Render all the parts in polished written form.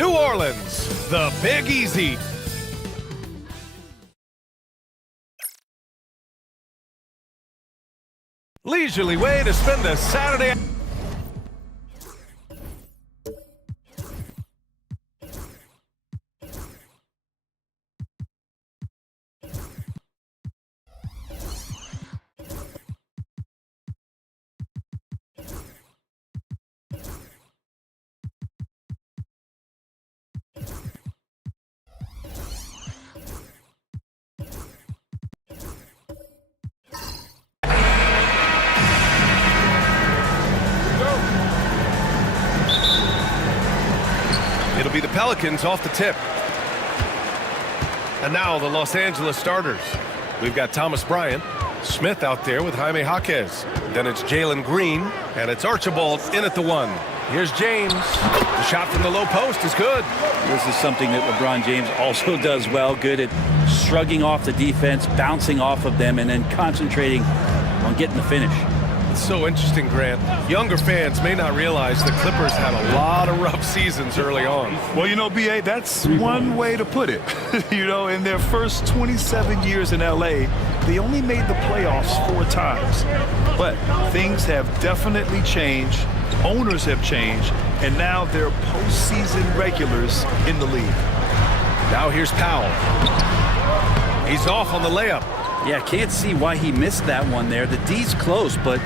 New Orleans, the Big Easy. Leisurely way to spend a Saturday. It'll be the Pelicans off the tip. And now the Los Angeles starters. We've got Thomas Bryant, Smith out there with Jaime Jaquez. Then it's Jalen Green, and it's Archibald in at the 1. Here's James. The shot from the low post is good. This is something that LeBron James also does well. Good at shrugging off the defense, bouncing off of them, and then concentrating on getting the finish. It's so interesting, Grant. Younger fans may not realize the Clippers had a lot of rough seasons early on. Well, you know, B.A., that's one way to put it. You know, in their first 27 years in L.A., they only made the playoffs 4 times. But things have definitely changed. Owners have changed. And now they're postseason regulars in the league. Now here's Powell. He's off on the layup. Yeah, can't see why he missed that one there. The D's close, but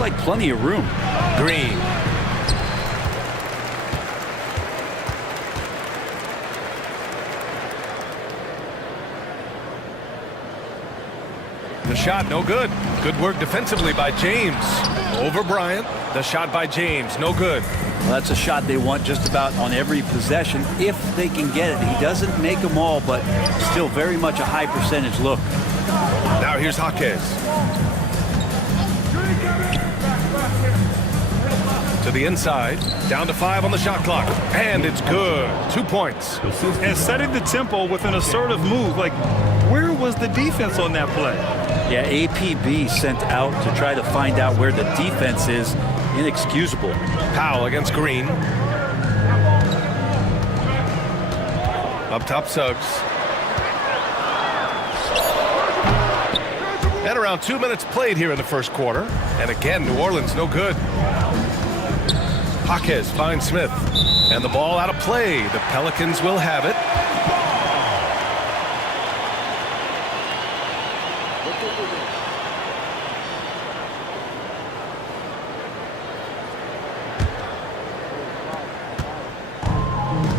like plenty of room. Green. The shot, no good. Good work defensively by James. Over Bryant. The shot by James, no good. Well, that's a shot they want just about on every possession if they can get it. He doesn't make them all, but still very much a high percentage look. Now here's Jaquez. To the inside. Down to 5 on the shot clock. And it's good. 2 points. And setting the tempo with an assertive move. Like, where was the defense on that play? Yeah, APB sent out to try to find out where the defense is. Inexcusable. Powell against Green. Up top, Suggs. And around 2 minutes played here in the first quarter. And again, New Orleans no good. Jaquez finds Smith. And the ball out of play. The Pelicans will have it.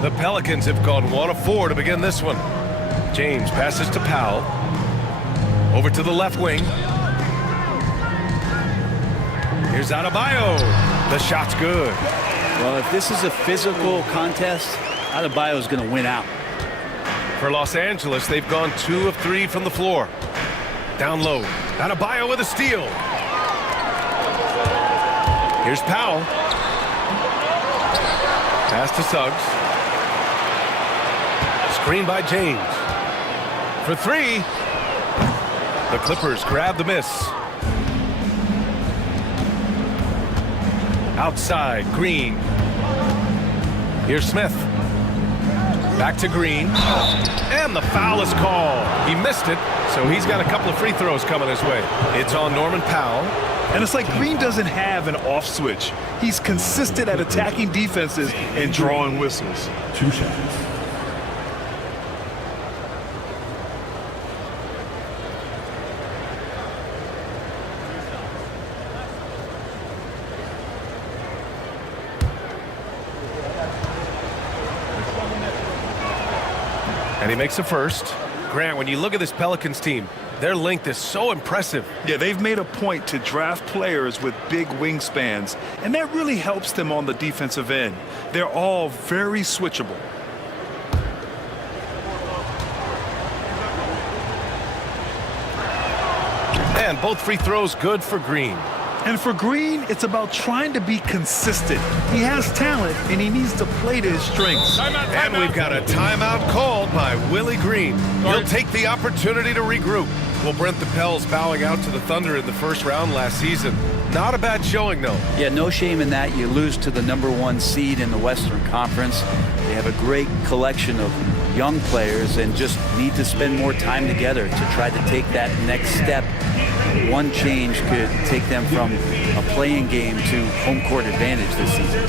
The Pelicans have gone 1 of 4 to begin this one. James passes to Powell. Over to the left wing. Here's Adebayo. The shot's good. Well, if this is a physical contest, Adebayo's going to win out. For Los Angeles, they've gone 2 of 3 from the floor. Down low. Adebayo with a steal. Here's Powell. Pass to Suggs. Screen by James. For 3. The Clippers grab the miss. Outside, Green. Here's Smith. Back to Green. And the foul is called. He missed it, so he's got a couple of free throws coming his way. It's on Norman Powell. And it's like Green doesn't have an off switch. He's consistent at attacking defenses and drawing whistles. 2 shots. And he makes a first. Grant, when you look at this Pelicans team, their length is so impressive. Yeah, they've made a point to draft players with big wingspans, and that really helps them on the defensive end. They're all very switchable. And both free throws good for Green. And for Green, it's about trying to be consistent. He has talent, and he needs to play to his strengths. And we've got a timeout called by Willie Green. He'll take the opportunity to regroup. Well, Brent, the Pels bowing out to the Thunder in the first round last season. Not a bad showing, though. Yeah, no shame in that. You lose to the #1 seed in the Western Conference. They have a great collection of young players and just need to spend more time together to try to take that next step. One change could take them from a playing game to home court advantage this season.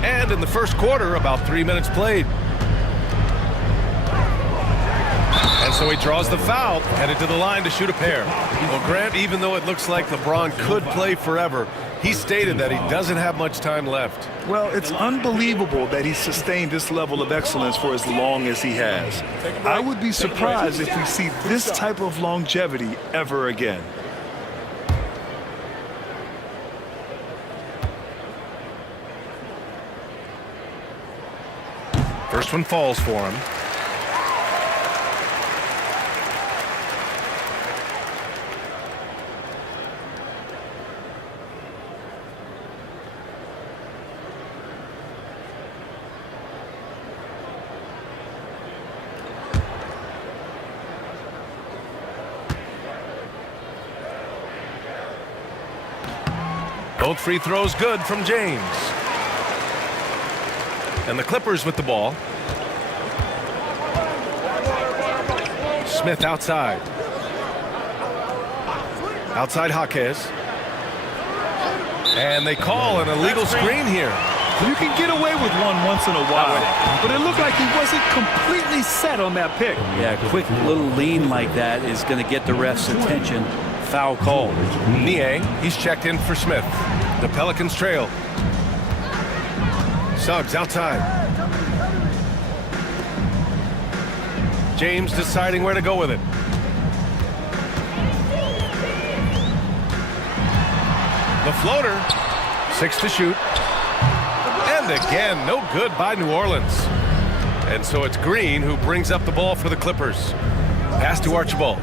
And in the first quarter, about 3 minutes played. And so he draws the foul, headed to the line to shoot a pair. Well, Grant, even though it looks like LeBron could play forever, he stated that he doesn't have much time left. Well, it's unbelievable that he sustained this level of excellence for as long as he has. I would be surprised if we see this type of longevity ever again. First one falls for him. Both free throws good from James. And the Clippers with the ball. Smith outside. Outside Jaquez. And they call an illegal screen here. You can get away with one once in a while, but it looked like he wasn't completely set on that pick. Yeah, a quick little lean like that is going to get the ref's attention. Foul call. Niang, he's checked in for Smith. The Pelicans trail. Suggs outside. James deciding where to go with it. The floater. 6 to shoot. And again, no good by New Orleans. And so it's Green who brings up the ball for the Clippers. Pass to Archibald.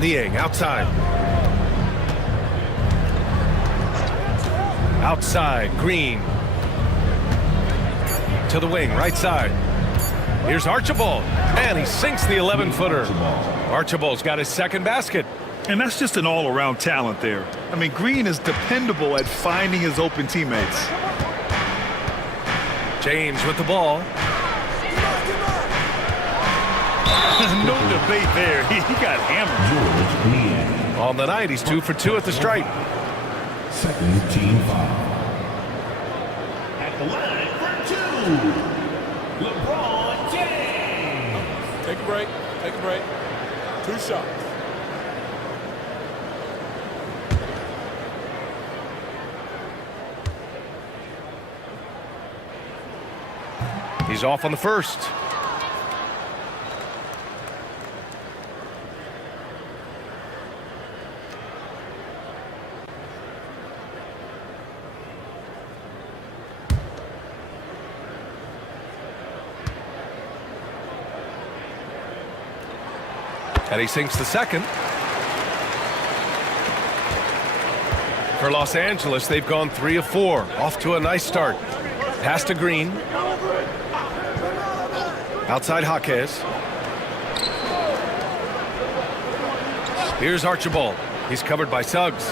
Niang outside. Outside, Green. To the wing, right side. Here's Archibald. And he sinks the 11-footer. Archibald's got his second basket. And that's just an all-around talent there. I mean, Green is dependable at finding his open teammates. James with the ball. No debate there. He got hammered. On the night, he's 2 for 2 at the stripe. Second team foul. At the line for 2, LeBron James. Take a break. Take a break. 2 shots. He's off on the first. And he sinks the second. For Los Angeles, they've gone 3 of 4. Off to a nice start. Pass to Green. Outside Jaquez. Here's Archibald. He's covered by Suggs.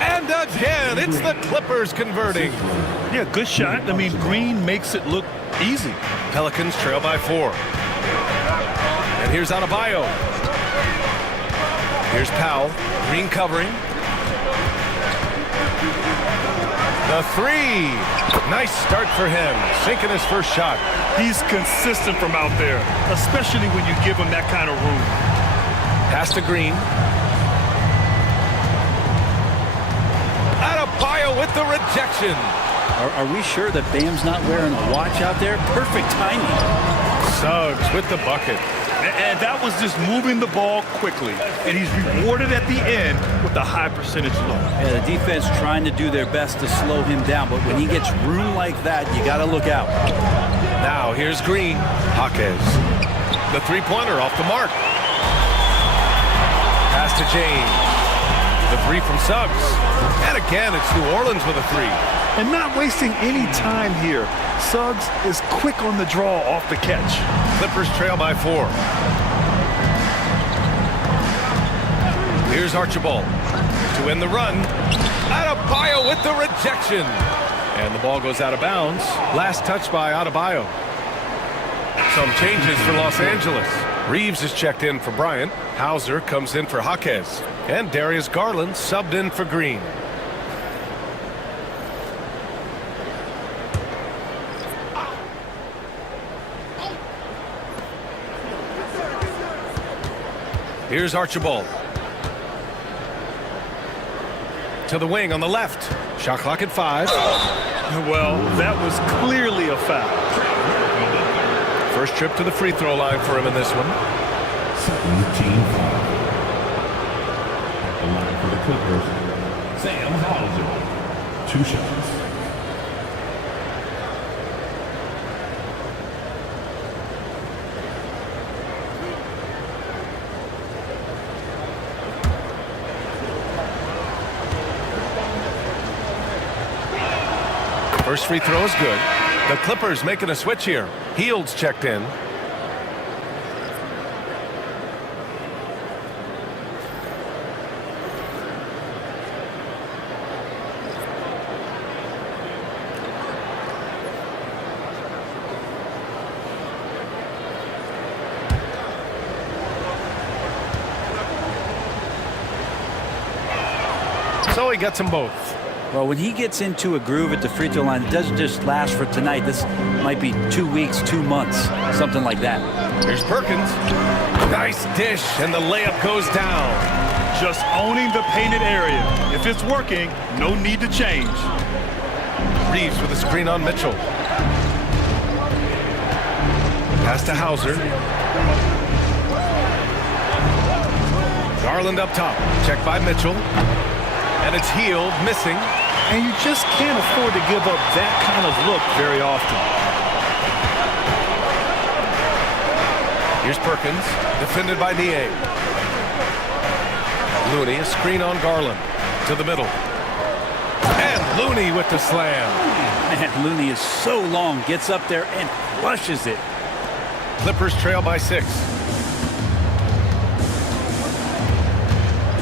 And again, it's the Clippers converting. Yeah, good shot. I mean, Green makes it look easy. Pelicans trail by 4. And here's Adebayo. Here's Powell. Green covering. The 3. Nice start for him. Sinking his first shot. He's consistent from out there, especially when you give him that kind of room. Pass to Green. Adebayo with the rejection. Are we sure that Bam's not wearing a watch out there? Perfect timing. Suggs with the bucket. And that was just moving the ball quickly. And he's rewarded at the end with a high percentage look. Yeah, the defense trying to do their best to slow him down, but when he gets room like that, you got to look out. Now here's Green. Jaquez. The three-pointer off the mark. Pass to James. The 3 from Suggs. And again, it's New Orleans with a 3. And not wasting any time here. Suggs is quick on the draw off the catch. Clippers trail by 4. Here's Archibald to end the run. Adebayo with the rejection. And the ball goes out of bounds. Last touch by Adebayo. Some changes for Los Angeles. Reeves is checked in for Bryant. Hauser comes in for Jaquez. And Darius Garland subbed in for Green. Here's Archibald. To the wing on the left. Shot clock at 5. Well, that was clearly a foul. First trip to the free throw line for him in this one. Second team foul. At the line for the Clippers, Sam Hauser. 2 shots. First free throw is good. The Clippers making a switch here. Hield's checked in. So he gets them both. Well, when he gets into a groove at the free throw line, it doesn't just last for tonight. This might be 2 weeks, 2 months, something like that. Here's Perkins. Nice dish, and the layup goes down. Just owning the painted area. If it's working, no need to change. Reeves with a screen on Mitchell. Pass to Hauser. Garland up top. Checked by Mitchell. And it's Hield missing. And you just can't afford to give up that kind of look very often. Here's Perkins, defended by Nie. Looney, a screen on Garland. To the middle. And Looney with the slam. Man, Looney is so long, gets up there and flushes it. Clippers trail by 6.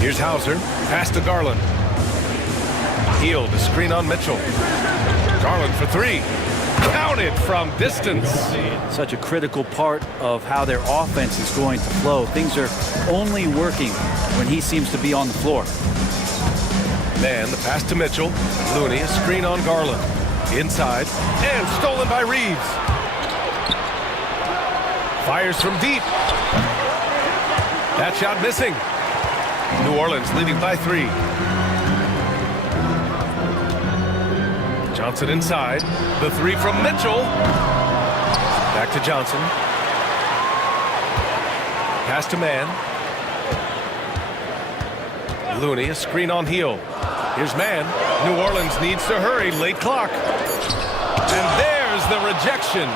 Here's Hauser, pass to Garland. Hield, a screen on Mitchell. Garland for 3. Counted from distance. Such a critical part of how their offense is going to flow. Things are only working when he seems to be on the floor. Man, the pass to Mitchell. Looney, a screen on Garland. Inside, and stolen by Reeves. Fires from deep. That shot missing. New Orleans leading by 3. Johnson inside. The 3 from Mitchell. Back to Johnson. Pass to Mann. Looney, a screen on Hield. Here's Mann. New Orleans needs to hurry. Late clock. And there's the rejection.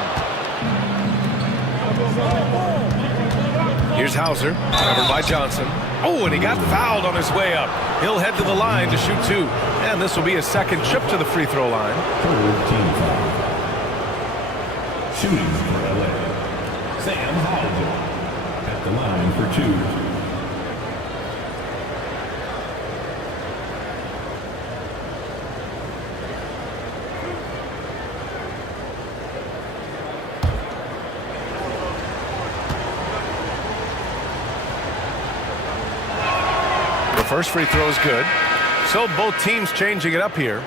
Here's Hauser, covered by Johnson. Oh, and he got fouled on his way up. He'll head to the line to shoot 2. And this will be his second trip to the free throw line. Third team foul. Shooting for LA. Sam Hauser at the line for 2. First free throw is good. So both teams changing it up here.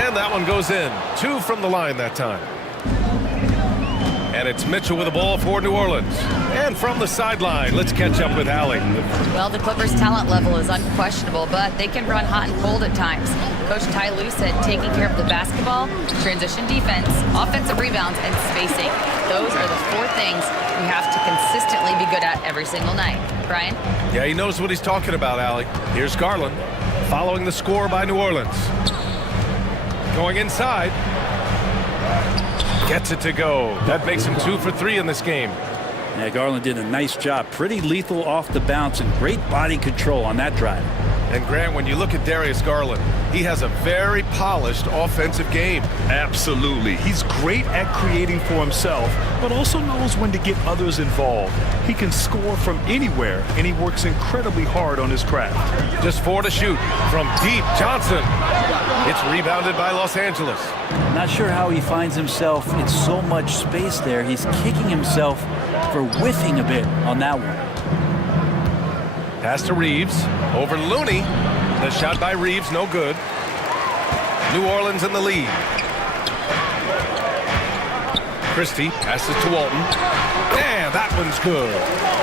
And that one goes in. 2 from the line that time. And it's Mitchell with the ball for New Orleans. And from the sideline, let's catch up with Allie. Well, the Clippers' talent level is unquestionable, but they can run hot and cold at times. Coach Ty Lue said taking care of the basketball, transition defense, offensive rebounds, and spacing. Those are the 4 things we have to consistently be good at every single night. Brian? Yeah, he knows what he's talking about, Allie. Here's Garland, following the score by New Orleans. Going inside. Gets it to go. That makes him 2 for 3 in this game. Yeah, Garland did a nice job. Pretty lethal off the bounce and great body control on that drive. And Grant, when you look at Darius Garland, he has a very polished offensive game. Absolutely. He's great at creating for himself, but also knows when to get others involved. He can score from anywhere, and he works incredibly hard on his craft. Just 4 to shoot from deep. Johnson. It's rebounded by Los Angeles. Not sure how he finds himself in so much space there. He's kicking himself for whiffing a bit on that one. Pass to Reeves. Over Looney. The shot by Reeves, no good. New Orleans in the lead. Christie passes to Walton. And that one's good.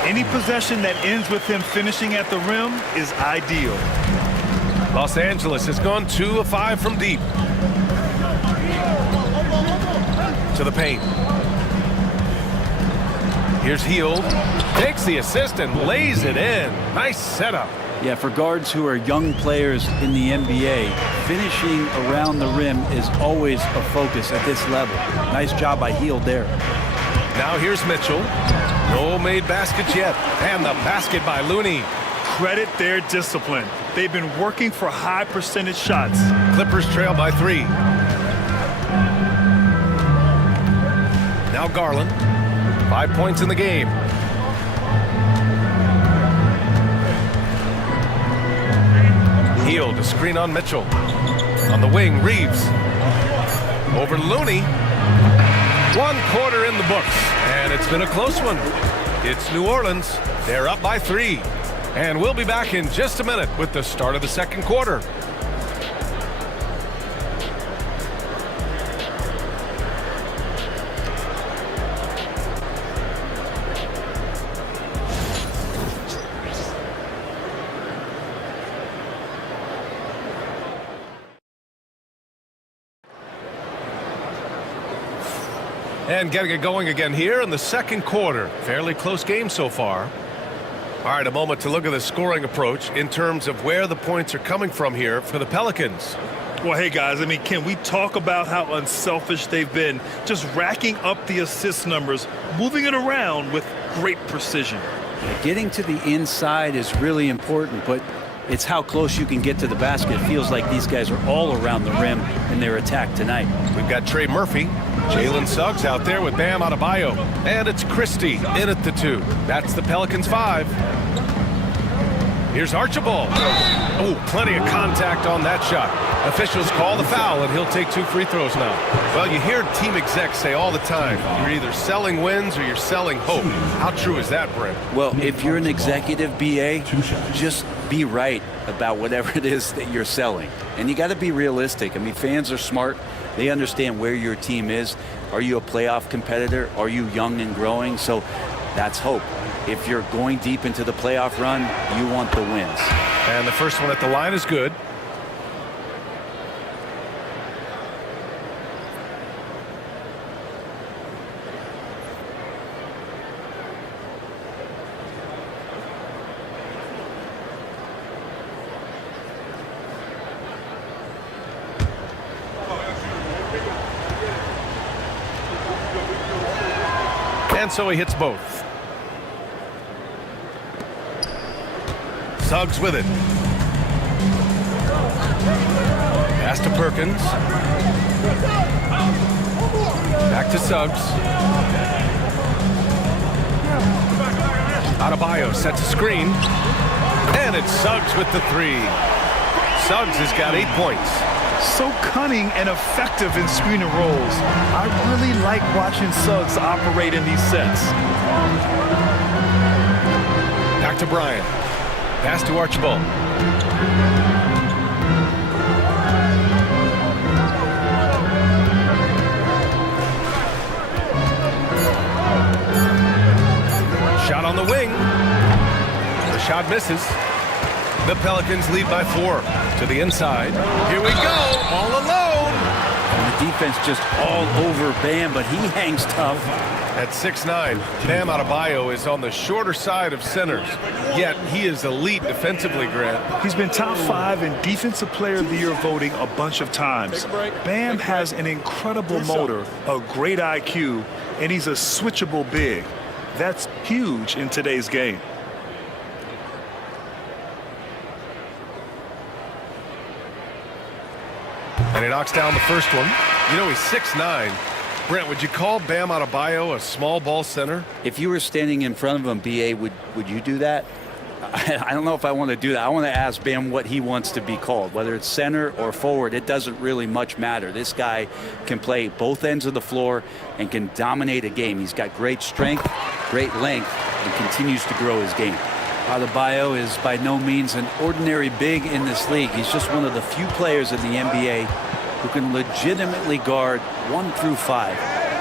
Any possession that ends with him finishing at the rim is ideal. Los Angeles has gone 2 of 5 from deep. To the paint. Here's Hield. Takes the assist and lays it in. Nice setup. Yeah, for guards who are young players in the NBA, finishing around the rim is always a focus at this level. Nice job by Hield there. Now here's Mitchell. No made baskets yet. And the basket by Looney. Credit their discipline. They've been working for high percentage shots. Clippers trail by 3. Now Garland. 5 points in the game. Hield, a screen on Mitchell. On the wing, Reeves. Over Looney. 1 quarter in the books. And it's been a close one. It's New Orleans. They're up by 3. And we'll be back in just a minute with the start of the second quarter. And getting it going again here in the second quarter. Fairly close game so far. All right, a moment to look at the scoring approach in terms of where the points are coming from here for the Pelicans. Well, hey, guys, I mean, can we talk about how unselfish they've been? Just racking up the assist numbers, moving it around with great precision. Getting to the inside is really important, but it's how close you can get to the basket. It feels like these guys are all around the rim in their attack tonight. We've got Trey Murphy, Jalen Suggs out there with Bam Adebayo, and it's Christie in at the 2. That's the Pelicans 5. Here's Archibald. Oh, plenty of contact on that shot. Officials call the foul, and he'll take 2 free throws now. Well, you hear team execs say all the time, you're either selling wins or you're selling hope. How true is that, Brent? Well, if you're an executive BA, just be right about whatever it is that you're selling. And you got to be realistic. I mean, fans are smart. They understand where your team is. Are you a playoff competitor? Are you young and growing? So that's hope. If you're going deep into the playoff run, you want the wins. And the first one at the line is good. And so he hits both. Suggs with it. Pass to Perkins. Back to Suggs. Adebayo sets a screen. And it's Suggs with the three. Suggs has got 8 points. So cunning and effective in screen and rolls. I really like watching Suggs operate in these sets. Back to Bryant. Pass to Archibald. Shot on the wing. The shot misses. The Pelicans lead by 4 to the inside. Here we go, all alone. And the defense just all over Bam, but he hangs tough. At 6'9", Bam Adebayo is on the shorter side of centers, yet he is elite defensively, Grant. He's been top 5 in Defensive Player of the Year voting a bunch of times. Bam has an incredible motor, a great IQ, and he's a switchable big. That's huge in today's game. And he knocks down the first one. You know, he's 6'9". Brent, would you call Bam Adebayo a small ball center? If you were standing in front of him, BA, would you do that? I don't know if I want to do that. I want to ask Bam what he wants to be called. Whether it's center or forward, it doesn't really much matter. This guy can play both ends of the floor and can dominate a game. He's got great strength, great length, and continues to grow his game. Adebayo is by no means an ordinary big in this league. He's just one of the few players in the NBA who can legitimately guard 1 through 5,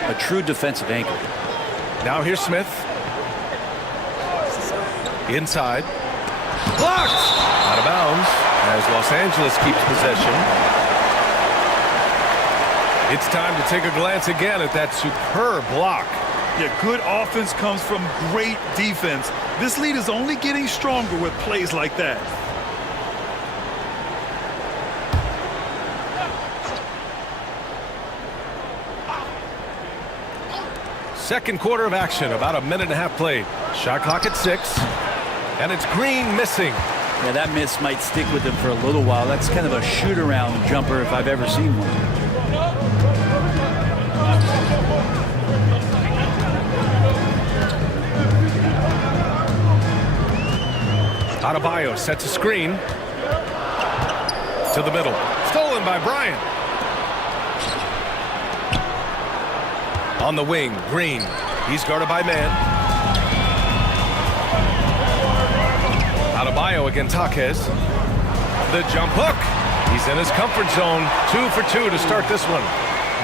a true defensive anchor. Now here's Smith. Inside. Blocked! Out of bounds as Los Angeles keeps possession. It's time to take a glance again at that superb block. Yeah, good offense comes from great defense. This lead is only getting stronger with plays like that. Second quarter of action, about a minute and a half played. Shot clock at 6, and it's Green missing. Yeah, that miss might stick with him for a little while. That's kind of a shoot-around jumper if I've ever seen one. Adebayo sets a screen to the middle. Stolen by Bryant. On the wing, Green. He's guarded by man. Adebayo against Jaquez. The jump hook. He's in his comfort zone. 2 for 2 to start this one.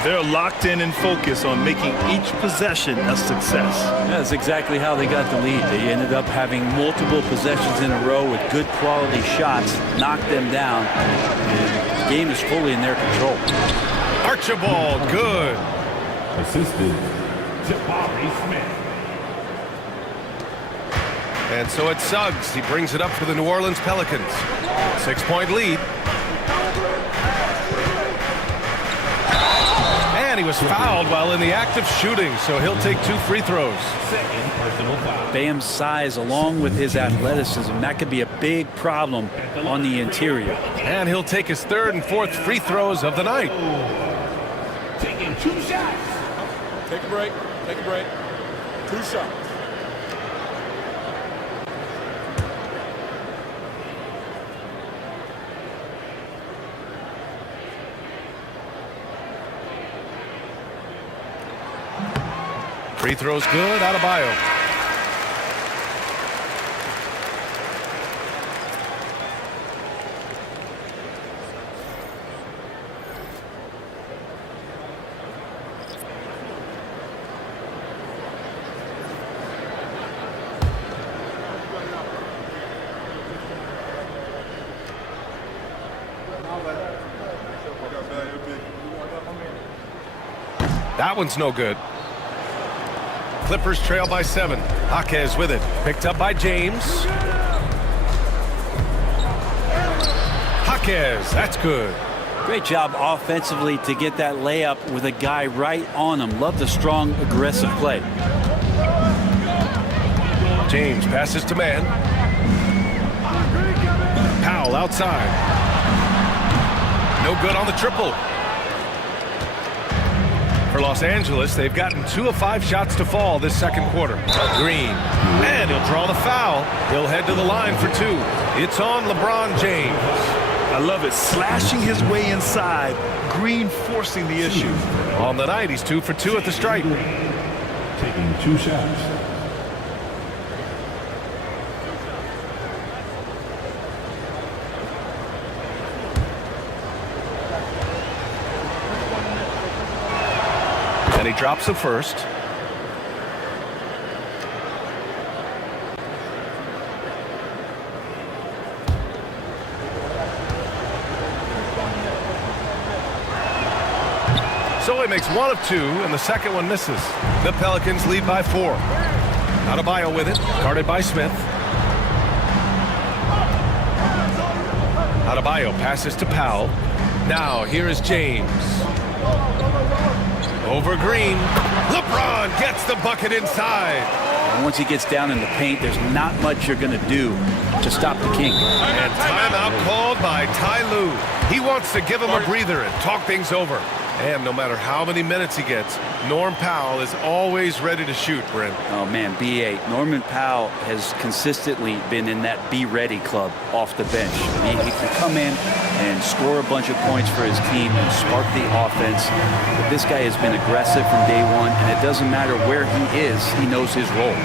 They're locked in and focused on making each possession a success. That's exactly how they got the lead. They ended up having multiple possessions in a row with good quality shots, knocked them down, and the game is fully in their control. Archibald, good. Assisted, Jabari Smith. And so it's Suggs. He brings it up for the New Orleans Pelicans. 6-point lead. And he was fouled while in the act of shooting, so he'll take 2 free throws. Second personal foul. Bam's size, along with his athleticism, that could be a big problem on the interior. And he'll take his 3rd and 4th free throws of the night. Taking 2 shots. Take a break. Take a break. 2 shots. Free throws good, Adebayo. That one's no good. Clippers trail by 7. Jaquez with it. Picked up by James. Jaquez, that's good. Great job offensively to get that layup with a guy right on him. Love the strong, aggressive play. James passes to man. Powell outside. No good on the triple. For Los Angeles, they've gotten 2 of 5 shots to fall this second quarter. Green. And he'll draw the foul. He'll head to the line for 2. It's on LeBron James. I love it. Slashing his way inside. Green forcing the issue. On the night, he's 2 for 2 at the stripe. Taking 2 shots. And he drops the first. So he makes 1 of 2, and the second one misses. The Pelicans lead by 4. Adebayo with it, guarded by Smith. Adebayo passes to Powell. Now here is James. Over Green. LeBron gets the bucket inside. And once he gets down in the paint, there's not much you're going to do to stop the King. And timeout called by Ty Lue. He wants to give him a breather and talk things over. And no matter how many minutes he gets, Norm Powell is always ready to shoot, Brent. Oh, man, B.A. Norman Powell has consistently been in that be-ready club off the bench. He can come in and score a bunch of points for his team and spark the offense. But this guy has been aggressive from day one, and it doesn't matter where he is, he knows his role.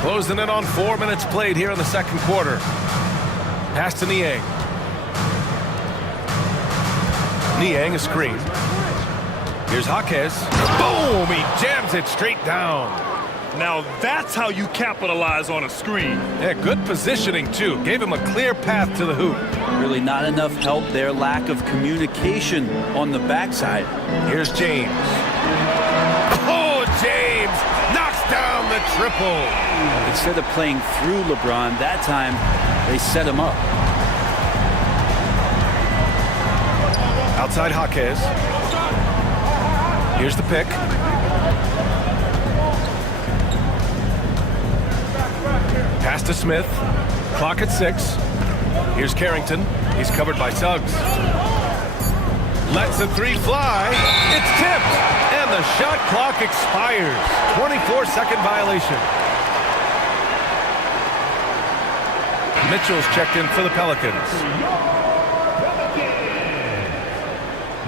Closing in on 4 minutes played here in the second quarter. Pass to Niang. Niang, a screen. Here's Jaquez. Boom! He jams it straight down. Now that's how you capitalize on a screen. Yeah, good positioning, too. Gave him a clear path to the hoop. Really not enough help there. Lack of communication on the backside. Here's James. Oh, James knocks down the triple. Instead of playing through LeBron, that time they set him up. Outside Jaquez. Here's the pick. Pass to Smith. Clock at 6. Here's Carrington. He's covered by Suggs. Lets the 3 fly. It's tipped. And the shot clock expires. 24-second violation. Mitchell's checked in for the Pelicans.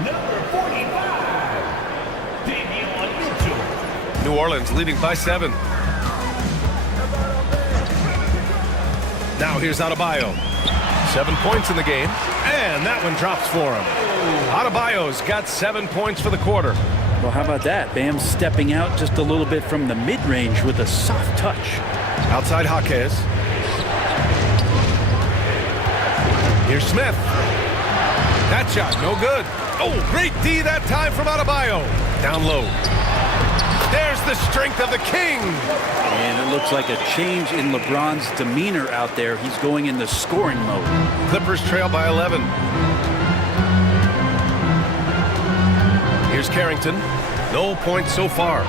Number 45, Davion Mitchell. New Orleans leading by 7. Now here's Adebayo. 7 points in the game. And that one drops for him. Adebayo's got 7 points for the quarter. Well, how about that? Bam stepping out just a little bit from the mid-range with a soft touch. Outside Jaquez. Here's Smith. That shot, no good. Oh, great D that time from Adebayo. Down low. There's the strength of the king. And it looks like a change in LeBron's demeanor out there. He's going into scoring mode. Clippers trail by 11. Here's Carrington. No points so far.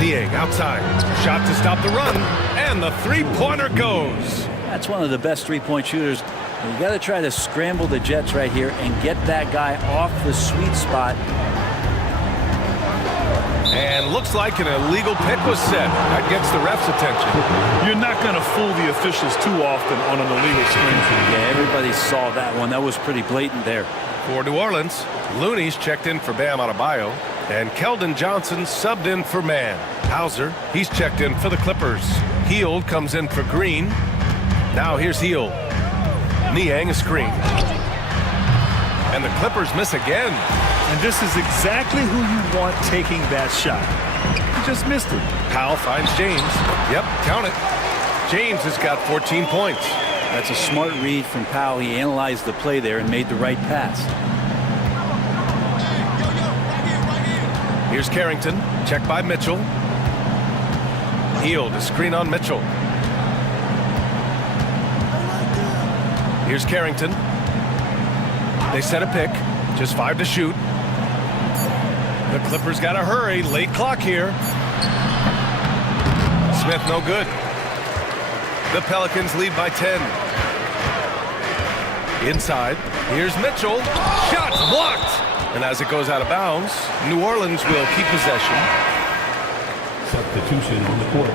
Niang outside. Shot to stop the run. And the three-pointer goes. That's one of the best three-point shooters. You got to try to scramble the Jets right here and get that guy off the sweet spot. And looks like an illegal pick was set. That gets the ref's attention. You're not going to fool the officials too often on an illegal screen. Yeah, everybody saw that one. That was pretty blatant there. For New Orleans, Looney's checked in for Bam Adebayo. And Keldon Johnson subbed in for Mann. Hauser, he's checked in for the Clippers. Hield comes in for Green. Now here's Hield. Niang a screen. And the Clippers miss again. And this is exactly who you want taking that shot. He just missed it. Powell finds James. Yep, count it. James has got 14 points. That's a smart read from Powell. He analyzed the play there and made the right pass. Here's Carrington. Checked by Mitchell. Hield, a screen on Mitchell. Here's Carrington. They set a pick. Just 5 to shoot. The Clippers got to hurry. Late clock here. Smith no good. The Pelicans lead by 10. Inside. Here's Mitchell. Shot's blocked. And as it goes out of bounds, New Orleans will keep possession. Substitution on the court.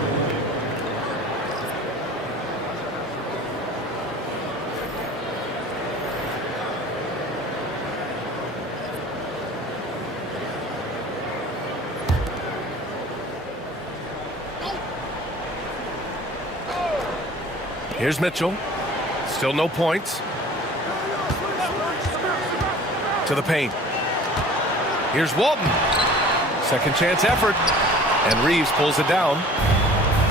Here's Mitchell. Still no points. To the paint. Here's Walton. Second chance effort. And Reeves pulls it down.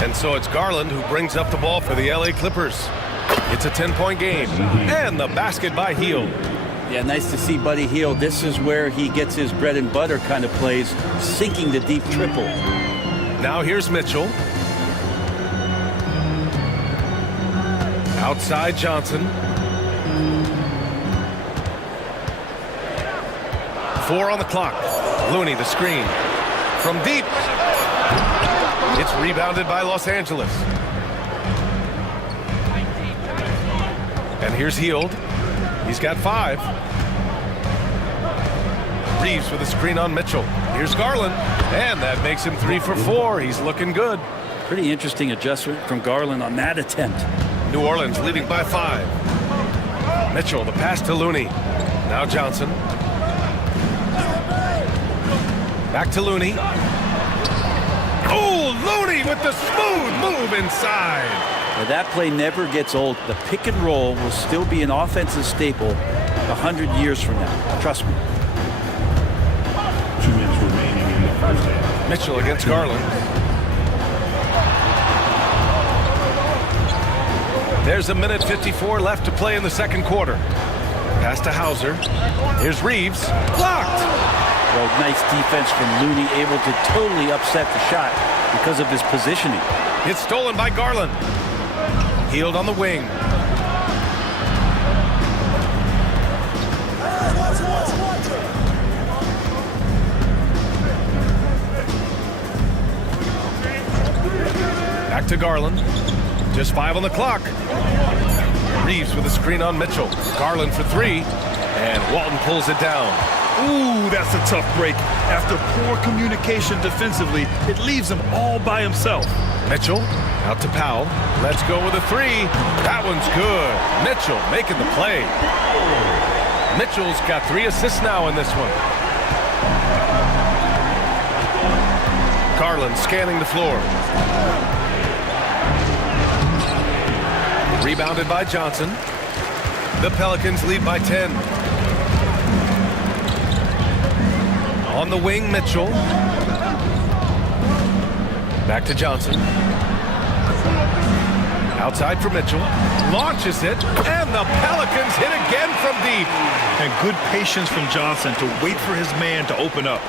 And so it's Garland who brings up the ball for the LA Clippers. It's a 10-point game. And the basket by Hield. Yeah, nice to see Buddy Hield. This is where he gets his bread and butter kind of plays, sinking the deep triple. Now here's Mitchell. Outside Johnson. 4 on the clock. Looney the screen. From deep. It's rebounded by Los Angeles. And here's Hield. He's got 5. Reeves with a screen on Mitchell. Here's Garland. And that makes him 3 for 4. He's looking good. Pretty interesting adjustment from Garland on that attempt. New Orleans leading by 5. Mitchell, the pass to Looney. Now Johnson. Back to Looney. Oh, Looney with the smooth move inside. Now that play never gets old. The pick and roll will still be an offensive staple 100 years from now. Trust me. 2 minutes remaining in the first half. Mitchell against Garland. There's a minute 54 left to play in the second quarter. Pass to Hauser. Here's Reeves. Blocked. Well, nice defense from Looney, able to totally upset the shot because of his positioning. It's stolen by Garland. Hield on the wing. Back to Garland. Just 5 on the clock. Reeves with a screen on Mitchell. Garland for 3. And Walton pulls it down. Ooh, that's a tough break. After poor communication defensively, it leaves him all by himself. Mitchell out to Powell. Let's go with a 3. That one's good. Mitchell making the play. Mitchell's got 3 assists now in this one. Garland scanning the floor. Rebounded by Johnson. The Pelicans lead by 10. On the wing, Mitchell. Back to Johnson. Outside for Mitchell. Launches it, and the Pelicans hit again from deep. And good patience from Johnson to wait for his man to open up.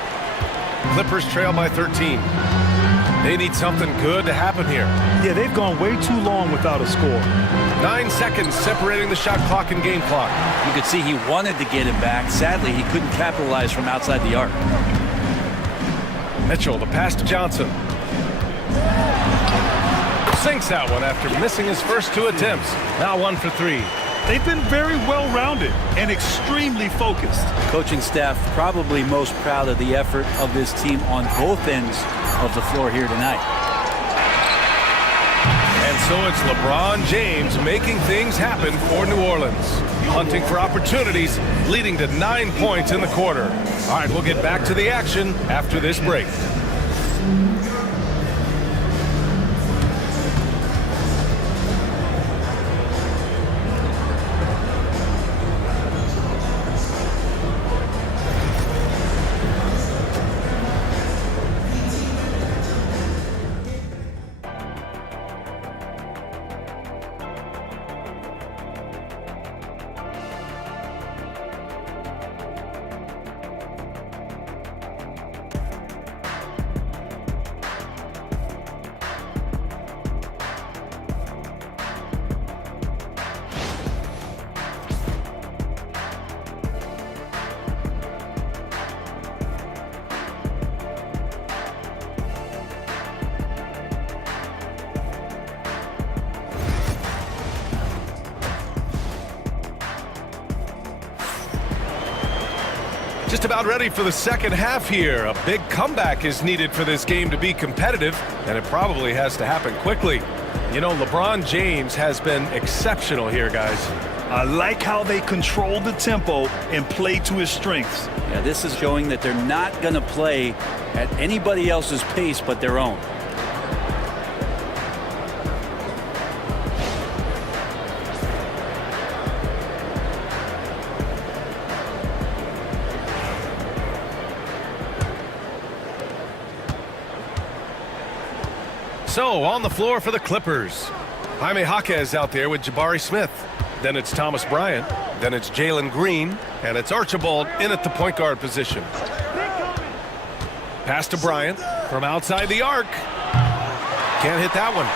Clippers trail by 13. They need something good to happen here. Yeah, they've gone way too long without a score. 9 seconds separating the shot clock and game clock. You could see he wanted to get him back. Sadly, he couldn't capitalize from outside the arc. Mitchell, the pass to Johnson. Sinks that one after missing his first 2 attempts. Now 1 for 3. They've been very well-rounded and extremely focused. Coaching staff probably most proud of the effort of this team on both ends of the floor here tonight. And so it's LeBron James making things happen for New Orleans. Hunting for opportunities, leading to 9 points in the quarter. All right, we'll get back to the action after this break. Just about ready for the second half here. A big comeback is needed for this game to be competitive, and it probably has to happen quickly. You know, LeBron James has been exceptional here, guys. I like how they control the tempo and play to his strengths. Yeah, this is showing that they're not going to play at anybody else's pace but their own. So, on the floor for the Clippers. Jaime Jaquez out there with Jabari Smith. Then it's Thomas Bryant. Then it's Jalen Green. And it's Archibald in at the point guard position. Pass to Bryant from outside the arc. Can't hit that one.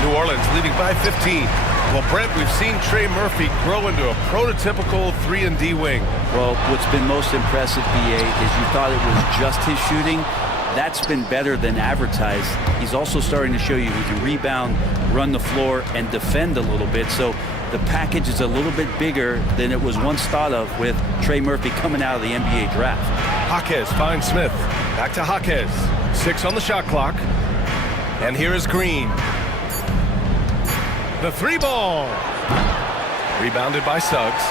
New Orleans leading by 15. Well, Brent, we've seen Trey Murphy grow into a prototypical 3-and-D wing. Well, what's been most impressive, BA, is you thought it was just his shooting. That's been better than advertised. He's also starting to show you he can rebound, run the floor, and defend a little bit. So the package is a little bit bigger than it was once thought of with Trey Murphy coming out of the NBA draft. Jaquez finds Smith. Back to Jaquez. 6 on the shot clock. And here is Green. The 3-ball. Rebounded by Suggs.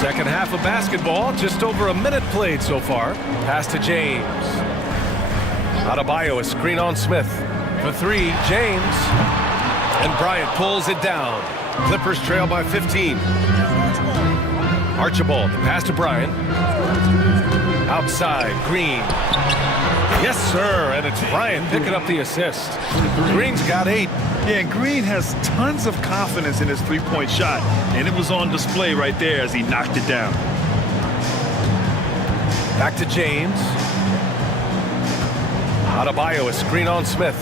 Second half of basketball, just over a minute played so far. Pass to James. Adebayo, a screen on Smith. For 3, James. And Bryant pulls it down. Clippers trail by 15. Archibald, the pass to Bryant. Outside, Green. Yes, sir, and it's Bryant picking up the assist. Green's got 8. Yeah, and Green has tons of confidence in his three-point shot, and it was on display right there as he knocked it down. Back to James. Adebayo, a screen on Smith.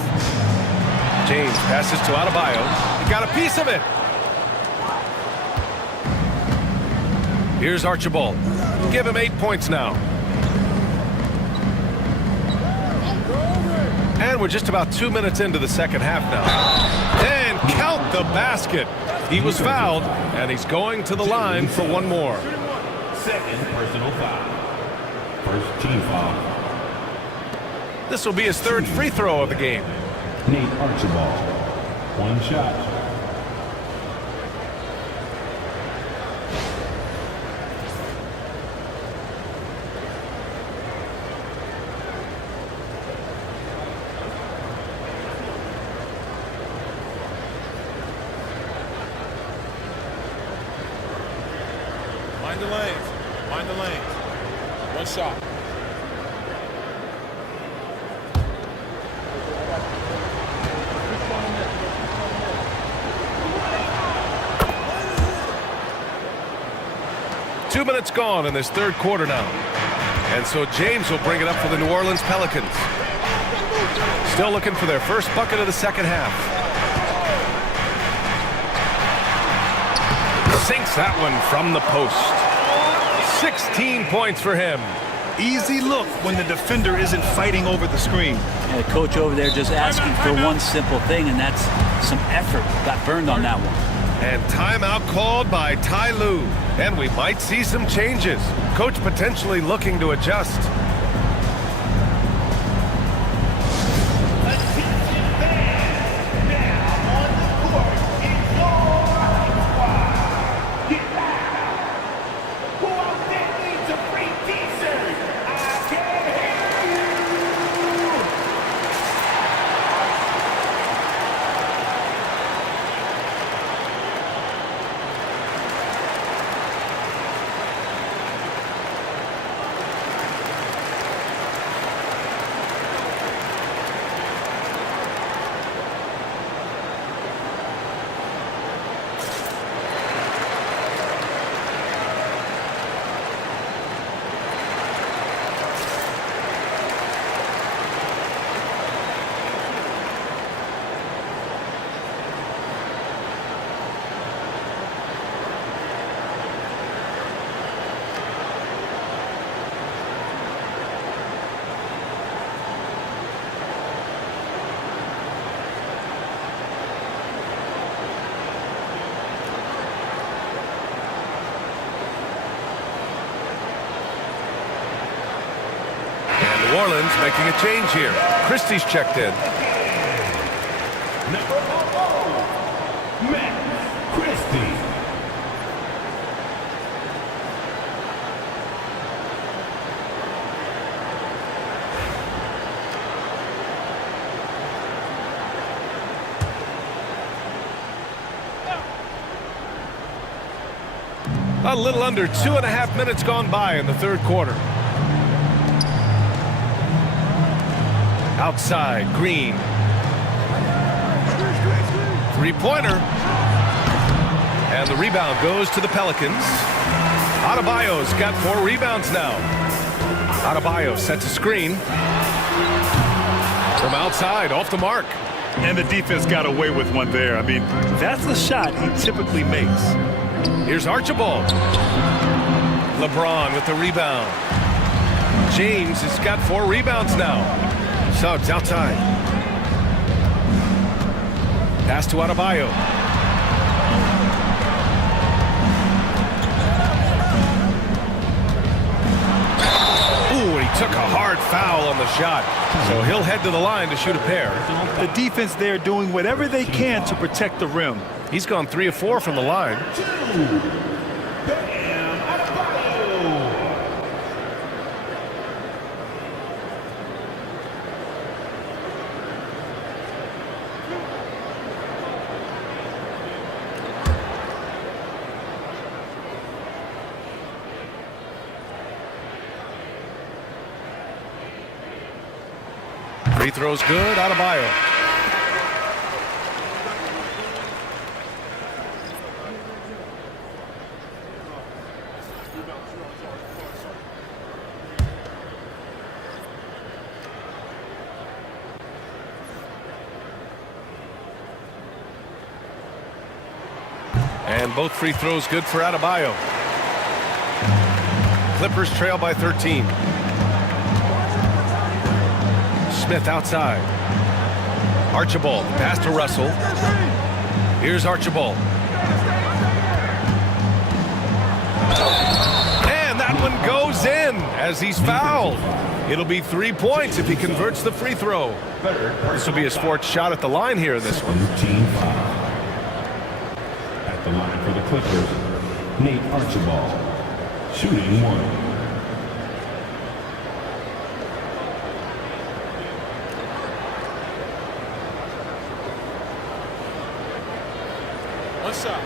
James passes to Adebayo. He got a piece of it. Here's Archibald. Give him 8 points now. And we're just about 2 minutes into the second half now. And count the basket. He was fouled, and he's going to the line for one more. Second personal foul. First team foul. This will be his 3rd free throw of the game. Nate Archibald. 1 shot. Mind the lanes. Mind the lanes. 1 shot. minutes gone in this third quarter now. And so James will bring it up for the New Orleans Pelicans. Still looking for their first bucket of the second half. Sinks that one from the post. 16 points for him. Easy look when the defender isn't fighting over the screen. Yeah, the coach over there just asking for one simple thing, and that's some effort. Got burned on that one. And timeout called by Ty Lue. And we might see some changes. Coach potentially looking to adjust. New Orleans making a change here. Christie's checked in. Number 4, Max Christie. A little under 2.5 minutes gone by in the third quarter. Outside, Green. Three-pointer. And the rebound goes to the Pelicans. Adebayo's got 4 rebounds now. Adebayo sets a screen. From outside, off the mark. And the defense got away with one there. I mean, that's the shot he typically makes. Here's Archibald. LeBron with the rebound. James has got 4 rebounds now. Suggs outside. Pass to Adebayo. Ooh, he took a hard foul on the shot. So he'll head to the line to shoot a pair. The defense there doing whatever they can to protect the rim. He's gone 3 of 4 from the line. Free throw's good. Adebayo. And both free throws good for Adebayo. Clippers trail by 13. Smith outside. Archibald, pass to Russell. Here's Archibald. And that one goes in as he's fouled. It'll be 3 points if he converts the free throw. This will be his 4th shot at the line here in this one. Team foul. At the line for the Clippers, Nate Archibald, shooting 1. One shot.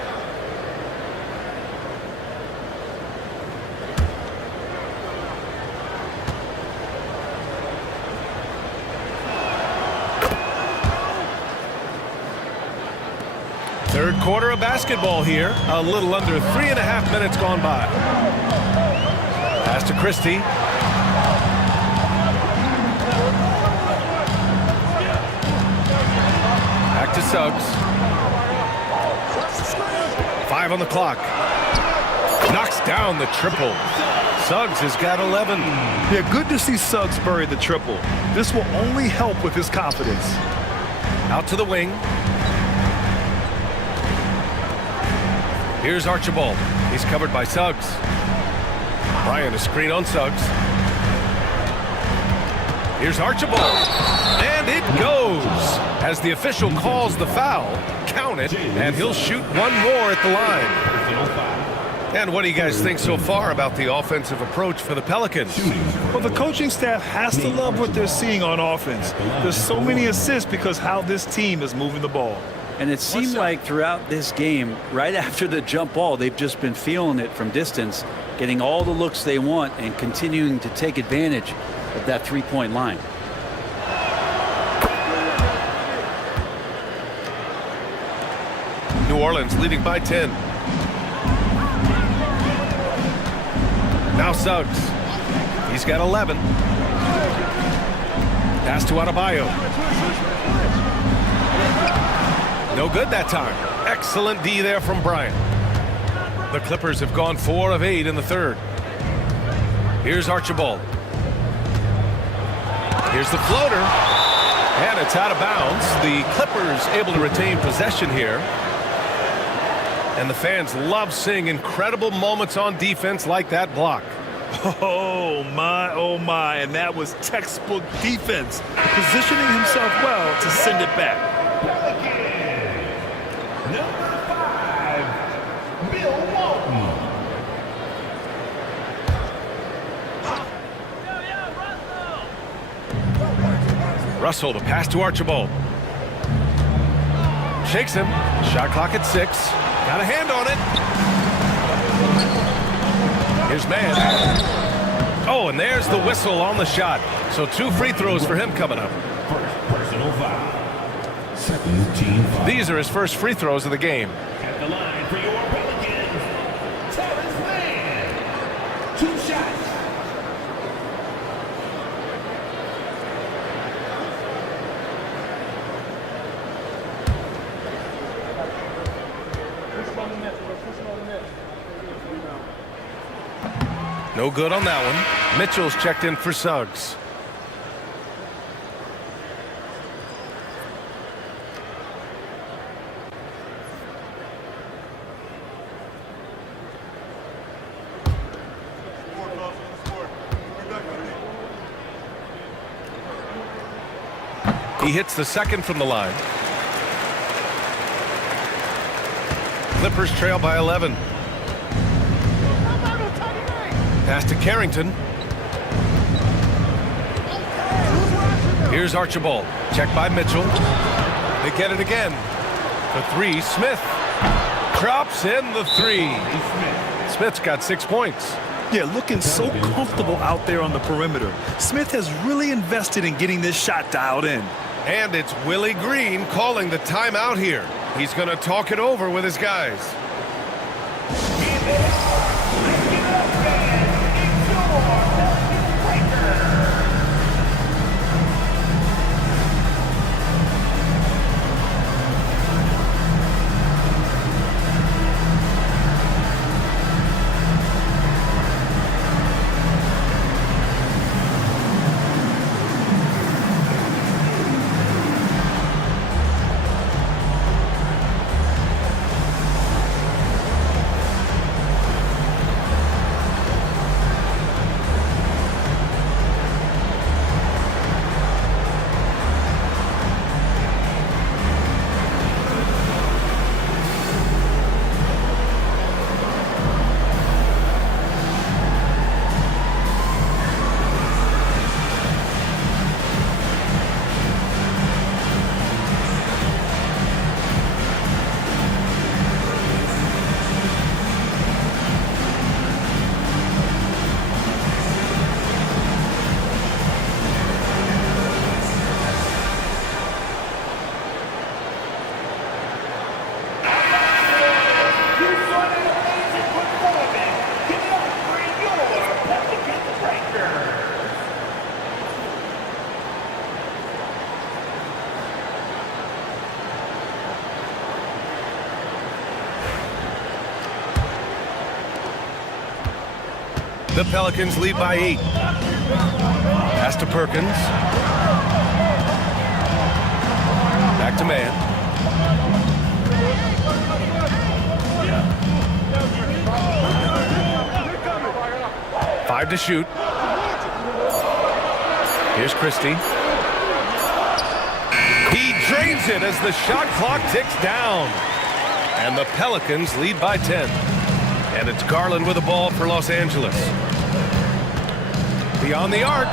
Third quarter of basketball here. A little under 3.5 minutes gone by. Pass to Christie. Back to Suggs. 5 on the clock. Knocks down the triple. Suggs has got 11. Yeah, good to see Suggs bury the triple. This will only help with his confidence. Out to the wing. Here's Archibald. He's covered by Suggs. Bryant, a screen on Suggs. Here's Archibald. And it goes. As the official calls the foul, count it, and he'll shoot one more at the line. And what do you guys think so far about the offensive approach for the Pelicans? Well, the coaching staff has to love what they're seeing on offense. There's so many assists because how this team is moving the ball. And it seemed like throughout this game, right after the jump ball, they've just been feeling it from distance, getting all the looks they want and continuing to take advantage of that three-point line. New Orleans leading by 10. Now Suggs. He's got 11. Pass to Adebayo. No good that time. Excellent D there from Bryant. The Clippers have gone 4 of 8 in the third. Here's Archibald. Here's the floater. And it's out of bounds. The Clippers able to retain possession here. And the fans love seeing incredible moments on defense like that block. Oh my, and that was textbook defense. Positioning himself well to send it back. Number 5, Bill Walton. Russell, the pass to Archibald. Shakes him. Shot clock at 6. Got a hand on it. Here's Mann. Oh, and there's the whistle on the shot. So 2 free throws for him coming up. First personal foul. Second team foul. These are his first free throws of the game. At the line for your Pelicans, Terrence Mann. 2 shots. No good on that one. Mitchell's checked in for Suggs. He hits the second from the line. Clippers trail by 11. Pass to Carrington. Here's Archibald. Checked by Mitchell. They get it again. For 3, Smith. Drops in the 3. Smith's got 6 points. Yeah, looking so comfortable out there on the perimeter. Smith has really invested in getting this shot dialed in. And it's Willie Green calling the timeout here. He's going to talk it over with his guys. The Pelicans lead by 8. Pass to Perkins. Back to man. Five to shoot. Here's Christie. He drains it as the shot clock ticks down. And the Pelicans lead by 10. And it's Garland with the ball for Los Angeles. Beyond the arc.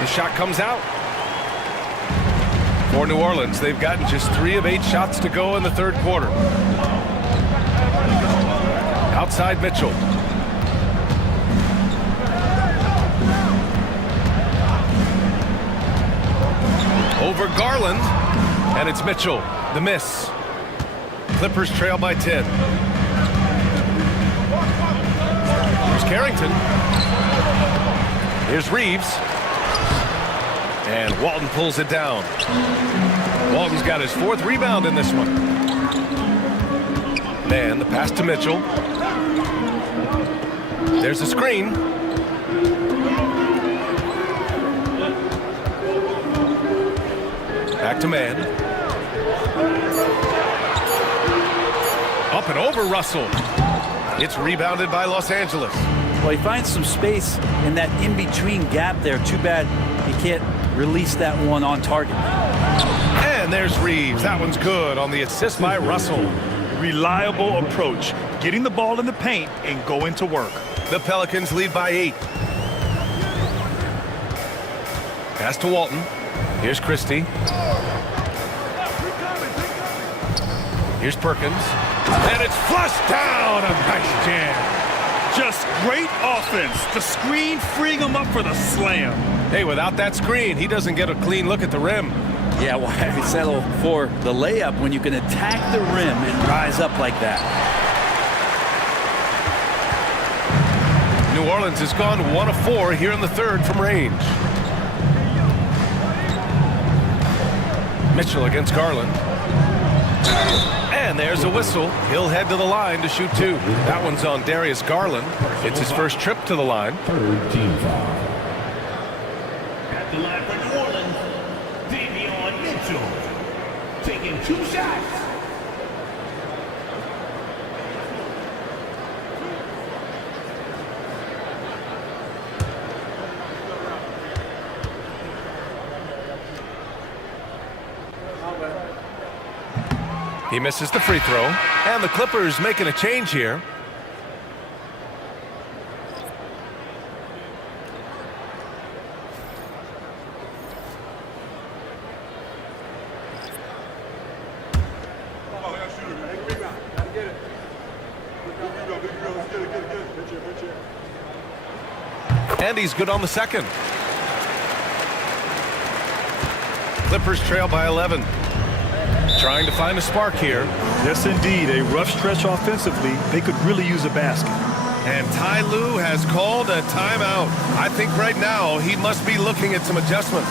The shot comes out. For New Orleans, they've gotten just 3 of 8 shots to go in the third quarter. Outside Mitchell. Over Garland, and it's Mitchell. The miss. Clippers trail by 10. Here's Carrington. Here's Reeves. And Walton pulls it down. Walton's got his 4th rebound in this one. Man, the pass to Mitchell. There's a screen. Back to man. Up and over Russell. It's rebounded by Los Angeles. Well, he finds some space in that in-between gap there. Too bad he can't release that one on target. And there's Reeves. That one's good on the assist by Russell. Reliable approach. Getting the ball in the paint and going to work. The Pelicans lead by 8. Pass to Walton. Here's Christie. Here's Perkins. And it's flushed down. A nice jam. Just great offense. The screen freeing him up for the slam. Hey, without that screen, he doesn't get a clean look at the rim. Yeah, why settle for the layup when you can attack the rim and rise up like that? New Orleans has gone 1 of 4 here in the third from range. Mitchell against Garland. And there's a whistle. He'll head to the line to shoot 2. That one's on Darius Garland. It's his first trip to the line. 3rd team foul. At the line for New Orleans, Davion Mitchell. Taking 2 shots. He misses the free throw. And the Clippers making a change here. And he's good on the second. Clippers trail by 11. Trying to find a spark here. Yes, indeed. A rough stretch offensively. They could really use a basket. And Ty Lue has called a timeout. I think right now he must be looking at some adjustments.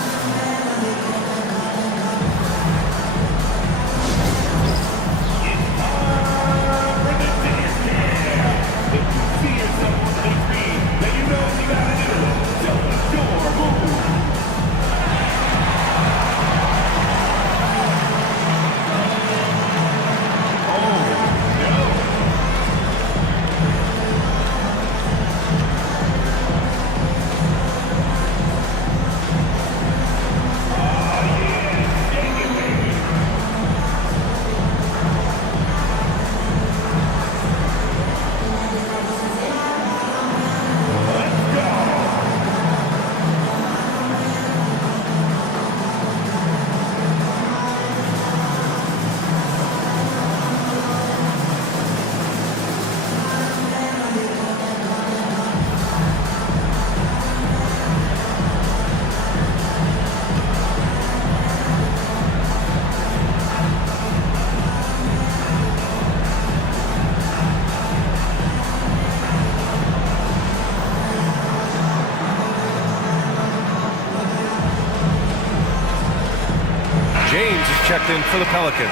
James is checked in for the Pelicans.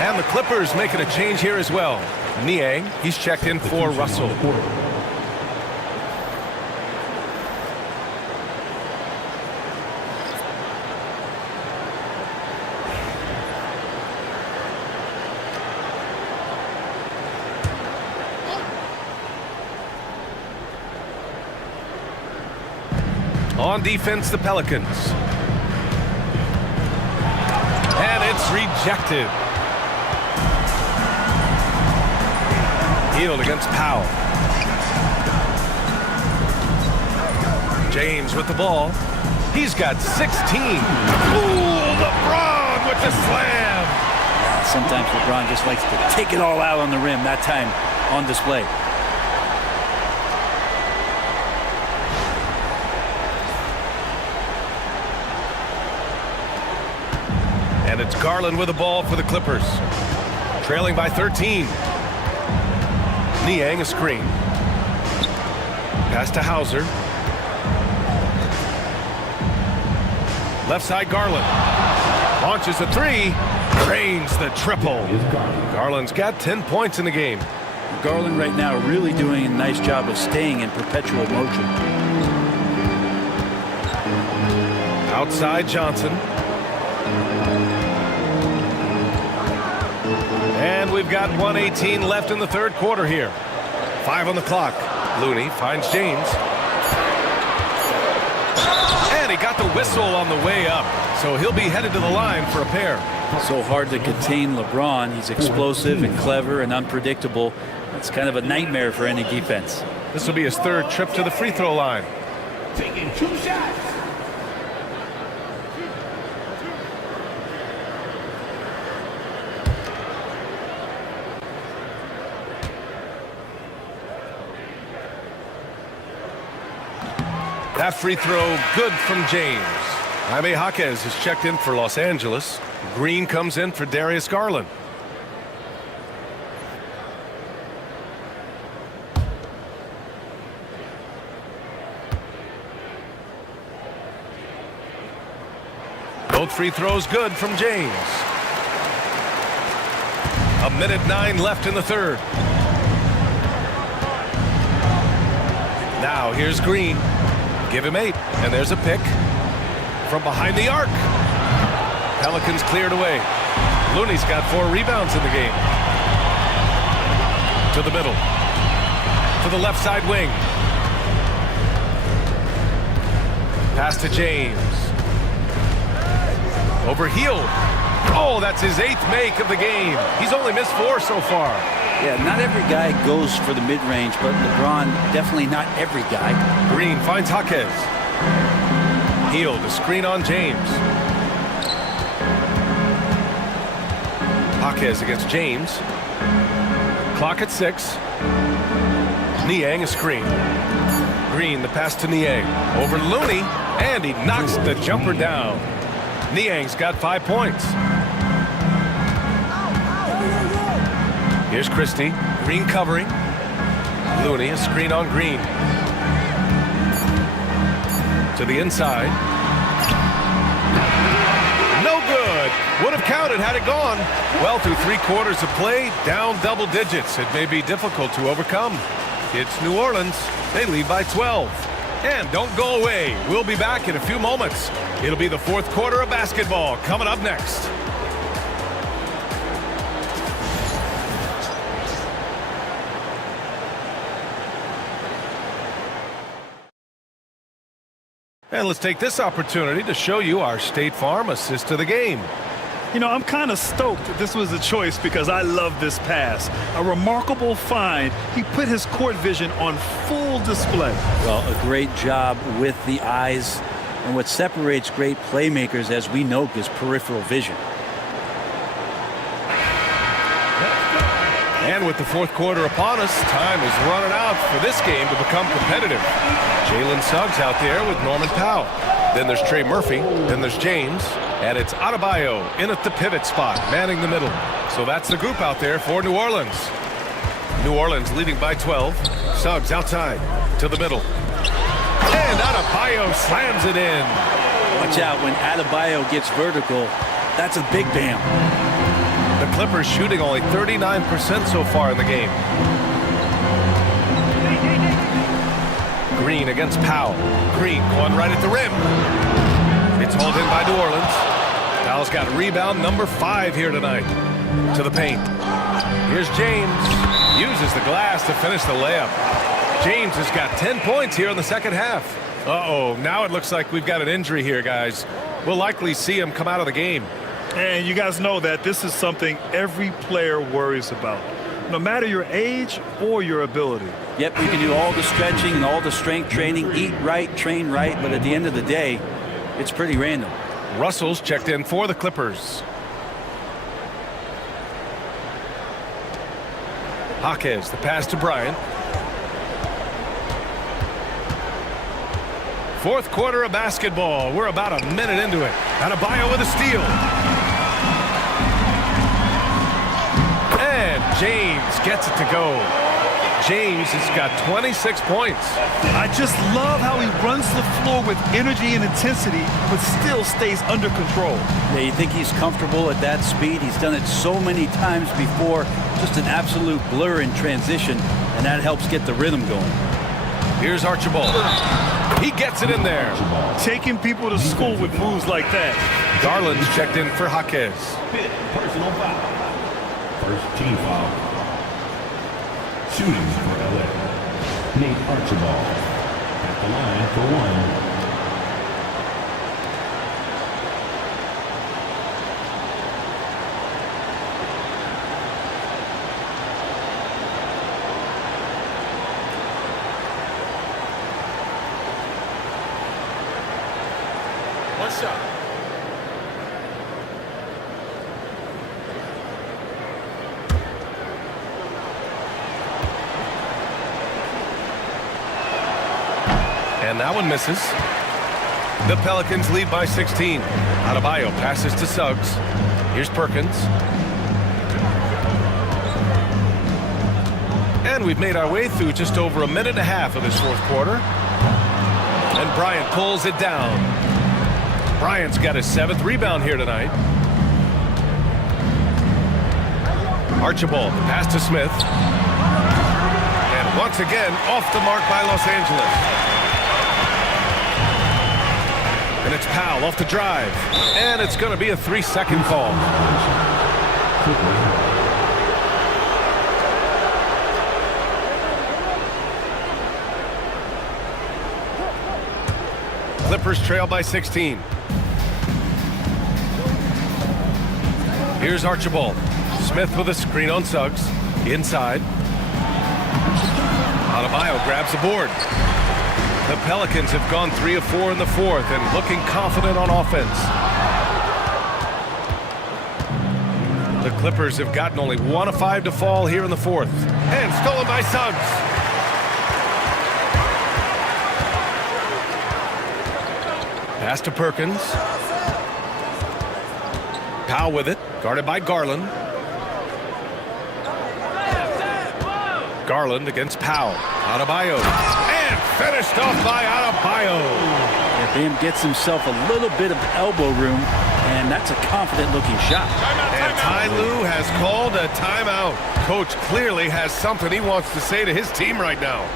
And the Clippers making a change here as well. Niang, he's checked in for Russell. On defense, the Pelicans. And it's rejected. Hield against Powell. James with the ball. He's got 16. Ooh, LeBron with the slam. Sometimes LeBron just likes to take it all out on the rim. That time on display. And it's Garland with the ball for the Clippers. Trailing by 13. Niang a screen. Pass to Hauser. Left side Garland. Launches a three. Drains the triple. Garland's got 10 points in the game. Garland right now really doing a nice job of staying in perpetual motion. Outside Johnson. And we've got 1:18 left in the third quarter here. 5 on the clock. Looney finds James. And he got the whistle on the way up. So he'll be headed to the line for a pair. So hard to contain LeBron. He's explosive and clever and unpredictable. It's kind of a nightmare for any defense. This will be his third trip to the free throw line. Taking 2 shots. That free throw good from James. Jaime Jaquez is checked in for Los Angeles. Green comes in for Darius Garland. Both free throws good from James. 1:09 left in the third. Now here's Green. Give him 8, and there's a pick from behind the arc. Pelicans cleared away. Looney's got 4 rebounds in the game. To the middle. To the left side wing. Pass to James. Over Hield. Oh, that's his 8th make of the game. He's only missed 4 so far. Yeah, not every guy goes for the mid-range, but LeBron, definitely not every guy. Green finds Jaquez. Hield, a screen on James. Jaquez against James. Clock at 6. Niang a screen. Green, the pass to Niang. Over Looney, and he knocks the jumper down. Niang's got 5 points. Here's Christie. Green covering. Looney, a screen on Green. To the inside. No good. Would have counted had it gone. Well, through 3 quarters of play, down double digits. It may be difficult to overcome. It's New Orleans. They lead by 12. And don't go away. We'll be back in a few moments. It'll be the 4th quarter of basketball coming up next. And let's take this opportunity to show you our State Farm assist to the game. You know, I'm kind of stoked that this was a choice because I love this pass. A remarkable find. He put his court vision on full display. Well, a great job with the eyes. And what separates great playmakers, as we know, is peripheral vision. And with the 4th quarter upon us, time is running out for this game to become competitive. Jalen Suggs out there with Norman Powell. Then there's Trey Murphy. Then there's James. And it's Adebayo in at the pivot spot, manning the middle. So that's the group out there for New Orleans. New Orleans leading by 12. Suggs outside to the middle. And Adebayo slams it in. Watch out when Adebayo gets vertical. That's a big bam. The Clippers shooting only 39% so far in the game. Green against Powell. Green going right at the rim. It's hauled in by New Orleans. Powell's got rebound number 5 here tonight. To the paint. Here's James. Uses the glass to finish the layup. James has got 10 points here in the second half. Uh-oh, now it looks like we've got an injury here, guys. We'll likely see him come out of the game. And you guys know that this is something every player worries about, no matter your age or your ability. Yep, you can do all the stretching and all the strength training, eat right, train right, but at the end of the day, it's pretty random. Russell's checked in for the Clippers. Jaquez, the pass to Bryant. Fourth quarter of basketball. We're about a minute into it. Adebayo with a steal. And James gets it to go. James has got 26 points. I just love how he runs the floor with energy and intensity, but still stays under control. Yeah, you think he's comfortable at that speed? He's done it so many times before. Just an absolute blur in transition, and that helps get the rhythm going. Here's Archibald. He gets it in there. Taking people to school with moves like that. Garland's checked in for Jaquez. Fifth personal foul. First team foul. Shooting for LA. Nate Archibald at the line for one. One shot. And that one misses. The Pelicans lead by 16. Adebayo passes to Suggs. Here's Perkins. And we've made our way through just over a minute and a half of this fourth quarter. And Bryant pulls it down. Bryant's got his 7th rebound here tonight. Archibald, the pass to Smith. And once again, off the mark by Los Angeles. And it's Powell off the drive. And it's going to be a 3-second call. Clippers trail by 16. Here's Archibald. Smith with a screen on Suggs. Inside. Adebayo grabs the board. The Pelicans have gone 3 of 4 in the fourth and looking confident on offense. The Clippers have gotten only 1 of 5 to fall here in the fourth. And stolen by Suggs. Pass to Perkins. Powell with it, guarded by Garland. Garland against Powell. Adebayo. And finished off by Adebayo. Yeah, Bam gets himself a little bit of elbow room, and that's a confident-looking shot. And Ty Lue has called a timeout. Coach clearly has something he wants to say to his team right now.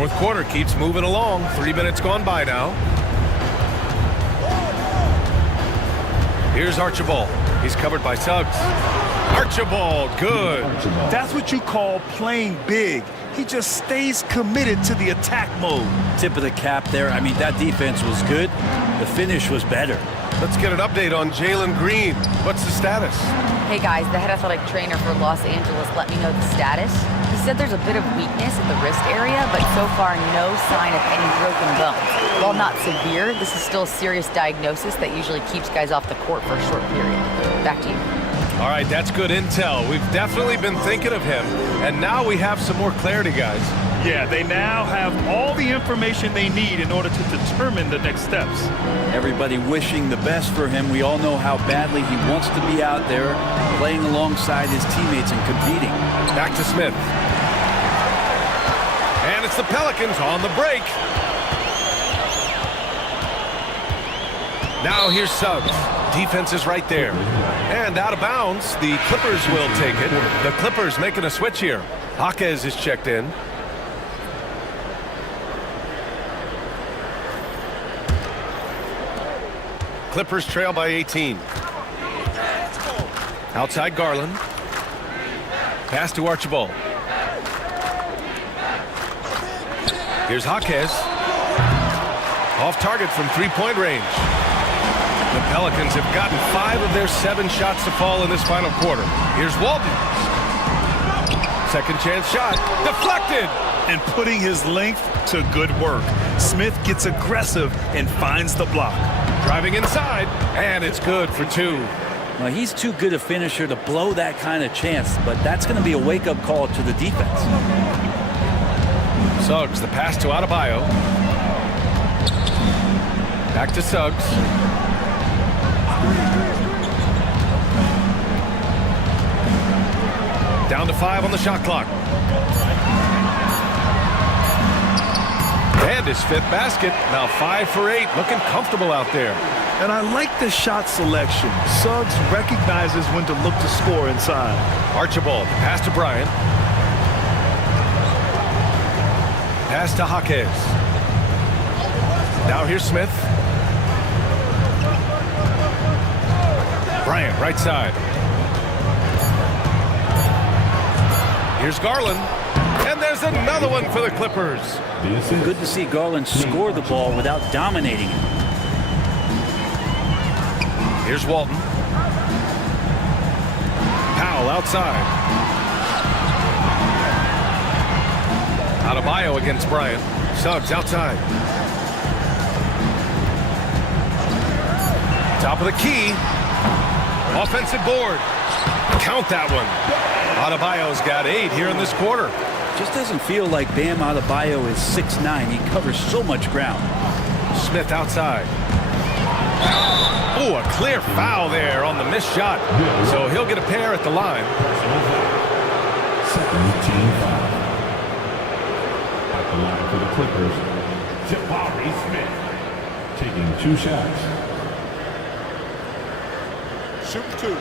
Fourth quarter keeps moving along. 3 minutes gone by now. Here's Archibald. He's covered by Suggs. Archibald, good. That's what you call playing big. He just stays committed to the attack mode. Tip of the cap there. I mean, that defense was good. The finish was better. Let's get an update on Jalen Green. What's the status? Hey guys, the head athletic trainer for Los Angeles let me know the status. He said there's a bit of weakness at the wrist area, but so far no sign of any broken bones. While not severe, this is still a serious diagnosis that usually keeps guys off the court for a short period. Back to you. All right, that's good intel. We've definitely been thinking of him, and now we have some more clarity, guys. Yeah, they now have all the information they need in order to determine the next steps. Everybody wishing the best for him. We all know how badly he wants to be out there playing alongside his teammates and competing. Back to Smith. And it's the Pelicans on the break. Now here's Suggs. Defense is right there. And out of bounds, the Clippers will take it. The Clippers making a switch here. Jaquez is checked in. Clippers trail by 18. Outside Garland. Pass to Archibald. Here's Jaquez. Off target from three-point range. The Pelicans have gotten 5 of their 7 shots to fall in this final quarter. Here's Walton. Second chance shot. Deflected. And putting his length to good work. Smith gets aggressive and finds the block. Driving inside. And it's good for 2. Well, he's too good a finisher to blow that kind of chance, but that's going to be a wake-up call to the defense. Suggs, the pass to Adebayo. Back to Suggs. Down to 5 on the shot clock. And his 5th basket. Now 5 for 8. Looking comfortable out there. And I like the shot selection. Suggs recognizes when to look to score inside. Archibald, pass to Bryant. Pass to Jaquez. Now here's Smith. Bryant, right side. Here's Garland. And there's another one for the Clippers. Good to see Garland score the ball without dominating it. Here's Walton. Powell outside. Adebayo against Bryant. Suggs outside. Top of the key. Offensive board. Count that one. Adebayo's got 8 here in this quarter. Just doesn't feel like Bam Adebayo is 6'9". He covers so much ground. Smith outside. Oh, a clear foul there on the missed shot. So he'll get a pair at the line. Second team foul. At the line for the Clippers, Jabari Smith taking 2 shots. Shoot 2.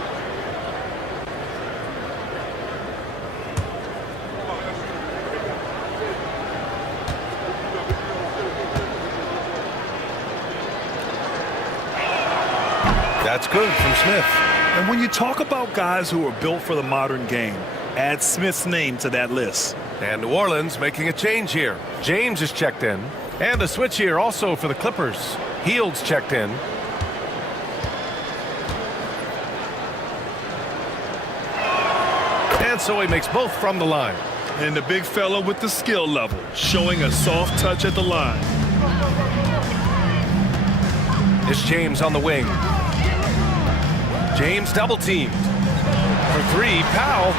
That's good from Smith. And when you talk about guys who are built for the modern game, add Smith's name to that list. And New Orleans making a change here. James is checked in. And a switch here also for the Clippers. Hield's checked in. And so he makes both from the line. And the big fella with the skill level, showing a soft touch at the line. It's James on the wing. James double teamed. For 3, Powell.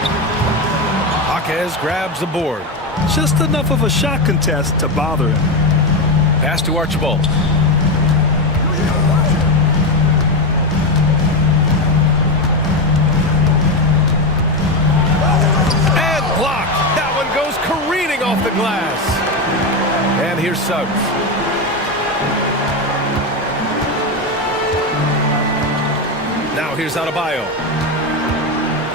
Jaquez grabs the board. Just enough of a shot contest to bother him. Pass to Archibald. And blocked. That one goes careening off the glass. And here's Suggs. Now here's Adebayo.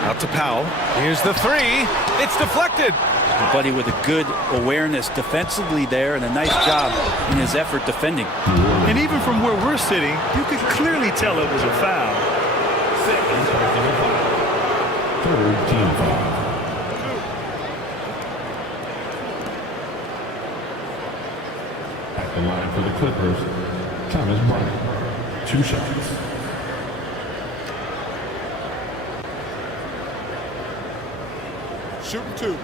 Out to Powell. Here's the 3. It's deflected. Buddy with a good awareness defensively there and a nice job in his effort defending. And even from where we're sitting, you could clearly tell it was a foul. Third team foul. At the line for the Clippers, Thomas Bryant. 2 shots. Shooting 2.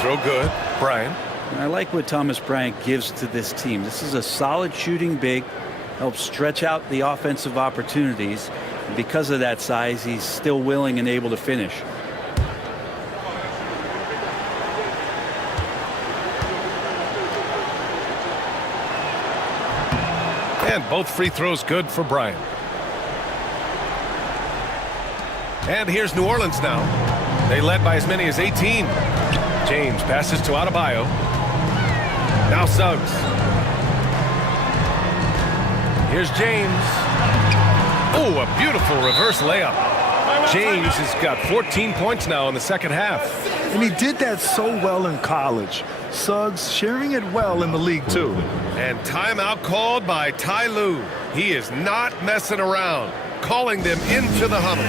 Throw good. Bryant. And I like what Thomas Bryant gives to this team. This is a solid shooting big, helps stretch out the offensive opportunities. And because of that size, he's still willing and able to finish. And both free throws good for Bryant. And here's New Orleans now. They led by as many as 18. James passes to Adebayo. Now Suggs. Here's James. Oh, a beautiful reverse layup. James has got 14 points now in the second half. And he did that so well in college. Suggs sharing it well in the league, too. And timeout called by Ty Lue. He is not messing around, calling them into the huddle.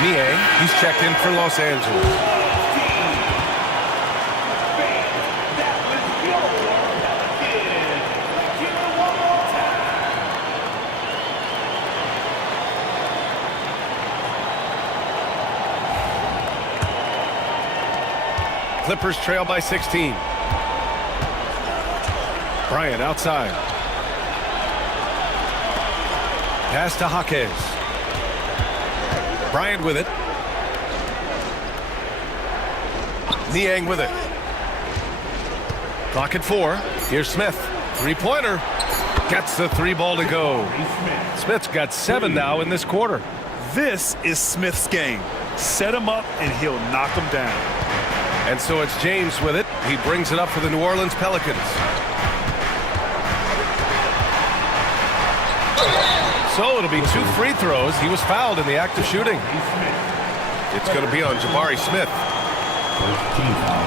Niang, he's checked in for Los Angeles. Clippers trail by 16. Bryant outside. Pass to Jaquez. Bryant with it. Niang with it. Clock at 4. Here's Smith. Three-pointer. Gets the 3-ball to go. Smith's got 7 now in this quarter. This is Smith's game. Set him up and he'll knock him down. And so it's James with it. He brings it up for the New Orleans Pelicans. So it'll be 2 free throws. He was fouled in the act of shooting. It's going to be on Jabari Smith. First team foul.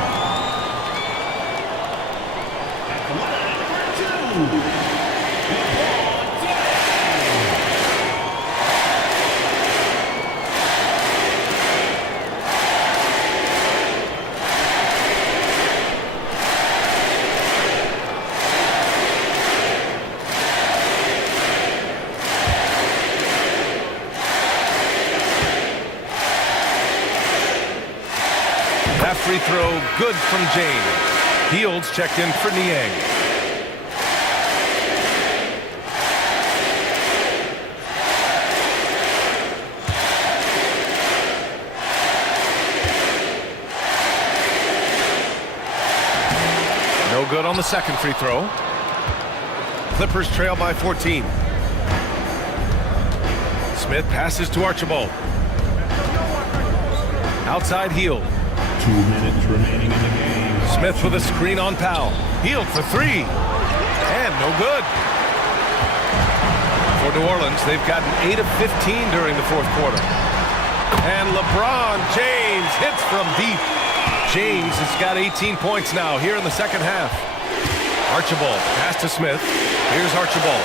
At the line, number 2. That free throw good from James. Fields checked in for Niang. No good on the second free throw. Clippers trail by 14. Smith passes to Archibald. Outside Hield. 2 minutes remaining in the game. Smith with a screen on Powell. Hield for 3. And no good. For New Orleans, they've gotten 8 of 15 during the fourth quarter. And LeBron James hits from deep. James has got 18 points now here in the second half. Archibald pass to Smith. Here's Archibald.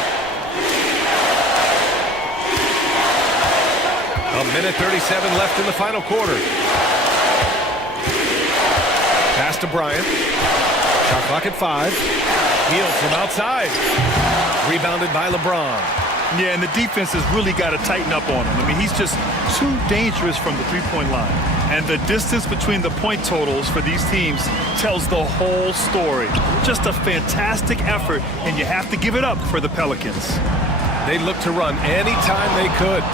A minute 37 left in the final quarter. Pass to Bryant. Shot clock at 5. Healed from outside. Rebounded by LeBron. Yeah, and the defense has really got to tighten up on him. I mean, he's just too dangerous from the three-point line. And the distance between the point totals for these teams tells the whole story. Just a fantastic effort, and you have to give it up for the Pelicans. They looked to run anytime they could.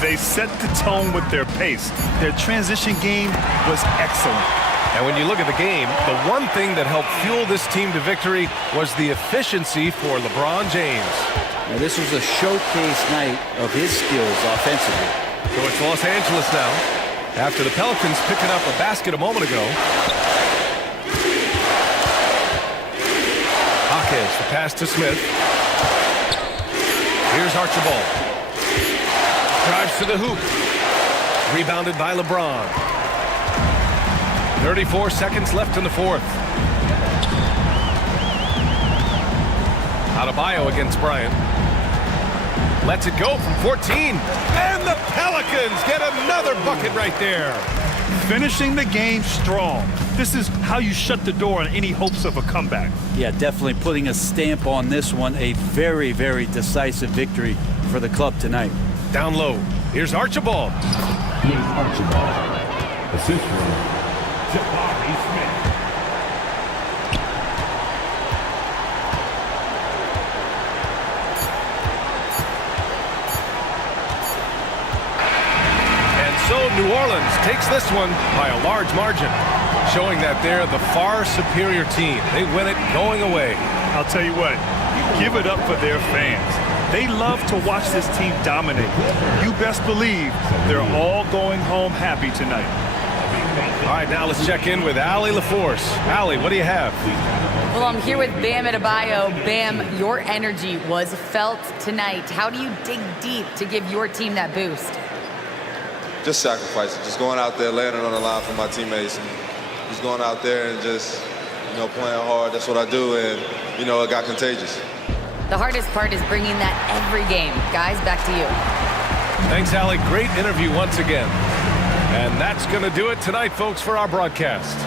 They set the tone with their pace. Their transition game was excellent. And when you look at the game, the one thing that helped fuel this team to victory was the efficiency for LeBron James. Now, this was a showcase night of his skills offensively. So it's Los Angeles now. After the Pelicans picking up a basket a moment ago. Hawkins, the pass to Smith. Here's Archibald. Drives to the hoop. Rebounded by LeBron. 34 seconds left in the fourth. Adebayo against Bryant. Lets it go from 14. And the Pelicans get another bucket right there. Finishing the game strong. This is how you shut the door on any hopes of a comeback. Yeah, definitely putting a stamp on this one. A very, very decisive victory for the club tonight. Down low. Here's Archibald. Here's Archibald. Assist from Jabari Smith. And so New Orleans takes this one by a large margin, showing that they're the far superior team. They win it going away. I'll tell you what, give it up for their fans. They love to watch this team dominate. You best believe they're all going home happy tonight. All right, now let's check in with Allie LaForce. Allie, what do you have? Well, I'm here with Bam Adebayo. Bam, your energy was felt tonight. How do you dig deep to give your team that boost? Just sacrifice it. Just going out there, laying it on the line for my teammates. And just going out there and just, playing hard. That's what I do. And, it got contagious. The hardest part is bringing that every game. Guys, back to you. Thanks, Allie. Great interview once again. And that's going to do it tonight, folks, for our broadcast.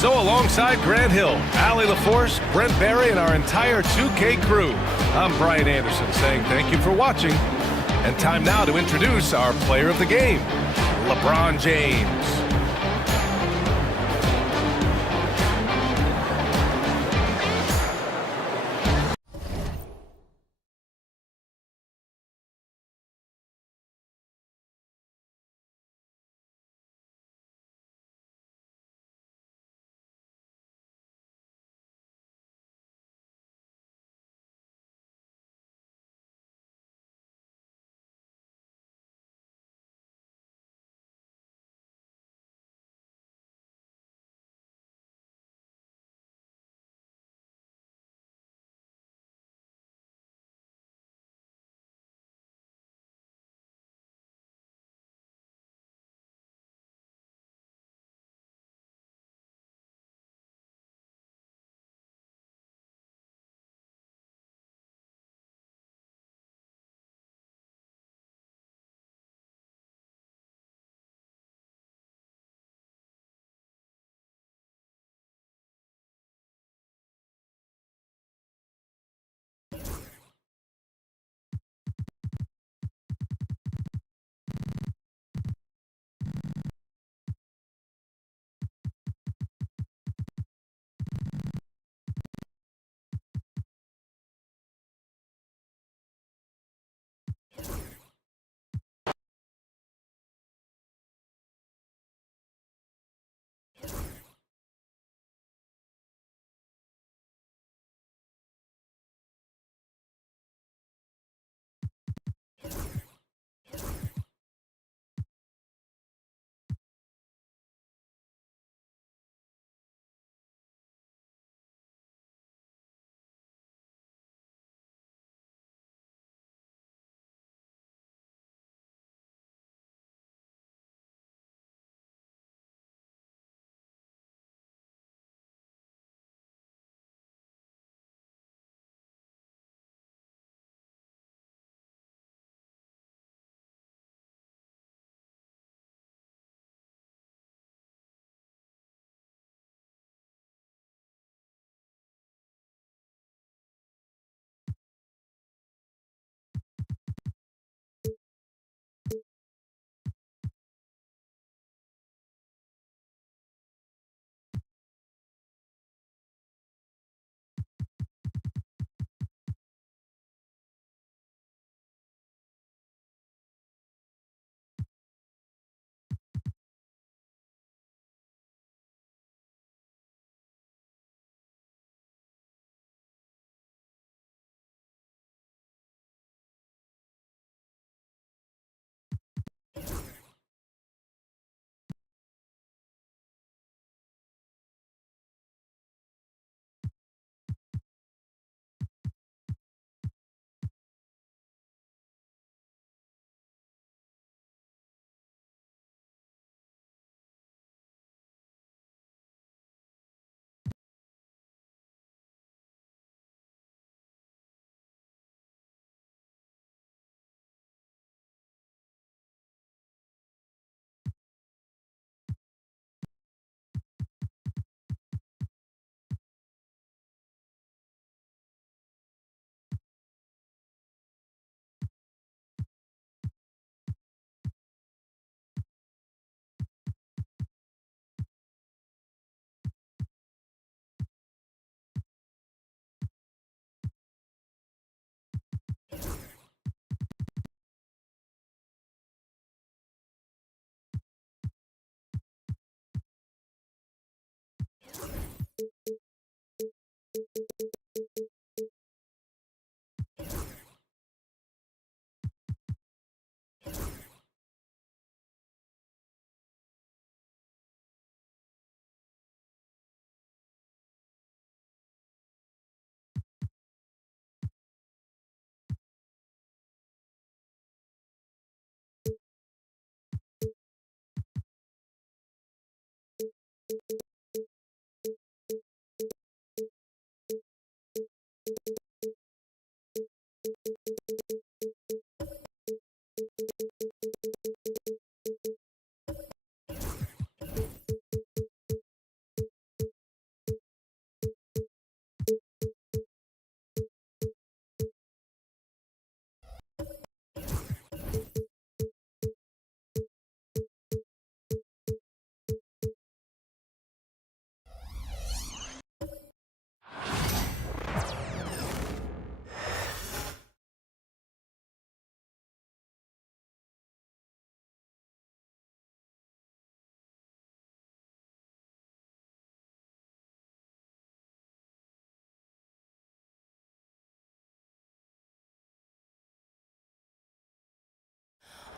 So alongside Grant Hill, Allie LaForce, Brent Barry, and our entire 2K crew, I'm Brian Anderson saying thank you for watching. And time now to introduce our player of the game, LeBron James.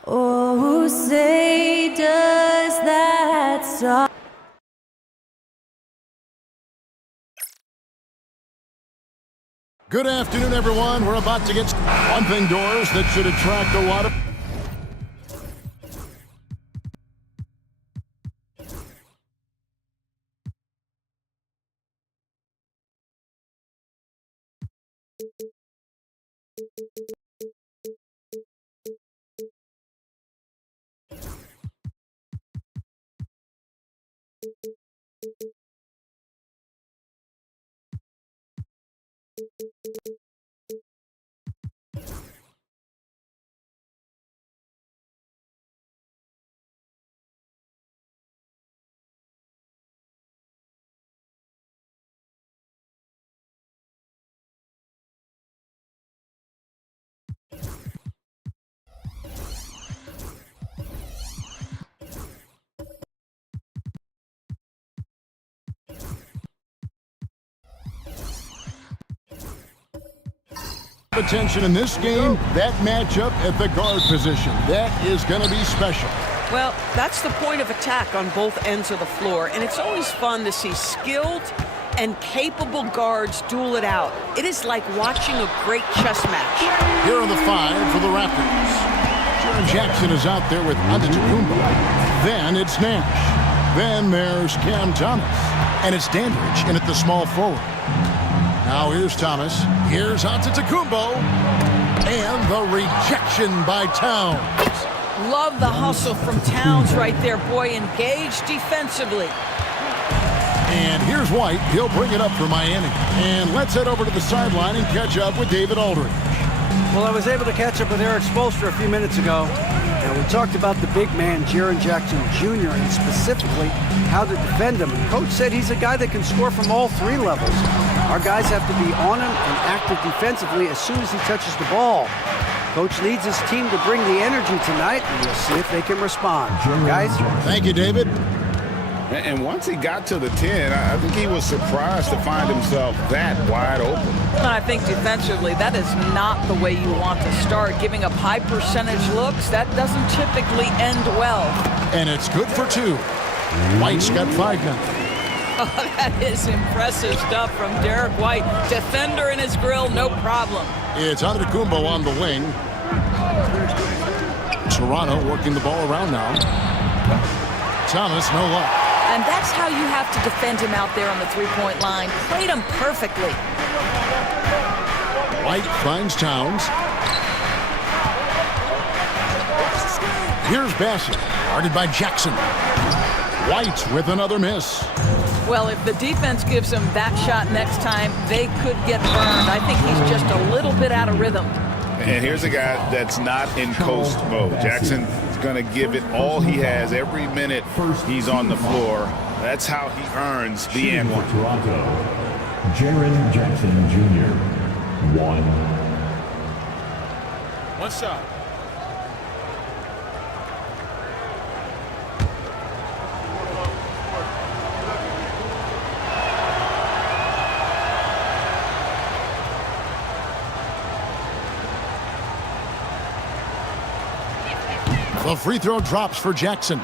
Oh, say does that song. Good afternoon, everyone. We're about to get bumping doors that should attract a lot of... attention in this game, that matchup at the guard position. That is going to be special. Well, that's the point of attack on both ends of the floor, and it's always fun to see skilled and capable guards duel it out. It is like watching a great chess match. Here are the five for the Raptors. Jaren Jackson is out there with Antetokounmpo. Then it's Nash. Then there's Cam Thomas. And it's Dandridge in at the small forward. Now here's Thomas. Here's Antetokounmpo. And the rejection by Towns. Love the hustle from Towns right there. Boy, engaged defensively. And here's White. He'll bring it up for Miami. And let's head over to the sideline and catch up with David Aldridge. Well, I was able to catch up with Eric Spoelstra a few minutes ago, and we talked about the big man, Jaren Jackson Jr., and specifically how to defend him. And Coach said he's a guy that can score from all three levels. Our guys have to be on him and active defensively as soon as he touches the ball. Coach needs his team to bring the energy tonight, and we'll see if they can respond. Guys? Thank you, David. And once he got to the 10, I think he was surprised to find himself that wide open. I think defensively, that is not the way you want to start. Giving up high percentage looks, that doesn't typically end well. And it's good for two. White's got 5 now. Oh, that is impressive stuff from Derek White. Defender in his grill, no problem. It's Antetokounmpo on the wing. Toronto working the ball around now. Thomas, no luck. And that's how you have to defend him out there on the three-point line. Played him perfectly. White finds Towns. Here's Bassett, guarded by Jackson. White with another miss. Well, if the defense gives him that shot next time, they could get burned. I think he's just a little bit out of rhythm. And here's a guy that's not in coast mode. Jackson is going to give it all he has every minute he's on the floor. That's how he earns the and one. Toronto, Jaren Jackson Jr. 1. One shot. The free throw drops for Jackson.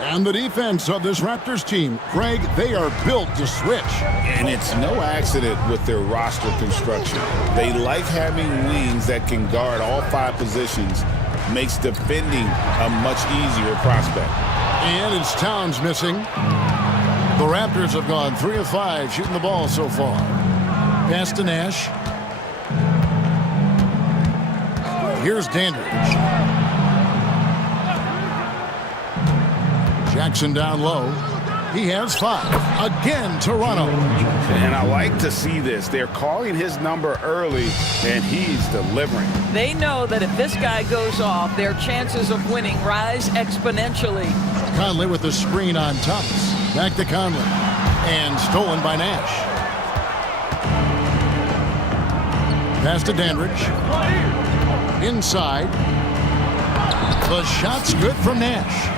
And the defense of this Raptors team, Greg, they are built to switch. And it's no accident with their roster construction. They like having wings that can guard all 5 positions. Makes defending a much easier prospect. And it's Towns missing. The Raptors have gone 3 of 5 shooting the ball so far. Pass to Nash. Here's Dandridge. Jackson down low. He has 5. Again, Toronto. And I like to see this. They're calling his number early, and he's delivering. They know that if this guy goes off, their chances of winning rise exponentially. Conley with the screen on Thomas. Back to Conley. And stolen by Nash. Pass to Dandridge. Inside. The shot's good from Nash.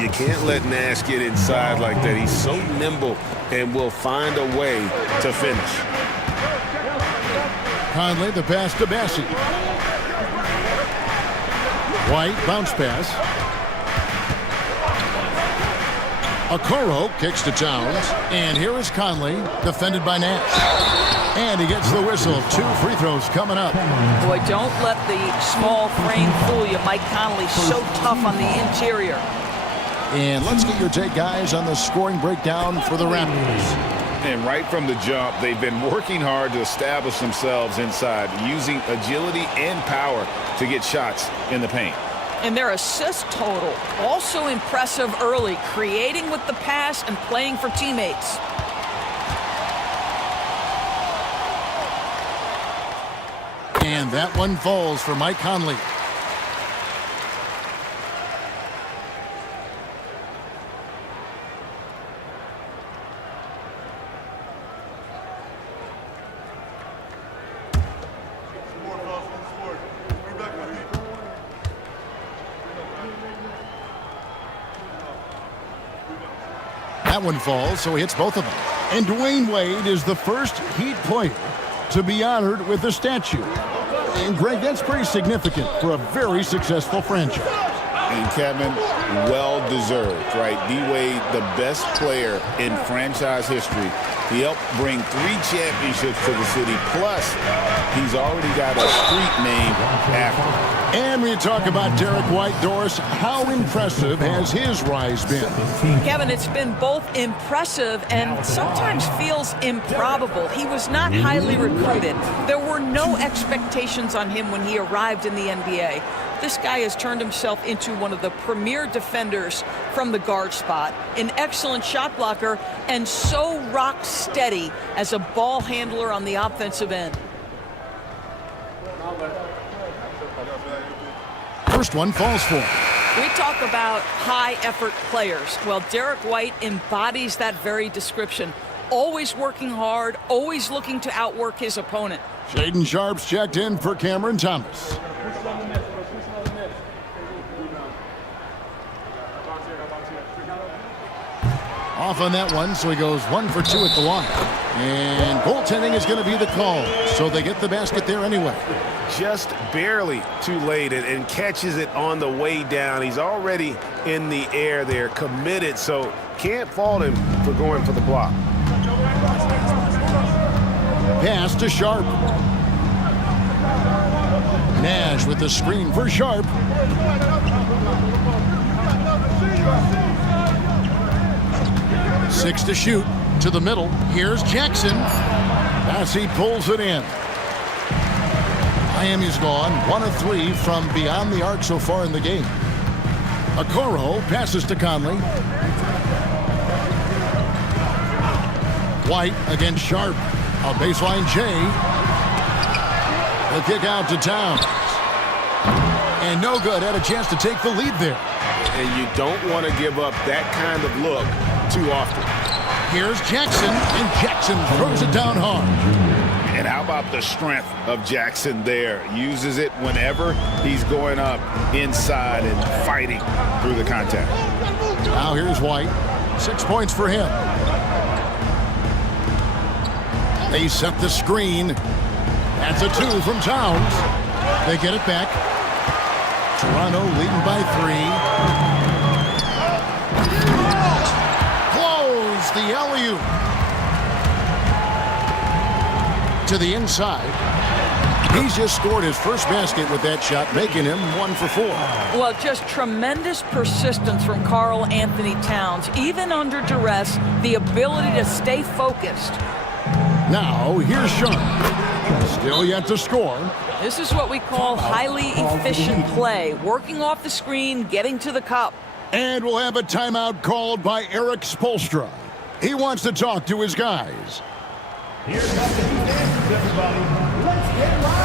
You can't let Nash get inside like that. He's so nimble and will find a way to finish. Conley, the pass to Bassey. White, bounce pass. Okoro kicks to Towns. And here is Conley, defended by Nash. And he gets the whistle. 2 free throws coming up. Boy, don't let the small frame fool you. Mike Conley so tough on the interior. And let's get your take, guys, on the scoring breakdown for the Raptors. And right from the jump, they've been working hard to establish themselves inside, using agility and power to get shots in the paint. And their assist total, also impressive early, creating with the pass and playing for teammates. And that one falls for Mike Conley. That one falls, so he hits both of them. And Dwayne Wade is the first Heat player to be honored with a statue. And Greg, that's pretty significant for a very successful franchise. And Kevin, well deserved, right? D-Wade, the best player in franchise history. He helped bring 3 championships to the city. Plus, he's already got a street named after him. And we talk about Derek White. Doris, how impressive has his rise been? Kevin, it's been both impressive and sometimes feels improbable. He was not highly recruited. There were no expectations on him when he arrived in the NBA. This guy has turned himself into one of the premier defenders from the guard spot, an excellent shot blocker, and so rock steady as a ball handler on the offensive end. First one falls for him. We talk about high-effort players. Well, Derek White embodies that very description. Always working hard, always looking to outwork his opponent. Shaedon Sharpe's checked in for Cameron Thomas. Off on that one, so he goes 1 for 2 at the line. And goaltending is going to be the call, so they get the basket there anyway. Just barely too late and catches it on the way down. He's already in the air there, committed, so can't fault him for going for the block. Pass to Sharpe. Nash with the screen for Sharpe. 6 to shoot. To the middle. Here's Jackson. Bassey pulls it in. Miami's gone 1 of 3 from beyond the arc so far in the game. Okoro passes to Conley. White against Sharpe. A baseline J. The kick out to Towns. And no good. Had a chance to take the lead there. And you don't want to give up that kind of look too often. Here's Jackson, and Jackson throws it down hard. And how about the strength of Jackson there? Uses it whenever he's going up inside and fighting through the contact. Now here's White. 6 points for him. They set the screen. That's a 2 from Towns. They get it back. Toronto leading by 3. Close the alley-oop. To the inside. He's just scored his first basket with that shot, making him 1 for 4. Well, just tremendous persistence from Karl Anthony Towns. Even under duress, the ability to stay focused. Now, here's Sharp. Still yet to score. This is what we call highly efficient play. Working off the screen, getting to the cup. And we'll have a timeout called by Erik Spoelstra. He wants to talk to his guys. Here comes the defense, everybody. Let's get loud.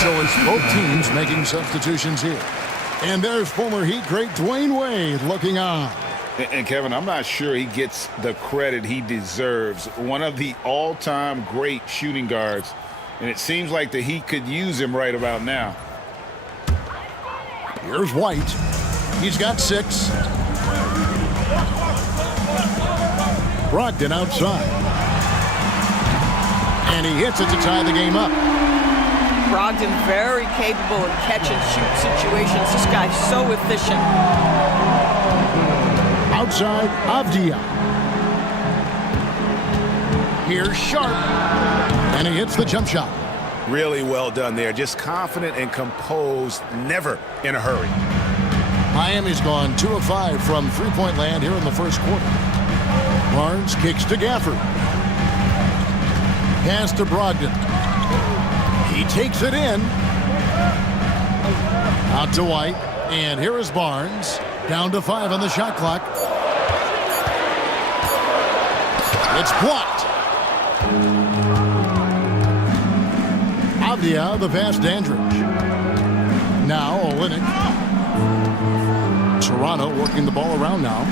So it's both teams making substitutions here. And there's former Heat great Dwayne Wade looking on. And Kevin, I'm not sure he gets the credit he deserves. One of the all-time great shooting guards. And it seems like the Heat could use him right about now. Here's White. He's got 6. Brogdon outside. And he hits it to tie the game up. Brogdon very capable in catch-and-shoot situations. This guy's so efficient. Outside, Avdia. Here's Sharp. And he hits the jump shot. Really well done there. Just confident and composed, never in a hurry. Miami's gone 2 of 5 from three-point land here in the first quarter. Barnes kicks to Gafford. Pass to Brogdon. He takes it in. Out to White. And here is Barnes. Down to 5 on the shot clock. It's blocked. Avdia, the pass, Dandridge. Now Olynyk. Toronto working the ball around now.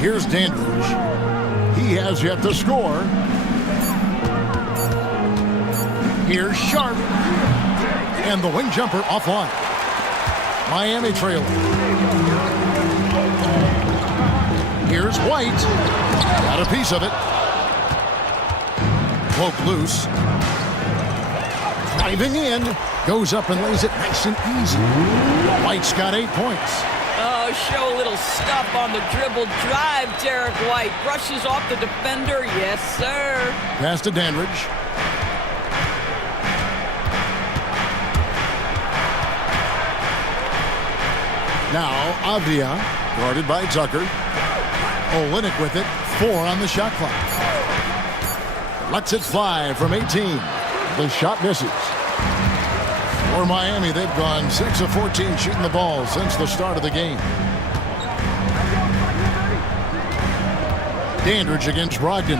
Here's Dandridge. He has yet to score. Here's Sharp. And the wing jumper offline. Miami trailing. Here's White. Got a piece of it. Poke loose. Driving in. Goes up and lays it nice and easy. White's got 8 points. Oh, show a little stuff on the dribble drive, Derek White. Brushes off the defender. Yes, sir. Pass to Dandridge. Now, Avdia, guarded by Tucker. Olynyk with it. 4 on the shot clock. Lets it fly from 18. The shot misses. For Miami, they've gone 6 of 14 shooting the ball since the start of the game. Dandridge against Brogdon.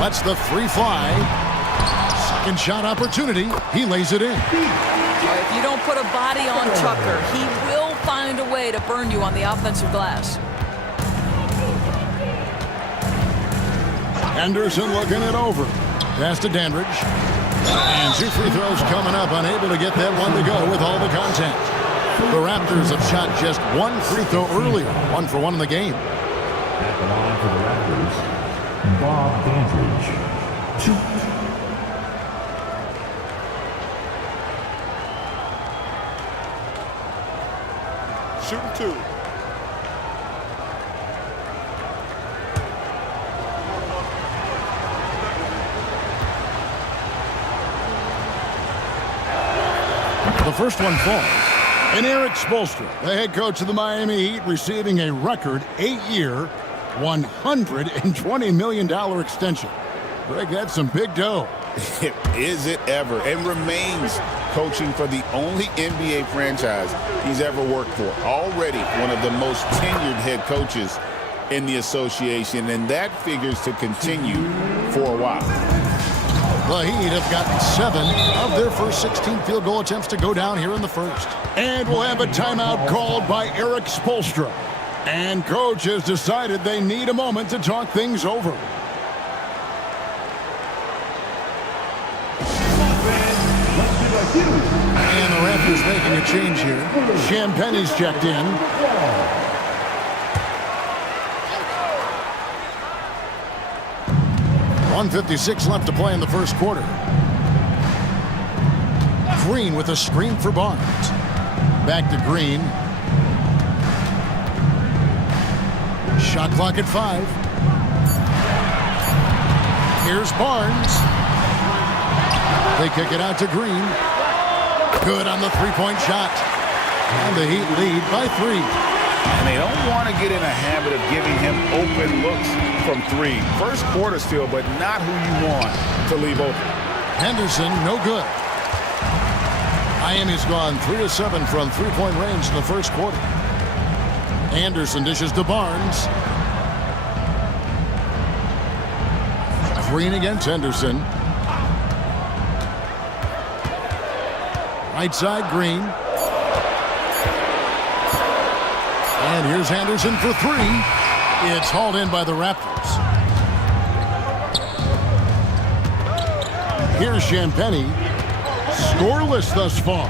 Lets the 3 fly. Second shot opportunity. He lays it in. If you don't put a body on Tucker, he will find a way to burn you on the offensive glass. Henderson looking it over. Pass to Dandridge. And 2 free throws coming up. Unable to get that one to go with all the contact. The Raptors have shot just 1 free throw earlier. 1 for 1 in the game. At the line for the Raptors, Bob Dandridge. 2. Shooting 2. The first one falls. And Eric Spoelstra, the head coach of the Miami Heat, receiving a record 8-year, $120 million extension. Greg, that's some big dough. Is it ever? And remains coaching for the only NBA franchise he's ever worked for. Already one of the most tenured head coaches in the association, and that figures to continue for a while. The Heat have gotten 7 of their first 16 field goal attempts to go down here in the first. And we'll have a timeout called by Eric Spoelstra. And coach has decided they need a moment to talk things over. And the Raptors making a change here. Champagne's checked in. .156 left to play in the first quarter. Green with a screen for Barnes. Back to Green. Shot clock at 5. Here's Barnes. They kick it out to Green. Good on the three-point shot. And the Heat lead by 3. And they don't want to get in a habit of giving him open looks from 3. First quarter still, but not who you want to leave open. Henderson, no good. Miami's gone 3 of 7 from three-point range in the first quarter. Anderson dishes to Barnes. Green against Henderson. Right side, Green. And here's Henderson for 3. It's hauled in by the Raptors. Here's Champagnie. Scoreless thus far.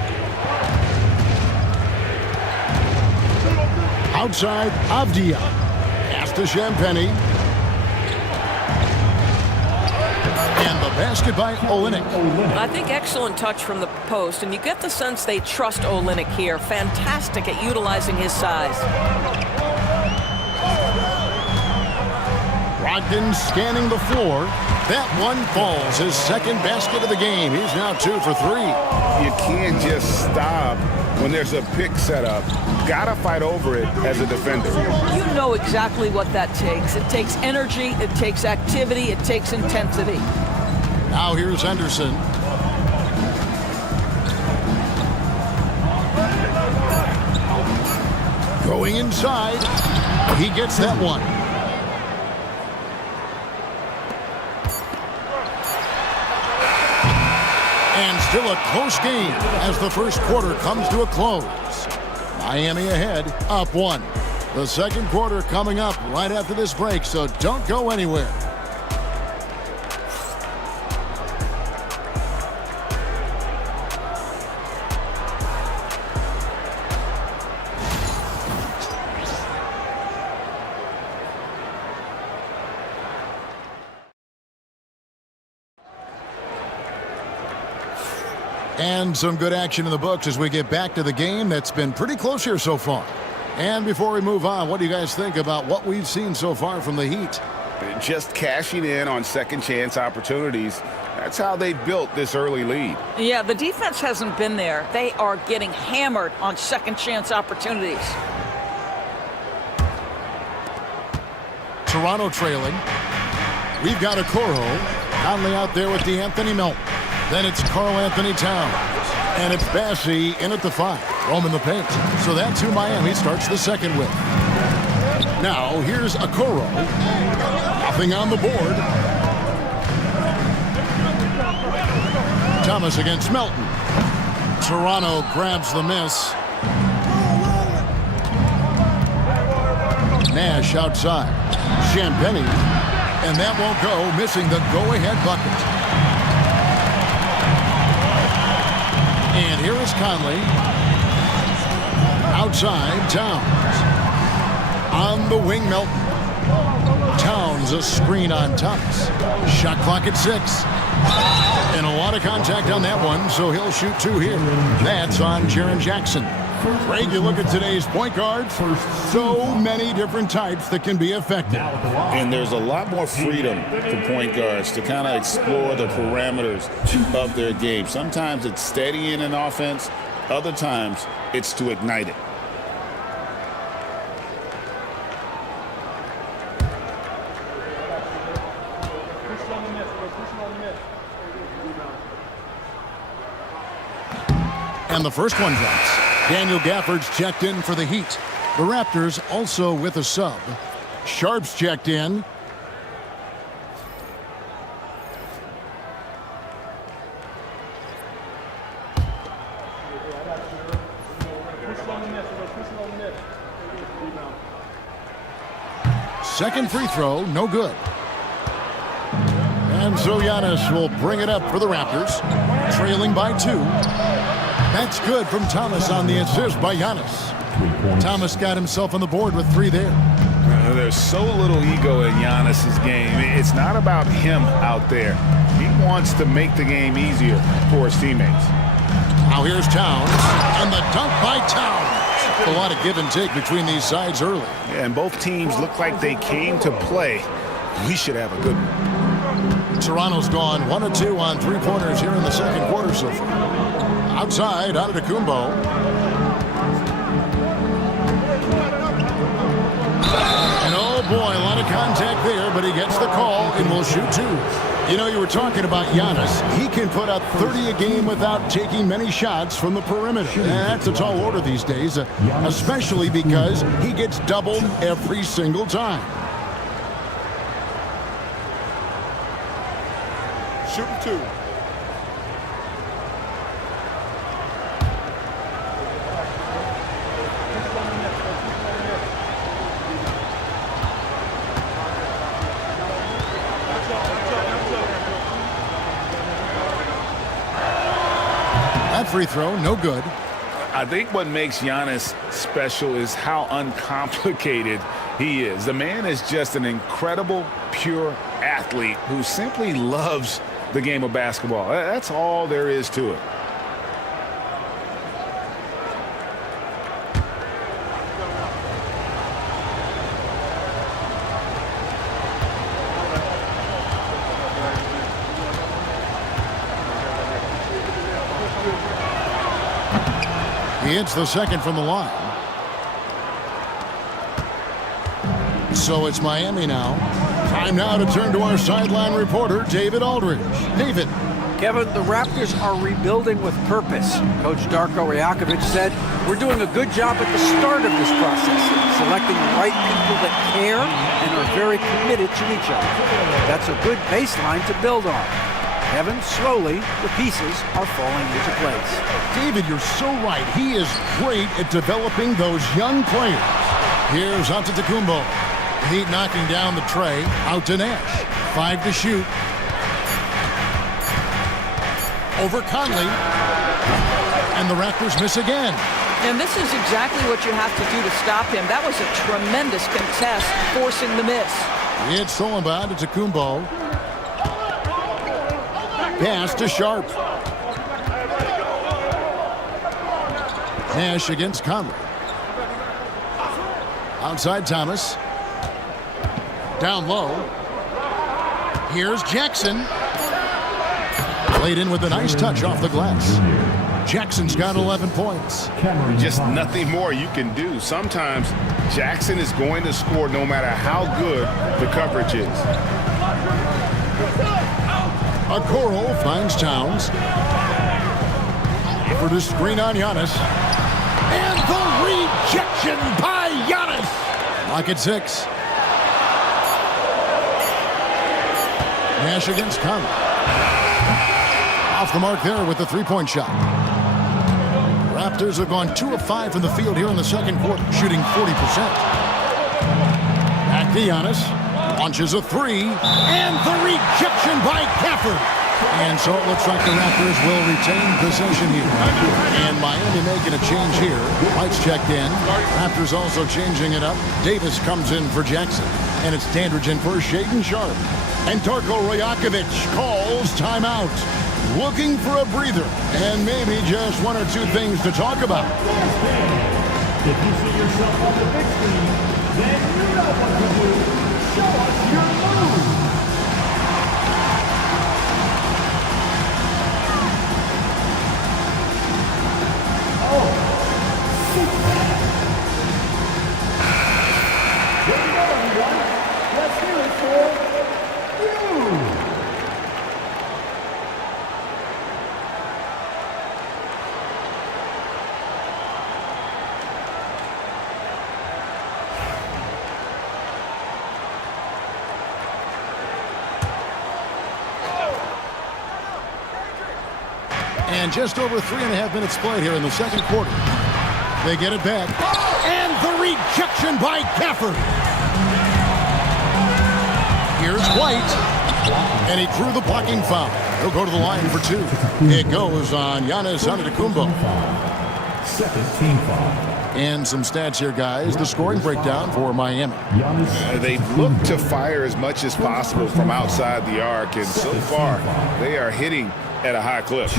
Outside, Avdia. Pass to Champagnie. And the basket by Olynyk. I think excellent touch from the post, and you get the sense they trust Olynyk here. Fantastic at utilizing his size. Brogdon scanning the floor. That one falls. His second basket of the game. He's now 2 for 3. You can't just stop when there's a pick set up. Gotta fight over it as a defender. You know exactly what that takes. It takes energy, it takes activity, it takes intensity. Now here's Henderson. Going inside. He gets that one. And still a close game as the first quarter comes to a close. Miami ahead, up 1. The second quarter coming up right after this break, so don't go anywhere. And some good action in the books as we get back to the game that's been pretty close here so far. And before we move on, what do you guys think about what we've seen so far from the Heat? Just cashing in on second chance opportunities. That's how they built this early lead. Yeah, the defense hasn't been there. They are getting hammered on second chance opportunities. Toronto trailing. We've got Okoro. Conley out there with DeAnthony Melton. Then it's Karl Anthony Towns. And it's Bassey in at the 5. Roaming the paint. So that's who Miami starts the second with. Now here's Okoro. Nothing on the board. Thomas against Melton. Toronto grabs the miss. Nash outside. Champagnie. And that won't go, missing the go-ahead bucket. And here is Conley. Outside, Towns. On the wing, Melton. Towns, a screen on Thomas. Shot clock at 6. And a lot of contact on that one, so he'll shoot 2 here. That's on Jaren Jackson. Greg, you look at today's point guards, so many different types that can be effective. And there's a lot more freedom for point guards to kind of explore the parameters of their game. Sometimes it's steadying an offense. Other times, it's to ignite it. And the first one drops. Daniel Gafford's checked in for the Heat. The Raptors also with a sub. Sharp's checked in. Second free throw, no good. And so Giannis will bring it up for the Raptors, trailing by 2. That's good from Thomas on the assist by Giannis. Thomas got himself on the board with 3 there. There's so little ego in Giannis's game. It's not about him out there. He wants to make the game easier for his teammates. Now here's Towns, and the dunk by Towns. A lot of give and take between these sides early. Yeah, and both teams look like they came to play. We should have a good one. Toronto's gone 1 of 2 on 3-pointers here in the second quarter so far. Outside, Antetokounmpo. And oh boy, a lot of contact there, but he gets the call and will shoot 2. You know, you were talking about Giannis. He can put up 30 a game without taking many shots from the perimeter. And that's a tall order these days, especially because he gets doubled every single time. Shooting 2. That free throw, no good. I think what makes Giannis special is how uncomplicated he is. The man is just an incredible, pure athlete who simply loves the game of basketball. That's all there is to it. He hits the second from the line. So it's Miami now. Time now to turn to our sideline reporter, David Aldridge. David. Kevin, the Raptors are rebuilding with purpose. Coach Darko Rajakovic said, "We're doing a good job at the start of this process, selecting the right people that care and are very committed to each other. That's a good baseline to build on." Kevin, slowly, the pieces are falling into place. David, you're so right. He is great at developing those young players. Here's Antetokounmpo. Heat knocking down the tray. Out to Nash. 5 to shoot. Over Conley. And the Raptors miss again. And this is exactly what you have to do to stop him. That was a tremendous contest, forcing the miss. It's stolen by Antetokounmpo. Pass to Sharp. Nash against Conley. Outside Thomas. Down low. Here's Jackson. Played in with a nice touch off the glass. Jackson's got 11 points. Just nothing more you can do. Sometimes Jackson is going to score no matter how good the coverage is. Okoro finds Towns. For the screen on Giannis. And the rejection by Giannis. Lock at 6. Nash against Conley. Off the mark there with the 3-point shot. Raptors have gone 2 of 5 from the field here in the second quarter, shooting 40%. Back to Giannis. Launches a 3. And the rejection by Gafford. And so it looks like the Raptors will retain possession here. And Miami making a change here. White's checked in. Raptors also changing it up. Davis comes in for Jackson. And it's Dandridge in for Shaedon Sharp. And Darko Rajakovic calls timeout. Looking for a breather. And maybe just 1 or 2 things to talk about. If you see yourself on the big screen, then you know what to do. Show us your move. And just over 3.5 minutes played here in the second quarter. They get it back. And the rejection by Gafford. Here's White. And he drew the blocking foul. He'll go to the line for 2. It goes on Giannis Antetokounmpo. Second team foul. And some stats here, guys. The scoring breakdown for Miami. They look to fire as much as possible from outside the arc, and so far they are hitting at a high clip.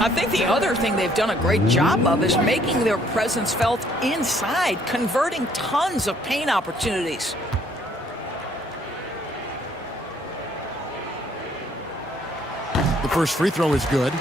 I think the other thing they've done a great job of is making their presence felt inside, converting tons of paint opportunities. The first free throw is good.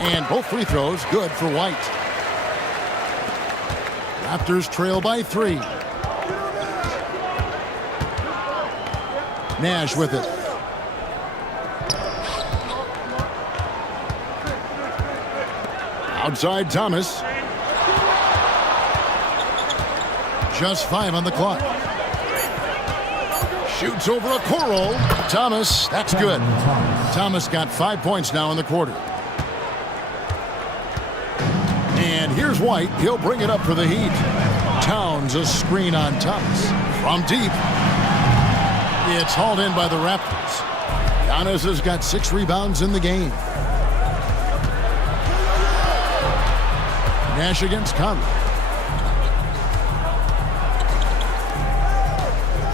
And both free throws good for White. Raptors trail by 3. Nash with it. Outside Thomas. Just 5 on the clock. Shoots over a Okoro. Thomas, that's good. Thomas got 5 points now in the quarter. And here's White. He'll bring it up for the Heat. Towns a screen on Thomas. From deep. It's hauled in by the Raptors. Giannis has got 6 rebounds in the game. Nash against Conley.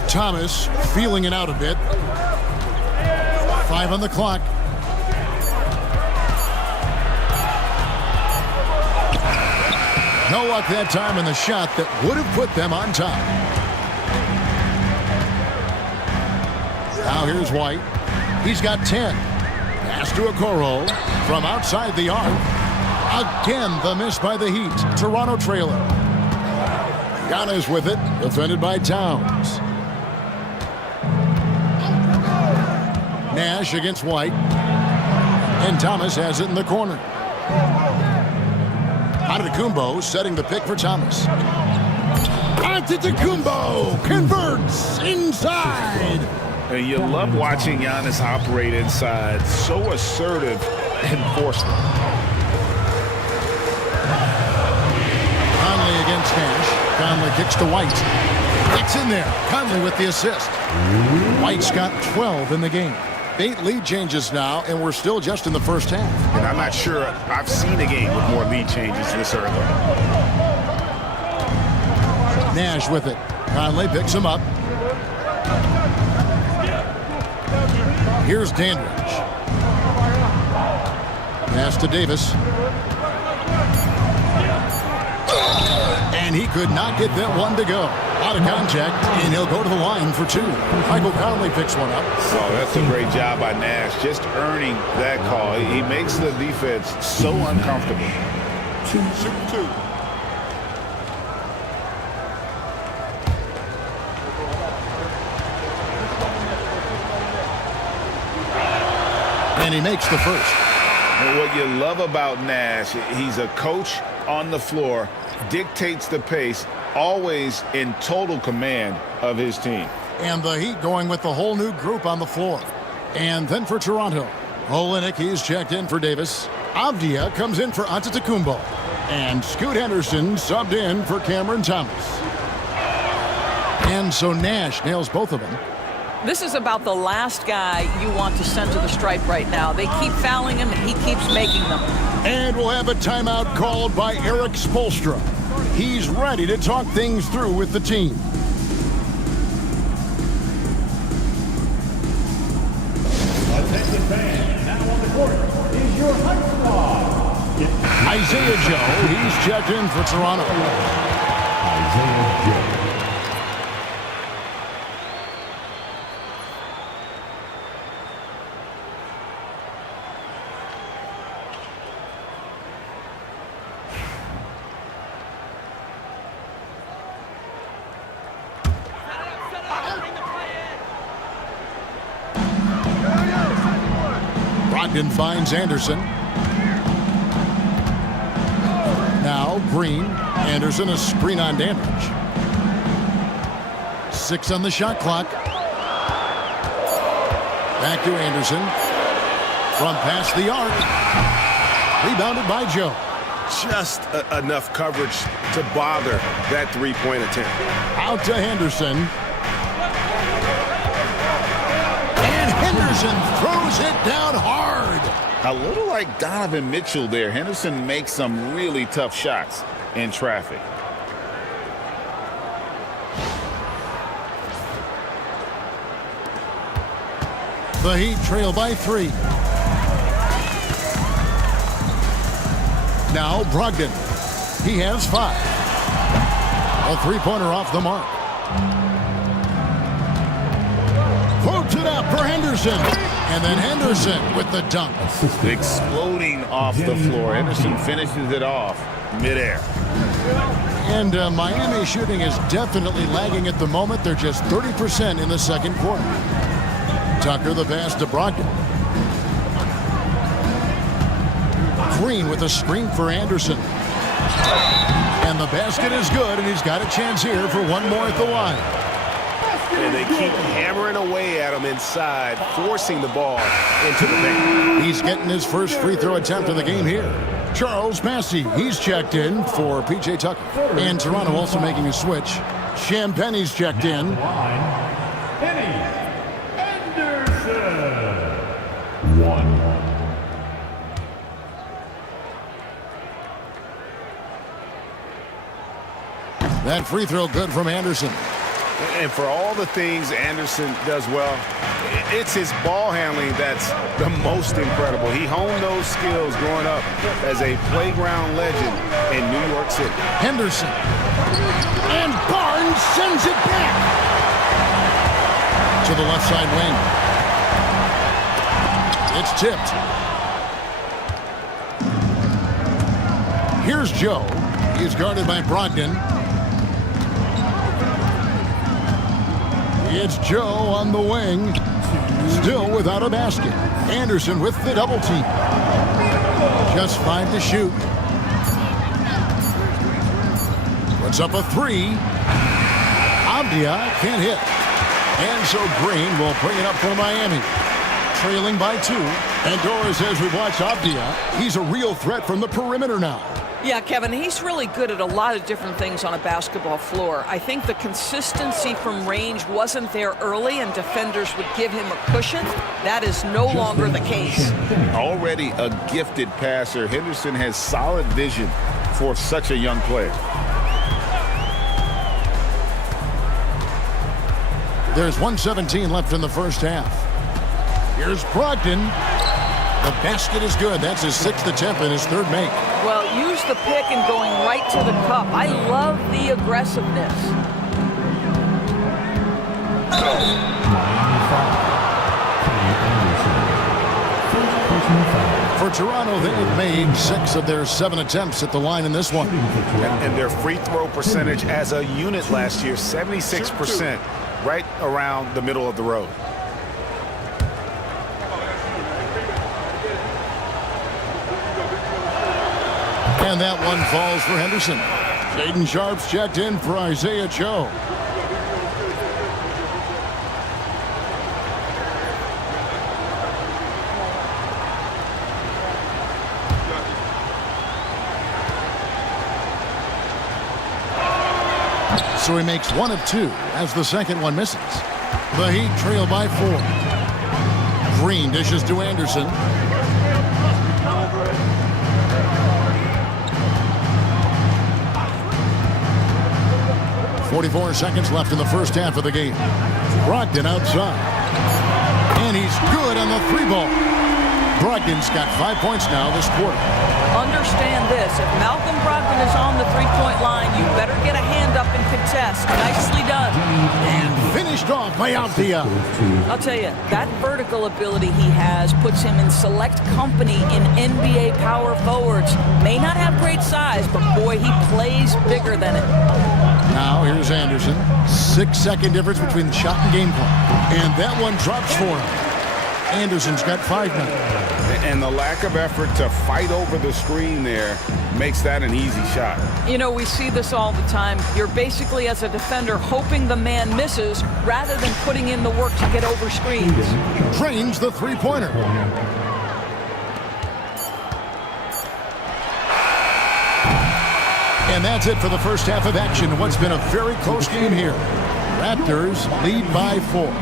Thomas feeling it out a bit. 5 on the clock. No luck that time in the shot that would have put them on top. Now here's White. He's got 10. Pass to Okoro from outside the arc. Again, the miss by the Heat. Toronto trailer. Giannis with it, defended by Towns. Nash against White. And Thomas has it in the corner. Antetokounmpo setting the pick for Thomas. Antetokounmpo converts inside. And you love watching Giannis operate inside. So assertive and forceful. Conley against Nash. Conley kicks to White. It's in there. Conley with the assist. White's got 12 in the game. 8 lead changes now, and we're still just in the first half. And I'm not sure I've seen a game with more lead changes this early. Nash with it. Conley picks him up. Here's Dandridge. Pass to Davis. And he could not get that one to go. Out of contact, and he'll go to the line for 2. Michael Conley picks one up. Oh, that's a great job by Nash, just earning that call. He makes the defense so uncomfortable. 2. And he makes the first. And what you love about Nash, he's a coach on the floor, dictates the pace, always in total command of his team. And the Heat going with the whole new group on the floor. And then for Toronto, Olynyk, he's checked in for Davis. Avdia comes in for Antetokounmpo. And Scoot Henderson subbed in for Cameron Thomas. And so Nash nails both of them. This is about the last guy you want to send to the stripe right now. They keep fouling him, and he keeps making them. And we'll have a timeout called by Eric Spoelstra. He's ready to talk things through with the team. Attention fans, now on the court is your hype squad. Isaiah Joe, he's checked in for Toronto. Isaiah Joe. Brogdon finds Anderson. Now Green. Anderson, a screen on Dandridge. 6 on the shot clock. Back to Anderson. From past the arc. Rebounded by Joe. Just enough coverage to bother that three-point attempt. Out to Henderson. And Henderson throws it down hard. A little like Donovan Mitchell there. Henderson makes some really tough shots in traffic. The Heat trail by 3. Now Brogdon. He has 5. A three-pointer off the mark. Floats it up for Henderson. And then Henderson with the dunk. Exploding off the floor. Henderson finishes it off midair. And Miami shooting is definitely lagging at the moment. They're just 30% in the second quarter. Tucker the pass to Brogdon. Green with a screen for Anderson. And the basket is good, and he's got a chance here for one more at the line. And they keep hammering away at him inside, forcing the ball into the paint. He's getting his first free throw attempt of the game here. Charles Massey, he's checked in for P.J. Tucker. And Toronto also making a switch. Champagne's checked in. That free throw good from Anderson. And for all the things Anderson does well, it's his ball handling that's the most incredible. He honed those skills growing up as a playground legend in New York City. Henderson. And Barnes sends it back to the left side wing. It's tipped. Here's Joe. He's guarded by Brogdon. It's Joe on the wing. Still without a basket. Anderson with the double team. Just 5 to shoot. Puts up a 3. Avdia can't hit. And so Green will bring it up for Miami. Trailing by 2. And Doris, as we watch Avdia, he's a real threat from the perimeter now. Yeah, Kevin, he's really good at a lot of different things on a basketball floor. I think the consistency from range wasn't there early, and defenders would give him a cushion. That is no longer the case. Already a gifted passer, Henderson has solid vision for such a young player. There's 1:17 left in the first half. Here's Brogdon. The basket is good. That's his 6th attempt and his 3rd make. Well, use the pick and going right to the cup. I love the aggressiveness. For Toronto, they have made 6 of their 7 attempts at the line in this one. And their free throw percentage as a unit last year, 76%, right around the middle of the road. And that one falls for Henderson. Jaden Sharp's checked in for Isaiah Joe. So he makes 1 of 2 as the second one misses. The Heat trail by 4. Green dishes to Anderson. 44 seconds left in the first half of the game. Brogdon outside. And he's good on the 3-ball. Brogdon's got 5 points now this quarter. Understand this. If Malcolm Brogdon is on the three-point line, you better get a hand up and contest. Nicely done. And finished off by Avdia. I'll tell you, that vertical ability he has puts him in select company in NBA power forwards. May not have great size, but boy, he plays bigger than it. Now here's Anderson. 6-second difference between the shot and game clock. And that one drops for him. Anderson's got 5 now. And the lack of effort to fight over the screen there makes that an easy shot. You know, we see this all the time. You're basically, as a defender, hoping the man misses rather than putting in the work to get over screens. Drains the three-pointer. And that's it for the first half of action. What's been a very close game here. Raptors lead by 4.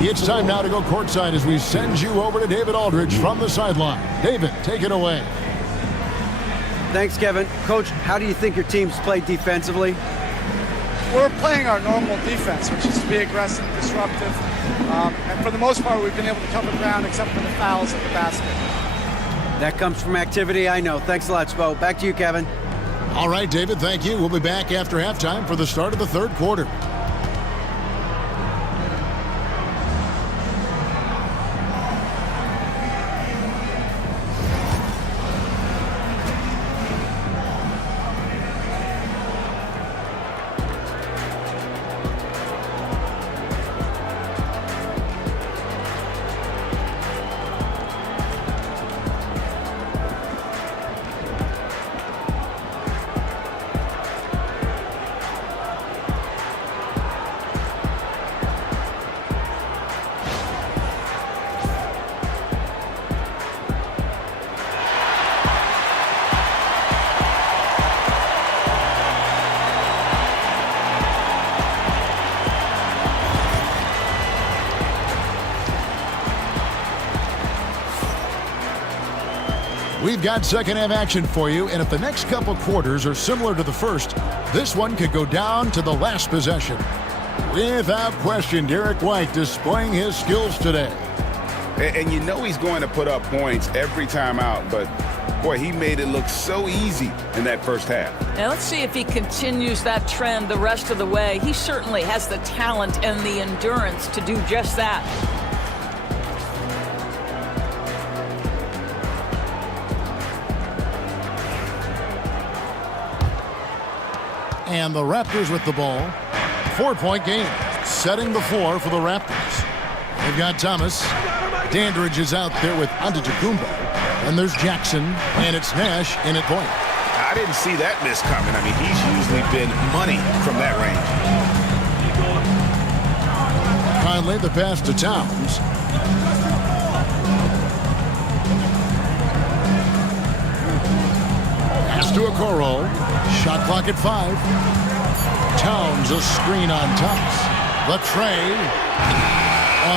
It's time now to go courtside as we send you over to David Aldridge from the sideline. David, take it away. Thanks, Kevin. Coach, how do you think your team's played defensively? We're playing our normal defense, which is to be aggressive, disruptive. And for the most part, we've been able to cover ground except for the fouls at the basket. That comes from activity, I know. Thanks a lot, Spo. Back to you, Kevin. All right, David, thank you. We'll be back after halftime for the start of the third quarter. We've got second half action for you, and if the next couple quarters are similar to the first, this one could go down to the last possession. Without question, Derek White displaying his skills today. And you know he's going to put up points every time out, but boy, he made it look so easy in that first half. Now let's see if he continues that trend the rest of the way. He certainly has the talent and the endurance to do just that. And the Raptors with the ball. 4-point game, setting the floor for the Raptors. They've got Thomas. Dandridge is out there with Antetokounmpo. And there's Jackson, and it's Nash in at point. I didn't see that miss coming. I mean, he's usually been money from that range. Conley, the pass to Towns. Pass to Okoro. Shot clock at 5. Towns a screen on Thomas. The tray.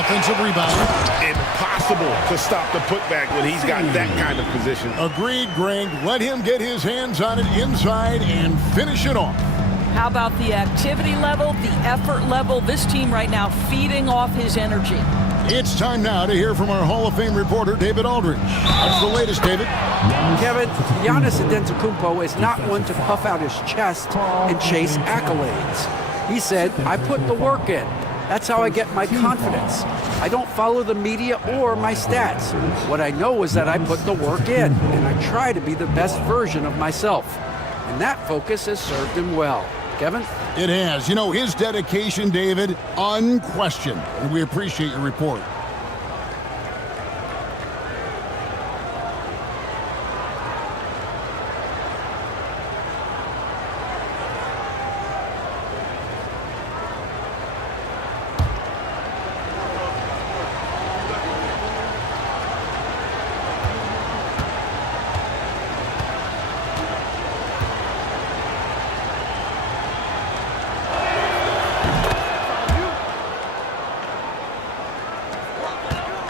Offensive rebound. Impossible to stop the putback when he's got that kind of position. Agreed, Greg. Let him get his hands on it inside and finish it off. How about the activity level, the effort level? This team right now feeding off his energy. It's time now to hear from our Hall of Fame reporter, David Aldridge. What's the latest, David? Kevin, Giannis Antetokounmpo is not one to puff out his chest and chase accolades. He said, I put the work in. That's how I get my confidence. I don't follow the media or my stats. What I know is that I put the work in, and I try to be the best version of myself. And that focus has served him well. Kevin? It has. You know, his dedication, David, unquestioned. And we appreciate your report.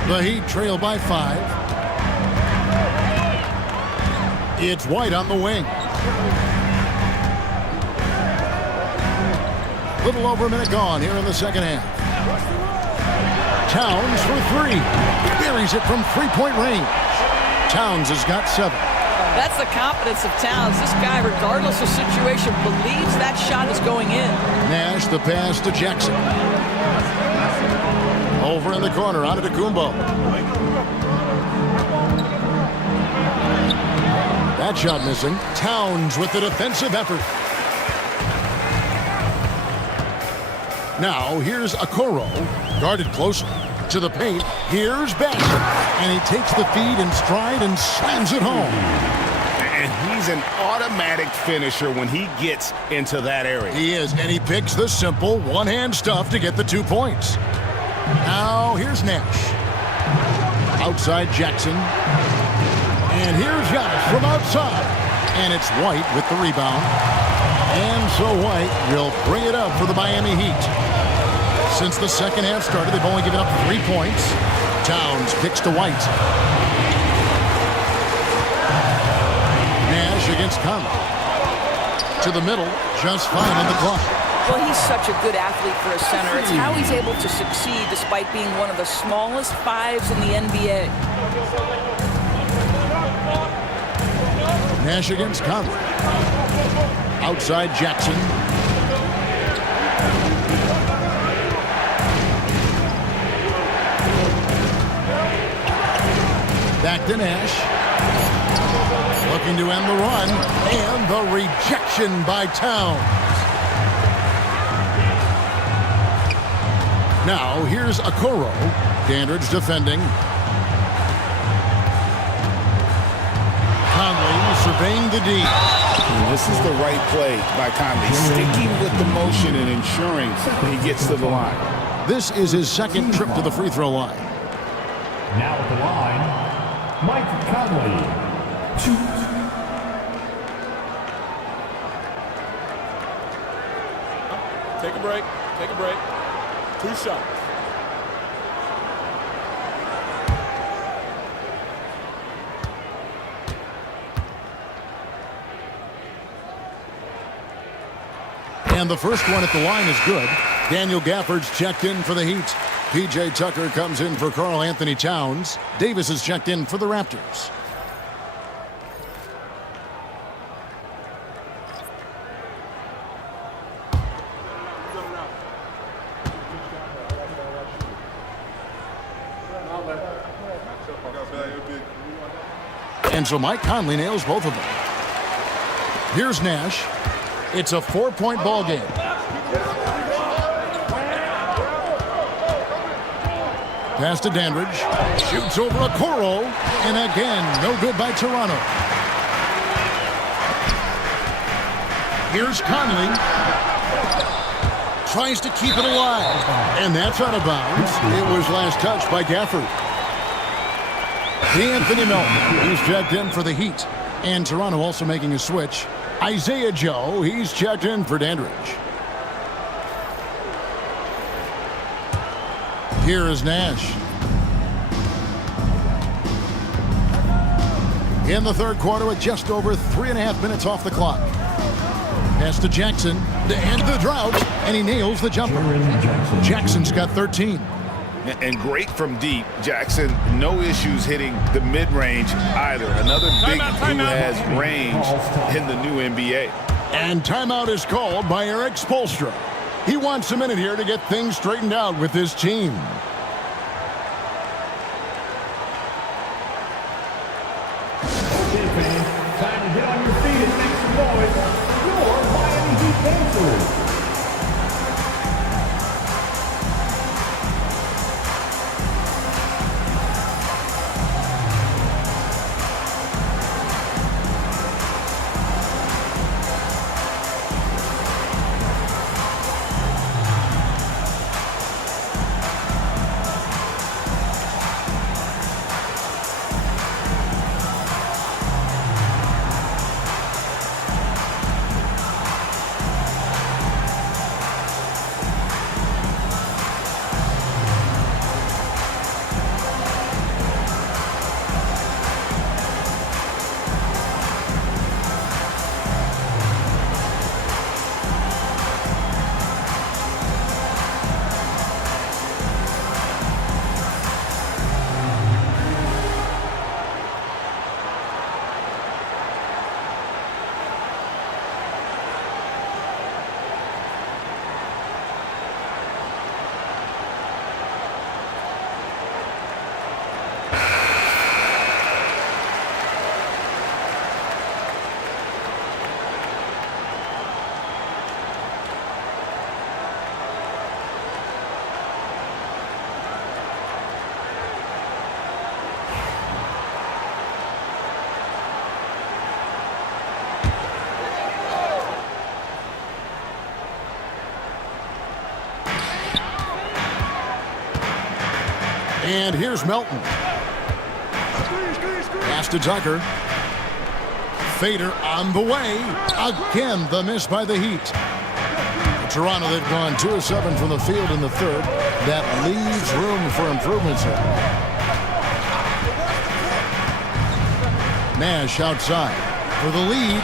The Heat trail by 5. It's White on the wing. Little over a minute gone here in the second half. Towns for 3. Buries it from three-point range. Towns has got 7. That's the confidence of Towns. This guy, regardless of situation, believes that shot is going in. Nash the pass to Jackson. Over in the corner, Antetokounmpo. That shot missing. Towns with the defensive effort. Now, here's Okoro, guarded closely. To the paint, here's Basham. And he takes the feed in stride and slams it home. And he's an automatic finisher when he gets into that area. He is, and he picks the simple one-hand stuff to get the 2 points. Now, here's Nash. Outside Jackson. And here's Giannis from outside. And it's White with the rebound. And so White will bring it up for the Miami Heat. Since the second half started, they've only given up 3 points. Towns kicks to White. Nash against Conley. To the middle, just fine on the clock. Well, he's such a good athlete for a center. It's how he's able to succeed despite being one of the smallest fives in the NBA. Nash against Conley. Outside Jackson. Back to Nash. Looking to end the run. And the rejection by Towns. Now, here's Okoro. Dandridge defending. Conley surveying the D. And this is the right play by Conley, sticking with the motion and ensuring he gets to the line. This is his second trip to the free throw line. Now at the line, Mike Conley. Take a break. Take a break. 2 shots. And the first one at the line is good. Daniel Gafford's checked in for the Heat. P.J. Tucker comes in for Karl Anthony Towns. Davis is checked in for the Raptors. And so Mike Conley nails both of them. Here's Nash. It's a 4-point ball game. Pass to Dandridge. Shoots over Okoro. And again, no good by Toronto. Here's Conley. Tries to keep it alive. And that's out of bounds. It was last touched by Gafford. Anthony Melton, he's checked in for the Heat. And Toronto also making a switch. Isaiah Joe, he's checked in for Dandridge. Here is Nash. In the third quarter with just over 3.5 minutes off the clock. Pass to Jackson to end the drought, and he nails the jumper. Jackson's got 13. And great from deep. Jackson, no issues hitting the mid-range either. Another big who has range in the new NBA. And timeout is called by Eric Spoelstra. He wants a minute here to get things straightened out with his team. Okay, fans, time to get on your feet and make some noise. Your Miami Heat dancers. And here's Melton. Pass to Tucker. Fader on the way. Again, the miss by the Heat. Toronto, they've gone 2 of 7 from the field in the third. That leaves room for improvements here. Nash outside for the lead.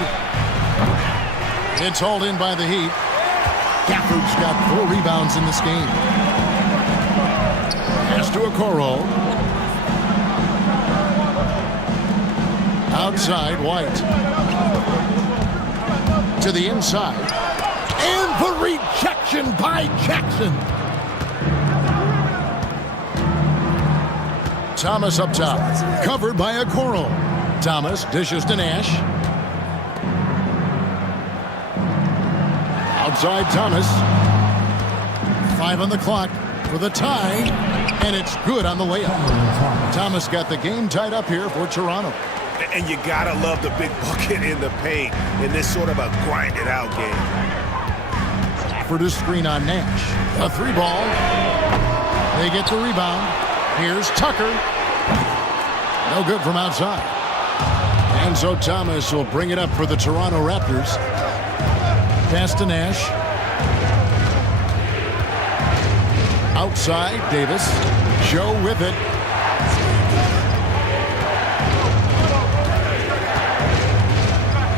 It's hauled in by the Heat. Gafford's got 4 rebounds in this game. Pass to Okoro. Outside, White. To the inside. And the rejection by Jackson. Thomas up top. Covered by Okoro. Thomas dishes to Nash. Outside Thomas. 5 on the clock for the tie. And it's good on the layup. Thomas got the game tied up here for Toronto. And you gotta love the big bucket in the paint in this sort of a grinded-out game. For the screen on Nash. A 3-ball. They get the rebound. Here's Tucker. No good from outside. And so Thomas will bring it up for the Toronto Raptors. Pass to Nash. Outside, Davis. Joe with it.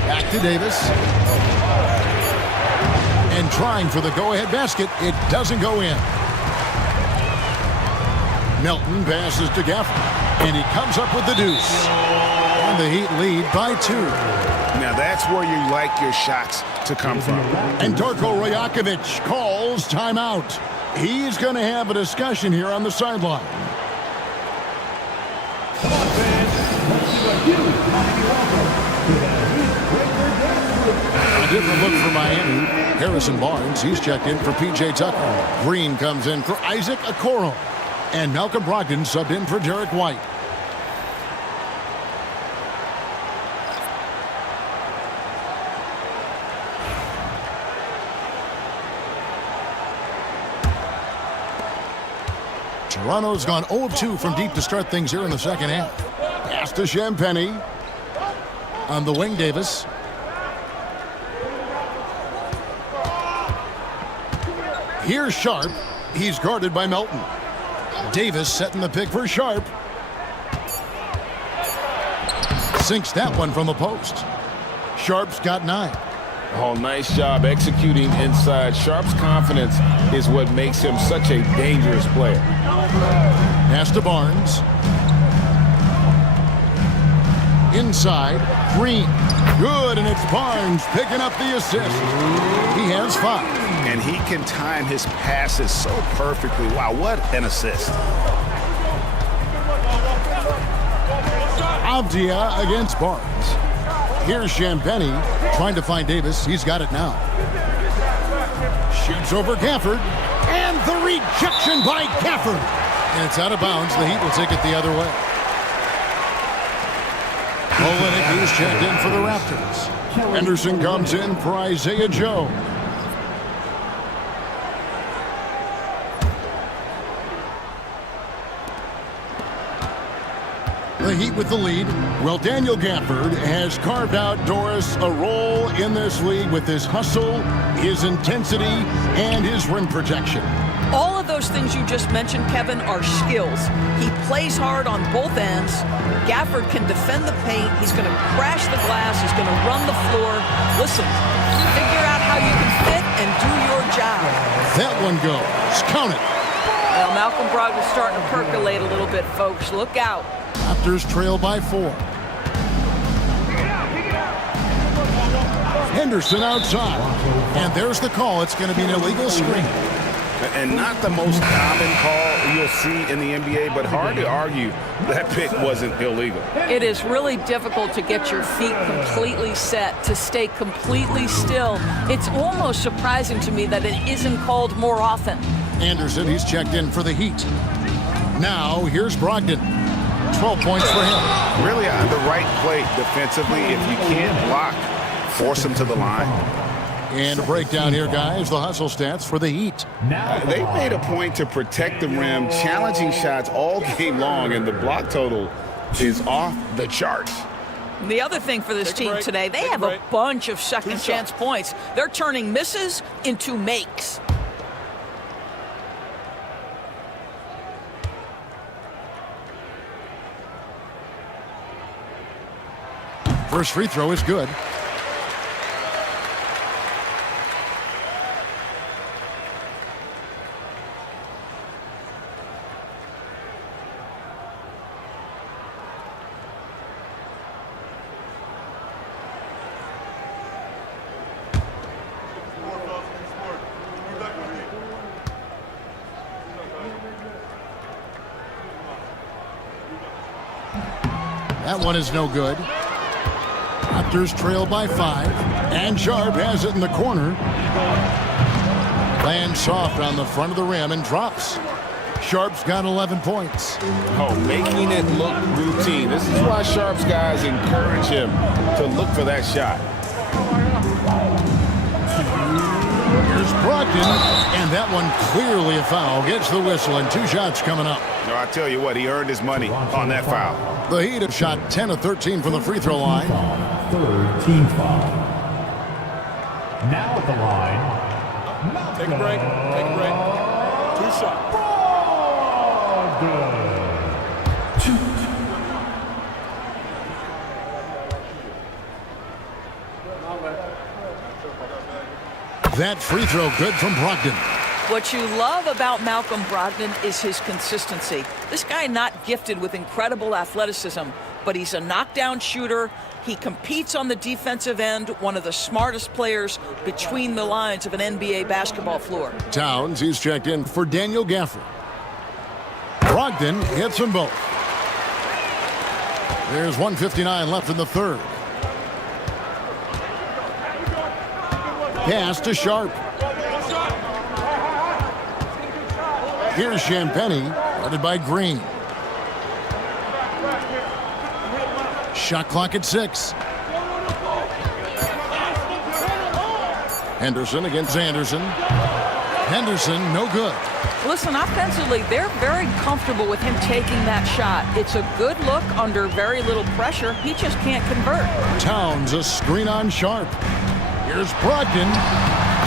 Back to Davis. And trying for the go-ahead basket. It doesn't go in. Melton passes to Gafford. And he comes up with the deuce. And the Heat lead by 2. Now that's where you like your shots to come from. And Darko Rajakovic calls timeout. He's going to have a discussion here on the sideline. A different look for Miami. Harrison Barnes, he's checked in for P.J. Tucker. Green comes in for Isaac Okoro. And Malcolm Brogdon subbed in for Derek White. Toronto's gone 0 of 2 from deep to start things here in the second half. Pass to Champagnie. On the wing, Davis. Here's Sharp. He's guarded by Melton. Davis setting the pick for Sharp. Sinks that one from the post. Sharp's got 9. Oh, nice job executing inside. Sharp's confidence is what makes him such a dangerous player. Pass to Barnes. Inside, Green. Good, and it's Barnes picking up the assist. He has 5. And he can time his passes so perfectly. Wow, what an assist. Avdia against Barnes. Here's Champagnie trying to find Davis. He's got it now. Shoots over Gafford. And the rejection by Gafford. And it's out of bounds. The Heat will take it the other way. Olynyk is checked in for the Raptors. Henderson comes in for Isaiah Joe. The Heat with the lead. Well, Daniel Gafford has carved out Doris a role in this league with his hustle, his intensity, and his rim protection. All of those things you just mentioned, Kevin, are skills. He plays hard on both ends. Gafford can defend the paint. He's going to crash the glass. He's going to run the floor. Listen, figure out how you can fit and do your job. That one goes. Count it. Well, Malcolm Brogdon's starting to percolate a little bit, folks. Look out. Raptors trail by 4. Henderson outside. And there's the call. It's going to be an illegal screen. And not the most common call you'll see in the NBA, but hard to argue that pick wasn't illegal. It is really difficult to get your feet completely set, to stay completely still. It's almost surprising to me that it isn't called more often. Anderson, he's checked in for the Heat. Now, here's Brogdon. 12 points for him. Really on the right play defensively. If you can't block, force him to the line. And breakdown here, guys, the hustle stats for the Heat. They made a point to protect the rim, challenging shots all game long, and the block total is off the charts. The other thing for this team today, they have a bunch of second chance points. They're turning misses into makes. First free throw is good. That one is no good. Raptors trail by 5. And Sharp has it in the corner. Lands soft on the front of the rim and drops. Sharp's got 11 points. Oh, making it look routine. This is why Sharp's guys encourage him to look for that shot. Here's Brogdon, and that one clearly a foul. Gets the whistle, and 2 shots coming up. No, I tell you what, he earned his money on that foul. The Heat have shot 10 of 13 from the free throw line. Third team foul. Now at the line. Take a break. Take a break. 2 shots. That free throw good from Brogdon. What you love about Malcolm Brogdon is his consistency. This guy not gifted with incredible athleticism, but he's a knockdown shooter. He competes on the defensive end, one of the smartest players between the lines of an NBA basketball floor. Towns, he's checked in for Daniel Gafford. Brogdon hits them both. There's 1:59 left in the third. Pass to Sharp. Here's Champagnie, guarded by Green. Shot clock at 6. Henderson against Anderson. Henderson, no good. Listen, offensively, they're very comfortable with him taking that shot. It's a good look under very little pressure. He just can't convert. Towns, a screen on Sharp. Here's Brogdon.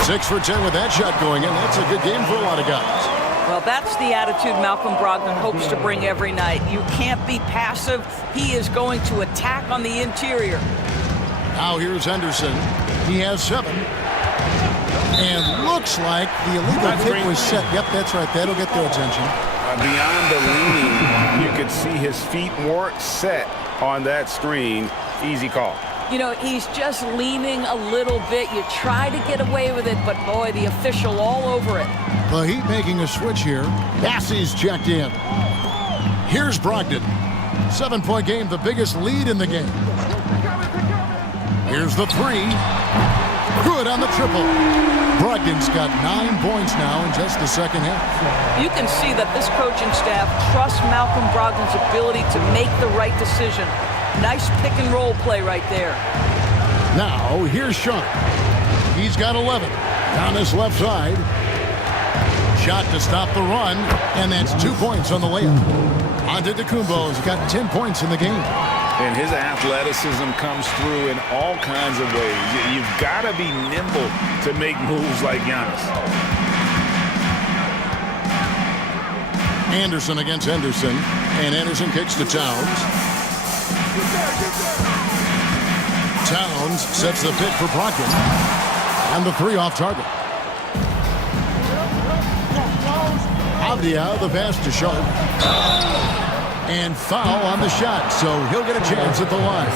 6 for 10 with that shot going in. That's a good game for a lot of guys. Well, that's the attitude Malcolm Brogdon hopes to bring every night. You can't be passive. He is going to attack on the interior. Now here's Henderson. He has 7. And looks like the illegal kick was set. Yep, that's right. That'll get their attention. Beyond the leaning, you could see his feet weren't set on that screen. Easy call. You know, he's just leaning a little bit. You try to get away with it, but boy, the official all over it. The Heat making a switch here. Bassey's checked in. Here's Brogdon. 7-point game, the biggest lead in the game. Here's the 3. Good on the triple. Brogdon's got 9 points now in just the second half. You can see that this coaching staff trusts Malcolm Brogdon's ability to make the right decision. Nice pick and roll play right there. Now, here's Sharp. He's got 11. Down his left side. Shot to stop the run, and that's 2 points on the layup. Antetokounmpo has got 10 points in the game. And his athleticism comes through in all kinds of ways. You've got to be nimble to make moves like Giannis. Anderson against Henderson, and Anderson kicks to Towns. Towns sets the pick for Brogdon, and the 3 off target. Avdia, the pass to Sharp. And foul on the shot, so he'll get a chance at the line.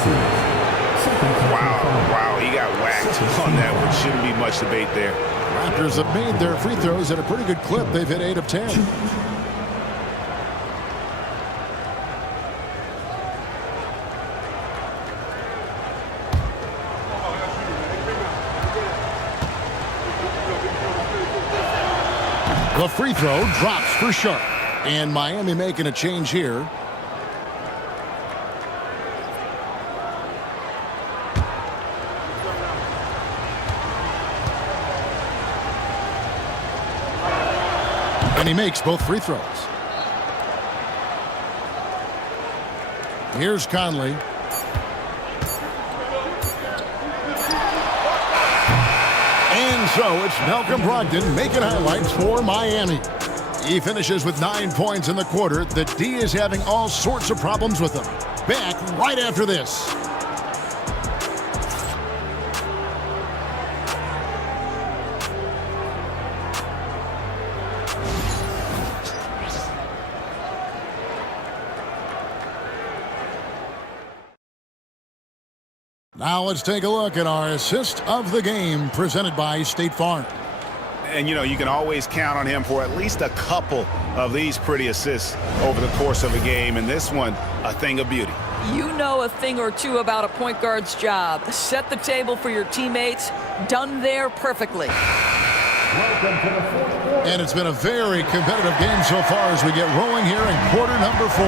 Wow, he got whacked on that one. Shouldn't be much debate there. Raptors have made their free throws at a pretty good clip. They've hit 8 of 10. The free throw drops for Sharp. And Miami making a change here. And he makes both free throws. Here's Conley. And so it's Malcolm Brogdon making highlights for Miami. He finishes with 9 points in the quarter. The D is having all sorts of problems with him. Back right after this. Now let's take a look at our assist of the game presented by State Farm. And, you know, you can always count on him for at least a couple of these pretty assists over the course of a game. And this one, a thing of beauty. You know a thing or two about a point guard's job. Set the table for your teammates. Done there perfectly. And it's been a very competitive game so far as we get rolling here in quarter number 4.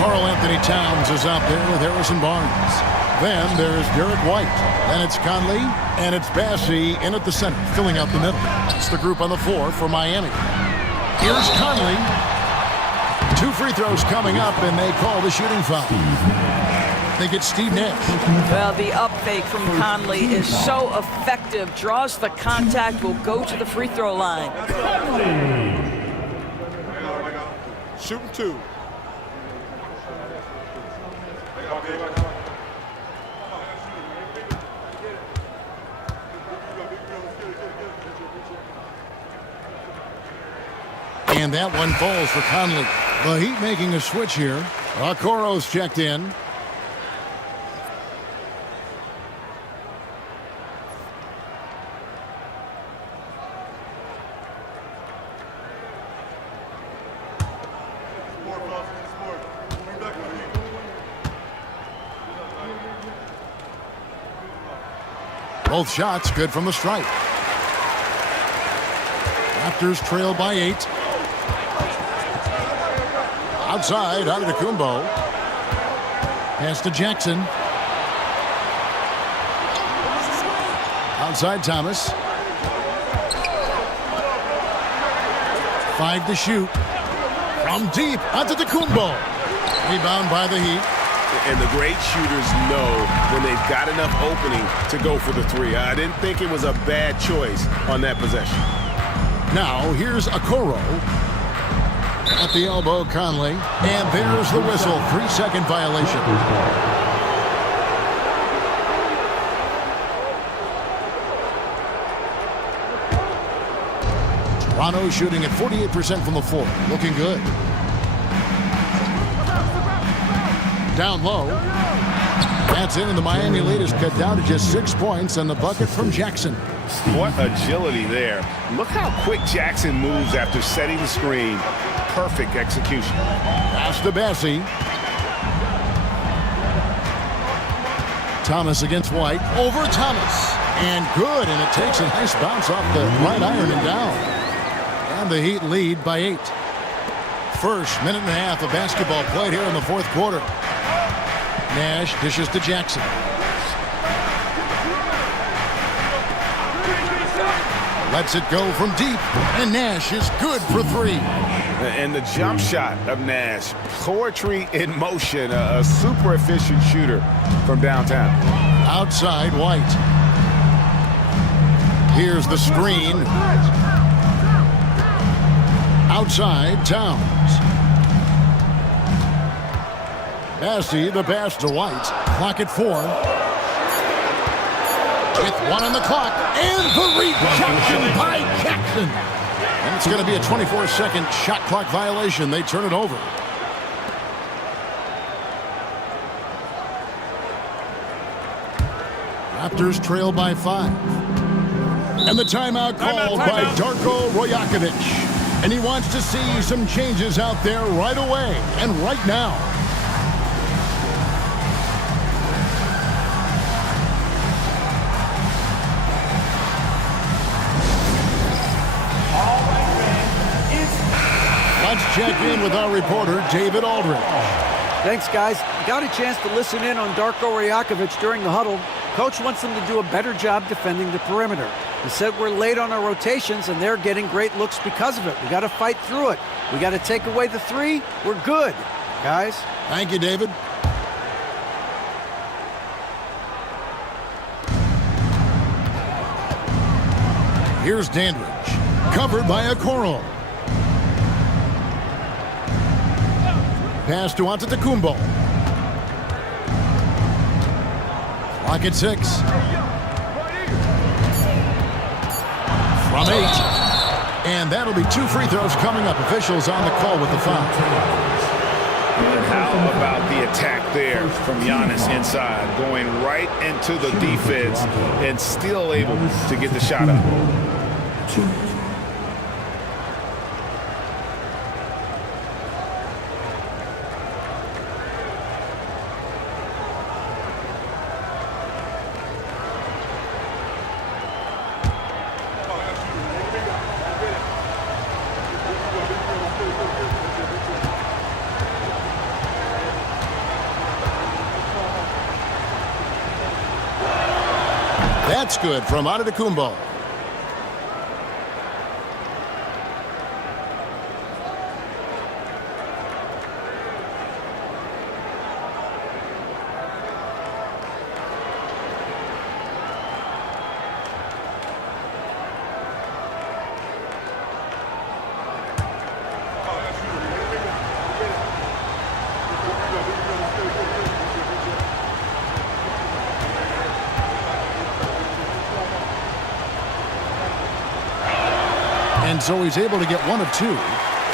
Karl Anthony Towns is out there with Harrison Barnes. Then there's Derek White. Then it's Conley. And it's Bassey in at the center, filling out the middle. That's the group on the floor for Miami. Here's Conley. 2 free throws coming up, and they call the shooting foul. I think it's Steve Nash. Well, the up fake from Conley is so effective. Draws the contact, will go to the free throw line. Shooting 2. And that one falls for Conley. The Heat making a switch here. Okoro's checked in. Both shots good from the stripe. Raptors trail by 8. Outside, Antetokounmpo. Pass to Jackson. Outside, Thomas. 5 to shoot. From deep, Antetokounmpo. Rebound by the Heat. And the great shooters know when they've got enough opening to go for the 3. I didn't think it was a bad choice on that possession. Now, here's Okoro. At the elbow, Conley. And there's the whistle. 3-second violation. Toronto shooting at 48% from the floor. Looking good. Down low. That's in, and the Miami lead is cut down to just 6 points, and the bucket from Jackson. What agility there. Look how quick Jackson moves after setting the screen. Perfect execution. Pass to Bassey. Thomas against White. Over Thomas. And good, and it takes a nice bounce off the right iron and down. And the Heat lead by 8. First minute and a half of basketball played here in the fourth quarter. Nash dishes to Jackson. Lets it go from deep, and Nash is good for 3. And the jump shot of Nash, poetry in motion, a super efficient shooter from downtown. Outside, White. Here's the screen. Outside, Towns. Bassey, the pass to White. Clock at 4. With 1 on the clock, and the rejection by Jackson. And it's going to be a 24-second shot clock violation. They turn it over. Raptors trail by 5. And the timeout called by Darko Rajakovic. And he wants to see some changes out there right away and right now. Let's check in with our reporter, David Aldridge. Thanks, guys. Got a chance to listen in on Darko Rajakovic during the huddle. Coach wants them to do a better job defending the perimeter. He said we're late on our rotations, and they're getting great looks because of it. We got to fight through it. We got to take away the three. We're good, guys. Thank you, David. Here's Dandridge, covered by Okoro. Pass to Antetokounmpo. Clock at 6. From 8. And that'll be 2 free throws coming up. Officials on the call with the foul. And how about the attack there from Giannis inside, going right into the defense and still able to get the shot up. That's good from Antetokounmpo. And so he's able to get 1 of 2.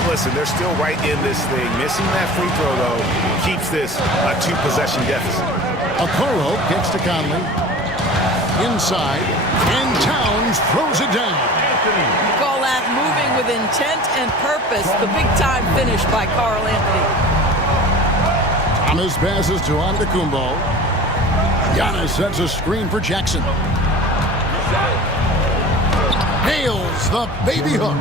Listen, they're still right in this thing. Missing that free throw, though, keeps this a 2-possession deficit. Okoro gets to Conley. Inside. And Towns throws it down. You call that moving with intent and purpose. The big-time finish by Karl Anthony. Thomas passes to Antetokounmpo. Giannis sets a screen for Jackson. Nails the baby hook.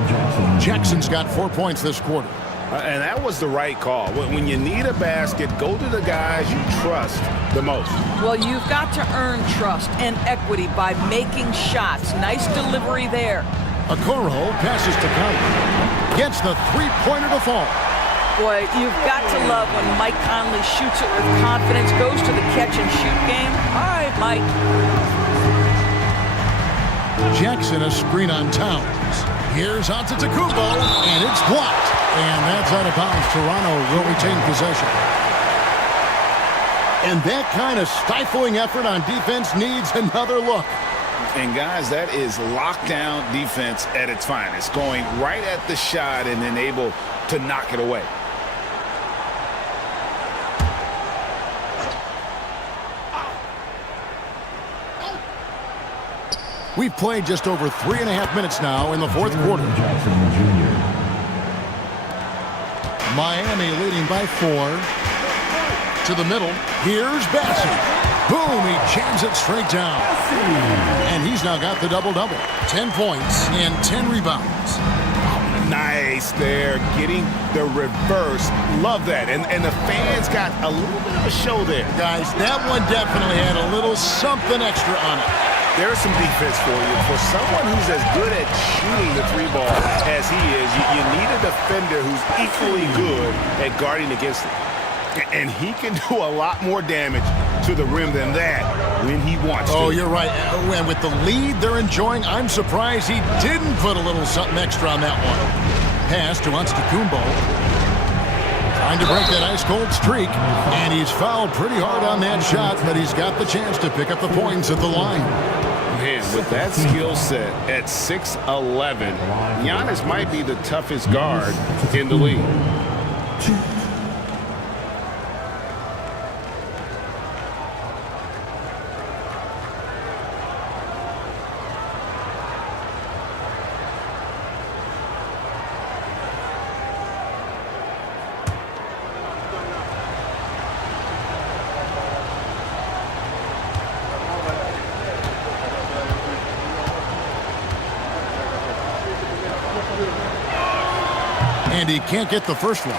Jackson's got 4 points this quarter. And that was the right call. When you need a basket, go to the guys you trust the most. Well, you've got to earn trust and equity by making shots. Nice delivery there. Okoro passes to Conley. Gets the three-pointer to fall. Boy, you've got to love when Mike Conley shoots it with confidence, goes to the catch-and-shoot game. All right, Mike. Jackson a screen on Towns. Here's Antetokounmpo, and it's blocked. And that's out of bounds. Toronto will retain possession. And that kind of stifling effort on defense needs another look. And guys, that is lockdown defense at its finest. Going right at the shot and then able to knock it away. We've played just over 3.5 minutes now in the fourth quarter. Miami leading by 4. To the middle. Here's Bassey. Boom, he jams it straight down. And he's now got the double-double. 10 points and 10 rebounds. Nice there, getting the reverse. Love that. And the fans got a little bit of a show there. Guys, that one definitely had a little something extra on it. There's some defense for you. For someone who's as good at shooting the 3-ball as he is, you need a defender who's equally good at guarding against it. And he can do a lot more damage to the rim than that when he wants to. Oh, you're right. And with the lead they're enjoying, I'm surprised he didn't put a little something extra on that one. Pass to Antetokounmpo. Trying to break that ice-cold streak. And he's fouled pretty hard on that shot, but he's got the chance to pick up the points at the line. Man, with that skill set at 6'11", Giannis might be the toughest guard in the league. And he can't get the first one.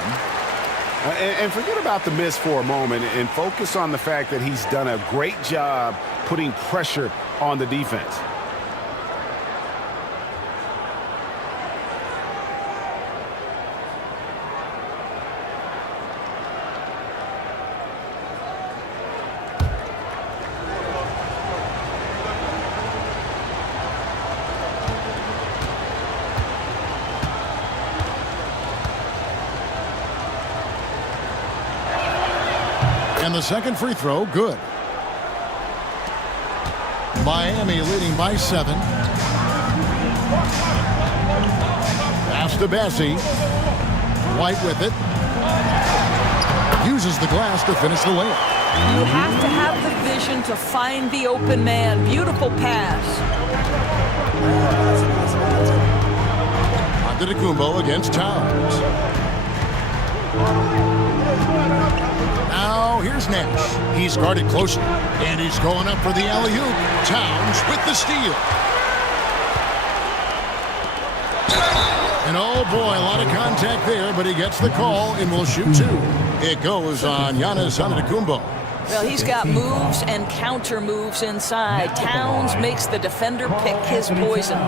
And forget about the miss for a moment and focus on the fact that he's done a great job putting pressure on the defense. And the second free throw, good. Miami leading by 7. Pass to Bessie. White with it. Uses the glass to finish the layup. You have to have the vision to find the open man. Beautiful pass. Antetokounmpo against Towns. Now here's Nash. He's guarded closely, and he's going up for the alley-oop. Towns with the steal. And oh boy, a lot of contact there, but he gets the call and will shoot 2. It goes on Giannis Antetokounmpo. Well, he's got moves and counter moves inside. Towns makes the defender pick his poison.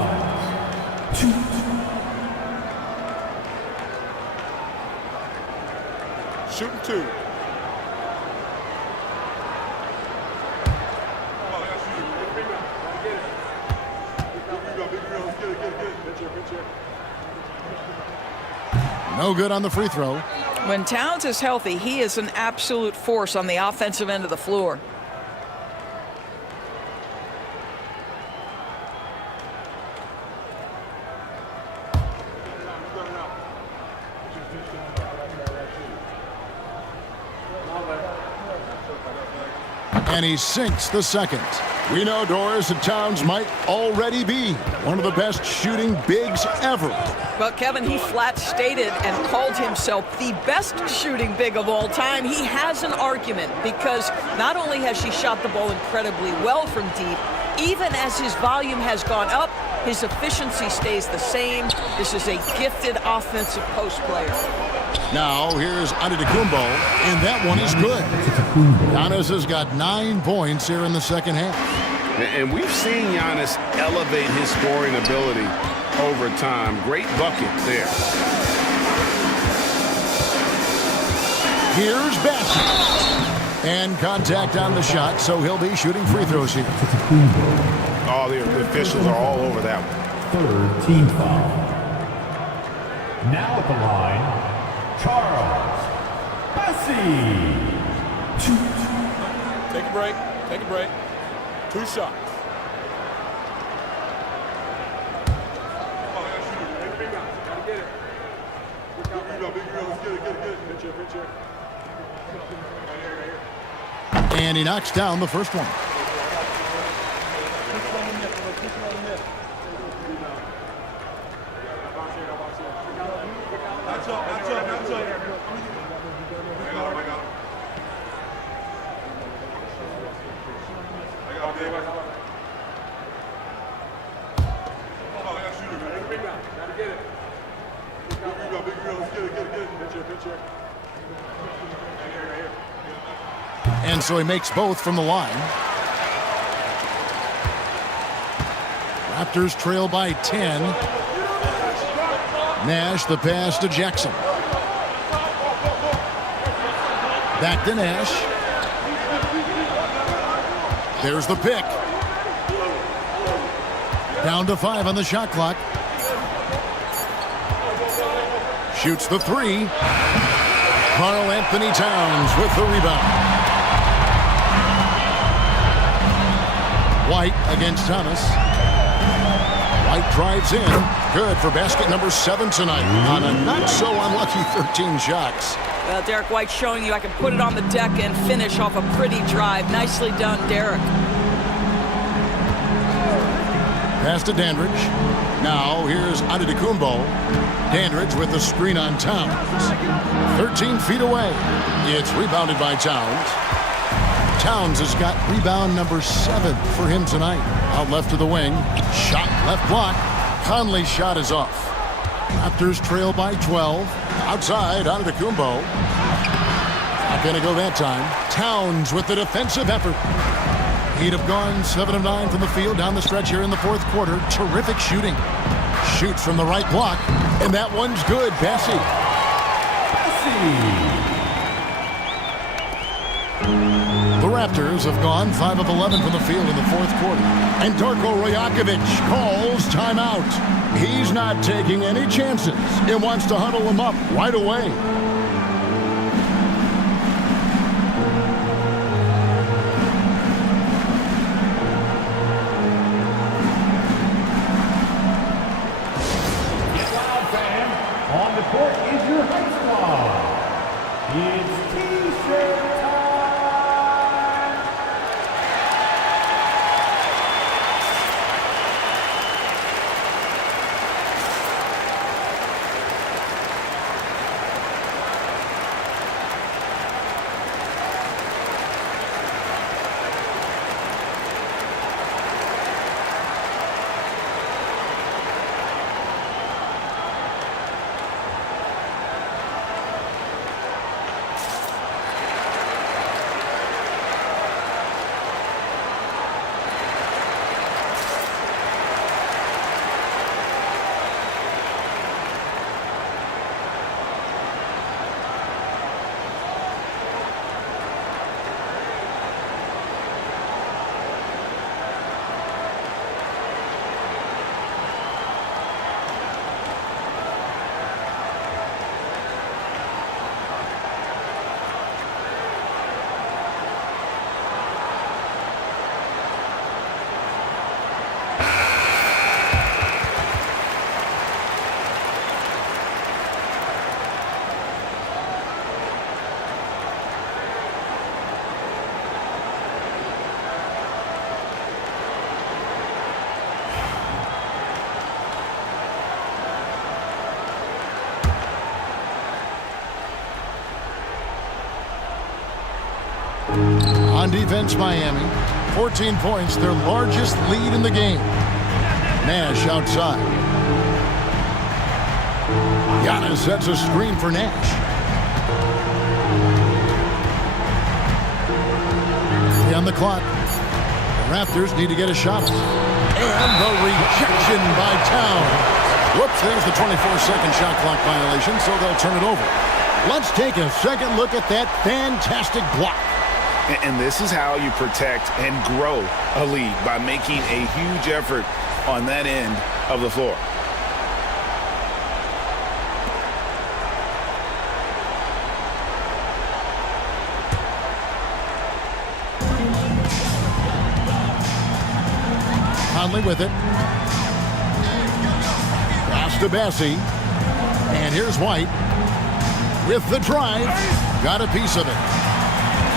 Shooting 2. No good on the free throw. When Towns is healthy, he is an absolute force on the offensive end of the floor. And he sinks the second. We know, Doris, that Towns might already be one of the best shooting bigs ever. Well, Kevin, he flat stated and called himself the best shooting big of all time. He has an argument because not only has she shot the ball incredibly well from deep, even as his volume has gone up, his efficiency stays the same. This is a gifted offensive post player. Now, here's Antetokounmpo, and that one is good. Giannis has got 9 points here in the second half. And we've seen Giannis elevate his scoring ability over time. Great bucket there. Here's Bassett. And contact on the shot, so he'll be shooting free throws here. Oh, the officials are all over that one. Third team foul. Now at the line, Charles Bassey. Take a break. Take a break. 2 shots. And he knocks down the first one. And so he makes both from the line. Raptors trail by 10. Nash, the pass to Jackson. Back to Nash. There's the pick. Down to 5 on the shot clock. Shoots the 3. Karl Anthony Towns with the rebound. White against Thomas. White drives in. Good for basket number 7 tonight on a not-so-unlucky 13 shots. Well, Derek White showing you I can put it on the deck and finish off a pretty drive. Nicely done, Derek. Pass to Dandridge. Now here's Antetokounmpo. Dandridge with the screen on Towns. 13 feet away. It's rebounded by Towns. Towns has got rebound number 7 for him tonight. Out left to the wing. Shot left block. Conley's shot is off. Raptors trail by 12. Outside, Antetokounmpo. Not going to go that time. Towns with the defensive effort. He'd have gone 7 of 9 from the field down the stretch here in the fourth quarter. Terrific shooting. Shoots from the right block. And that one's good. Bassey. The Raptors have gone 5 of 11 from the field in the fourth quarter. And Darko Rajakovic calls timeout. He's not taking any chances. He wants to huddle them up right away. It's T-shirt time. On defense, Miami. 14 points, their largest lead in the game. Nash outside. Giannis sets a screen for Nash. On the clock. The Raptors need to get a shot. And the rejection by Towns. Whoops, there's the 24-second shot clock violation, so they'll turn it over. Let's take a second look at that fantastic block. And this is how you protect and grow a lead, by making a huge effort on that end of the floor. Conley with it. Pass to Bessie. And here's White with the drive. Got a piece of it.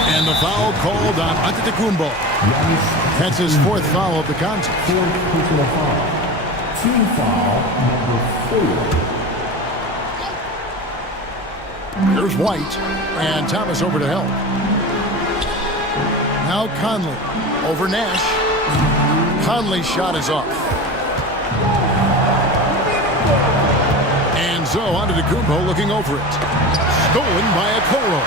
And the foul called on Antetokounmpo. That's his fourth foul of the contest. Fourth personal foul. Team foul number 4. Here's White. And Thomas over to help. Now Conley over Nash. Conley's shot is off. And so Antetokounmpo looking over it. Stolen by Okoro.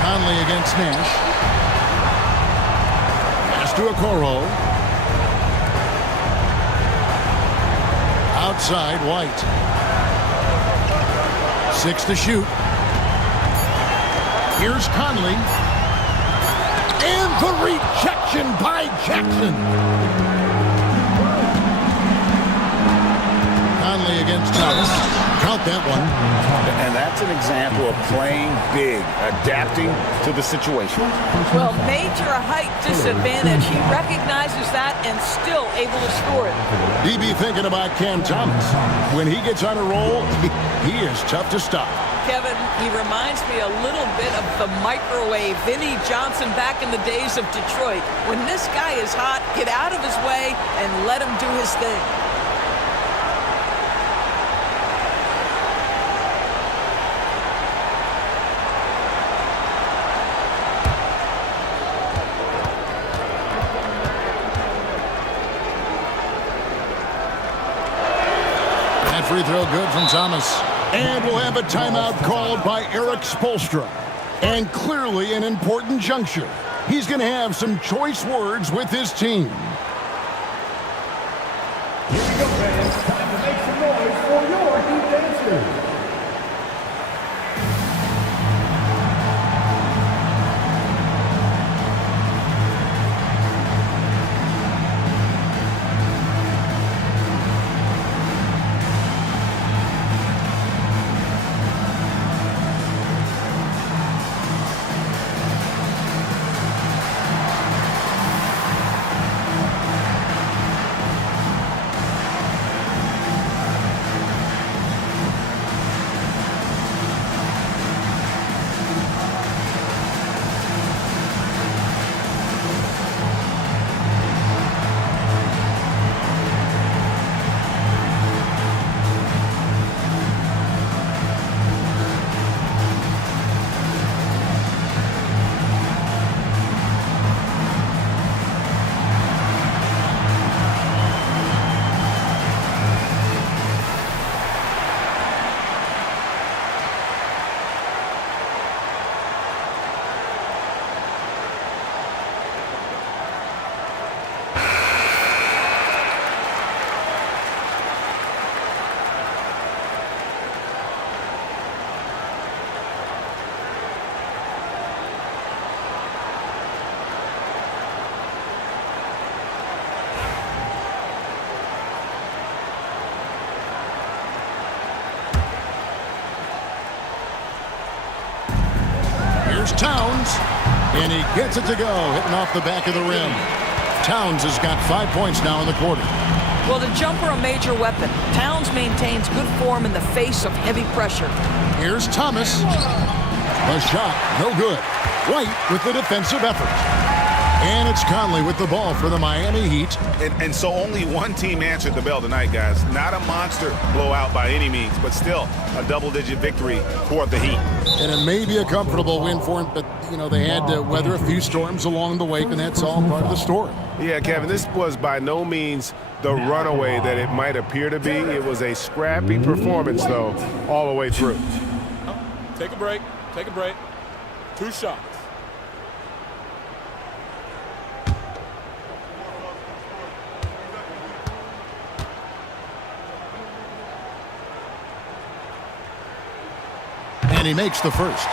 Conley against Nash. Pass to Okoro. Outside, White. 6 to shoot. Here's Conley. And the rejection by Jackson. Conley against Thomas. Count that one. And that's an example of playing big, adapting to the situation. Well, major height disadvantage. He recognizes that and still able to score it. DB thinking about Cam Thomas. When he gets on a roll, he is tough to stop. Kevin, he reminds me a little bit of the microwave Vinnie Johnson back in the days of Detroit. When this guy is hot, get out of his way and let him do his thing. Free throw good from Thomas. And we'll have a timeout called by Eric Spoelstra. And clearly an important juncture. He's going to have some choice words with his team. Here we go, fans. Time to make some noise for your defenses. Here's Towns, and he gets it to go, hitting off the back of the rim. Towns has got 5 points now in the quarter. Well, the jumper, a major weapon. Towns maintains good form in the face of heavy pressure. Here's Thomas. A shot, no good. White with the defensive effort. And it's Conley with the ball for the Miami Heat. And so only one team answered the bell tonight, guys. Not a monster blowout by any means, but still a double-digit victory for the Heat. And it may be a comfortable win for them, but, you know, they had to weather a few storms along the way, and that's all part of the story. Yeah, Kevin, this was by no means the runaway that it might appear to be. It was a scrappy performance, though, all the way through. Take a break. Take a break. 2 shots. And he makes the first.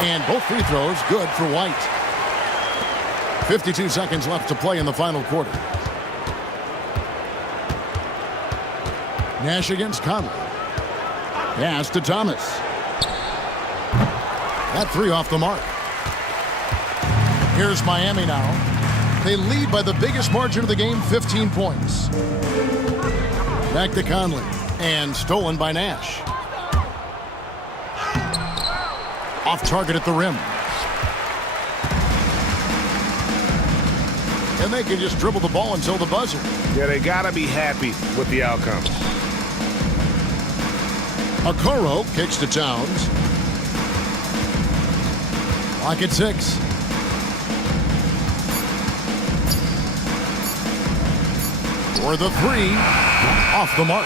And both free throws good for White. 52 seconds left to play in the final quarter. Nash against Conley. Pass to Thomas. That 3 off the mark. Here's Miami now. They lead by the biggest margin of the game, 15 points. Back to Conley. And stolen by Nash. Off target at the rim. And they can just dribble the ball until the buzzer. Yeah, they got to be happy with the outcome. Okoro kicks to Towns. Lock at 6. For the 3. Off the mark.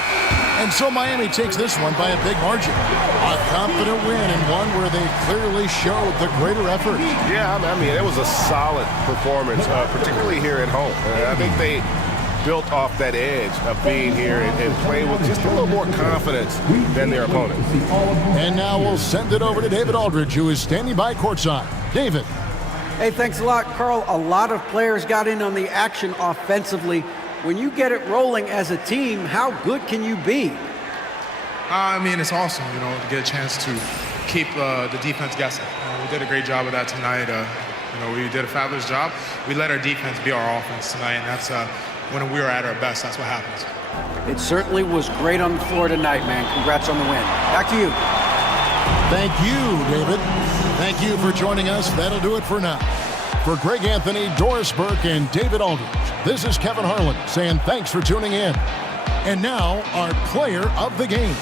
And so Miami takes this one by a big margin. A confident win and one where they clearly showed the greater effort. Yeah, I mean, it was a solid performance, particularly here at home. I think they built off that edge of being here and playing with just a little more confidence than their opponents. And now we'll send it over to David Aldridge, who is standing by courtside. David. Hey, thanks a lot, Carl. A lot of players got in on the action offensively. When you get it rolling as a team, how good can you be? I mean, it's awesome, you know, to get a chance to keep the defense guessing. We did a great job of that tonight. You know, we did a fabulous job. We let our defense be our offense tonight, and that's when we were at our best. That's what happens. It certainly was great on the floor tonight, man. Congrats on the win. Back to you. Thank you, David. Thank you for joining us. That'll do it for now. For Greg Anthony, Doris Burke, and David Aldridge, this is Kevin Harlan saying thanks for tuning in. And now, our player of the game.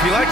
If you like...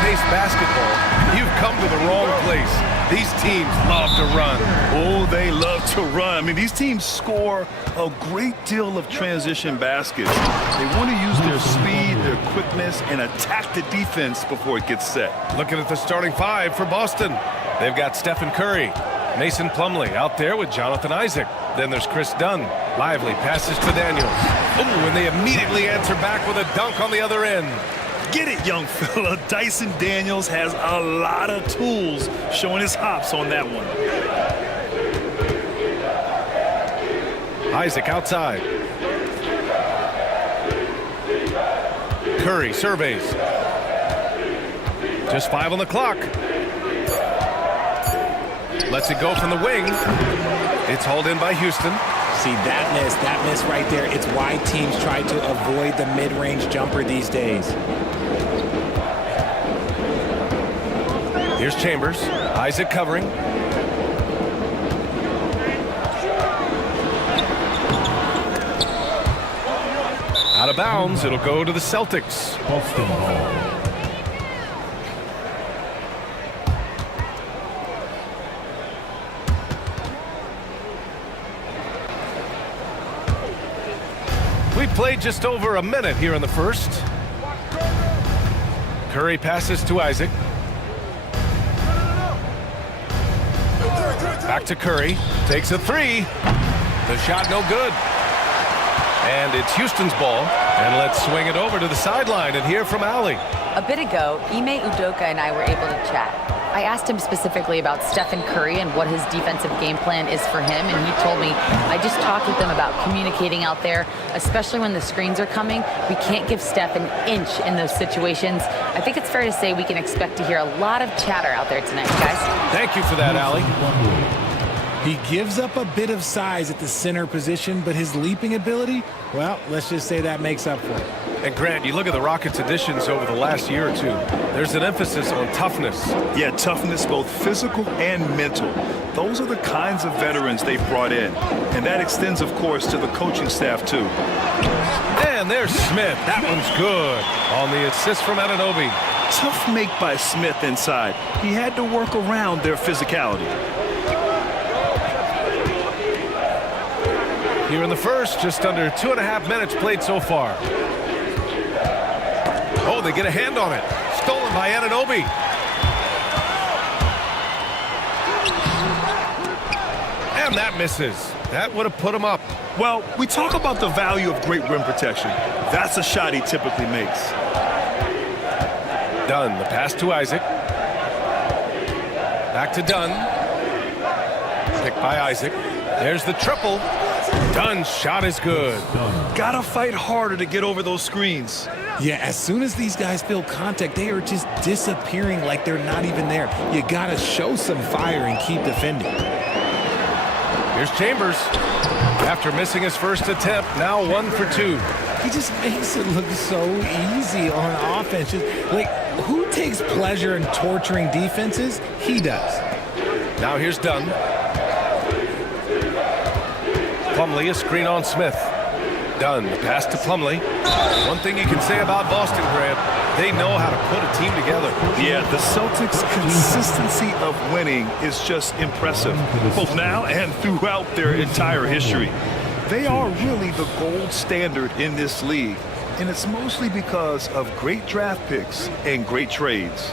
Pace basketball, you've come to the wrong place. These teams love to run. Oh, they love to run. I mean, these teams score a great deal of transition baskets. They want to use their speed, their quickness, and attack the defense before it gets set. Looking at the starting five for Boston. They've got Stephen Curry, Mason Plumlee out there with Jonathan Isaac. Then there's Chris Dunn. Lively passes to Daniels. Oh, and they immediately answer back with a dunk on the other end. Get it, young fella. Dyson Daniels has a lot of tools, showing his hops on that one. Isaac outside. Curry surveys. Just 5 on the clock. Lets it go from the wing. It's hauled in by Houston. See, that miss right there, it's why teams try to avoid the mid-range jumper these days. Here's Chambers. Isaac covering. Out of bounds. It'll go to the Celtics. Boston ball. We played just over a minute here in the first. Curry passes to Isaac. Back to Curry. Takes a three. The shot no good. And it's Houston's ball. And let's swing it over to the sideline and hear from Allie. A bit ago, Ime Udoka and I were able to chat. I asked him specifically about Stephen Curry and what his defensive game plan is for him, and he told me, I just talked with them about communicating out there, especially when the screens are coming. We can't give Steph an inch in those situations. I think it's fair to say we can expect to hear a lot of chatter out there tonight, guys. Thank you for that, Allie. He gives up a bit of size at the center position, but his leaping ability, well, let's just say that makes up for it. And Grant, you look at the Rockets' additions over the last year or two. There's an emphasis on toughness. Yeah, toughness, both physical and mental. Those are the kinds of veterans they've brought in. And that extends, of course, to the coaching staff, too. And there's Smith. That one's good on the assist from Anunoby. Tough make by Smith inside. He had to work around their physicality. Here in the first, just under 2.5 minutes played so far. Oh, they get a hand on it. Stolen by Anunoby. And that misses. That would have put him up. Well, we talk about the value of great rim protection. That's a shot he typically makes. Dunn, the pass to Isaac. Back to Dunn. Picked by Isaac. There's the triple. Dunn's shot is good. Gotta fight harder to get over those screens. Yeah, as soon as these guys feel contact, they are just disappearing like they're not even there. You gotta show some fire and keep defending. Here's Chambers. After missing his first attempt, now 1 for 2. He just makes it look so easy on offense. Like, who takes pleasure in torturing defenses? He does. Now here's Dunn. Plumlee, a screen on Smith. Dunn, the pass to Plumlee. One thing you can say about Boston, Grant, they know how to put a team together. Yeah, the Celtics' consistency of winning is just impressive, both now and throughout their entire history. They are really the gold standard in this league, and it's mostly because of great draft picks and great trades.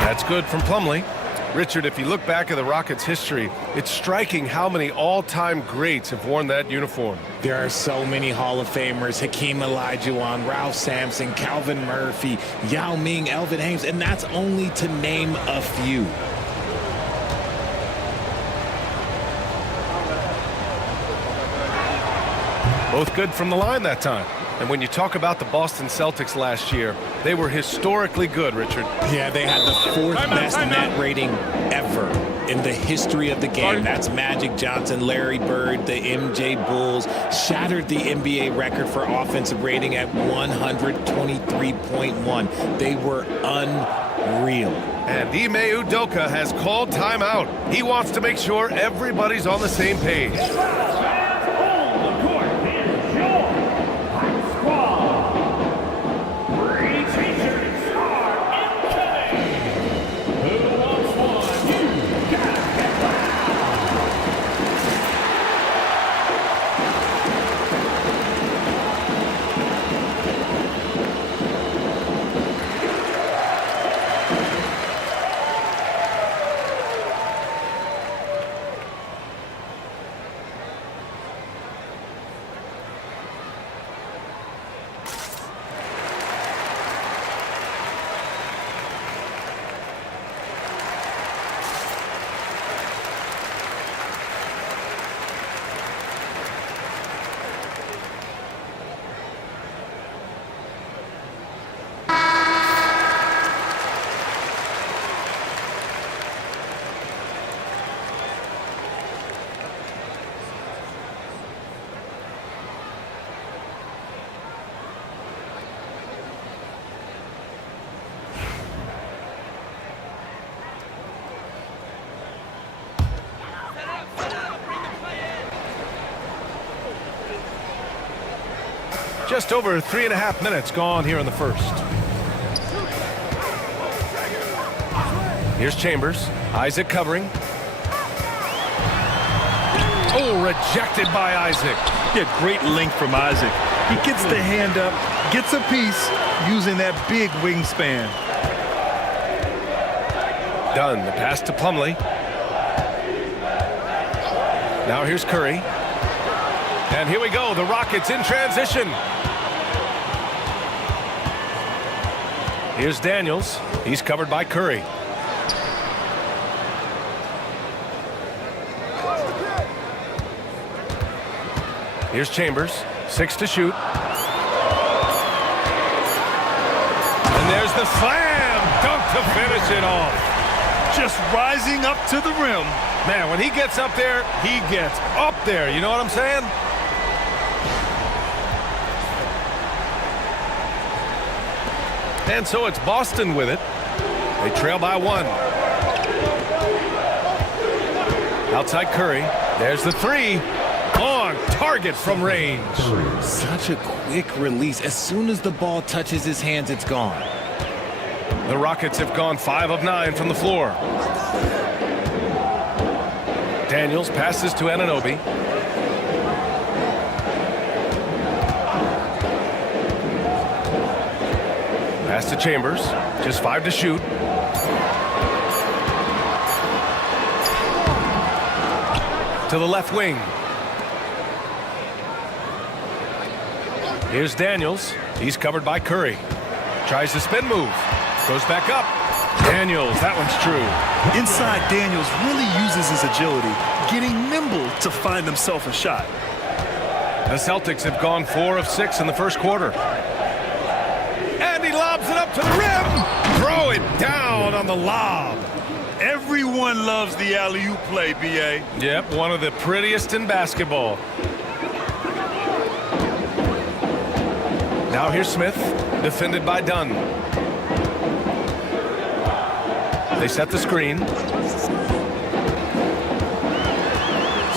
That's good from Plumlee. Richard, if you look back at the Rockets' history, it's striking how many all-time greats have worn that uniform. There are so many Hall of Famers: Hakeem Olajuwon, Ralph Sampson, Calvin Murphy, Yao Ming, Elvin Hayes, and that's only to name a few. Both good from the line that time. And when you talk about the Boston Celtics last year, they were historically good, Richard. Yeah, they had the fourth best net rating ever in the history of the game. That's Magic Johnson, Larry Bird, the MJ Bulls. Shattered the NBA record for offensive rating at 123.1. They were unreal. And Ime Udoka has called timeout. He wants to make sure everybody's on the same page. Just over 3.5 minutes gone here in the first. Here's Chambers. Isaac covering. Oh, rejected by Isaac. Yeah, great length from Isaac. He gets the hand up, gets a piece using that big wingspan. Dunn, the pass to Plumlee. Now here's Curry. And here we go, the Rockets in transition. Here's Daniels. He's covered by Curry. Here's Chambers. 6 to shoot. And there's the slam dunk to finish it off. Just rising up to the rim. Man, when he gets up there, he gets up there. You know what I'm saying? And so it's Boston with it. They trail by 1. Outside Curry. There's the 3. On target from range. Such a quick release. As soon as the ball touches his hands, it's gone. The Rockets have gone 5 of 9 from the floor. Daniels passes to Anunoby. Pass to Chambers. Just 5 to shoot. To the left wing. Here's Daniels. He's covered by Curry. Tries the spin move. Goes back up. Daniels, that one's true. Inside, Daniels really uses his agility, getting nimble to find himself a shot. The Celtics have gone 4 of 6 in the first quarter. And he lobs it up to the rim. Throw it down on the lob. Everyone loves the alley-oop play, B.A. Yep, one of the prettiest in basketball. Now here's Smith, defended by Dunn. They set the screen.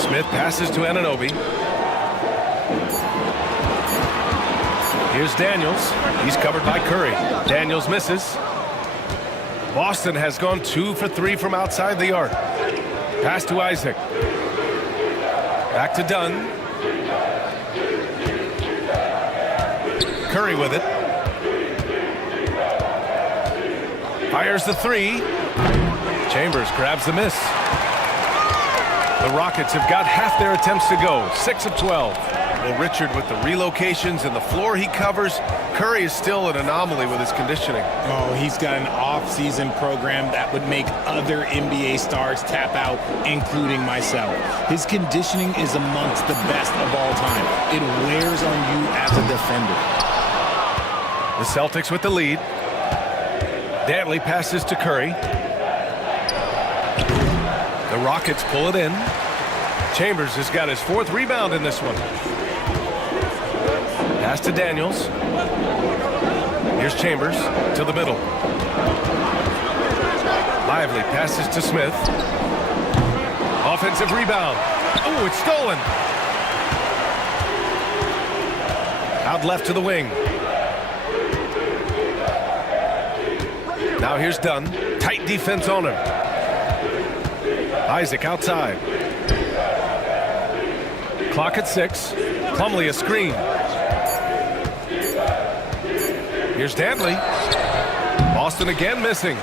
Smith passes to Anunoby. Here's Daniels. He's covered by Curry. Daniels misses. Boston has gone 2 for 3 from outside the arc. Pass to Isaac. Back to Dunn. Curry with it. Fires the 3. Chambers grabs the miss. The Rockets have got half their attempts to go. 6 of 12. Well, Richard, with the relocations and the floor he covers, Curry is still an anomaly with his conditioning. Oh, he's got an off-season program that would make other NBA stars tap out, including myself. His conditioning is amongst the best of all time. It wears on you as a defender. The Celtics with the lead. Dantley passes to Curry. The Rockets pull it in. Chambers has got his 4th rebound in this one. Pass to Daniels. Here's Chambers to the middle. Lively passes to Smith. Offensive rebound. Oh, it's stolen. Out left to the wing. Now here's Dunn. Tight defense on him. Isaac outside. Clock at 6. Plumlee a screen. Here's Dantley. Boston again missing.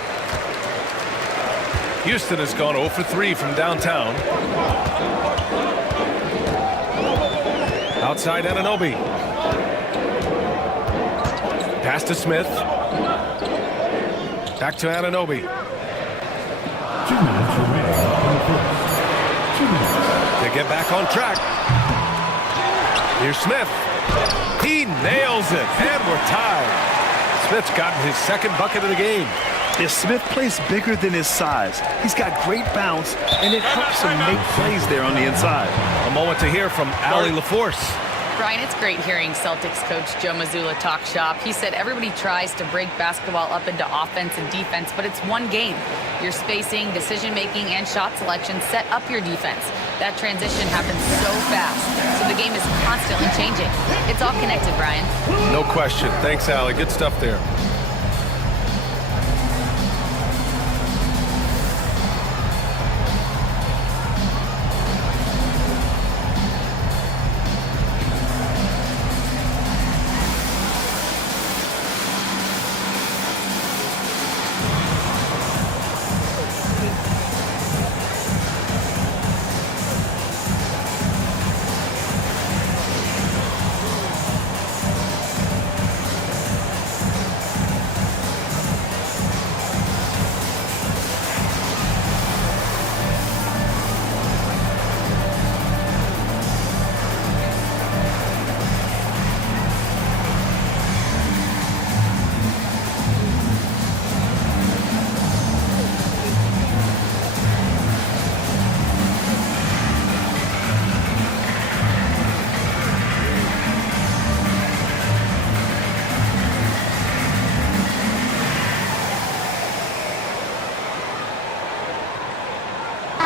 Houston has gone 0 for 3 from downtown. Outside Anunoby. Pass to Smith. Back to Anunoby. 2 minutes remaining on the first. 2 minutes. They get back on track. Here's Smith. He nails it, and we're tied. Smith's gotten his 2nd bucket of the game. If Smith plays bigger than his size, he's got great bounce, and it helps him make plays there on the inside. A moment to hear from Allie LaForce. Brian, it's great hearing Celtics coach Joe Mazzulla talk shop. He said everybody tries to break basketball up into offense and defense, but it's one game. Your spacing, decision-making, and shot selection set up your defense. That transition happens so fast, so the game is constantly changing. It's all connected, Brian. No question. Thanks, Allie. Good stuff there.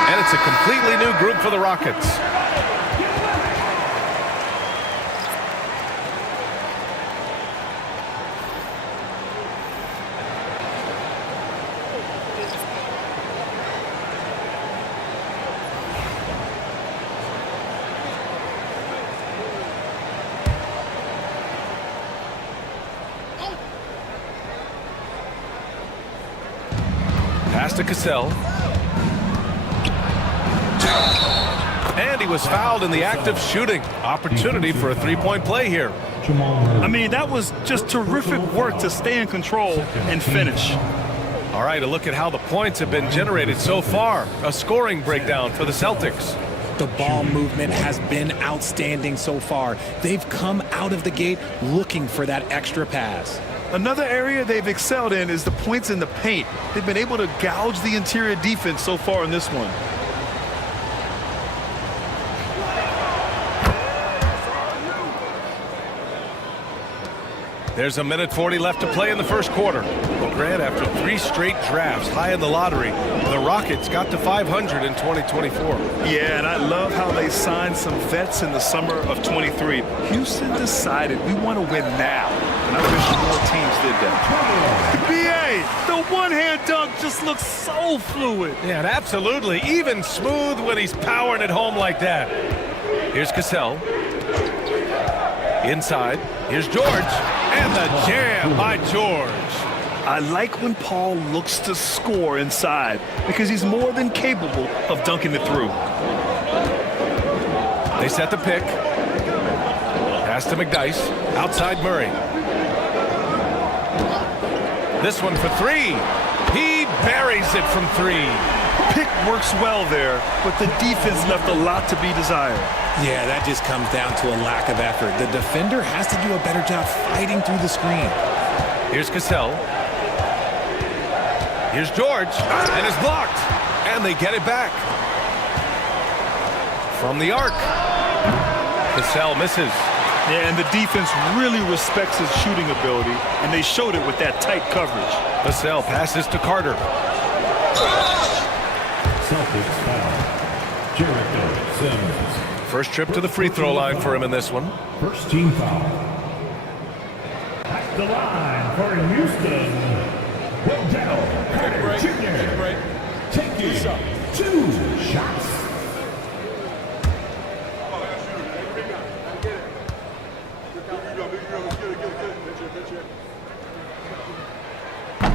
And it's a completely new group for the Rockets. Pass to Cassell. And he was fouled in the act of shooting. Opportunity for a three-point play here. I mean, that was just terrific work to stay in control and finish. All right, a look at how the points have been generated so far. A scoring breakdown for the Celtics. The ball movement has been outstanding so far. They've come out of the gate looking for that extra pass. Another area they've excelled in is the points in the paint. They've been able to gouge the interior defense so far in this one. There's a minute 40 left to play in the first quarter. The Grant, after 3 straight drafts high in the lottery, the Rockets got to 500 in 2024. Yeah, and I love how they signed some vets in the summer of 23. Houston decided we want to win now, and I wish more teams did that. BA, the one-hand dunk just looks so fluid. Yeah, and absolutely. Even smooth when he's powering it home like that. Here's Cassell. Inside. Here's George. And the jam by George. I like when Paul looks to score inside because he's more than capable of dunking it through. They set the pick. Pass to McDyess. Outside Murray. This one for 3. He buries it from 3. Pick works well there, but the defense left a lot to be desired. Yeah, that just comes down to a lack of effort. The defender has to do a better job fighting through the screen. Here's Cassell. Here's George, and it's blocked. And they get it back. From the arc. Cassell misses. Yeah, and the defense really respects his shooting ability, and they showed it with that tight coverage. Cassell passes to Carter. Celtics foul. Jericho Sims. First trip to the free throw line for him in this one. First team foul. At the line for Houston, Wendell Carter Jr. Taking 2 shots.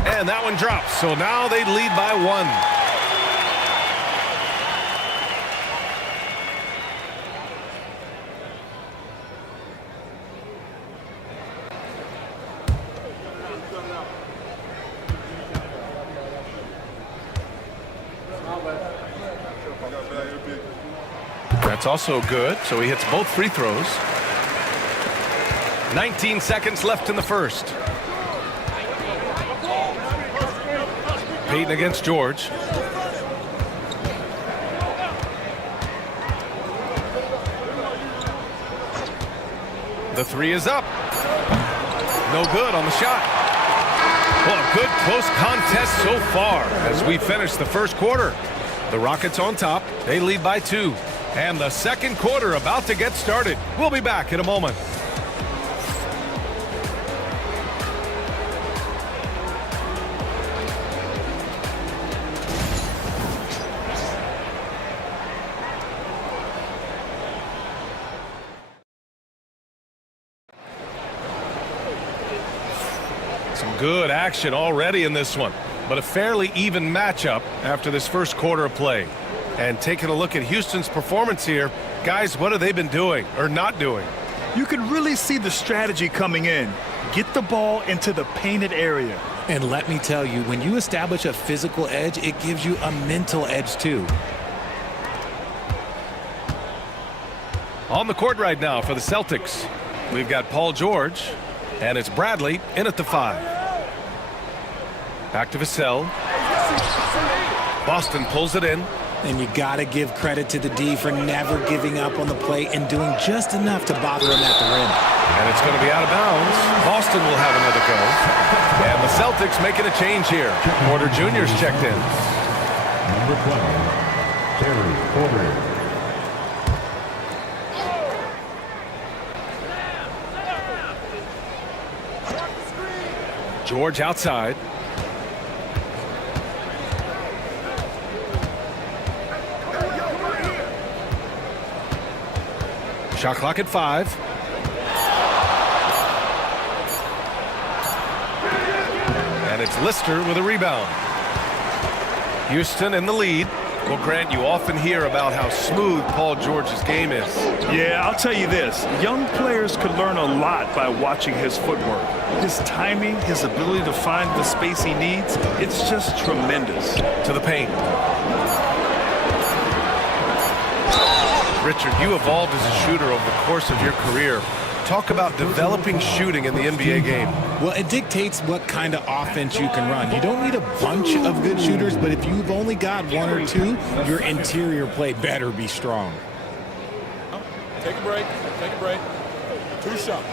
And that one drops. So now they lead by 1. That's also good, so he hits both free throws. 19 seconds left in the first. Payton against George. The 3 is up. No good on the shot. Well, a good close contest so far as we finish the first quarter. The Rockets on top. They lead by 2. And the second quarter about to get started. We'll be back in a moment. Some good action already in this one, but a fairly even matchup after this first quarter of play. And taking a look at Houston's performance here, guys, what have they been doing or not doing? You can really see the strategy coming in. Get the ball into the painted area. And let me tell you, when you establish a physical edge, it gives you a mental edge too. On the court right now for the Celtics, we've got Paul George, and it's Bradley in at the 5. Back to Vassell. Boston pulls it in. And you got to give credit to the D for never giving up on the play and doing just enough to bother him at the rim. And it's going to be out of bounds. Boston will have another go. And the Celtics making a change here. Porter Jr.'s checked in. Number 12, Terry Porter. George outside. Shot clock at 5. And it's Lister with a rebound. Houston in the lead. Well, Grant, you often hear about how smooth Paul George's game is. Yeah, I'll tell you this. Young players could learn a lot by watching his footwork. His timing, his ability to find the space he needs, it's just tremendous. To the paint. Richard, you evolved as a shooter over the course of your career. Talk about developing shooting in the NBA game. Well, it dictates what kind of offense you can run. You don't need a bunch of good shooters, but if you've only got 1 or 2, your interior play better be strong. Take a break. Take a break. 2 shots.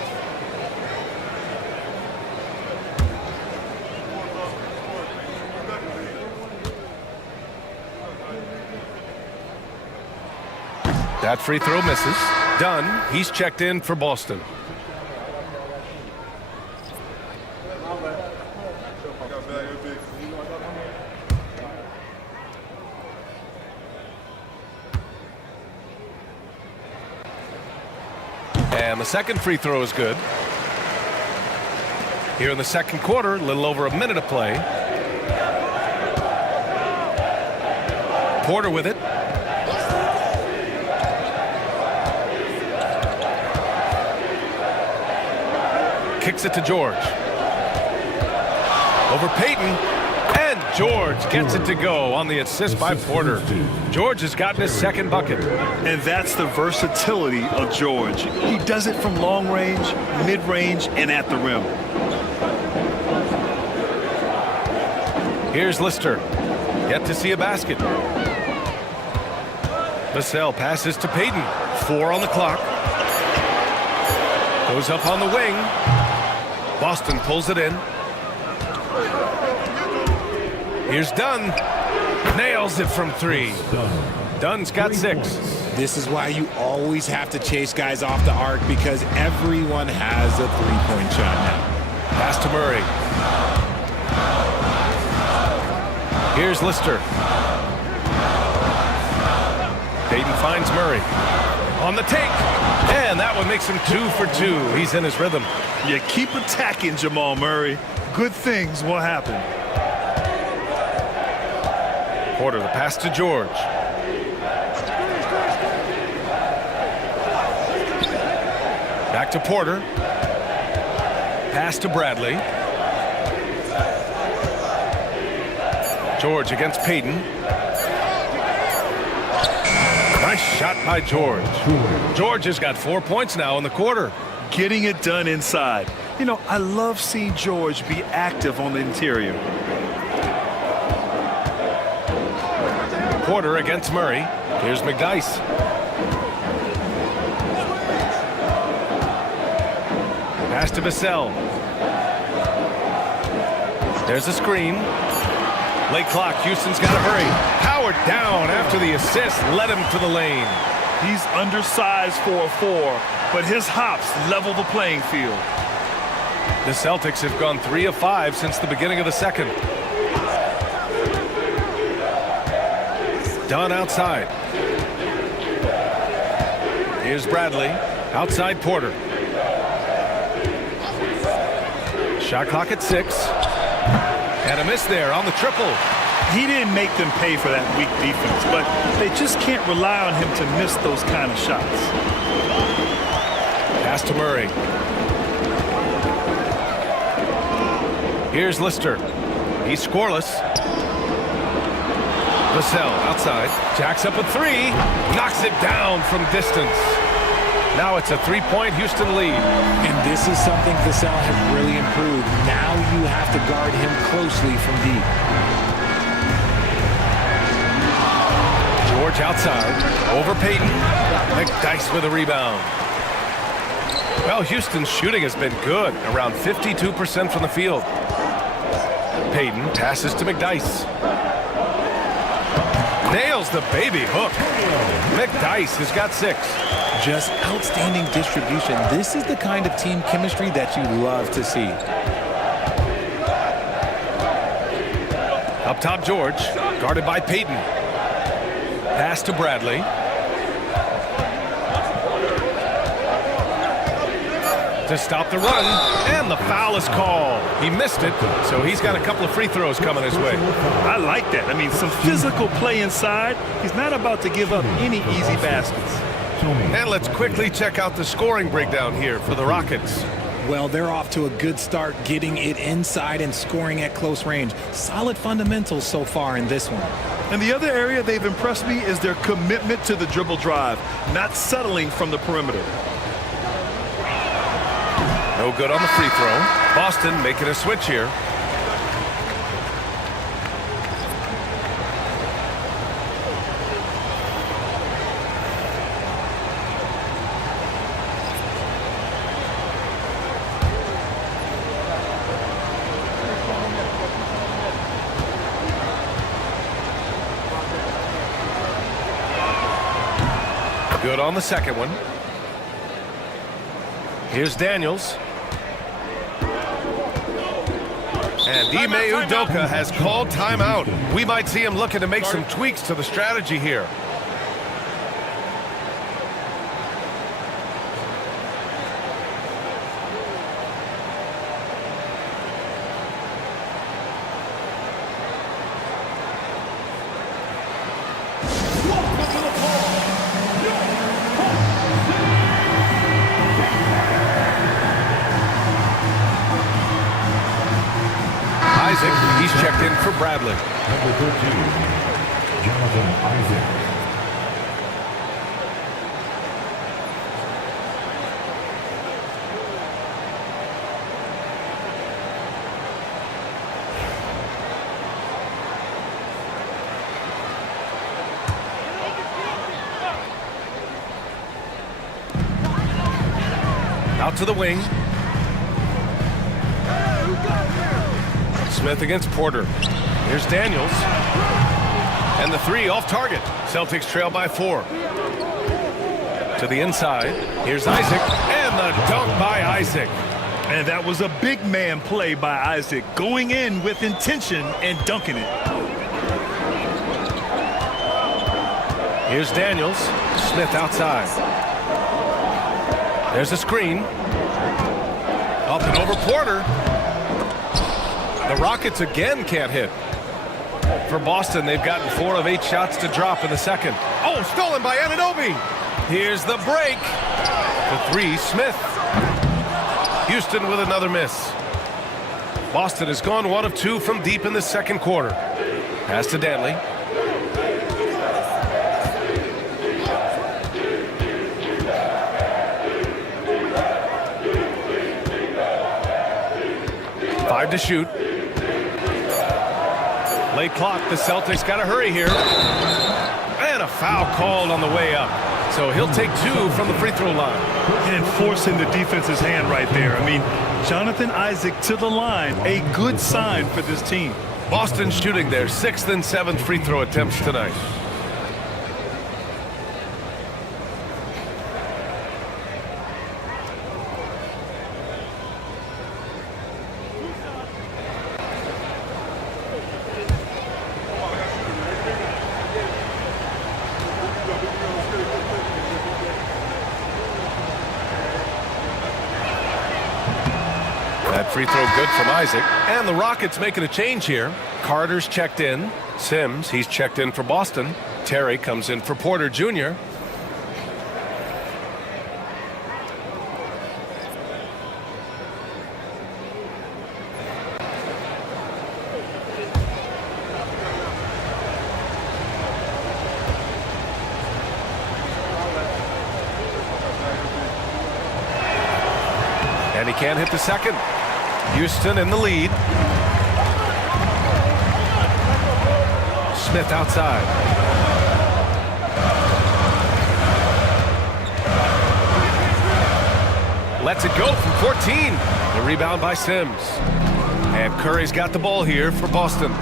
That free throw misses. Dunn, he's checked in for Boston. And the second free throw is good. Here in the second quarter, a little over a minute of play. Porter with it. Kicks it to George. Over Payton. And George gets it to go on the assist by Porter. George has gotten his second bucket. And that's the versatility of George. He does it from long range, mid-range, and at the rim. Here's Lister. Yet to see a basket. Vassell passes to Payton. 4 on the clock. Goes up on the wing. Boston pulls it in. Here's Dunn. Nails it from 3. Dunn's got 6. This is why you always have to chase guys off the arc, because everyone has a three-point shot now. Pass to Murray. Here's Lister. Payton finds Murray. On the take. And that one makes him 2 for 2. He's in his rhythm. You keep attacking, Jamal Murray. Good things will happen. Porter, the pass to George. Back to Porter. Pass to Bradley. George against Payton. Nice shot by George. George has got 4 points now in the quarter. Getting it done inside. You know, I love seeing George be active on the interior. Porter against Murray. Here's McDyess. Pass to Vassell. There's a screen. Late clock. Houston's got to hurry. Howard down after the assist led him to the lane. He's undersized for a 4, but his hops level the playing field. The Celtics have gone 3 of 5 since the beginning of the second. Dunn outside. Here's Bradley. Outside Porter. Shot clock at 6. And a miss there on the triple. He didn't make them pay for that weak defense, but they just can't rely on him to miss those kind of shots. Pass to Murray. Here's Lister. He's scoreless. Vassell outside. Jacks up a 3. Knocks it down from distance. Now it's a 3-point Houston lead. And this is something Vassell has really improved. Now you have to guard him closely from deep. George outside. Over Payton. McDyess with a rebound. Well, Houston's shooting has been good. Around 52% from the field. Payton passes to McDyess. Nails the baby hook. McDyess has got 6. Just outstanding distribution. This is the kind of team chemistry that you love to see. Up top, George. Guarded by Payton. Pass to Bradley. To stop the run. And the foul is called. He missed it, so he's got a couple of free throws coming his way. I like that. I mean, some physical play inside. He's not about to give up any easy baskets. And let's quickly check out the scoring breakdown here for the Rockets. Well, they're off to a good start, getting it inside and scoring at close range. Solid fundamentals so far in this one. And the other area they've impressed me is their commitment to the dribble drive, not settling from the perimeter. No good on the free throw. Boston making a switch here. Good on the second one. Here's Daniels. And Ime Udoka has called timeout. We might see him looking to make some tweaks to the strategy here. He's checked in for Bradley. Number 13, Jonathan Isaac. Out to the wing. Smith against Porter. Here's Daniels. And the three off target. Celtics trail by 4. To the inside. Here's Isaac. And the dunk by Isaac. And that was a big man play by Isaac, going in with intention and dunking it. Here's Daniels. Smith outside. There's a screen. Up and over Porter. The Rockets again can't hit. For Boston, they've gotten 4 of 8 shots to drop in the second. Oh, stolen by Anunoby. Here's the break. The 3, Smith. Houston with another miss. Boston has gone 1 of 2 from deep in the second quarter. Pass to Danley. Five to shoot. Late clock. The Celtics got to hurry here. And a foul called on the way up. So he'll take 2 from the free throw line. And forcing the defense's hand right there. I mean, Jonathan Isaac to the line. A good sign for this team. Boston shooting their 6th and 7th free throw attempts tonight. That free throw good from Isaac. And the Rockets making a change here. Carter's checked in. Sims, he's checked in for Boston. Terry comes in for Porter Jr. And he can't hit the second. Houston in the lead. Smith outside. Lets it go from 14. The rebound by Sims. And Curry's got the ball here for Boston.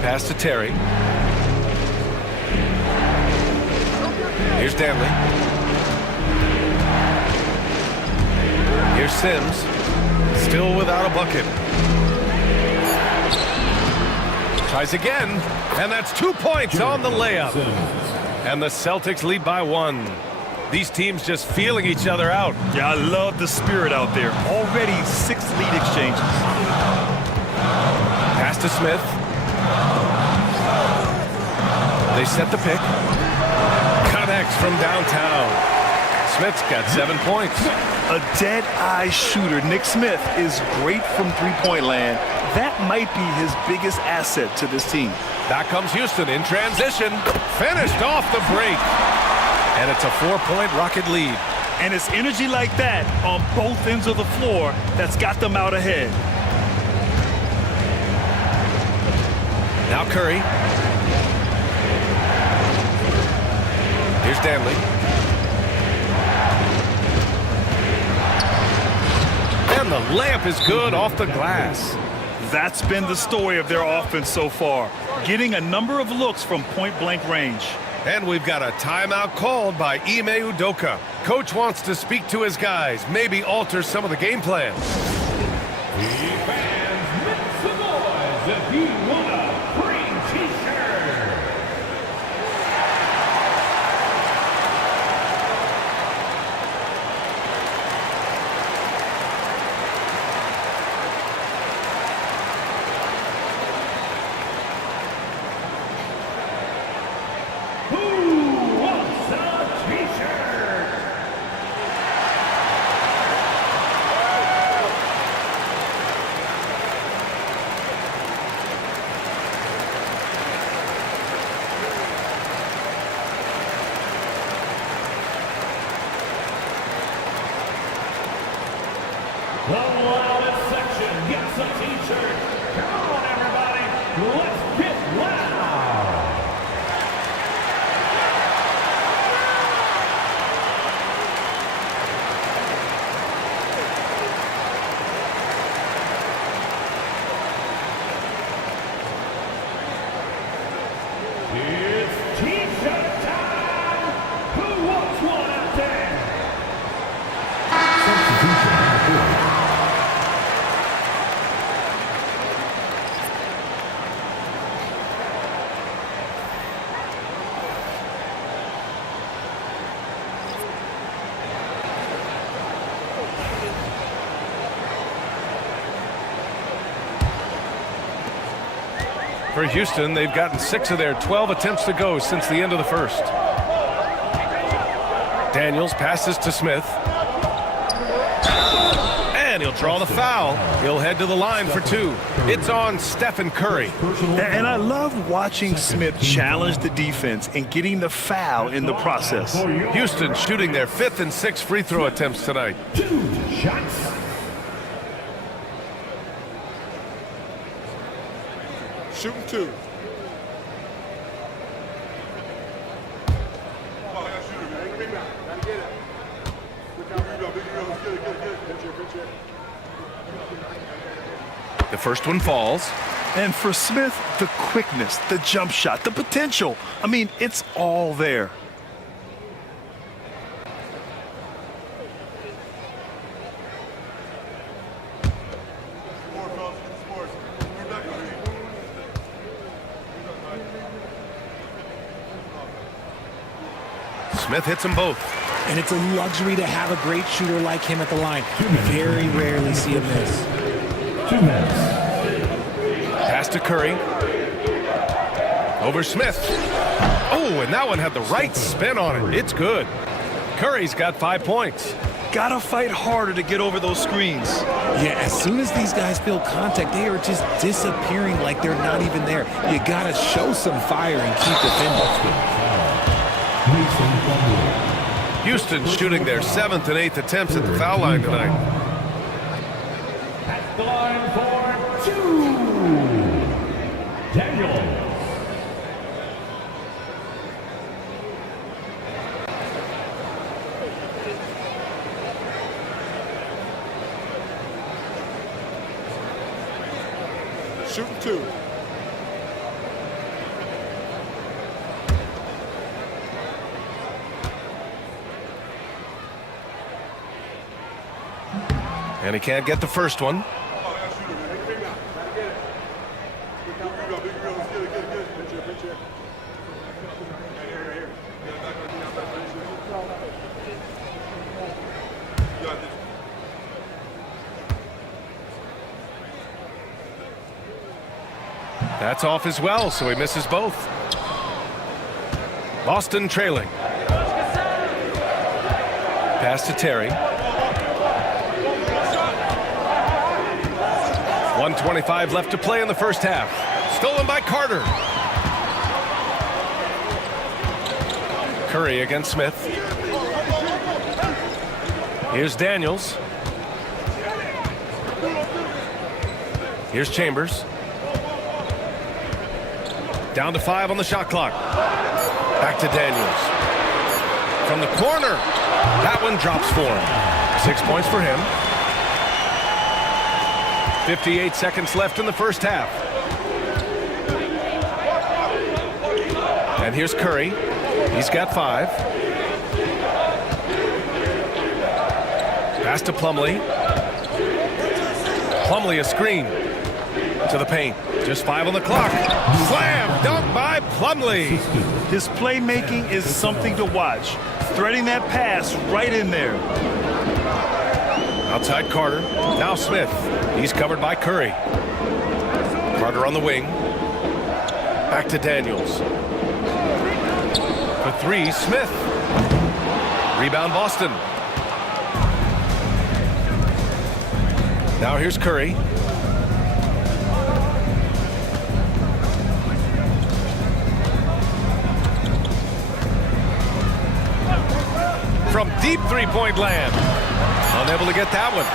Pass to Terry. Here's Danley. Here's Sims. Still without a bucket. Tries again. And that's 2 points on the layup. And the Celtics lead by 1. These teams just feeling each other out. Yeah, I love the spirit out there. Already 6 lead exchanges. Pass to Smith. They set the pick. Connects from downtown. Smith's got 7 points. A dead-eye shooter. Nick Smith is great from three-point land. That might be his biggest asset to this team. Back comes Houston in transition. Finished off the break. And it's a 4-point Rocket lead. And it's energy like that on both ends of the floor that's got them out ahead. Now Curry. Here's Danley. And the layup is good off the glass. That's been the story of their offense so far. Getting a number of looks from point-blank range. And we've got a timeout called by Ime Udoka. Coach wants to speak to his guys, maybe alter some of the game plan. Fans, make some noise if you want a free t-shirt. Who wants a t-shirt? The loudest section gets a t-shirt. Come on, everybody. Let's get loud. It's t-shirt time. Who wants one out there? Substitution on the board. For Houston, they've gotten 6 of their 12 attempts to go since the end of the first. Daniels passes to Smith. And he'll draw the foul. He'll head to the line for 2. It's on Stephen Curry. And I love watching Smith challenge the defense and getting the foul in the process. Houston shooting their 5th and 6th free throw attempts tonight. 2 shots. Shooting 2. The first one falls. And for Smith, the quickness, the jump shot, the potential. I mean, it's all there. Smith hits them both. And it's a luxury to have a great shooter like him at the line. Very rarely see him miss. 2 minutes. Pass to Curry. Over Smith. Oh, and that one had the right spin on it. It's good. Curry's got 5 points. Gotta fight harder to get over those screens. Yeah, as soon as these guys feel contact, they are just disappearing like they're not even there. You gotta show some fire and keep defending. Houston shooting their 7th and 8th attempts at the foul line tonight. At the line for 2. Daniels. Shooting 2. And he can't get the first one. That's off as well, so he misses both. Boston trailing. Pass to Terry. 1:25 left to play in the first half. Stolen by Carter. Curry against Smith. Here's Daniels. Here's Chambers. Down to 5 on the shot clock. Back to Daniels. From the corner. That one drops for him. 6 points for him. 58 seconds left in the first half. And here's Curry. He's got 5. Pass to Plumlee. Plumlee a screen to the paint. Just 5 on the clock. Slam dunk by Plumlee. His playmaking is something to watch. Threading that pass right in there. Outside Carter. Now Smith. He's covered by Curry. Carter on the wing. Back to Daniels. For 3, Smith. Rebound Boston. Now here's Curry. From deep three-point land. Unable to get that one.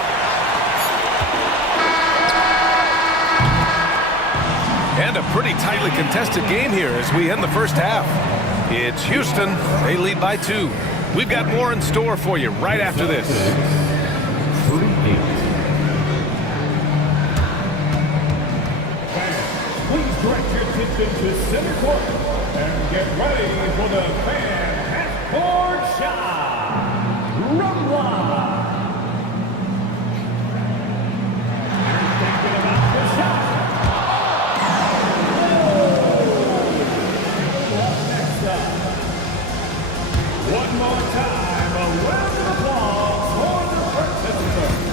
And a pretty tightly contested game here as we end the first half. It's Houston. They lead by 2. We've got more in store for you right after this. Please direct your attention to center court and get ready for the fan half-court shot. Rumble. Thinking about the shot. Next up. One more time, a round of applause for the participants.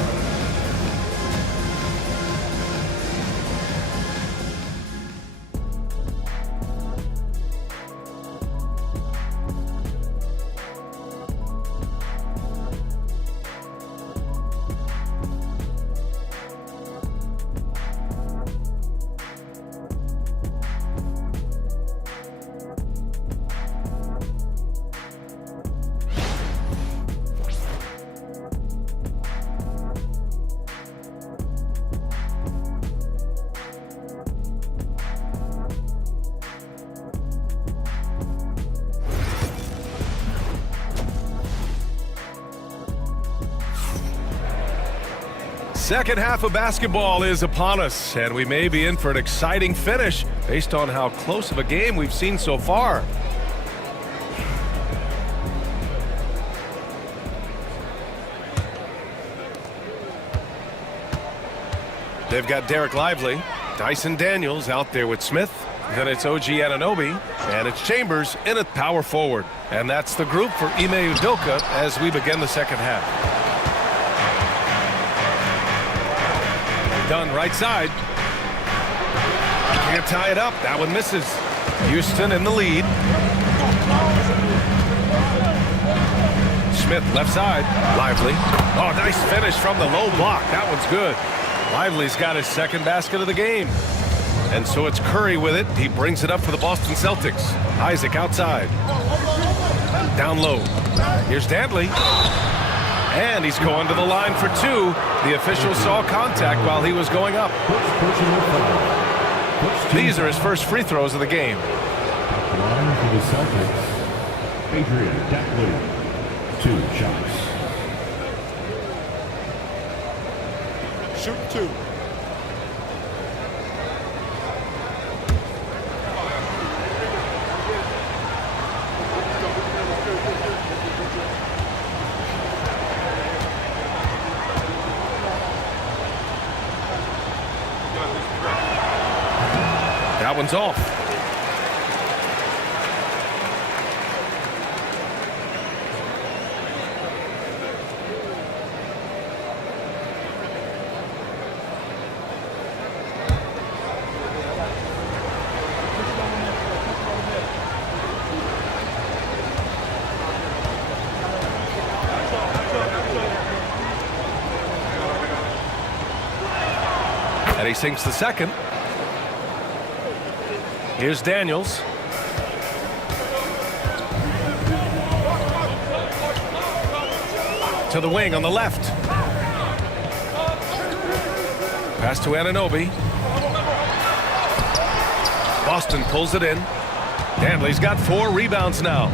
Second half of basketball is upon us, and we may be in for an exciting finish based on how close of a game we've seen so far. They've got Derek Lively, Dyson Daniels out there with Smith. Then it's OG Anunoby, and it's Chambers in at power forward. And that's the group for Ime Udoka as we begin the second half. Done right side. Can't tie it up. That one misses. Houston in the lead. Smith left side. Lively. Oh, nice finish from the low block. That one's good. Lively's got his second basket of the game. And so it's Curry with it. He brings it up for the Boston Celtics. Isaac outside. Down low. Here's Dantley. And he's going to the line for 2. The official saw contact while he was going up. These are his first free throws of the game. Line for the Celtics, Adrian Dantley, 2 shots. Shoot 2. That one's off. And he sinks the second. Here's Daniels. To the wing on the left. Pass to Anunoby. Boston pulls it in. Dantley's got 4 rebounds now.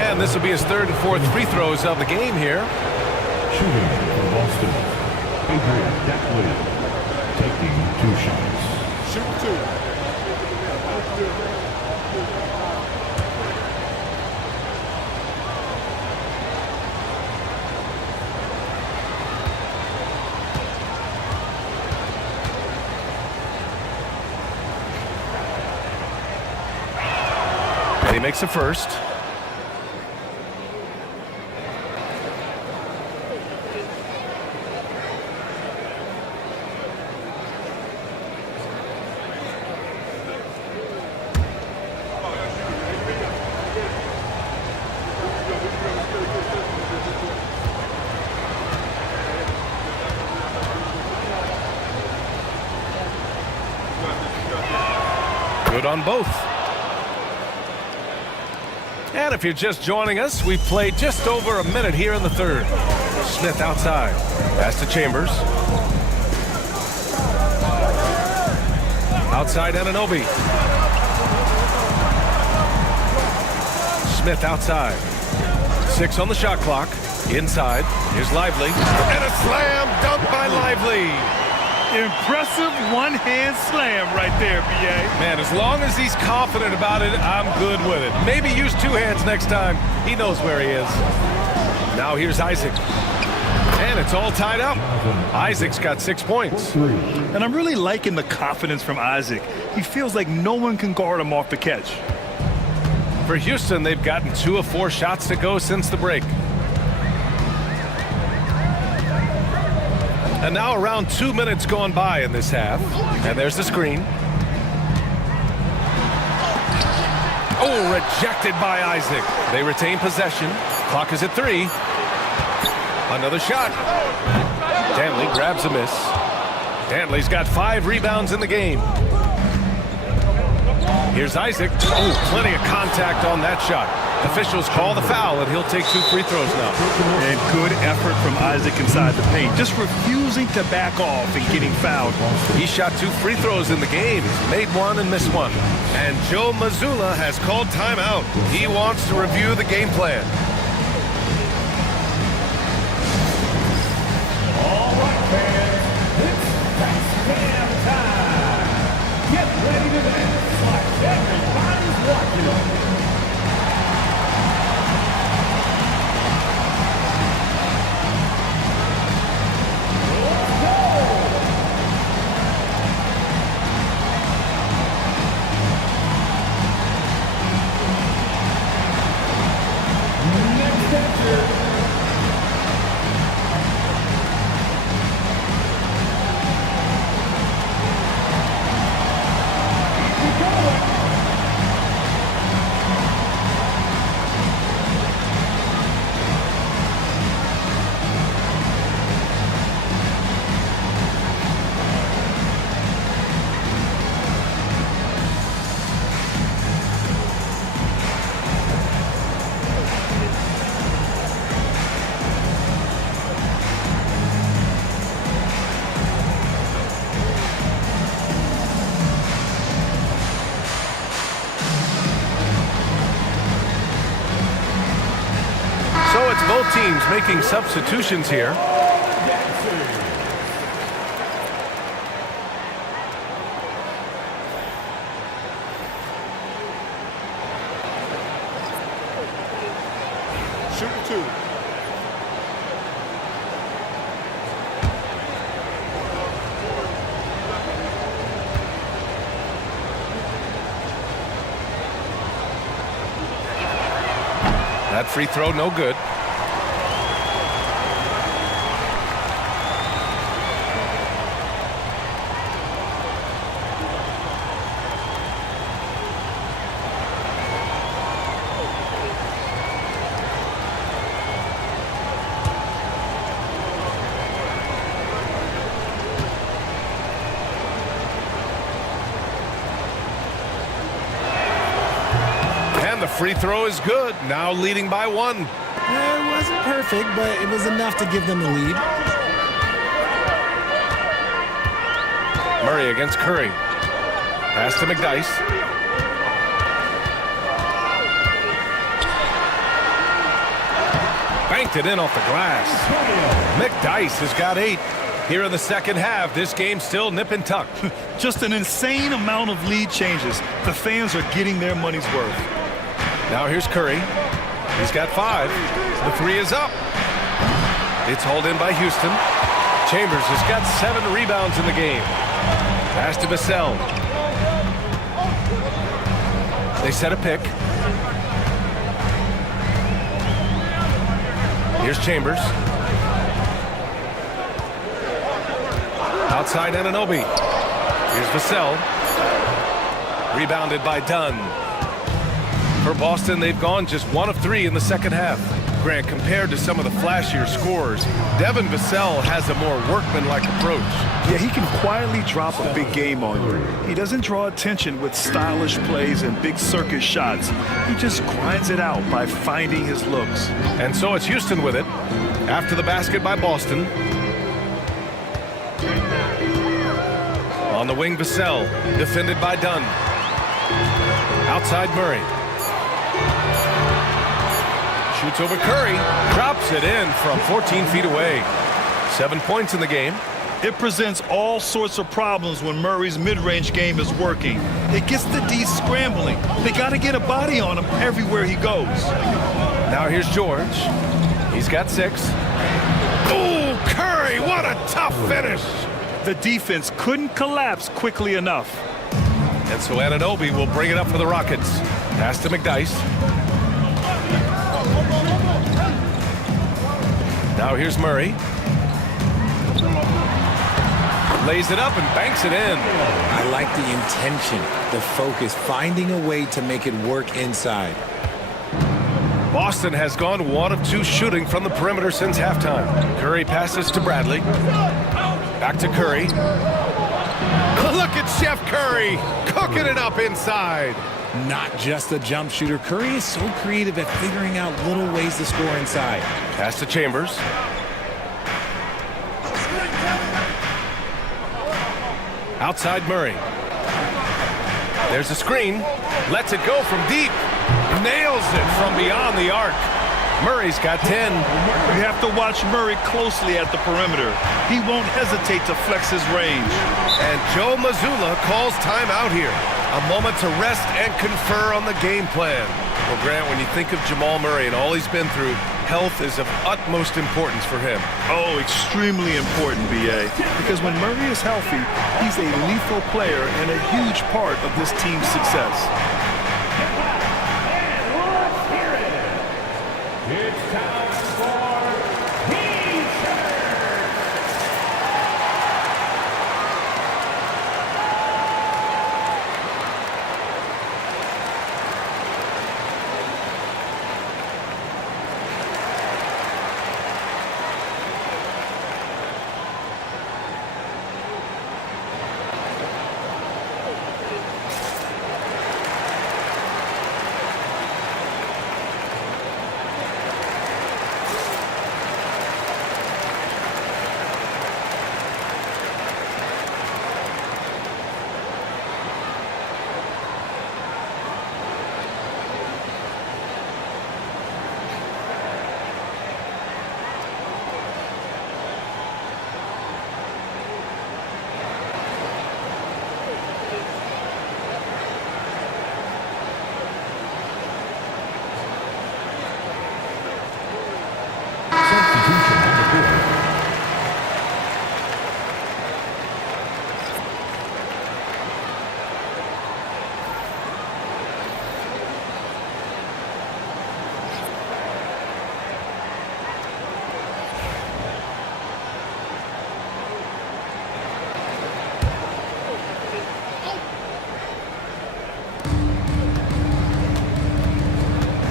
And this will be his 3rd and 4th free throws of the game here. Shooting for Boston, Adrian Dantley, taking 2 shots. Shooting 2. And he makes the first. Good on both. And if you're just joining us, we've played just over a minute here in the third. Smith outside. Pass to Chambers. Outside Anunoby. Smith outside. 6 on the shot clock. Inside. Here's Lively. And a slam dunk by Lively. Impressive one-hand slam right there, B.A. Man, as long as he's confident about it, I'm good with it. Maybe use 2 hands next time. He knows where he is. Now here's Isaac. And it's all tied up. Isaac's got 6 points. And I'm really liking the confidence from Isaac. He feels like no one can guard him off the catch. For Houston, they've gotten 2 of 4 shots to go since the break. And now around 2 minutes gone by in this half. And there's the screen. Oh, rejected by Isaac. They retain possession. Clock is at 3. Another shot. Dantley grabs a miss. Dantley's got 5 rebounds in the game. Here's Isaac. Oh, plenty of contact on that shot. Officials call the foul, and he'll take 2 free throws now. And good effort from Isaac inside the paint. Just refusing to back off and getting fouled. He shot 2 free throws in the game. He's made 1 and missed 1. And Joe Mazzulla has called timeout. He wants to review the game plan. All right, fans. It's Cam time. Get ready to dance like everybody's watching. So it's both teams making substitutions here. Shooting 2. That free throw, no good. And the free throw is good. Now leading by 1. It wasn't perfect, but it was enough to give them the lead. Murray against Curry. Pass to McDyess. Banked it in off the glass. McDyess has got 8. Here in the second half, this game's still nip and tuck. Just an insane amount of lead changes. The fans are getting their money's worth. Now here's Curry. He's got 5. The 3 is up. It's hauled in by Houston. Chambers has got 7 rebounds in the game. Pass to Vassell. They set a pick. Here's Chambers. Outside Anunoby. Here's Vassell. Rebounded by Dunn. For Boston, they've gone just 1 of 3 in the second half. Grant, compared to some of the flashier scorers, Devin Vassell has a more workmanlike approach. Yeah, he can quietly drop a big game on you. He doesn't draw attention with stylish plays and big circus shots. He just grinds it out by finding his looks. And so it's Houston with it. After the basket by Boston. On the wing, Vassell, defended by Dunn. Outside Murray. Shoots over Curry, drops it in from 14 feet away. 7 points in the game. It presents all sorts of problems when Murray's mid-range game is working. It gets the D scrambling. They got to get a body on him everywhere he goes. Now here's George. He's got 6. Oh, Curry, what a tough finish. The defense couldn't collapse quickly enough. And so Anunoby will bring it up for the Rockets. Pass to McDyess. Now here's Murray. Lays it up and banks it in. I like the intention, the focus, finding a way to make it work inside. Boston has gone 1 of 2 shooting from the perimeter since halftime. Curry passes to Bradley. Back to Curry. Look at Chef Curry cooking it up inside. Not just a jump shooter. Curry is so creative at figuring out little ways to score inside. Pass to Chambers. Outside Murray. There's a screen. Lets it go from deep. Nails it from beyond the arc. Murray's got 10. You have to watch Murray closely at the perimeter. He won't hesitate to flex his range. And Joe Mazzulla calls timeout here. A moment to rest and confer on the game plan. Well, Grant, when you think of Jamal Murray and all he's been through, health is of utmost importance for him. Oh, extremely important, B.A. Because when Murray is healthy, he's a lethal player and a huge part of this team's success. It's time for T-shirts.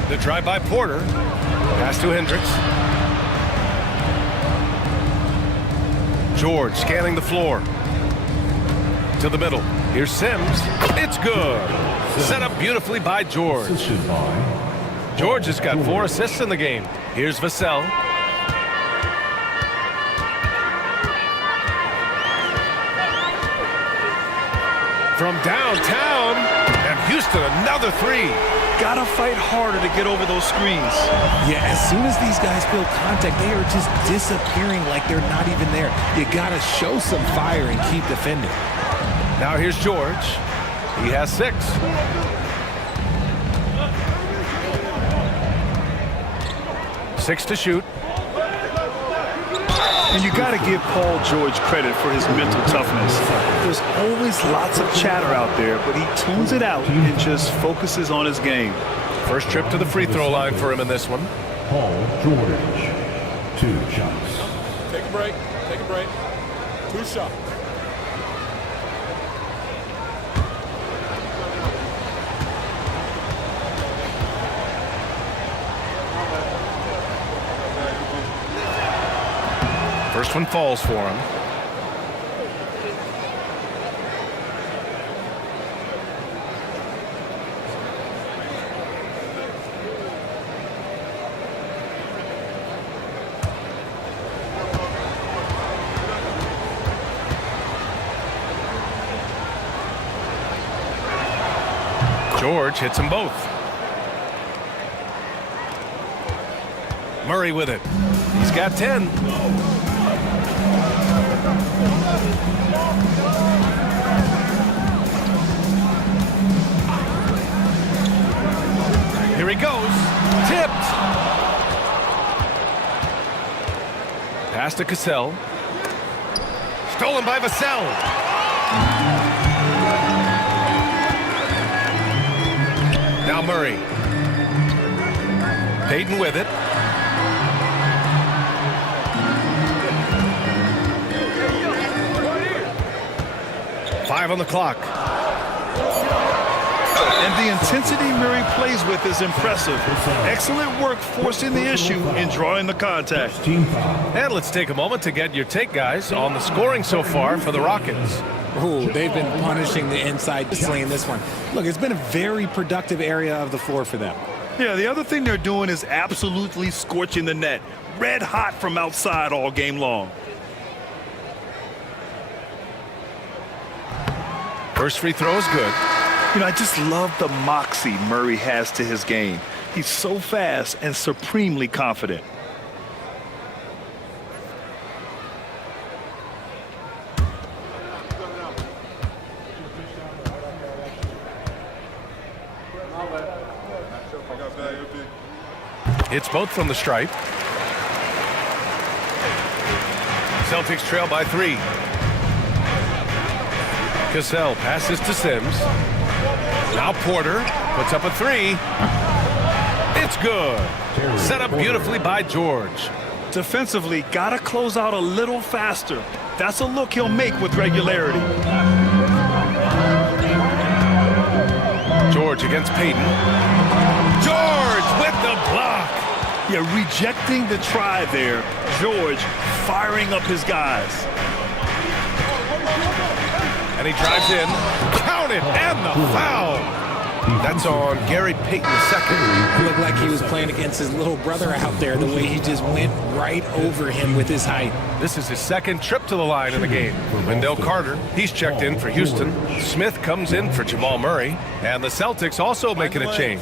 The drive by Porter. Pass to Hendricks. George scanning the floor. To the middle. Here's Sims. It's good. Set up beautifully by George. George has got 4 assists in the game. Here's Vassell. From downtown. And Houston, another three. Gotta fight harder to get over those screens. Yeah, as soon as these guys feel contact, they are just disappearing like they're not even there. You gotta show some fire and keep defending. Now here's George. He has 6. Six to shoot. And you got to give Paul George credit for his mental toughness. There's always lots of chatter out there, but he tunes it out and just focuses on his game. First trip to the free throw line for him in this one. Paul George, 2 shots. Take a break. Take a break. 2 shots. First one falls for him. George hits them both. Murray with it. He's got 10. Here he goes. Tipped. Pass to Cassell. Stolen by Vassell. Now Murray. Payton with it. Five on the clock. And the intensity Murray plays with is impressive. Excellent work forcing the issue and drawing the contact. And let's take a moment to get your take, guys, on the scoring so far for the Rockets. Ooh, they've been punishing the inside slaying this one. Look, it's been a very productive area of the floor for them. Yeah, the other thing they're doing is absolutely scorching the net. Red hot from outside all game long. First free throw is good. You know, I just love the moxie Murray has to his game. He's so fast and supremely confident. It's both from the stripe. Celtics trail by 3. Cassell passes to Sims. Now Porter puts up a 3. It's good. Set up beautifully by George. Defensively, gotta close out a little faster. That's a look he'll make with regularity. George against Payton. George with the block. Yeah, rejecting the try there. George firing up his guys. And he drives in. Count it, and the foul. That's on Gary Payton II. Looked like he was playing against his little brother out there, the way he just went right over him with his height. This is his second trip to the line in the game. Wendell Carter, he's checked in for Houston. Smith comes in for Jamal Murray. And the Celtics also making a change.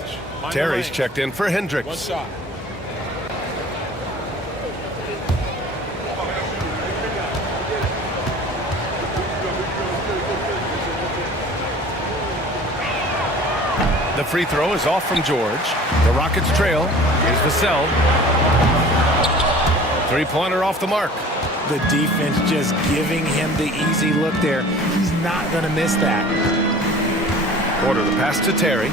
Terry's checked in for Hendricks. 1 shot. The free throw is off from George. The Rockets trail. Here's Vassell. Three-pointer off the mark. The defense just giving him the easy look there. He's not going to miss that. Porter, the pass to Terry.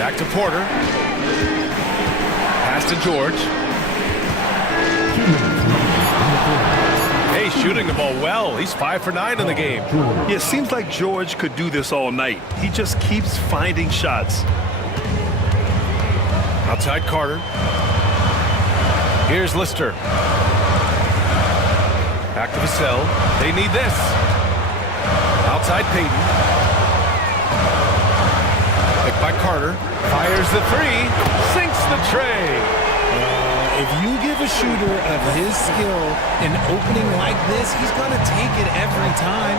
Back to Porter. Pass to George. Hey, shooting the ball well. He's 5 for 9 in the game. Yeah, it seems like George could do this all night. He just keeps finding shots. Outside Carter. Here's Lister. Back to Vassell. They need this. Outside Payton. Picked by Carter. Fires the 3. Sinks the tray. If you give a shooter of his skill an opening like this, he's going to take it every time.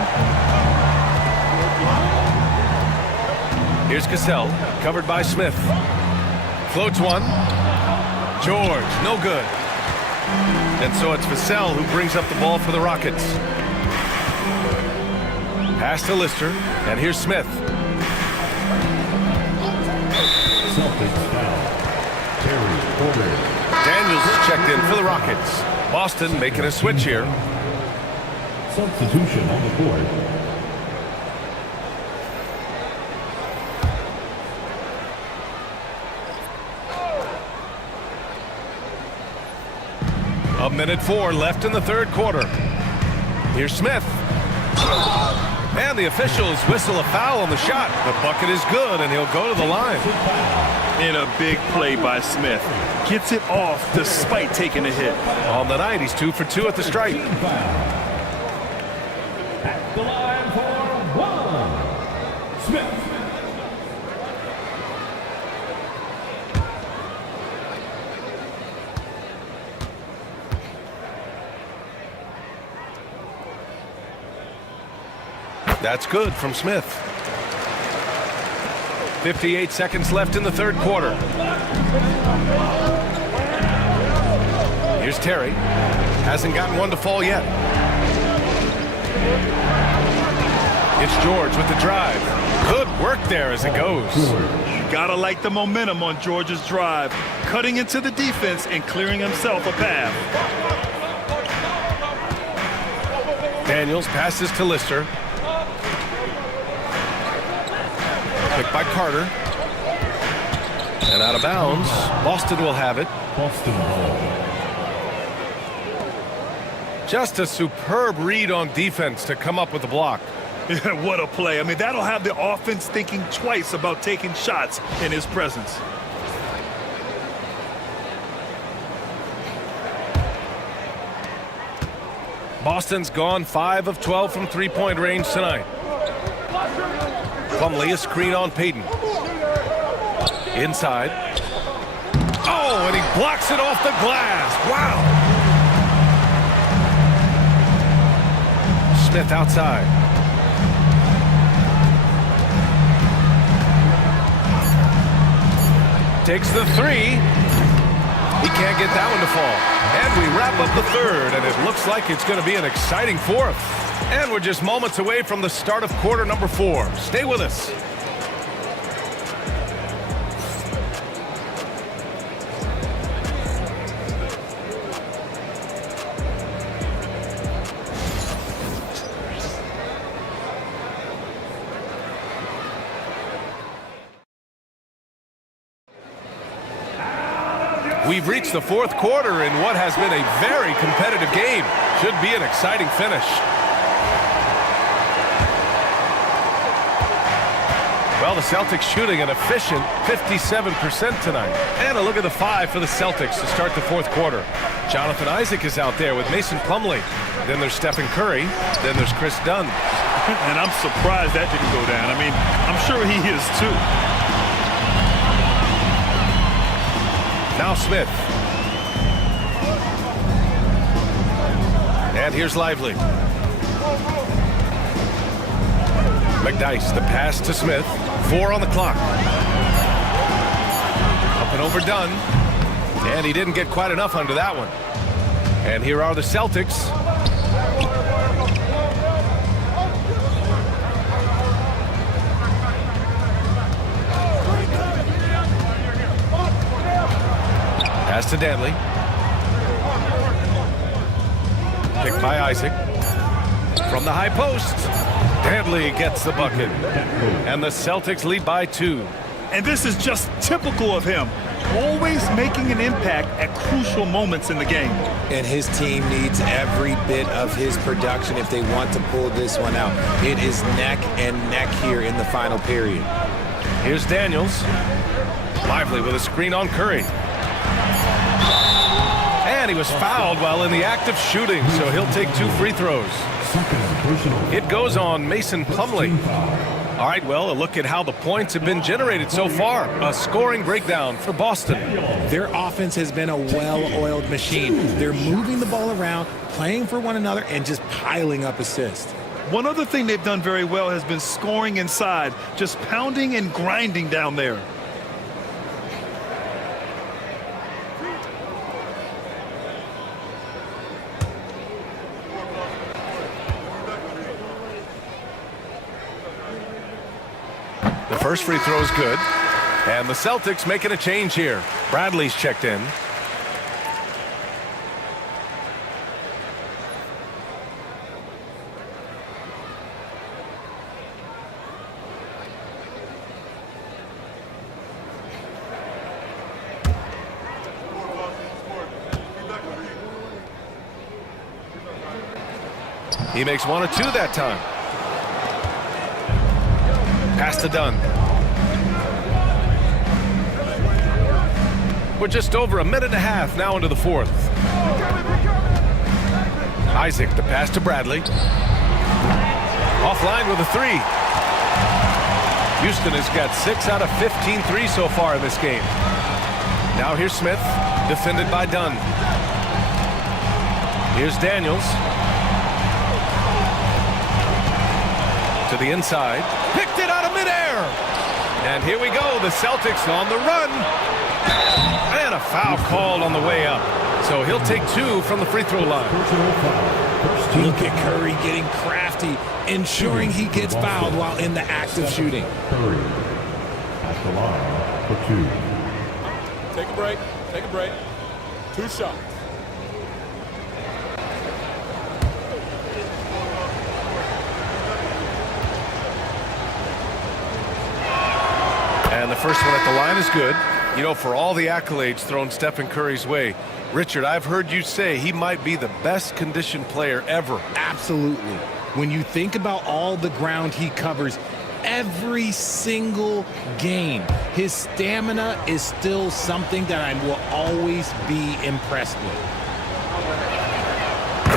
Here's Cassell, covered by Smith. Floats one. George, no good. And so it's Vassell who brings up the ball for the Rockets. Pass to Lister, and here's Smith. Daniels is checked in for the Rockets. Boston making a switch here. Substitution on the court. A minute 4 left in the third quarter. Here's Smith. And the officials whistle a foul on the shot. The bucket is good, and he'll go to the line. In a big play by Smith. Gets it off despite taking a hit. On the night, he's 2 for 2 at the stripe. At the line for one, Smith. That's good from Smith. 58 seconds left in the third quarter. Here's Terry. Hasn't gotten one to fall yet. It's George with the drive. Good work there as it goes. Gotta like the momentum on George's drive. Cutting into the defense and clearing himself a path. Daniels passes to Lister. Picked by Carter. And out of bounds. Boston will have it. Boston ball. Just a superb read on defense to come up with the block. What a play. I mean, that'll have the offense thinking twice about taking shots in his presence. Boston's gone 5 of 12 from three-point range tonight. Plumlee, a screen on Payton. Inside. Oh, and he blocks it off the glass. Wow. Smith outside. Takes the three. He can't get that one to fall. And we wrap up the third, and it looks like it's going to be an exciting fourth. And we're just moments away from the start of quarter number 4. Stay with us. We've reached the fourth quarter in what has been a very competitive game. Should be an exciting finish. Well, the Celtics shooting an efficient 57% tonight. And a look at the 5 for the Celtics to start the fourth quarter. Jonathan Isaac is out there with Mason Plumlee. Then there's Stephen Curry. Then there's Chris Dunn. And I'm surprised that didn't go down. I mean, I'm sure he is too. Now Smith. And here's Lively. McDyess, the pass to Smith. 4 on the clock. Up and over Dunn. And he didn't get quite enough under that one. And here are the Celtics. Pass to Danley. Picked by Isaac. From the high post. Danley gets the bucket. And the Celtics lead by 2. And this is just typical of him. Always making an impact at crucial moments in the game. And his team needs every bit of his production if they want to pull this one out. It is neck and neck here in the final period. Here's Daniels. Lively with a screen on Curry. And he was fouled while in the act of shooting, so he'll take 2 free throws. It goes on Mason Plumlee. All right, well, a look at how the points have been generated so far. A scoring breakdown for Boston. Their offense has been a well-oiled machine. They're moving the ball around, playing for one another, and just piling up assists. One other thing they've done very well has been scoring inside, just pounding and grinding down there. The first free throw is good. And the Celtics making a change here. Bradley's checked in. He makes 1 of 2 that time. Pass to Dunn. We're just over a minute and a half now into the fourth. Isaac, the pass to Bradley. Offline with a 3. Houston has got 6 out of 15 threes so far in this game. Now here's Smith, defended by Dunn. Here's Daniels. To the inside. Picked it out of midair. And here we go. The Celtics on the run. And a foul called on the way up. So he'll take 2 from the free throw line. Look at Curry getting crafty, ensuring he gets fouled while in the act of shooting. Curry at the line for 2. Take a break. Take a break. 2 shots. And the first one at the line is good. You know, for all the accolades thrown Stephen Curry's way, Richard, I've heard you say he might be the best conditioned player ever. Absolutely. When you think about all the ground he covers every single game, his stamina is still something that I will always be impressed with.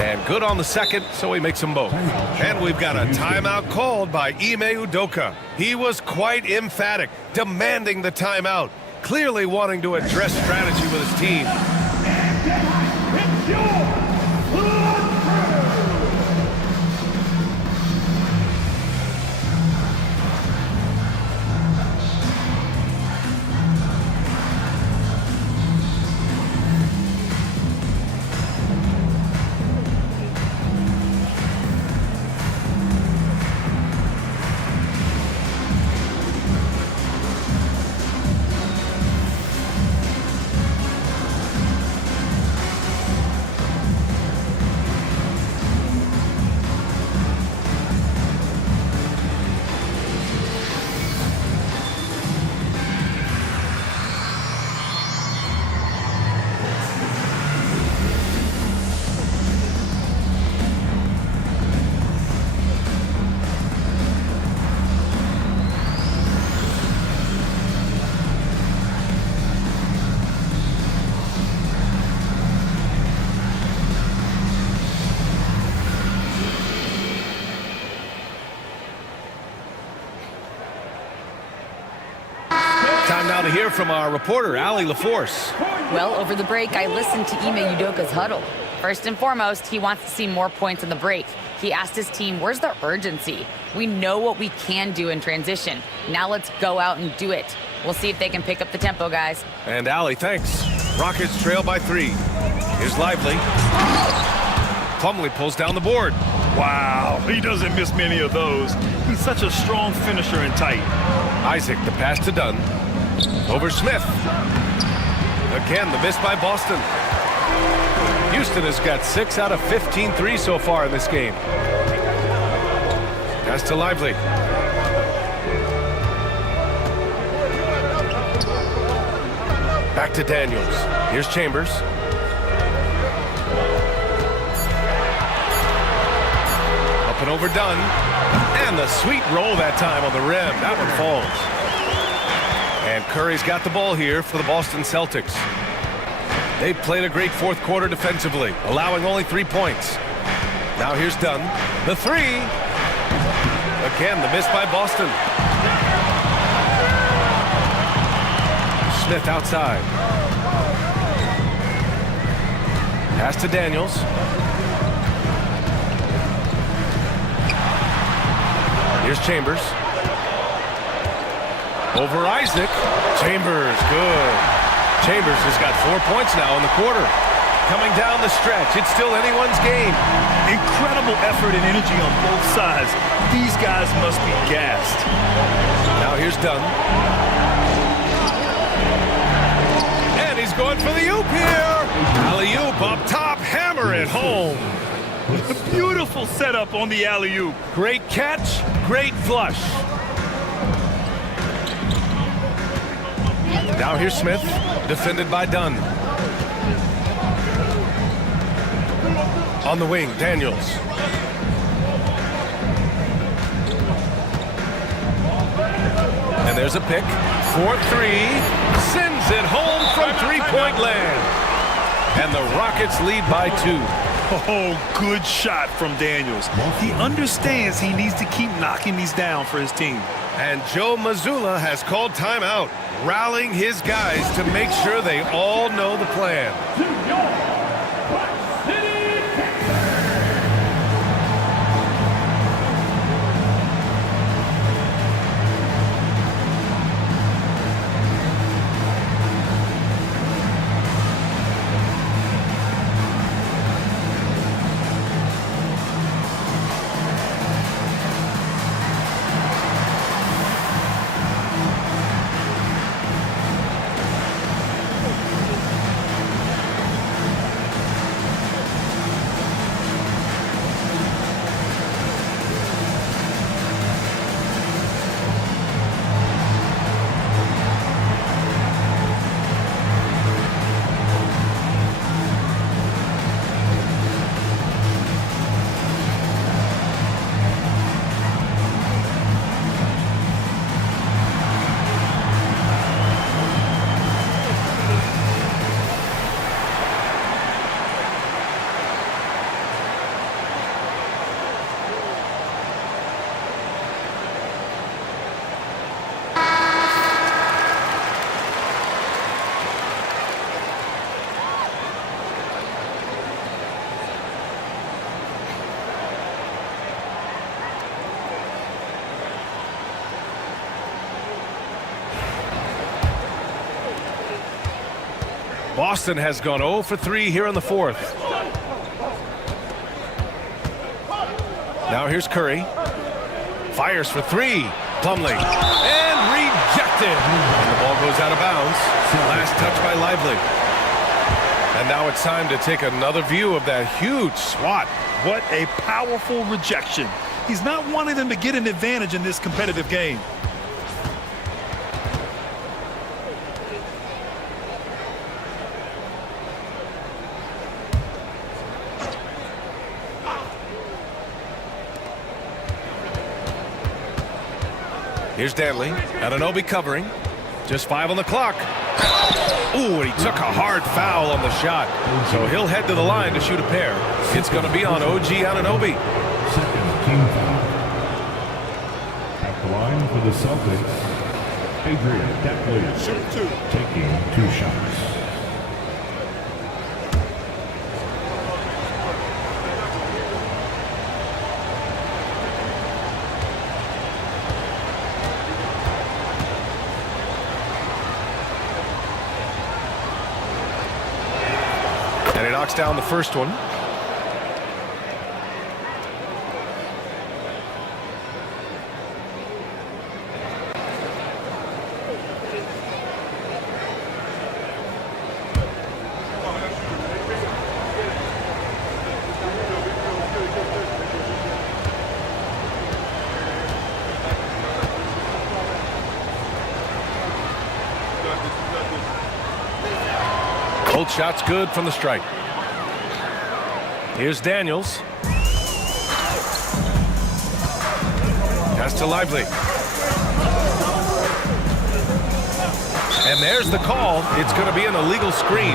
And good on the second, so he makes them both. And we've got a timeout called by Ime Udoka. He was quite emphatic, demanding the timeout, clearly wanting to address strategy with his team. Time now to hear from our reporter, Allie LaForce. Well, over the break, I listened to Ime Udoka's huddle. First and foremost, he wants to see more points in the break. He asked his team, where's the urgency? We know what we can do in transition. Now let's go out and do it. We'll see if they can pick up the tempo, guys. And Allie, thanks. Rockets trail by 3. Here's Lively. Plumlee pulls down the board. Wow, he doesn't miss many of those. He's such a strong finisher and tight. Isaac, the pass to Dunn. Over Smith. Again, the miss by Boston. Houston has got 6 out of 15 threes so far in this game. Pass to Lively. Back to Daniels. Here's Chambers. Up and over Dunn. And the sweet roll that time on the rim. That one falls. And Curry's got the ball here for the Boston Celtics. They've played a great fourth quarter defensively, allowing only 3 points. Now here's Dunn. The 3. Again, the miss by Boston. Smith outside. Pass to Daniels. Here's Chambers. Over Isaac. Chambers, good. Chambers has got 4 points now in the quarter. Coming down the stretch, it's still anyone's game. Incredible effort and energy on both sides. These guys must be gassed. Now here's Dunn. And he's going for the oop here. Alley-oop up top, hammer it home. A beautiful setup on the alley-oop. Great catch, great flush. Now here's Smith, defended by Dunn. On the wing, Daniels. And there's a pick. 4-3. Sends it home from three-point land. And the Rockets lead by 2. Oh, good shot from Daniels. He understands he needs to keep knocking these down for his team. And Joe Mazzulla has called timeout, rallying his guys to make sure they all know the plan. Boston has gone 0 for 3 here in the fourth. Now here's Curry. Fires for 3. Plumlee. And rejected. And the ball goes out of bounds. Last touch by Lively. And now it's time to take another view of that huge swat. What a powerful rejection. He's not wanting them to get an advantage in this competitive game. Here's Danley. Anunoby covering. Just 5 on the clock. Ooh, and he took a hard foul on the shot. So he'll head to the line to shoot a pair. It's going to be on OG Anunoby. Second team foul. At the line for the Celtics, Adrian Dantley taking 2 shots. And he knocks down the first one. Both shots good from the stripe. Here's Daniels. Pass to Lively. And there's the call. It's going to be an illegal screen.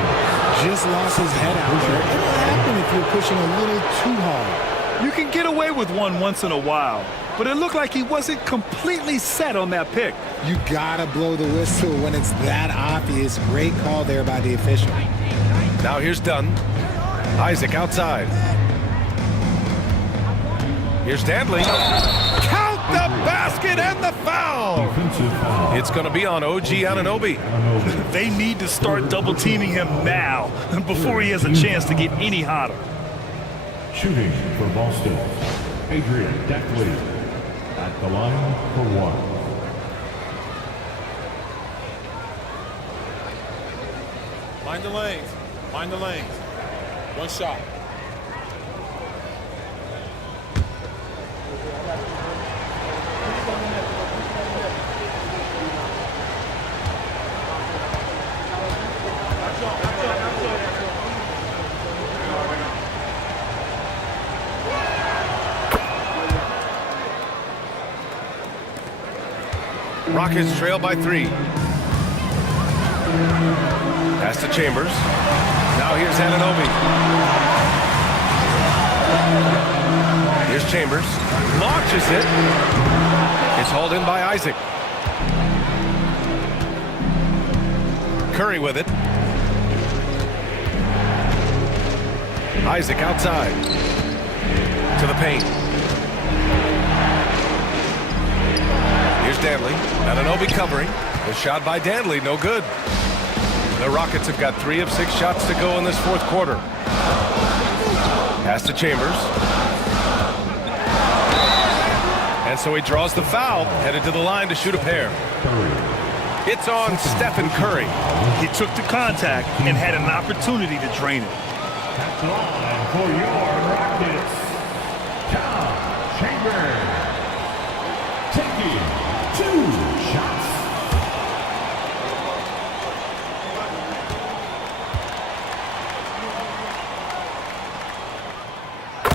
Just lost his head out there. It'll happen if you're pushing a little too hard. You can get away with one once in a while, but it looked like he wasn't completely set on that pick. You gotta blow the whistle when it's that obvious. Great call there by the official. Now here's Dunn. Isaac outside. Here's Danley. Count the basket and the foul. It's going to be on OG Anunoby. They need to start double-teaming him now before he has a chance to get any hotter. Shooting for Boston, Adrian Dantley at the line for one. Mind the lanes. Mind the lanes. One shot. Rockets trail by 3. Pass to Chambers. Now here's Anunoby. Here's Chambers. Launches it. It's hauled in by Isaac. Curry with it. Isaac outside. To the paint. Here's Dantley. Anunoby covering. The shot by Dantley, no good. The Rockets have got 3 of 6 shots to go in this fourth quarter. Pass to Chambers. And so he draws the foul, headed to the line to shoot a pair. It's on Stephen Curry. He took the contact and had an opportunity to drain it. That's line for your Rockets, Tom Chambers. Taking 2 shots.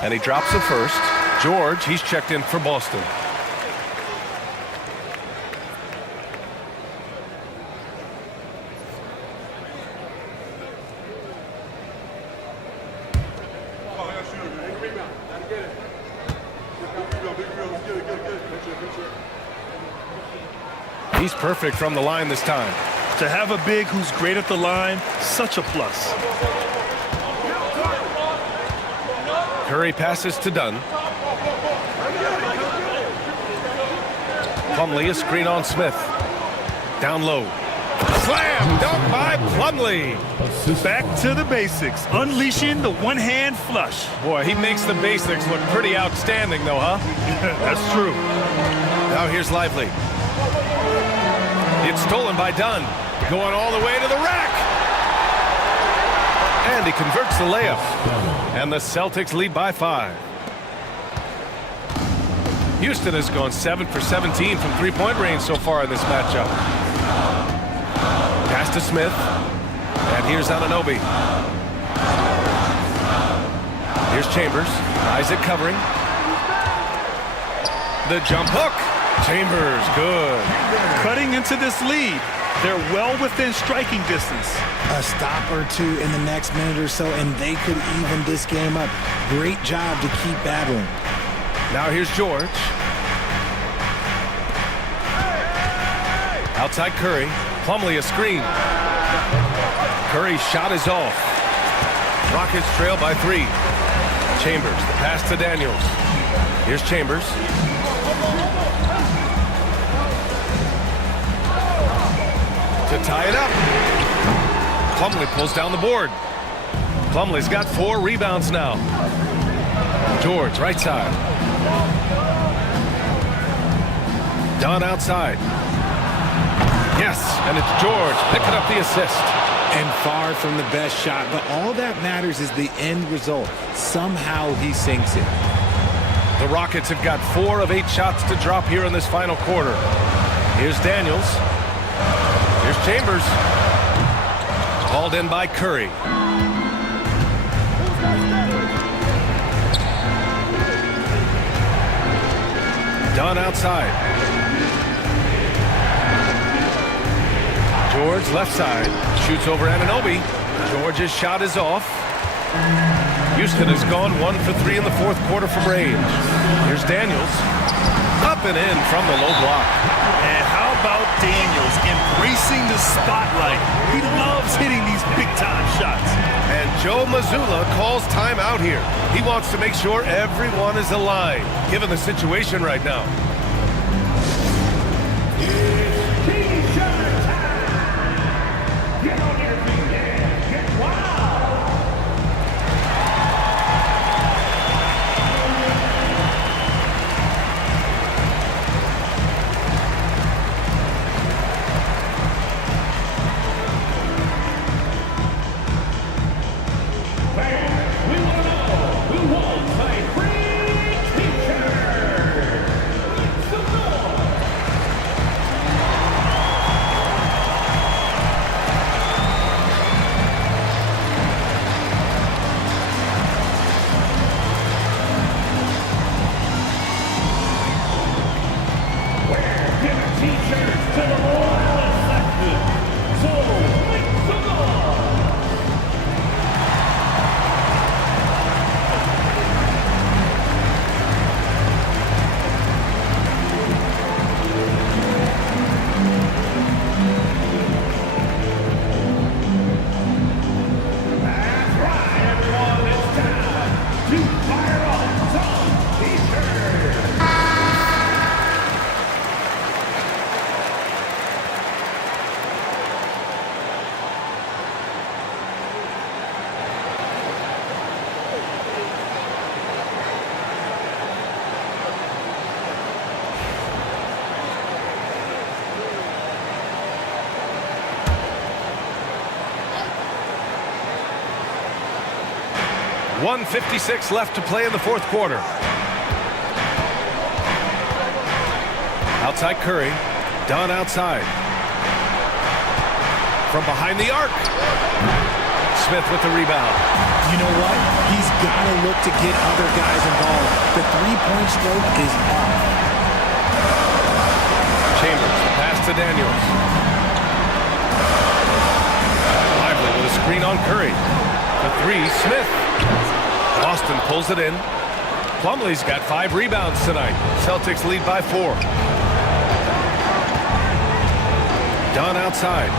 And he drops the first. George, he's checked in for Boston. He's perfect from the line this time. To have a big who's great at the line, such a plus. Curry passes to Dunn. Plumlee, a screen on Smith. Down low. Slam dunk by Plumlee. Back to the basics. Unleashing the one-hand flush. Boy, he makes the basics look pretty outstanding, though, huh? That's true. Now here's Lively. It's stolen by Dunn. Going all the way to the rack. And he converts the layup. And the Celtics lead by 5. Houston has gone 7 for 17 from three-point range so far in this matchup. Pass to Smith. And here's Anunoby. Here's Chambers. Isaac covering. The jump hook. Chambers, good. Cutting into this lead. They're well within striking distance. A stop or two in the next minute or so, and they could even this game up. Great job to keep battling. Now here's George. Outside Curry. Plumlee a screen. Curry's shot is off. Rockets trail by 3. Chambers, the pass to Daniels. Here's Chambers. To tie it up. Plumlee pulls down the board. Plumlee's got 4 rebounds now. George, right side. Dunn outside. Yes, and it's George picking up the assist. And far from the best shot, but all that matters is the end result. Somehow he sinks it. The Rockets have got 4 of 8 shots to drop here in this final quarter. Here's Daniels. Here's Chambers. Hauled in by Curry. Dunn outside. George left side. Shoots over Anunoby. George's shot is off. Houston has gone 1 for 3 in the fourth quarter from range. Here's Daniels. Up and in from the low block. And how about Daniels embracing the spotlight? He loves hitting these big-time shots. And Joe Mazzulla calls timeout here. He wants to make sure everyone is aligned, given the situation right now. It's T-shirt time! Get on your feet and get wild! .156 left to play in the fourth quarter. Outside Curry. Dunn outside. From behind the arc. Smith with the rebound. You know what? He's got to look to get other guys involved. The three-point stroke is off. Chambers, pass to Daniels. Lively with a screen on Curry. The three, Smith. Boston pulls it in. Plumlee's got 5 rebounds tonight. Celtics lead by 4. Dunn outside.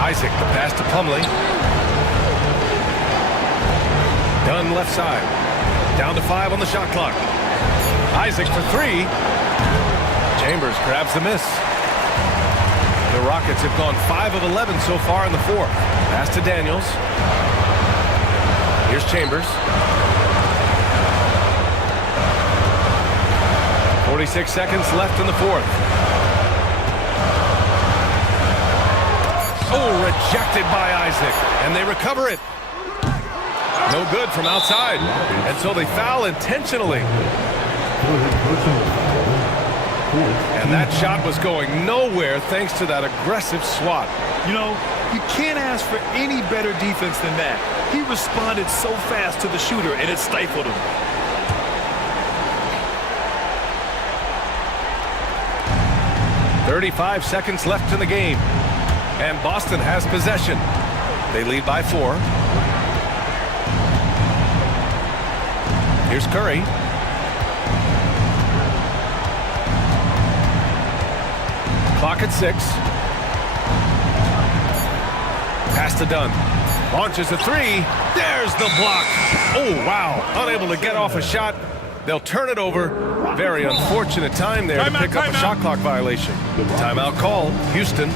Isaac, the pass to Plumlee. Dunn left side. Down to 5 on the shot clock. Isaac for 3. Chambers grabs the miss. The Rockets have gone 5 of 11 so far in the fourth. Pass to Daniels. Here's Chambers. 46 seconds left in the fourth. Oh, rejected by Isaac. And they recover it. No good from outside. And so they foul intentionally. And that shot was going nowhere thanks to that aggressive swat. You know, you can't ask for any better defense than that. He responded so fast to the shooter, and it stifled him. .35 seconds left in the game. And Boston has possession. They lead by 4. Here's Curry. Clock at 6. Pass to Dunn. Launches a 3. There's the block. Oh, wow. Unable to get off a shot. They'll turn it over. Very unfortunate time there to pick up a shot clock violation. Timeout call. Houston.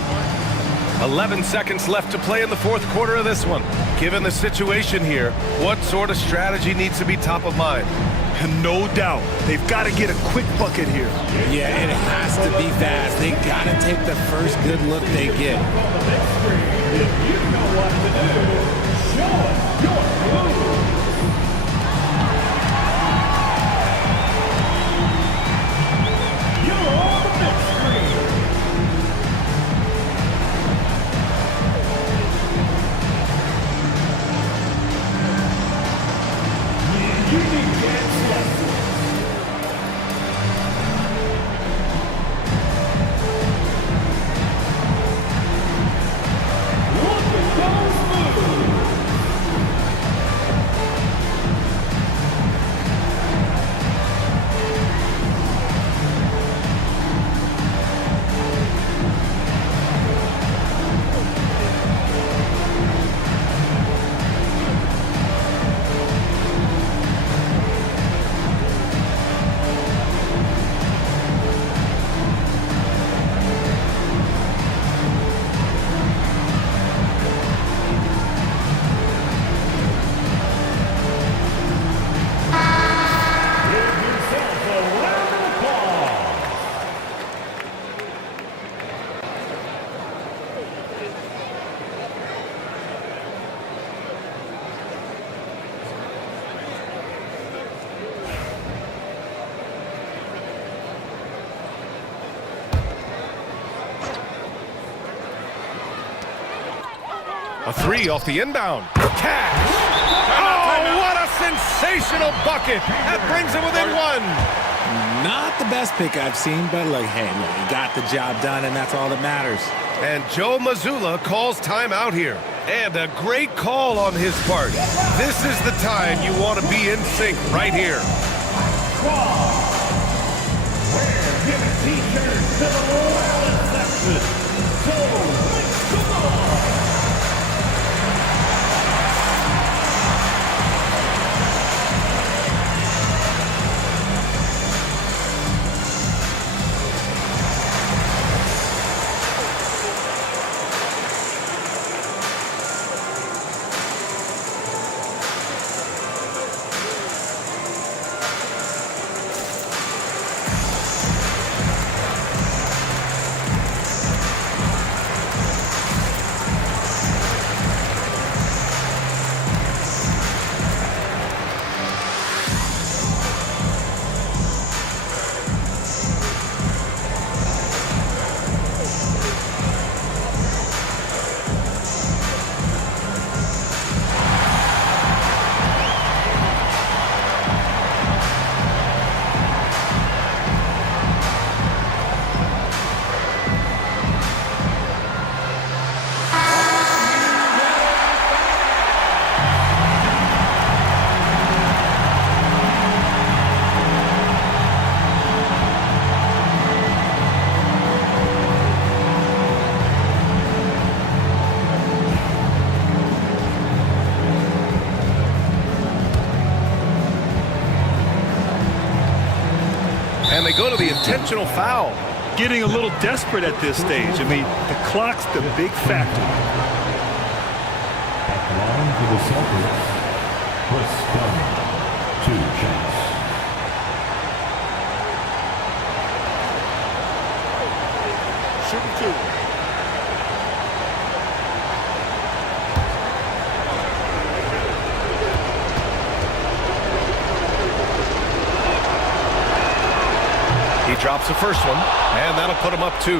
11 seconds left to play in the fourth quarter of this one. Given the situation here, what sort of strategy needs to be top of mind? No doubt. They've got to get a quick bucket here. Yeah, it has to be fast. They got to take the first good look they get. You know what to do. Show us your move. You're on the big screen. You need to get selected. Look at those moves. A three off the inbound. Cash! Oh, what a sensational bucket! That brings it within one. Not the best pick I've seen, but look, hey, look, he got the job done, and that's all that matters. And Joe Mazzulla calls timeout here. And a great call on his part. This is the time you want to be in sync right here. We're giving t-shirts to the Royal Texas. Joe And they go to the intentional foul. Getting a little desperate at this stage. I mean, the clock's the big factor. At the line for the Celtics, Chris Dunn, 2 shots. Shooting 2. He drops the first one, and that'll put him up 2.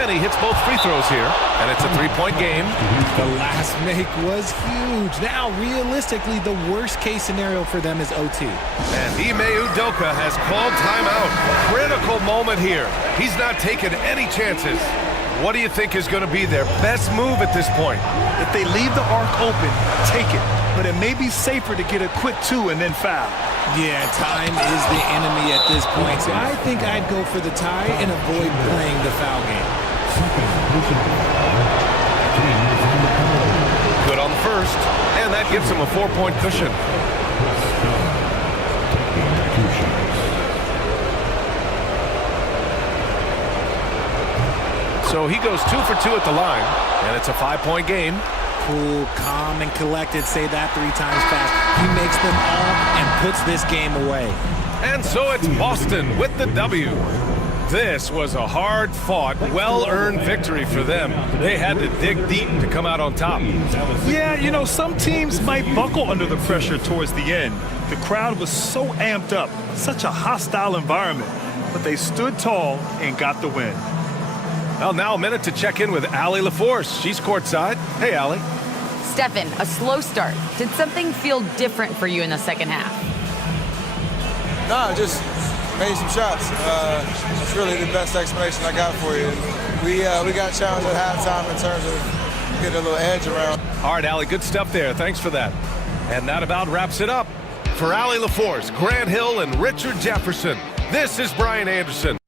And he hits both free throws here, and it's a 3-point game. The last make was huge. Now, realistically, the worst-case scenario for them is OT. And Ime Udoka has called timeout. Critical moment here. He's not taking any chances. What do you think is going to be their best move at this point? If they leave the arc open, take it. But it may be safer to get a quick 2 and then foul. Yeah, time is the enemy at this point, so I think I'd go for the tie and avoid playing the foul game. Good on the first, and that gives him a 4-point cushion. So he goes 2 for 2 at the line, and it's a 5-point game. Cool, calm, and collected. Say that 3 times fast. He makes them all and puts this game away. And so it's Boston with the W. This was a hard-fought, well-earned victory for them. They had to dig deep to come out on top. Yeah, you know, some teams might buckle under the pressure towards the end. The crowd was so amped up, such a hostile environment. But they stood tall and got the win. Well, now a minute to check in with Allie LaForce. She's courtside. Hey, Allie. Stephen, a slow start. Did something feel different for you in the second half? No, just made some shots. That's really the best explanation I got for you. We got challenged at halftime in terms of getting a little edge around. All right, Allie, good stuff there. Thanks for that. And that about wraps it up. For Allie LaForce, Grant Hill, and Richard Jefferson, this is Brian Anderson.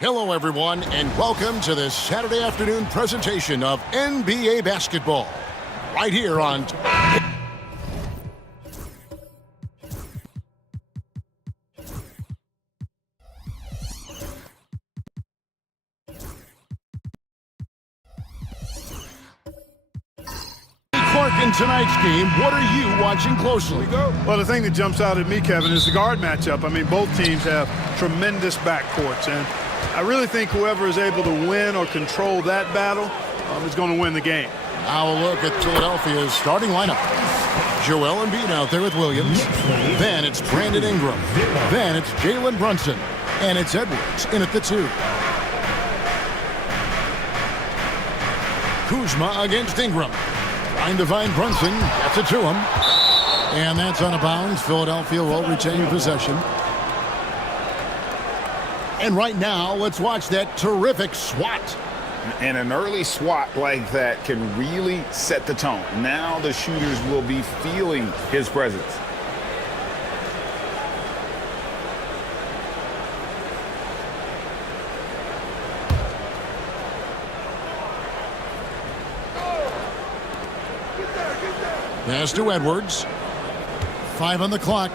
Hello, everyone, and welcome to this Saturday afternoon presentation of NBA basketball. Right here on... Clark, in tonight's game, what are you watching closely? Well, the thing that jumps out at me, Kevin, is the guard matchup. I mean, both teams have tremendous backcourts, and I really think whoever is able to win or control that battle is going to win the game. Now a look at Philadelphia's starting lineup. Joel Embiid out there with Williams. Then it's Brandon Ingram. Then it's Jalen Brunson. And it's Edwards in at the 2. Kuzma against Ingram. Trying to find Brunson. Gets it to him. And that's out of bounds. Philadelphia will retain possession. And right now, let's watch that terrific swat. And an early swat like that can really set the tone. Now the shooters will be feeling his presence. Pass to Edwards. 5 on the clock.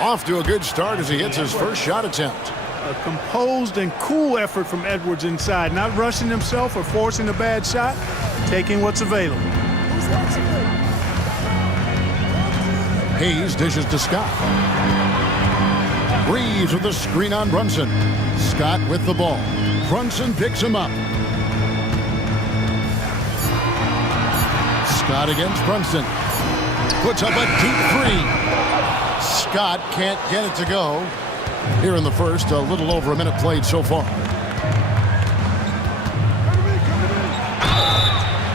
Off to a good start as he hits his first shot attempt. A composed and cool effort from Edwards inside, not rushing himself or forcing a bad shot, taking what's available. Hayes dishes to Scott. Reeves with the screen on Brunson. Scott with the ball. Brunson picks him up. Scott against Brunson. Puts up a deep 3. Scott can't get it to go. Here in the first, a little over a minute played so far.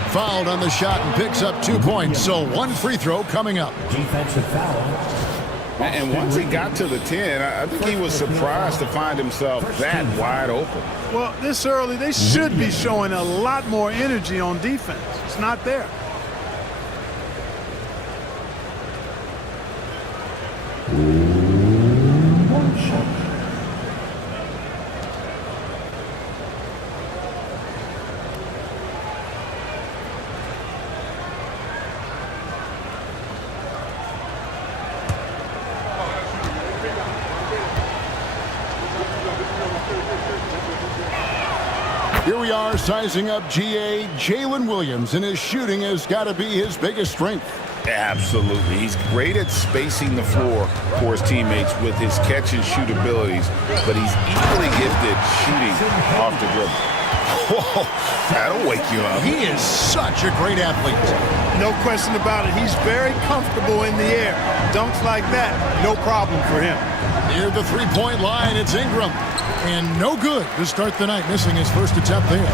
Fouled on the shot and picks up 2 points. So 1 free throw coming up. Defensive foul. And once he got to the 10, I think he was surprised to find himself that wide open. Well, this early, they should be showing a lot more energy on defense. It's not there. Here we are sizing up GA. Jalen Williams, and his shooting has got to be his biggest strength. Absolutely. He's great at spacing the floor for his teammates with his catch and shoot abilities, but he's equally gifted shooting off the dribble. Whoa, that'll wake you up. He is such a great athlete. No question about it. He's very comfortable in the air. Dunks like that, no problem for him. Near the three-point line, it's Ingram. And no good to start the night, missing his first attempt there.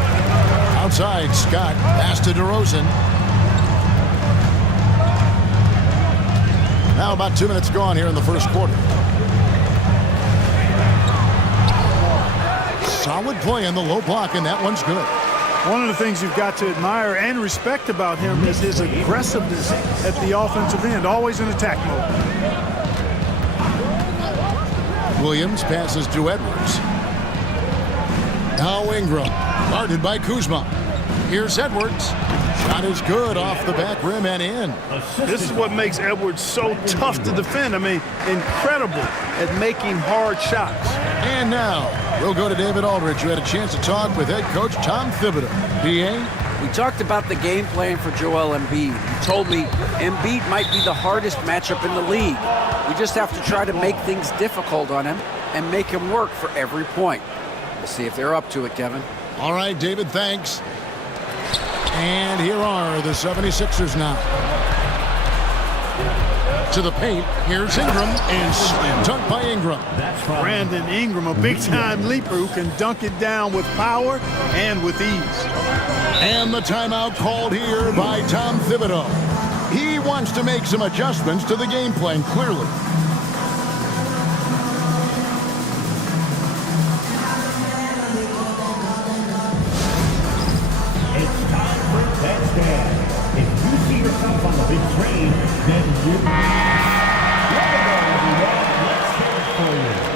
Outside, Scott, pass to DeRozan. Now about 2 minutes gone here in the first quarter. Solid play in the low block, and that one's good. One of the things you've got to admire and respect about him is his aggressiveness at the offensive end, always in attack mode. Williams passes to Edwards. Now Ingram, guarded by Kuzma. Here's Edwards. Shot is good off the back rim and in. This is what makes Edwards so tough to defend. I mean, incredible at making hard shots. And now we'll go to David Aldridge, who had a chance to talk with head coach Tom Thibodeau. DA? We talked about the game plan for Joel Embiid. He told me Embiid might be the hardest matchup in the league. We just have to try to make things difficult on him and make him work for every point. We'll see if they're up to it, Kevin. All right, David, thanks. And here are the 76ers now. To the paint, here's Ingram, and slam dunk by Ingram. That's Brandon Ingram, a big-time leaper who can dunk it down with power and with ease. And the timeout called here by Tom Thibodeau. He wants to make some adjustments to the game plan, clearly. It's time for That's Dad. If you see yourself on the big train, then you... Let's hear it for you.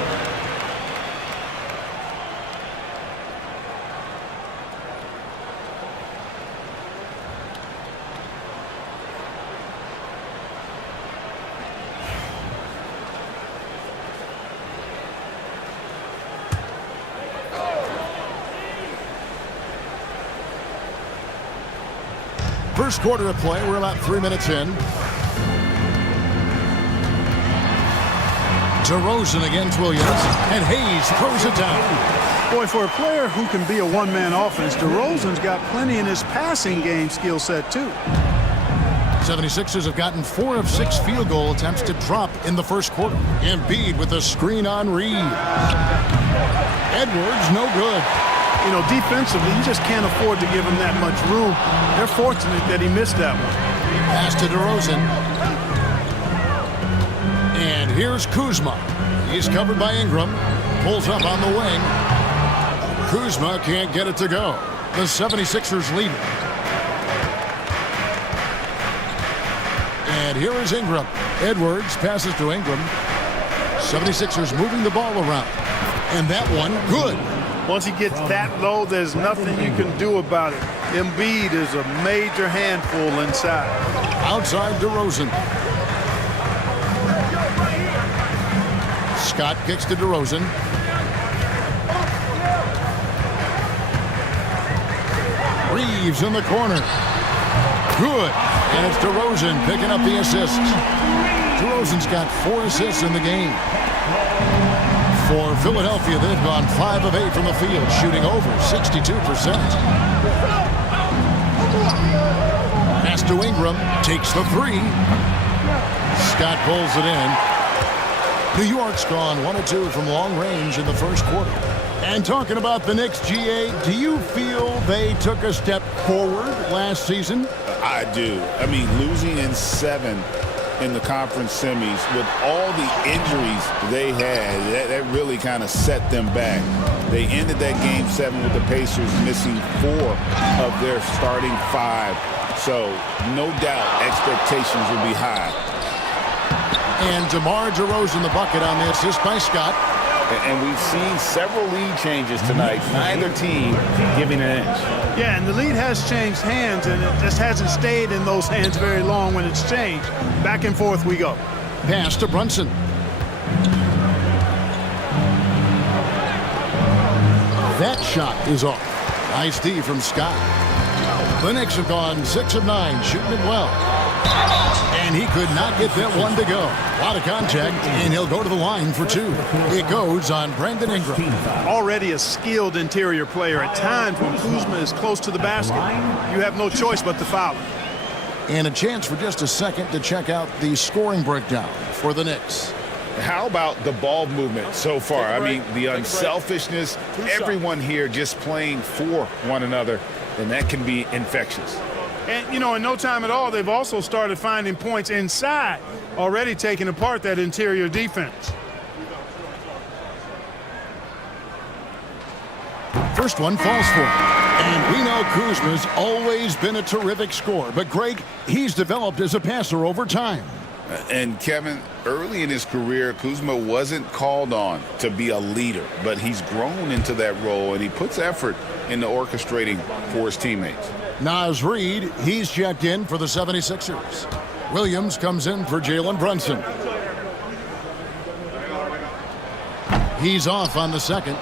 First quarter of play, we're about 3 minutes in. DeRozan against Williams, and Hayes throws it down. Boy, for a player who can be a one-man offense, DeRozan's got plenty in his passing game skill set, too. 76ers have gotten 4 of 6 field goal attempts to drop in the first quarter. Embiid with a screen on Reed. Edwards, no good. You know, defensively, you just can't afford to give him that much room. They're fortunate that he missed that one. Pass to DeRozan. And here's Kuzma. He's covered by Ingram. Pulls up on the wing. Kuzma can't get it to go. The 76ers lead it. And here is Ingram. Edwards passes to Ingram. 76ers moving the ball around. And that one, good. Once he gets that low, there's nothing you can do about it. Embiid is a major handful inside. Outside DeRozan. Scott kicks to DeRozan. Reeves in the corner. Good. And it's DeRozan picking up the assist. DeRozan's got 4 assists in the game. For Philadelphia, they've gone 5 of 8 from the field, shooting over 62%. Pass to Ingram, takes the 3. Scott pulls it in. New York's gone 1 of 2 from long range in the first quarter. And talking about the Knicks, GA, do you feel they took a step forward last season? I do. I mean, losing in 7 in the conference semis with all the injuries they had, that really kind of set them back. They ended that game 7 with the Pacers missing 4 of their starting 5. So no doubt expectations will be high. And DeMar DeRozan the bucket on the assist by Scott. And we've seen several lead changes tonight. Neither team giving an inch. Yeah, and the lead has changed hands, and it just hasn't stayed in those hands very long when it's changed. Back and forth we go. Pass to Brunson. That shot is off. Nice D from Scott. The Knicks have gone 6 of 9, shooting it well. And he could not get that one to go. A lot of contact, and he'll go to the line for 2. It goes on Brandon Ingram. Already a skilled interior player. At times when Kuzma is close to the basket, you have no choice but to foul him. And a chance for just a second to check out the scoring breakdown for the Knicks. How about the ball movement so far? I mean, the unselfishness, everyone here just playing for one another, and that can be infectious. And, you know, in no time at all, they've also started finding points inside, already taking apart that interior defense. First one falls for him. And we know Kuzma's always been a terrific scorer. But, Greg, he's developed as a passer over time. And, Kevin, early in his career, Kuzma wasn't called on to be a leader. But he's grown into that role, and he puts effort into orchestrating for his teammates. Naz Reid, he's checked in for the 76ers. Williams comes in for Jalen Brunson. He's off on the second.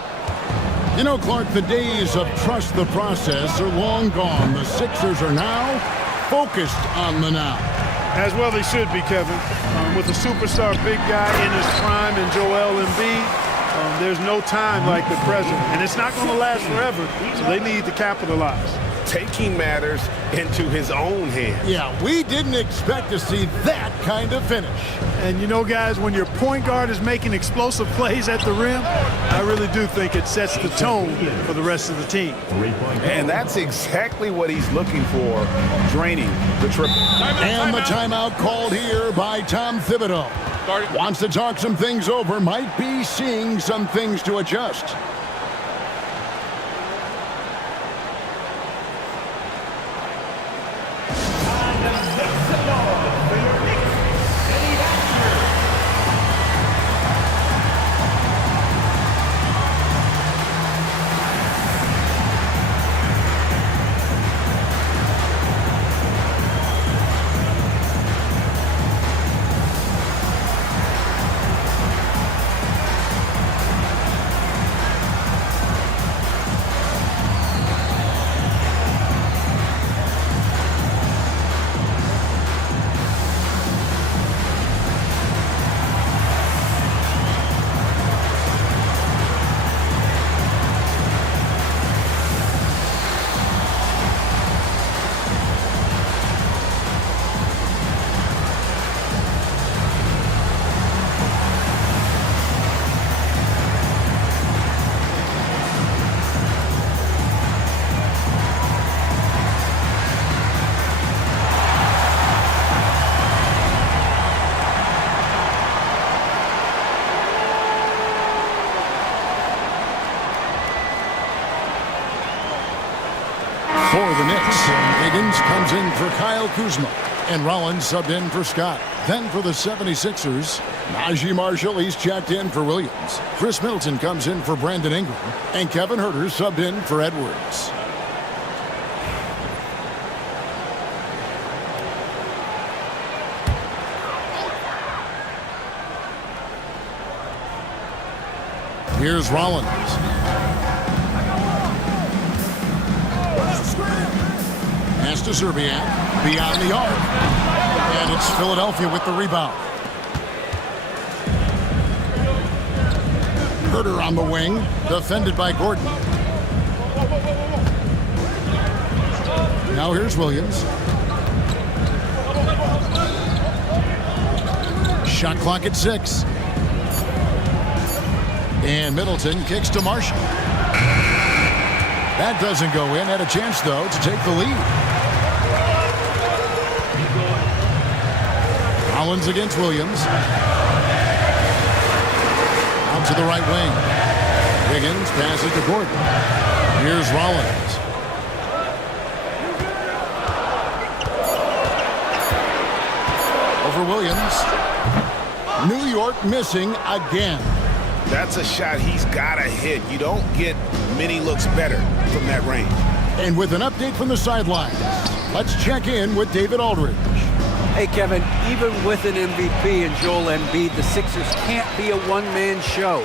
You know, Clark, the days of trust the process are long gone. The Sixers are now focused on the now. As well they should be, Kevin. With a superstar big guy in his prime in Joel Embiid, there's no time like the present. And it's not going to last forever, so they need to capitalize. Taking matters into his own hands. Yeah, we didn't expect to see that kind of finish. And you know, guys, when your point guard is making explosive plays at the rim, I really do think it sets the tone for the rest of the team. And that's exactly what he's looking for, draining the triple. And the timeout called here by Tom Thibodeau. Wants to talk some things over, might be seeing some things to adjust. For the Knicks, Higgins comes in for Kyle Kuzma, and Rollins subbed in for Scott. Then for the 76ers, Najee Marshall, he's checked in for Williams. Chris Middleton comes in for Brandon Ingram, and Kevin Huerter subbed in for Edwards. Here's Rollins. Pass to Serbiak, beyond the arc. And it's Philadelphia with the rebound. Huerter on the wing, defended by Gordon. Now here's Williams. Shot clock at 6. And Middleton kicks to Marshall. That doesn't go in. Had a chance, though, to take the lead. Rollins against Williams. Out to the right wing. Higgins passes to Gordon. Here's Rollins. Over Williams. New York missing again. That's a shot he's got to hit. You don't get many looks better from that range. And with an update from the sidelines, let's check in with David Aldridge. Hey, Kevin, even with an MVP and Joel Embiid, the Sixers can't be a one-man show.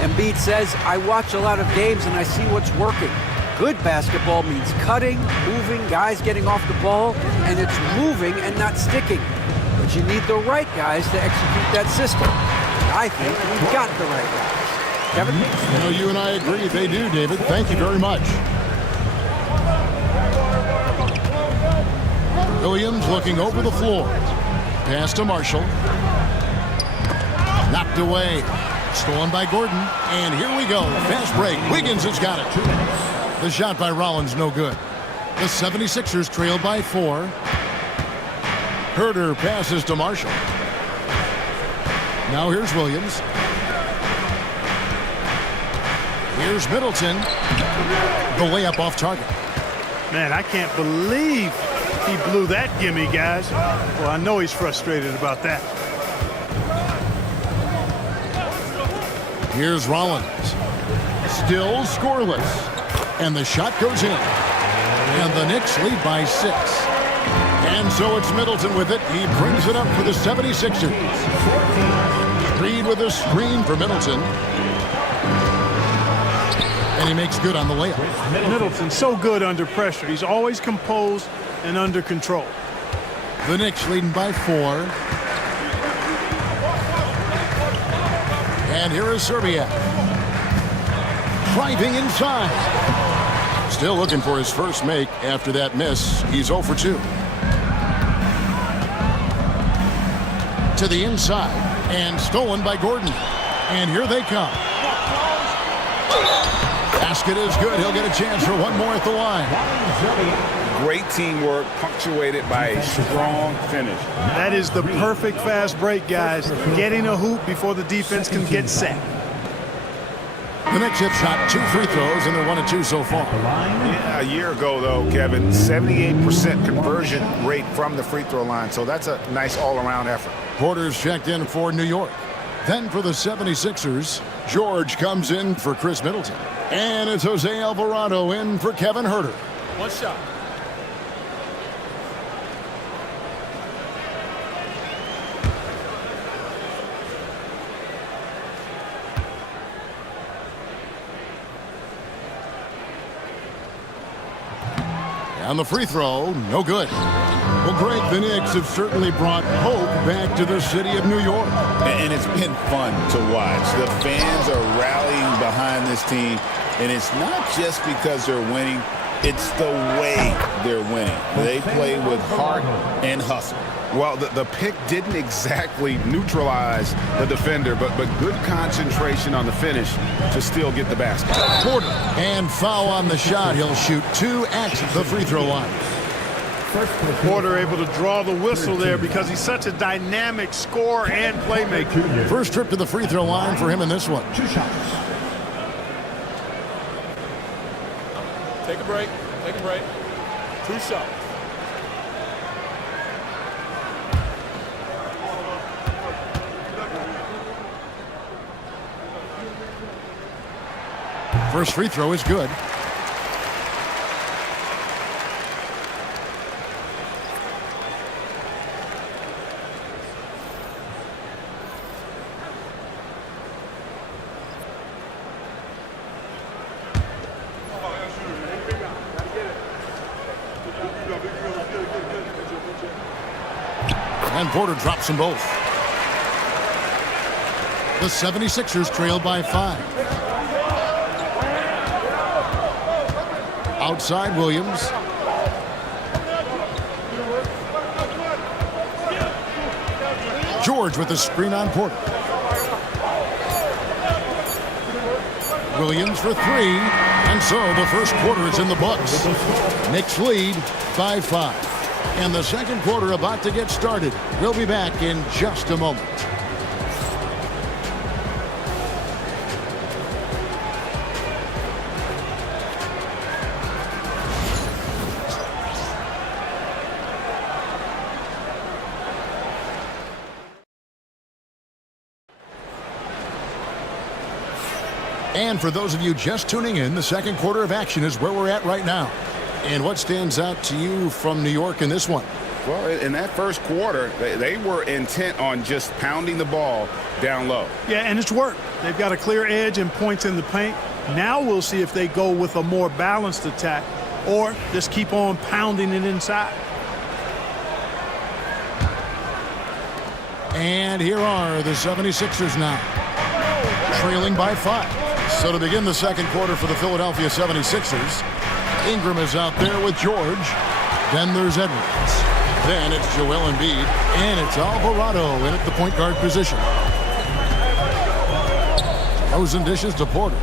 Embiid says, I watch a lot of games and I see what's working. Good basketball means cutting, moving, guys getting off the ball, and it's moving and not sticking. But you need the right guys to execute that system. I think we got the right guys. Kevin? You know, you and I agree. They do, David. Thank you very much. Williams looking over the floor. Pass to Marshall. Knocked away. Stolen by Gordon. And here we go. Fast break. Wiggins has got it. The shot by Rollins, no good. The 76ers trail by 4. Herter passes to Marshall. Now here's Williams. Here's Middleton. The layup off target. Man, I can't believe he blew that gimme, guys. Well, I know he's frustrated about that. Here's Rollins. Still scoreless. And the shot goes in. And the Knicks lead by 6. And so it's Middleton with it. He brings it up for the 76ers. Reed with a screen for Middleton. And he makes good on the layup. Middleton's so good under pressure. He's always composed and under control. The Knicks leading by 4. And here is Serbia. Driving inside. Still looking for his first make after that miss. He's 0 for 2. To the inside. And stolen by Gordon. And here they come. Basket is good. He'll get a chance for one more at the line. Great teamwork, punctuated by a strong finish. That is the perfect fast break, guys. Getting a hoop before the defense can get set. The Knicks have shot 2 free throws, and they're 1 of 2 so far. Yeah, a year ago, though, Kevin, 78% conversion rate from the free throw line. So that's a nice all-around effort. Porter's checked in for New York. Then for the 76ers, George comes in for Chris Middleton. And it's Jose Alvarado in for Kevin Herter. One shot. And the free throw, no good. Well, Greg, the Knicks have certainly brought hope back to the city of New York. And it's been fun to watch. The fans are rallying behind this team. And it's not just because they're winning. It's the way they're winning. They play with heart and hustle. Well, the pick didn't exactly neutralize the defender, but good concentration on the finish to still get the basket. Porter. And foul on the shot. He'll shoot 2 at the free throw line. Porter able to draw the whistle there because he's such a dynamic scorer and playmaker. First trip to the free throw line for him in this one. 2 shots. Take a break. Take a break. 2 shots. First free throw is good. And Porter drops them both. The 76ers trail by 5. Outside Williams. George with the screen on Porter. Williams for 3. And so the first quarter is in the books. Knicks lead by 5. And the second quarter about to get started. We'll be back in just a moment. And for those of you just tuning in, the second quarter of action is where we're at right now. And what stands out to you from New York in this one? Well, in that first quarter, they were intent on just pounding the ball down low. Yeah, and it's worked. They've got a clear edge and points in the paint. Now we'll see if they go with a more balanced attack or just keep on pounding it inside. And here are the 76ers now, trailing by 5. So to begin the second quarter for the Philadelphia 76ers, Ingram is out there with George. Then there's Edwards. Then it's Joel Embiid, and it's Alvarado in at the point guard position. DeRozan dishes to Porter.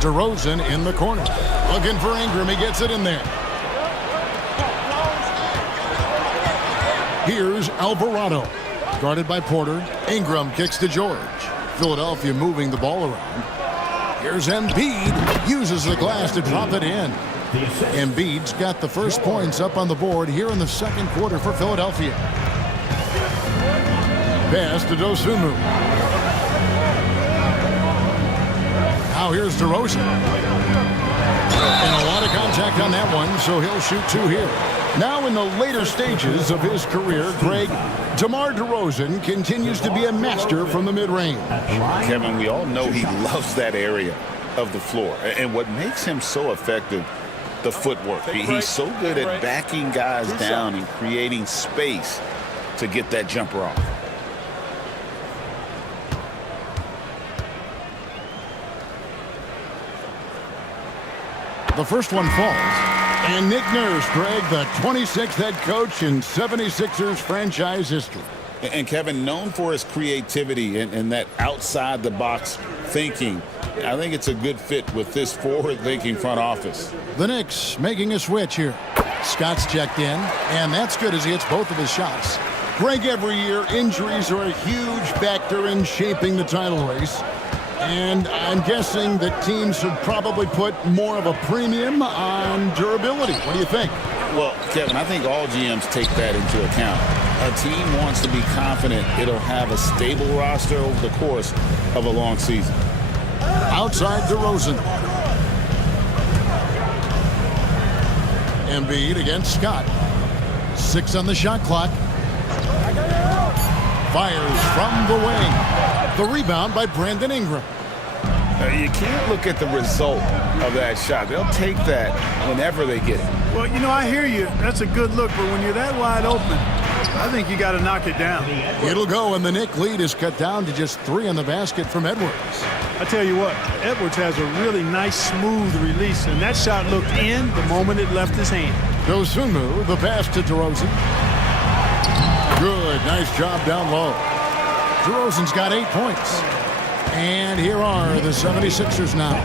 DeRozan in the corner. Looking for Ingram. He gets it in there. Here's Alvarado. Guarded by Porter. Ingram kicks to George. Philadelphia moving the ball around. Here's Embiid. Uses the glass to drop it in. Embiid's got the first points up on the board here in the second quarter for Philadelphia. Pass to Dosunmu. Now here's DeRozan. And a lot of contact on that one, so he'll shoot 2 here. Now in the later stages of his career, Greg, DeMar DeRozan continues to be a master from the mid-range. Kevin, we all know he loves that area of the floor. And what makes him so effective, the footwork. He's so good at backing guys down and creating space to get that jumper off. The first one falls. And Nick Nurse, Greg, the 26th head coach in 76ers franchise history. And Kevin, known for his creativity and that outside-the-box thinking, I think it's a good fit with this forward-thinking front office. The Knicks making a switch here. Scott's checked in, and that's good as he hits both of his shots. Greg, every year, injuries are a huge factor in shaping the title race. And I'm guessing that teams should probably put more of a premium on durability. What do you think? Well, Kevin, I think all GMs take that into account. A team wants to be confident it'll have a stable roster over the course of a long season. Outside DeRozan. Embiid against Scott. 6 on the shot clock. Fires from the wing. The rebound by Brandon Ingram. You can't look at the result of that shot. They'll take that whenever they get it. Well, you know, I hear you. That's a good look, but when you're that wide open, I think you got to knock it down. It'll go, and the Knicks lead is cut down to just 3 on the basket from Edwards. I tell you what, Edwards has a really nice, smooth release, and that shot looked in the moment it left his hand. Dosunmu, the pass to DeRozan. Good, nice job down low. DeRozan's got 8 points. And here are the 76ers now.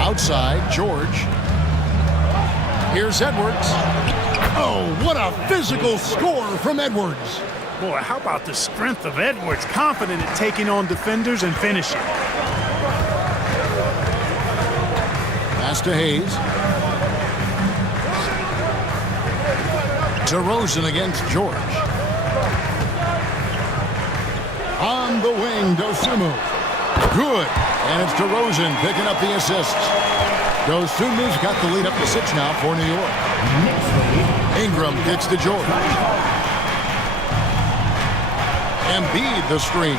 Outside, George. Here's Edwards. Oh, what a physical score from Edwards. Boy, how about the strength of Edwards? Confident at taking on defenders and finishing. Pass to Hayes. DeRozan against George. On the wing, Dosunmu. Good. And it's DeRozan picking up the assist. Dosunmu's got the lead up to 6 now for New York. Ingram gets to George. Embiid the screen.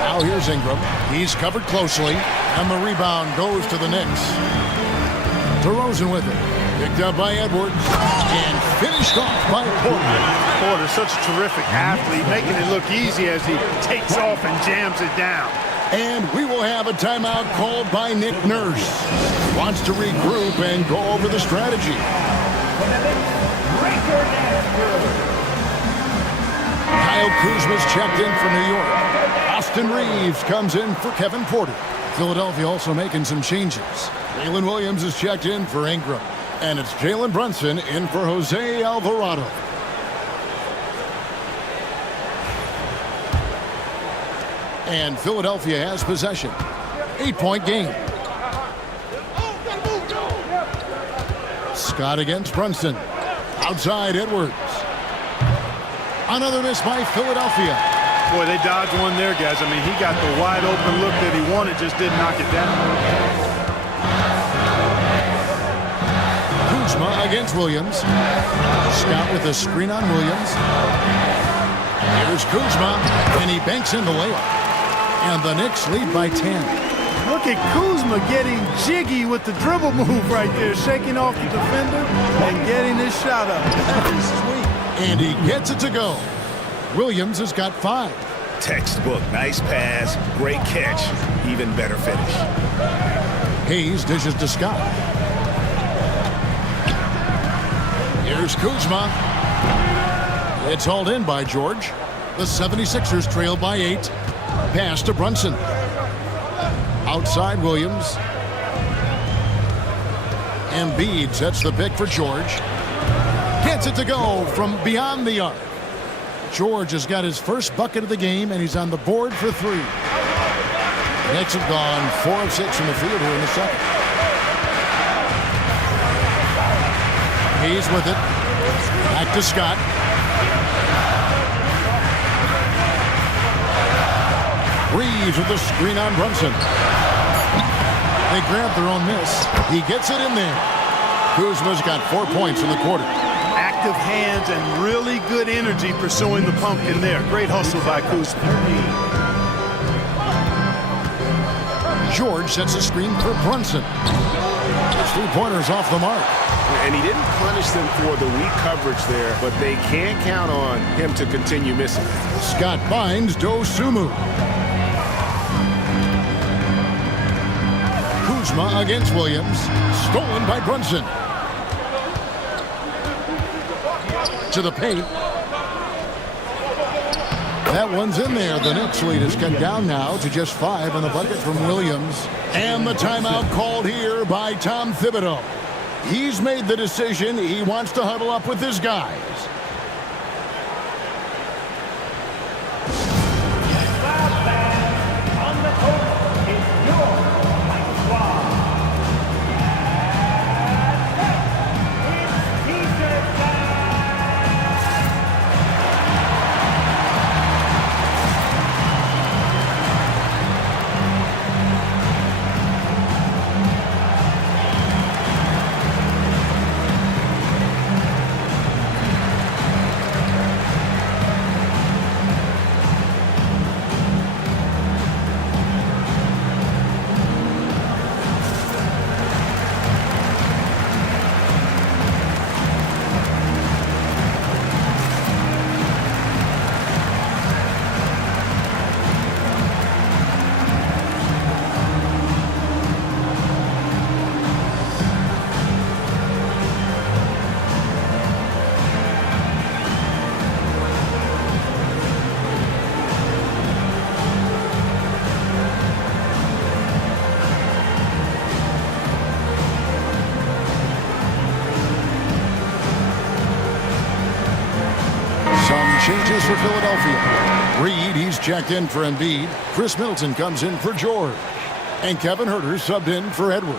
Now here's Ingram. He's covered closely. And the rebound goes to the Knicks. DeRozan with it. Picked up by Edwards. And finished off by Porter. Porter, such a terrific athlete, making it look easy as he takes off and jams it down. And we will have a timeout called by Nick Nurse. Wants to regroup and go over the strategy. Kyle Kuzma's checked in for New York. Austin Reeves comes in for Kevin Porter. Philadelphia also making some changes. Jalen Williams is checked in for Ingram. And it's Jalen Brunson in for Jose Alvarado. And Philadelphia has possession. 8-point game. Scott against Brunson. Outside Edwards. Another miss by Philadelphia. Boy, they dodged one there, guys. I mean, he got the wide open look that he wanted, just didn't knock it down. Kuzma against Williams. Scott with a screen on Williams. Here's Kuzma, and he banks in the layup. And the Knicks lead by 10. Look at Kuzma getting jiggy with the dribble move right there, shaking off the defender and getting his shot up. And he gets it to go. Williams has got 5. Textbook. Nice pass. Great catch. Even better finish. Hayes dishes to Scott. Here's Kuzma. It's hauled in by George. The 76ers trail by 8. Pass to Brunson. Outside Williams. Embiid sets the pick for George. Gets it to go from beyond the arc. George has got his first bucket of the game, and he's on the board for 3. Knicks have gone 4 of 6 from the field here in the second. He's with it. Back to Scott. Reeves with the screen on Brunson. They grab their own miss. He gets it in there. Kuzma's got 4 points in the quarter. Active hands and really good energy pursuing the pumpkin there. Great hustle by Kuzma. George sets a screen for Brunson. His 3-pointers off the mark. And he didn't punish them for the weak coverage there, but they can't count on him to continue missing. Scott finds Dosunmu. Kuzma against Williams. Stolen by Brunson. To the paint. That one's in there. The Knicks lead is cut down now to just 5 on the bucket from Williams. And the timeout called here by Tom Thibodeau. He's made the decision. He wants to huddle up with his guys. On the court is your Mike Squad. It's T-shirt time. Changes for Philadelphia. Reed, he's checked in for Embiid. Chris Middleton comes in for George. And Kevin Huerter subbed in for Edwards.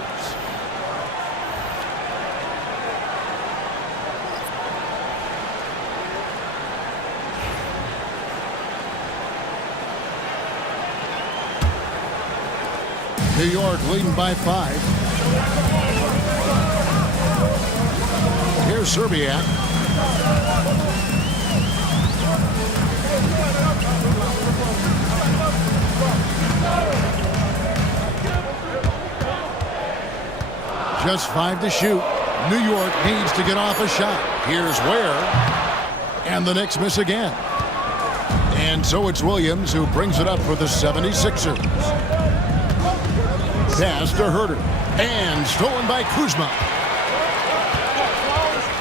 New York leading by 5. Here's Serbiak. Just 5 to shoot. New York needs to get off a shot. Here's Ware. And the Knicks miss again. And so it's Williams who brings it up for the 76ers. Pass to Huerter. And stolen by Kuzma.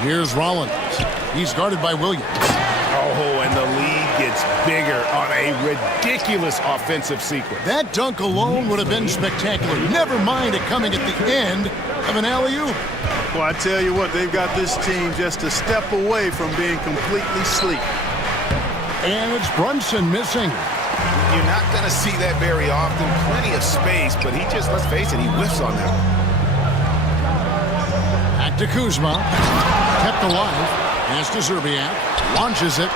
Here's Rollins. He's guarded by Williams. Oh, and the lead gets bigger on a ridiculous offensive sequence. That dunk alone would have been spectacular. Never mind it coming at the end of an alley-oop. Well, I tell you what, they've got this team just a step away from being completely asleep. And it's Brunson missing. You're not going to see that very often. Plenty of space, but he just, let's face it, he whiffs on that. Back to Kuzma. Kept alive. Pass to Serbiak. Launches it.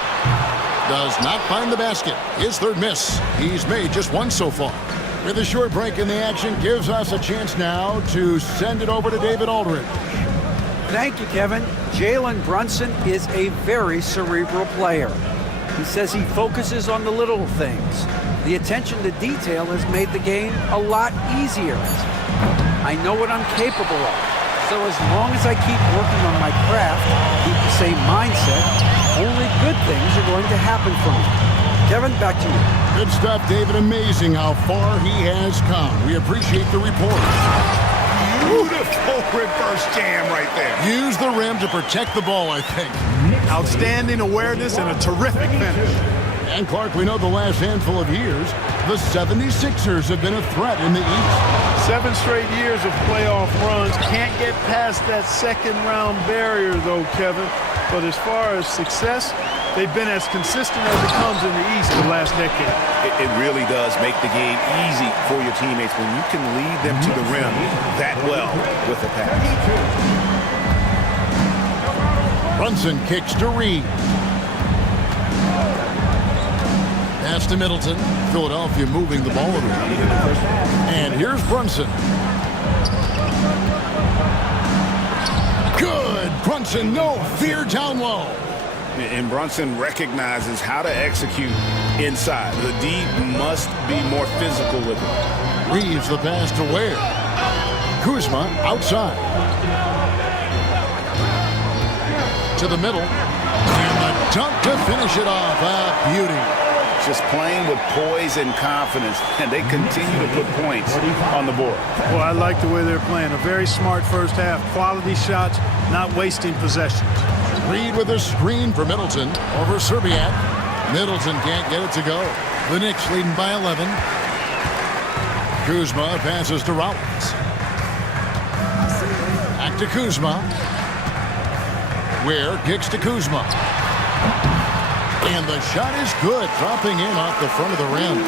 Does not find the basket. His third miss. He's made just 1 so far. With a short break in the action, gives us a chance now to send it over to David Aldridge. Thank you, Kevin. Jalen Brunson is a very cerebral player. He says he focuses on the little things. The attention to detail has made the game a lot easier. I know what I'm capable of. So as long as I keep working on my craft, keep the same mindset, only good things are going to happen for me. Kevin, back to you. Good stuff, David. Amazing how far he has come. We appreciate the report. Beautiful reverse jam right there. Use the rim to protect the ball, I think. Outstanding awareness and a terrific finish. And Clark, we know the last handful of years, the 76ers have been a threat in the East. 7 straight years of playoff runs. Can't get past that second-round barrier, though, Kevin. But as far as success, they've been as consistent as it comes in the East the last decade. It really does make the game easy for your teammates when you can lead them to the rim that well with a pass. Brunson kicks to Reed. Pass to Middleton. Philadelphia moving the ball around. And here's Brunson. Good. Brunson, no fear down low. And Brunson recognizes how to execute inside. The D must be more physical with it. Reeves the pass to Ware. Kuzma outside. To the middle. And the dunk to finish it off. Ah, beauty. Just playing with poise and confidence, and they continue to put points on the board. Well, I like the way they're playing. A very smart first half. Quality shots, not wasting possessions. Reed with a screen for Middleton over Serbiak. Middleton can't get it to go. The Knicks leading by 11. Kuzma passes to Rollins. Back to Kuzma. Ware kicks to Kuzma. And the shot is good, dropping in off the front of the rim.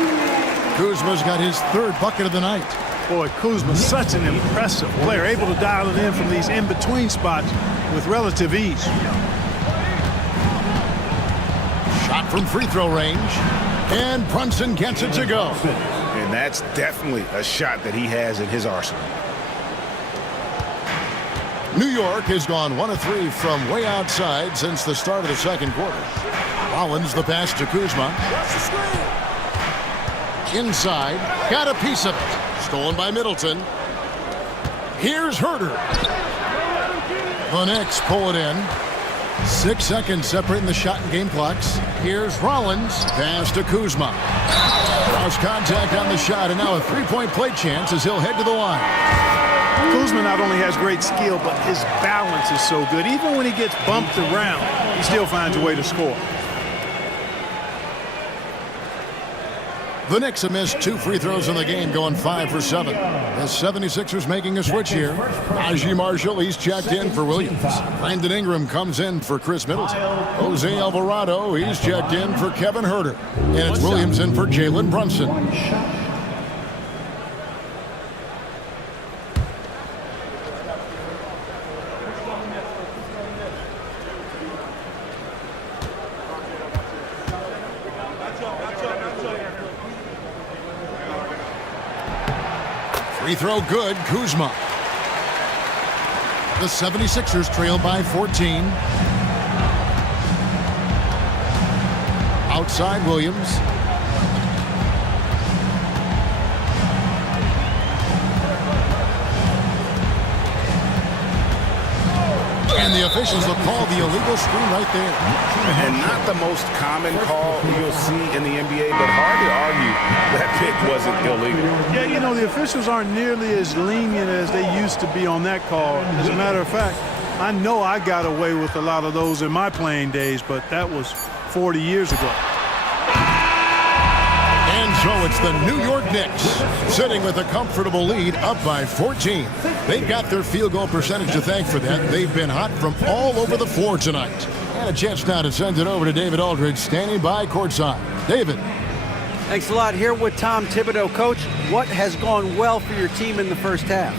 Kuzma's got his 3rd bucket of the night. Boy, Kuzma's such an impressive player, able to dial it in from these in-between spots with relative ease. Shot from free throw range. And Brunson gets it to go. And that's definitely a shot that he has in his arsenal. New York has gone 1 of 3 from way outside since the start of the second quarter. Rollins the pass to Kuzma. Inside. Got a piece of it. Stolen by Middleton. Here's Herter. The Knicks pull it in. 6 seconds separating the shot and game clocks. Here's Rollins. Pass to Kuzma. Lost contact on the shot, and now a 3-point play chance as he'll head to the line. Kuzma not only has great skill, but his balance is so good. Even when he gets bumped around, he still finds a way to score. The Knicks have missed 2 free throws in the game, going 5 for 7. The 76ers making a switch here. Najee Marshall, he's checked in for Williams. Brandon Ingram comes in for Chris Middleton. Jose Alvarado, he's checked in for Kevin Herter. And it's Williams in for Jalen Brunson. Free throw good, Kuzma. The 76ers trail by 14. Outside Williams. And the officials will call the illegal screen right there. And not the most common call you'll see in the NBA, but hard to argue that pick wasn't illegal. Yeah, you know, the officials aren't nearly as lenient as they used to be on that call. As a matter of fact, I know I got away with a lot of those in my playing days, but that was 40 years ago. And so it's the New York Knicks sitting with a comfortable lead up by 14. They've got their field goal percentage to thank for that. They've been hot from all over the floor tonight. And a chance now to send it over to David Aldridge standing by courtside. David. Thanks a lot. Here with Tom Thibodeau. Coach, what has gone well for your team in the first half?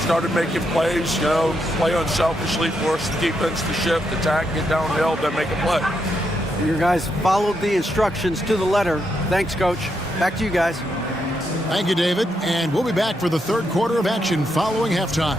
Started making plays, you know, play unselfishly, force the defense to shift, attack, get downhill, then make a play. Your guys followed the instructions to the letter. Thanks, Coach. Back to you guys. Thank you, David. And we'll be back for the third quarter of action following halftime.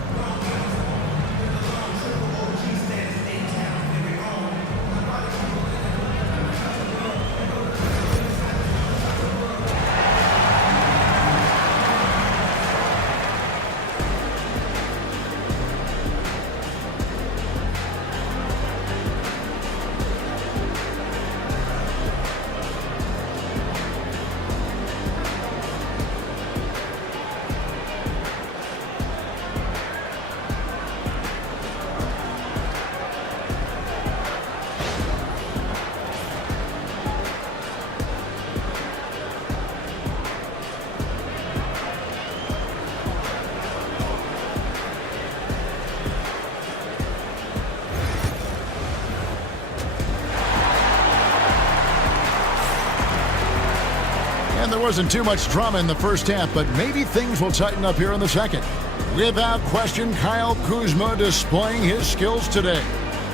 And there wasn't too much drama in the first half, but maybe things will tighten up here in the second. Without question, Kyle Kuzma displaying his skills today.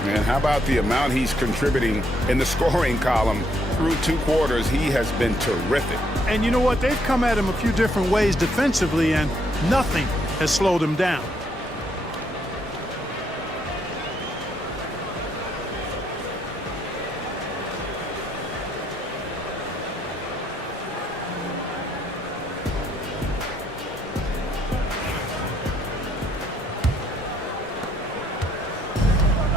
And how about the amount he's contributing in the scoring column through 2 quarters? He has been terrific. And you know what? They've come at him a few different ways defensively, and nothing has slowed him down.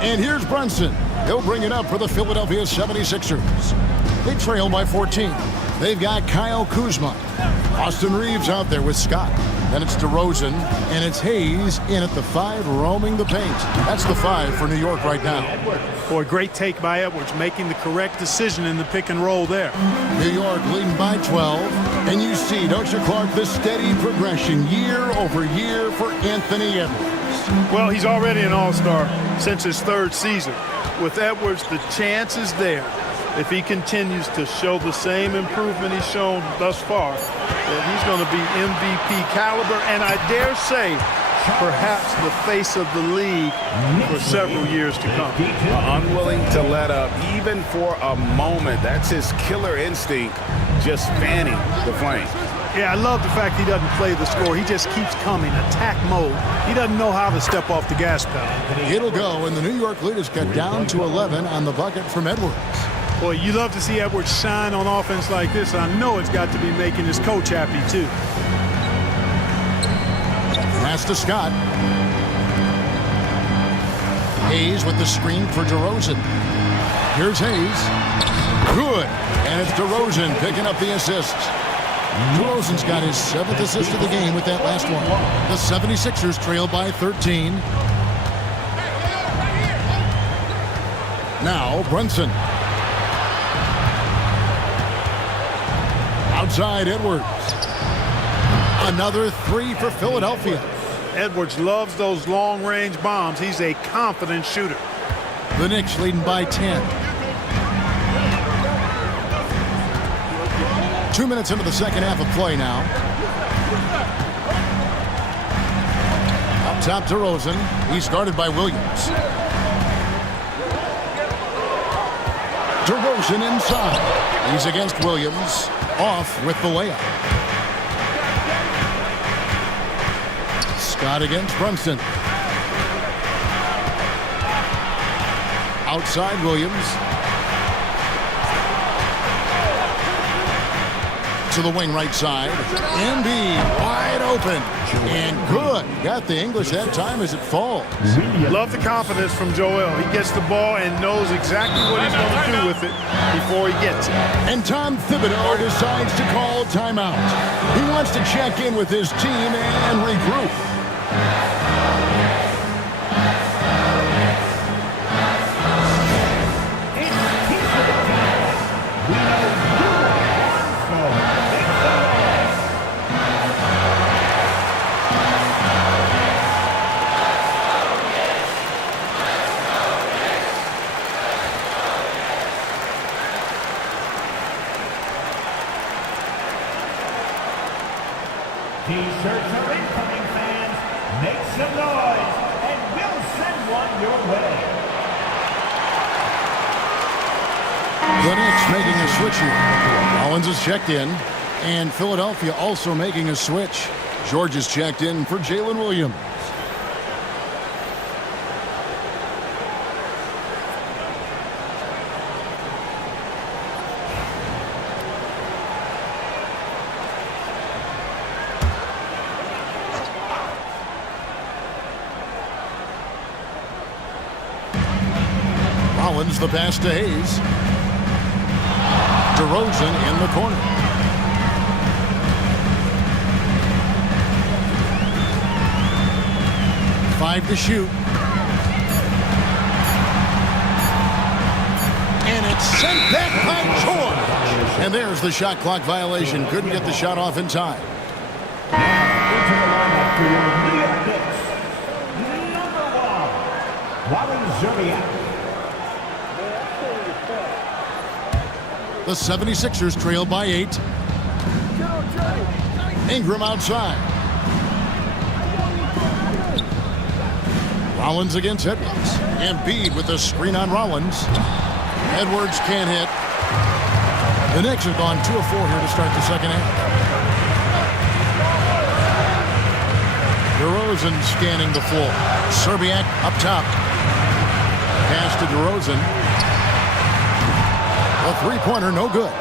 And here's Brunson. He'll bring it up for the Philadelphia 76ers. They trail by 14. They've got Kyle Kuzma. Austin Reeves out there with Scott. Then it's DeRozan, and it's Hayes in at the 5, roaming the paint. That's the 5 for New York right now. Boy, great take by Edwards, making the correct decision in the pick and roll there. New York leading by 12. And you see, don't you, Clark, the steady progression year over year for Anthony Edwards. Well, he's already an all-star since his 3rd season. With Edwards, the chance is there, if he continues to show the same improvement he's shown thus far, that he's going to be MVP caliber, and I dare say, perhaps the face of the league for several years to come. Unwilling to let up, even for a moment. That's his killer instinct, just fanning the flame. Yeah, I love the fact he doesn't play the score. He just keeps coming, attack mode. He doesn't know how to step off the gas pedal. It'll go, and the New York lead is cut down to 11 on the bucket from Edwards. Boy, you love to see Edwards shine on offense like this. I know it's got to be making his coach happy, too. Pass to Scott. Hayes with the screen for DeRozan. Here's Hayes. Good. And it's DeRozan picking up the assists. DeRozan's got his 7th assist of the game with that last one. The 76ers trail by 13. Now Brunson. Outside Edwards. Another 3 for Philadelphia. Edwards loves those long-range bombs. He's a confident shooter. The Knicks leading by 10. 2 minutes into the second half of play now. Up top, DeRozan. He's guarded by Williams. DeRozan inside. He's against Williams. Off with the layup. Scott against Brunson. Outside Williams. To the wing right side. Embiid wide open. And good. Got the English that time as it falls. Love the confidence from Joel. He gets the ball and knows exactly what he's going to do with it before he gets it. And Tom Thibodeau decides to call timeout. He wants to check in with his team and regroup. T-shirts are incoming, fans. Make some noise, and we'll send one your way. The Knicks making a switch here. Collins is checked in, and Philadelphia also making a switch. George is checked in for Jalen Williams. Collins the pass to Hayes. DeRozan in the corner. Five to shoot. And it's sent back by George. And there's the shot clock violation. Couldn't get the shot off in time. Into the lineup for your New York Knicks, number 1, Wally Zerbiak. The 76ers trail by 8. Ingram outside. Rollins against Edwards. Embiid with the screen on Rollins. Edwards can't hit. The Knicks have gone 2 of 4 here to start the second half. DeRozan scanning the floor. Serbiak up top. Pass to DeRozan. A three-pointer, no good.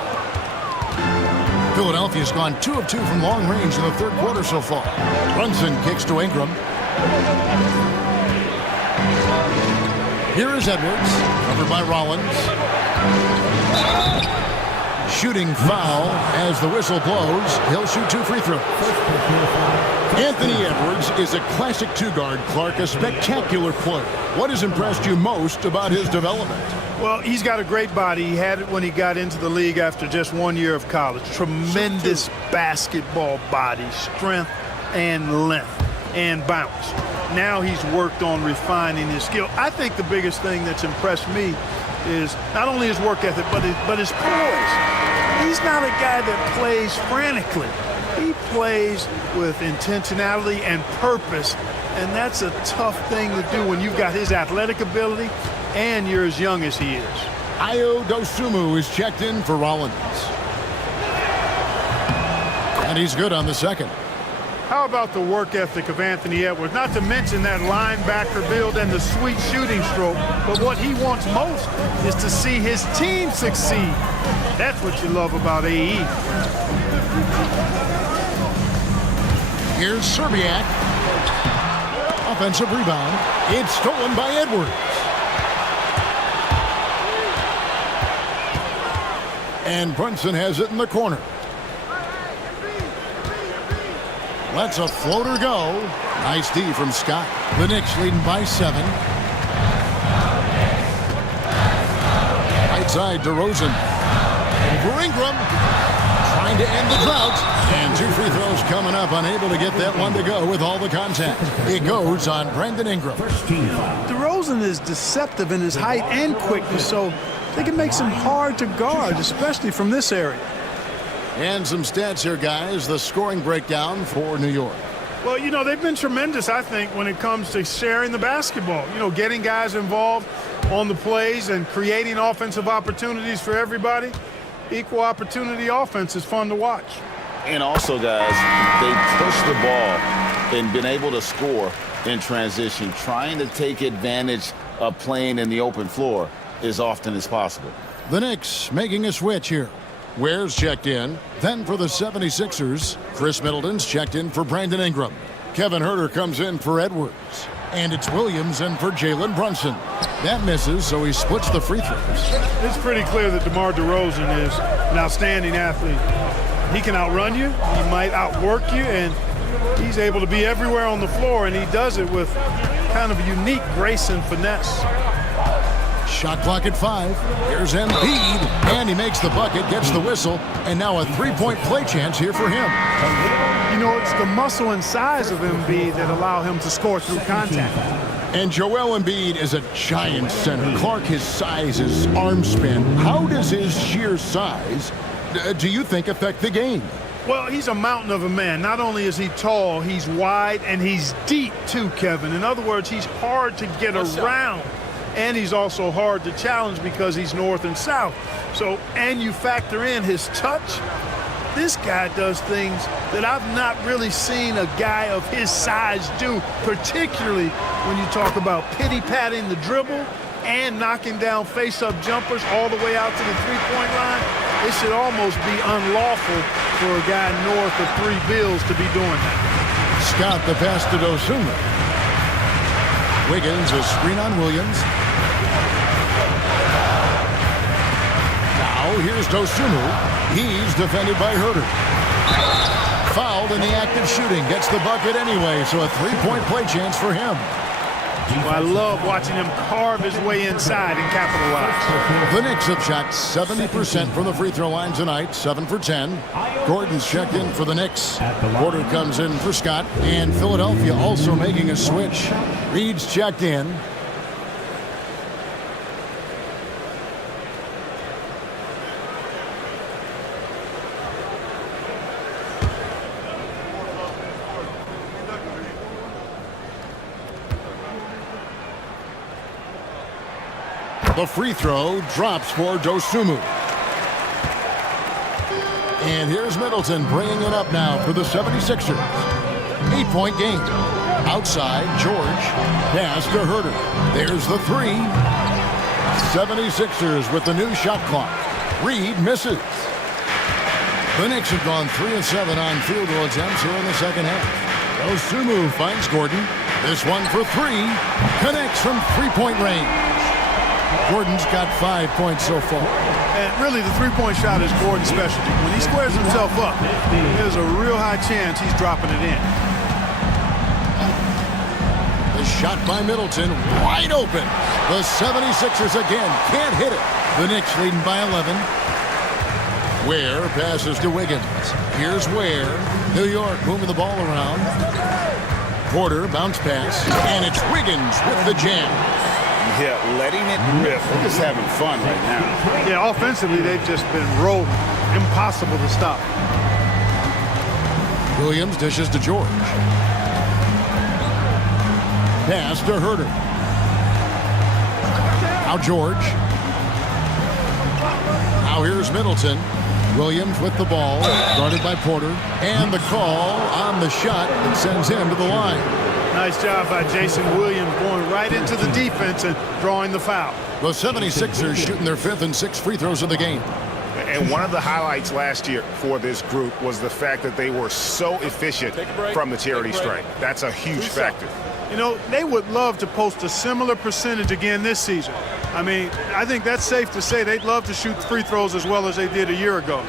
Philadelphia's gone 2 of 2 from long range in the third quarter so far. Brunson kicks to Ingram. Here is Edwards, covered by Rollins. Shooting foul as the whistle blows. He'll shoot 2 free throws. Anthony Edwards is a classic two-guard, Clark, a spectacular player. What has impressed you most about his development? Well, he's got a great body. He had it when he got into the league after just 1 year of college. Tremendous basketball body, strength and length and bounce. Now he's worked on refining his skill. I think the biggest thing that's impressed me is not only his work ethic, but his poise. He's not a guy that plays frantically. He plays with intentionality and purpose, and that's a tough thing to do when you've got his athletic ability and you're as young as he is. Ayo Dosunmu is checked in for Rollins. And he's good on the second. How about the work ethic of Anthony Edwards? Not to mention that linebacker build and the sweet shooting stroke, but what he wants most is to see his team succeed. That's what you love about AE. Here's Serbiak. Offensive rebound. It's stolen by Edwards. And Brunson has it in the corner. Lets a floater go. Nice D from Scott. The Knicks leading by 7. Right side, DeRozan. Over Ingram. Trying to end the drought. And 2 free throws coming up. Unable to get that one to go with all the contact. It goes on Brandon Ingram. DeRozan is deceptive in his height and quickness, so they can make him hard to guard, especially from this area. And some stats here, guys. The scoring breakdown for New York. Well, you know, they've been tremendous, I think, when it comes to sharing the basketball. You know, getting guys involved on the plays and creating offensive opportunities for everybody. Equal opportunity offense is fun to watch. And also, guys, they pushed the ball and been able to score in transition, trying to take advantage of playing in the open floor as often as possible. The Knicks making a switch here. Ware's checked in. Then for the 76ers, Chris Middleton's checked in for Brandon Ingram. Kevin Huerter comes in for Edwards. And it's Williams in for Jalen Brunson. That misses, so he splits the free throws. It's pretty clear that DeMar DeRozan is an outstanding athlete. He can outrun you, he might outwork you, and he's able to be everywhere on the floor, and he does it with kind of a unique grace and finesse. Shot clock at 5. Here's Embiid, and he makes the bucket, gets the whistle, and now a three-point play chance here for him. You know, it's the muscle and size of Embiid that allow him to score through contact. And Joel Embiid is a giant center. Clark, his size, his arm span. How does his sheer size, do you think, affect the game? Well, he's a mountain of a man. Not only is he tall, he's wide, and he's deep too, Kevin. In other words, he's hard to get around. And he's also hard to challenge because he's north and south. So, and you factor in his touch, this guy does things that I've not really seen a guy of his size do, particularly when you talk about pity-patting the dribble and knocking down face-up jumpers all the way out to the three-point line. It should almost be unlawful for a guy north of 3 bills to be doing that. Scott the pass to Dosunmu. Wiggins a screen on Williams. Now here's Dosunmu. He's defended by Huerter. Fouled in the act of shooting. Gets the bucket anyway, so a three-point play chance for him. Well, I love watching him carve his way inside and capitalize. The Knicks have shot 70% from the free throw line tonight, 7 for 10. Gordon's checked in for the Knicks. Porter comes in for Scott. And Philadelphia also making a switch. Reed's checked in. The free throw drops for Dosunmu. And here's Middleton bringing it up now for the 76ers. 8-point game. Outside, George. Pass to Herter. There's the three. 76ers with the new shot clock. Reed misses. The Knicks have gone 3 of 7 on field goal attempts here in the second half. Dosunmu finds Gordon. This one for three. Connects from three-point range. Gordon's got 5 points so far. And really, the three-point shot is Gordon's specialty. When he squares himself up, there's a real high chance he's dropping it in. The shot by Middleton, wide open. The 76ers again can't hit it. The Knicks leading by 11. Ware passes to Wiggins. Here's Ware. New York moving the ball around. Porter bounce pass, and it's Wiggins with the jam. Yeah, letting it rip. We're just having fun right now. Yeah, offensively, they've just been rolling. Impossible to stop. Williams dishes to George. Pass to Herter. Now George. Now here's Middleton. Williams with the ball, guarded by Porter. And the call on the shot that sends him to the line. Nice job by Jason Williams going right into the defense and drawing the foul. The 76ers shooting their 5th and 6th free throws of the game. And one of the highlights last year for this group was the fact that they were so efficient from the charity stripe. That's a huge factor. You know, they would love to post a similar percentage again this season. I mean, I think that's safe to say they'd love to shoot free throws as well as they did a year ago.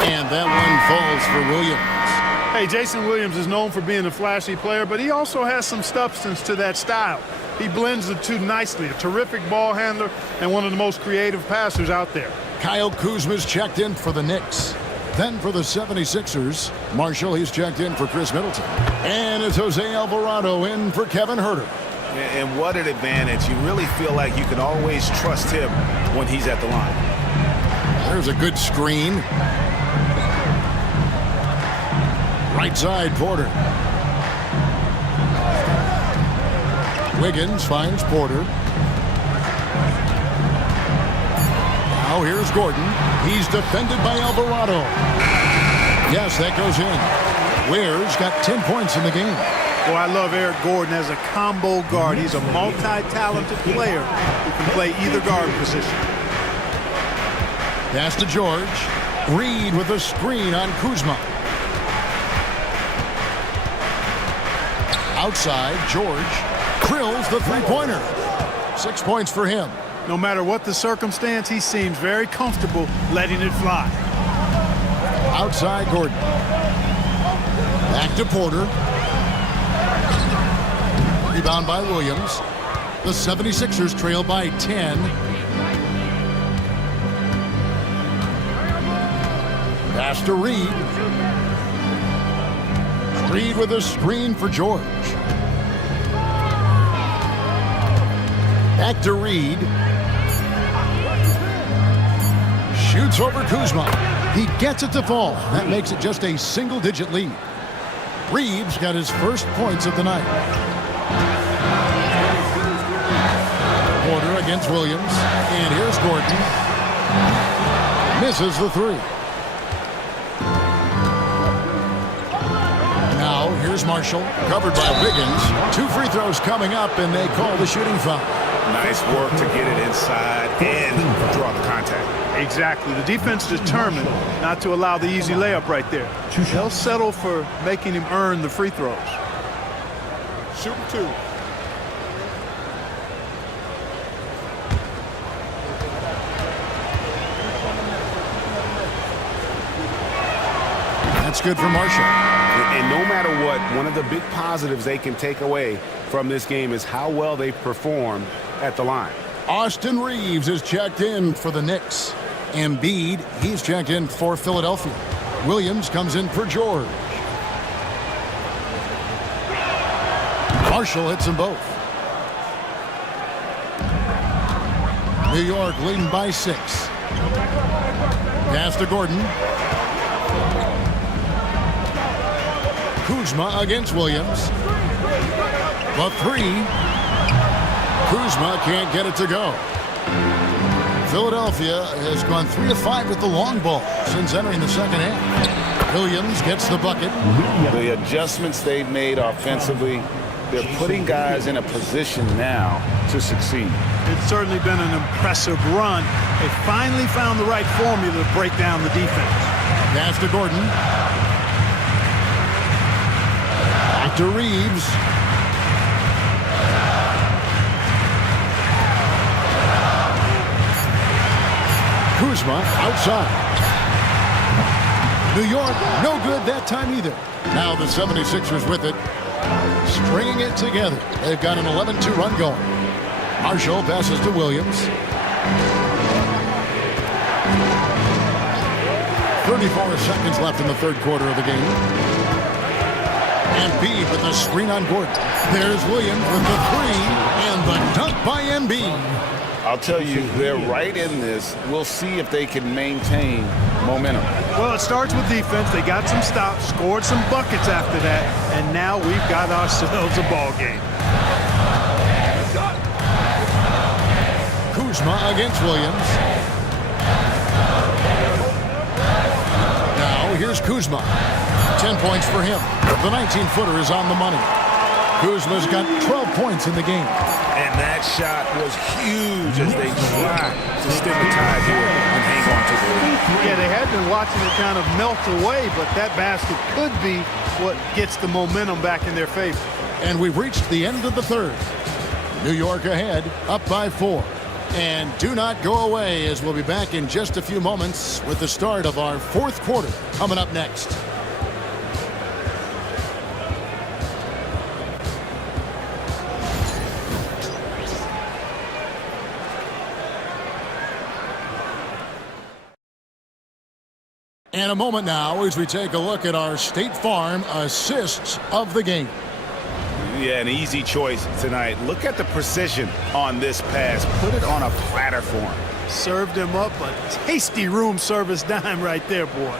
And that one falls for Williams. Hey, Jason Williams is known for being a flashy player, but he also has some substance to that style. He blends the two nicely, a terrific ball handler and one of the most creative passers out there. Kyle Kuzma's checked in for the Knicks. Then for the 76ers, Marshall, he's checked in for Chris Middleton. And it's Jose Alvarado in for Kevin Herter. And what an advantage. You really feel like you can always trust him when he's at the line. There's a good screen. Right side, Porter. Wiggins finds Porter. Now here's Gordon. He's defended by Alvarado. Yes, that goes in. Ware's got 10 points in the game. Boy, I love Eric Gordon as a combo guard. He's a multi-talented player who can play either guard position. Pass to George. Reed with a screen on Kuzma. Outside, George drills the three-pointer. 6 points for him. No matter what the circumstance, he seems very comfortable letting it fly. Outside, Gordon. Back to Porter. Rebound by Williams. The 76ers trail by 10. Pass to Reed. Reed with a screen for George. Back to Reed. Shoots over Kuzma. He gets it to fall. That makes it just a single-digit lead. Reeves got his first points of the night. Porter against Williams. And here's Gordon. Misses the three. Now here's Marshall. Covered by Wiggins. 2 free throws coming up, and they call the shooting foul. Nice work to get it inside and draw the contact. Exactly. The defense determined not to allow the easy layup right there. They'll settle for making him earn the free throws. Shooting 2. That's good for Marshall. And no matter what, one of the big positives they can take away from this game is how well they perform at the line. Austin Reeves is checked in for the Knicks. Embiid, he's checked in for Philadelphia. Williams comes in for George. Marshall hits them both. New York leading by 6. Pass to Gordon. Kuzma against Williams. The three. Kuzma can't get it to go. Philadelphia has gone 3 of 5 with the long ball since entering the second half. Williams gets the bucket. The adjustments they've made offensively, they're putting guys in a position now to succeed. It's certainly been an impressive run. They finally found the right formula to break down the defense. Pass to Gordon. Back to Reeves. Kuzma outside. New York, no good that time either. Now the 76ers with it, stringing it together. They've got an 11-2 run going. Marshall passes to Williams. 34 seconds left in the third quarter of the game. Embiid with the screen on Gordon. There's Williams with the three and the dunk by Embiid. I'll tell you, they're right in this. We'll see if they can maintain momentum. Well, it starts with defense. They got some stops, scored some buckets after that, and now we've got ourselves a ball game. Kuzma against Williams. Now here's Kuzma. 10 points for him. The 19-footer is on the money. Kuzma's got 12 points in the game. And that shot was huge as they tried to stem the tide here and hang on to the lead. Yeah, they had been watching it kind of melt away, but that basket could be what gets the momentum back in their favor. And we've reached the end of the third. New York ahead, up by 4. And do not go away, as we'll be back in just a few moments with the start of our fourth quarter coming up next. And a moment now as we take a look at our State Farm assists of the game. Yeah, an easy choice tonight. Look at the precision on this pass. Put it on a platter for him. Served him up a tasty room service dime right there, boy.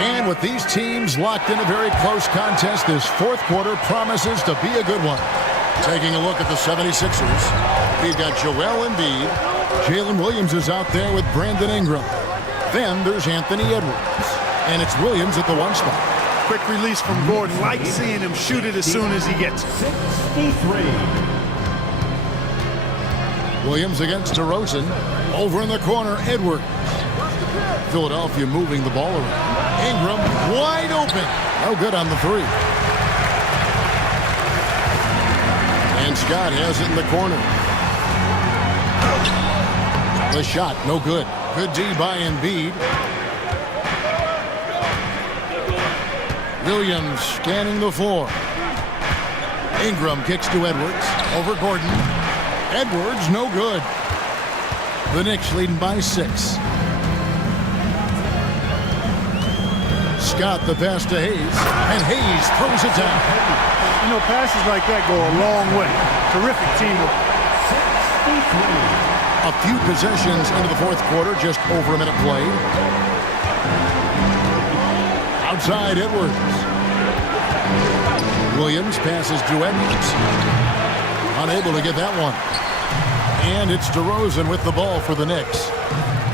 And with these teams locked in a very close contest, this fourth quarter promises to be a good one. Taking a look at the 76ers, we've got Joel Embiid. Jalen Williams is out there with Brandon Ingram. Then there's Anthony Edwards. And it's Williams at the 1 spot. Quick release from Gordon. Like seeing him shoot it as soon as he gets it. 63. Williams against DeRozan. Over in the corner, Edwards. Philadelphia moving the ball around. Ingram wide open. No good on the 3. And Scott has it in the corner. The shot, no good. Good D by Embiid. Williams scanning the floor. Ingram kicks to Edwards. Over Gordon. Edwards, no good. The Knicks leading by 6. Scott the pass to Hayes. And Hayes throws it down. You know, passes like that go a long way. Terrific teamwork. A few possessions into the fourth quarter, just over a minute played. Outside Edwards. Williams passes to Edwards. Unable to get that one. And it's DeRozan with the ball for the Knicks.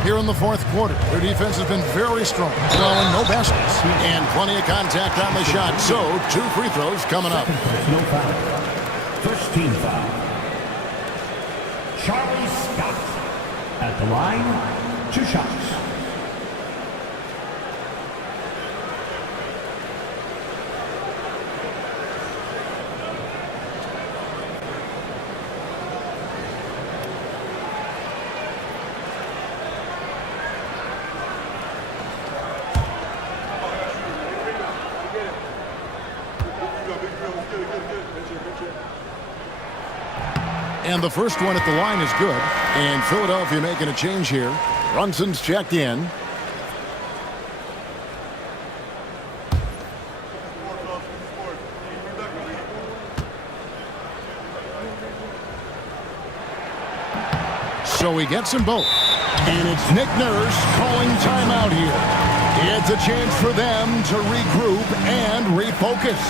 Here in the fourth quarter, their defense has been very strong. Throwing no baskets. And plenty of contact on the shot. So, 2 free throws coming up. No foul. First team foul. Charlie Scott at the line, 2 shots. And the first one at the line is good. And Philadelphia making a change here. Brunson's checked in. So he gets them both. And it's Nick Nurse calling timeout here. It's a chance for them to regroup and refocus.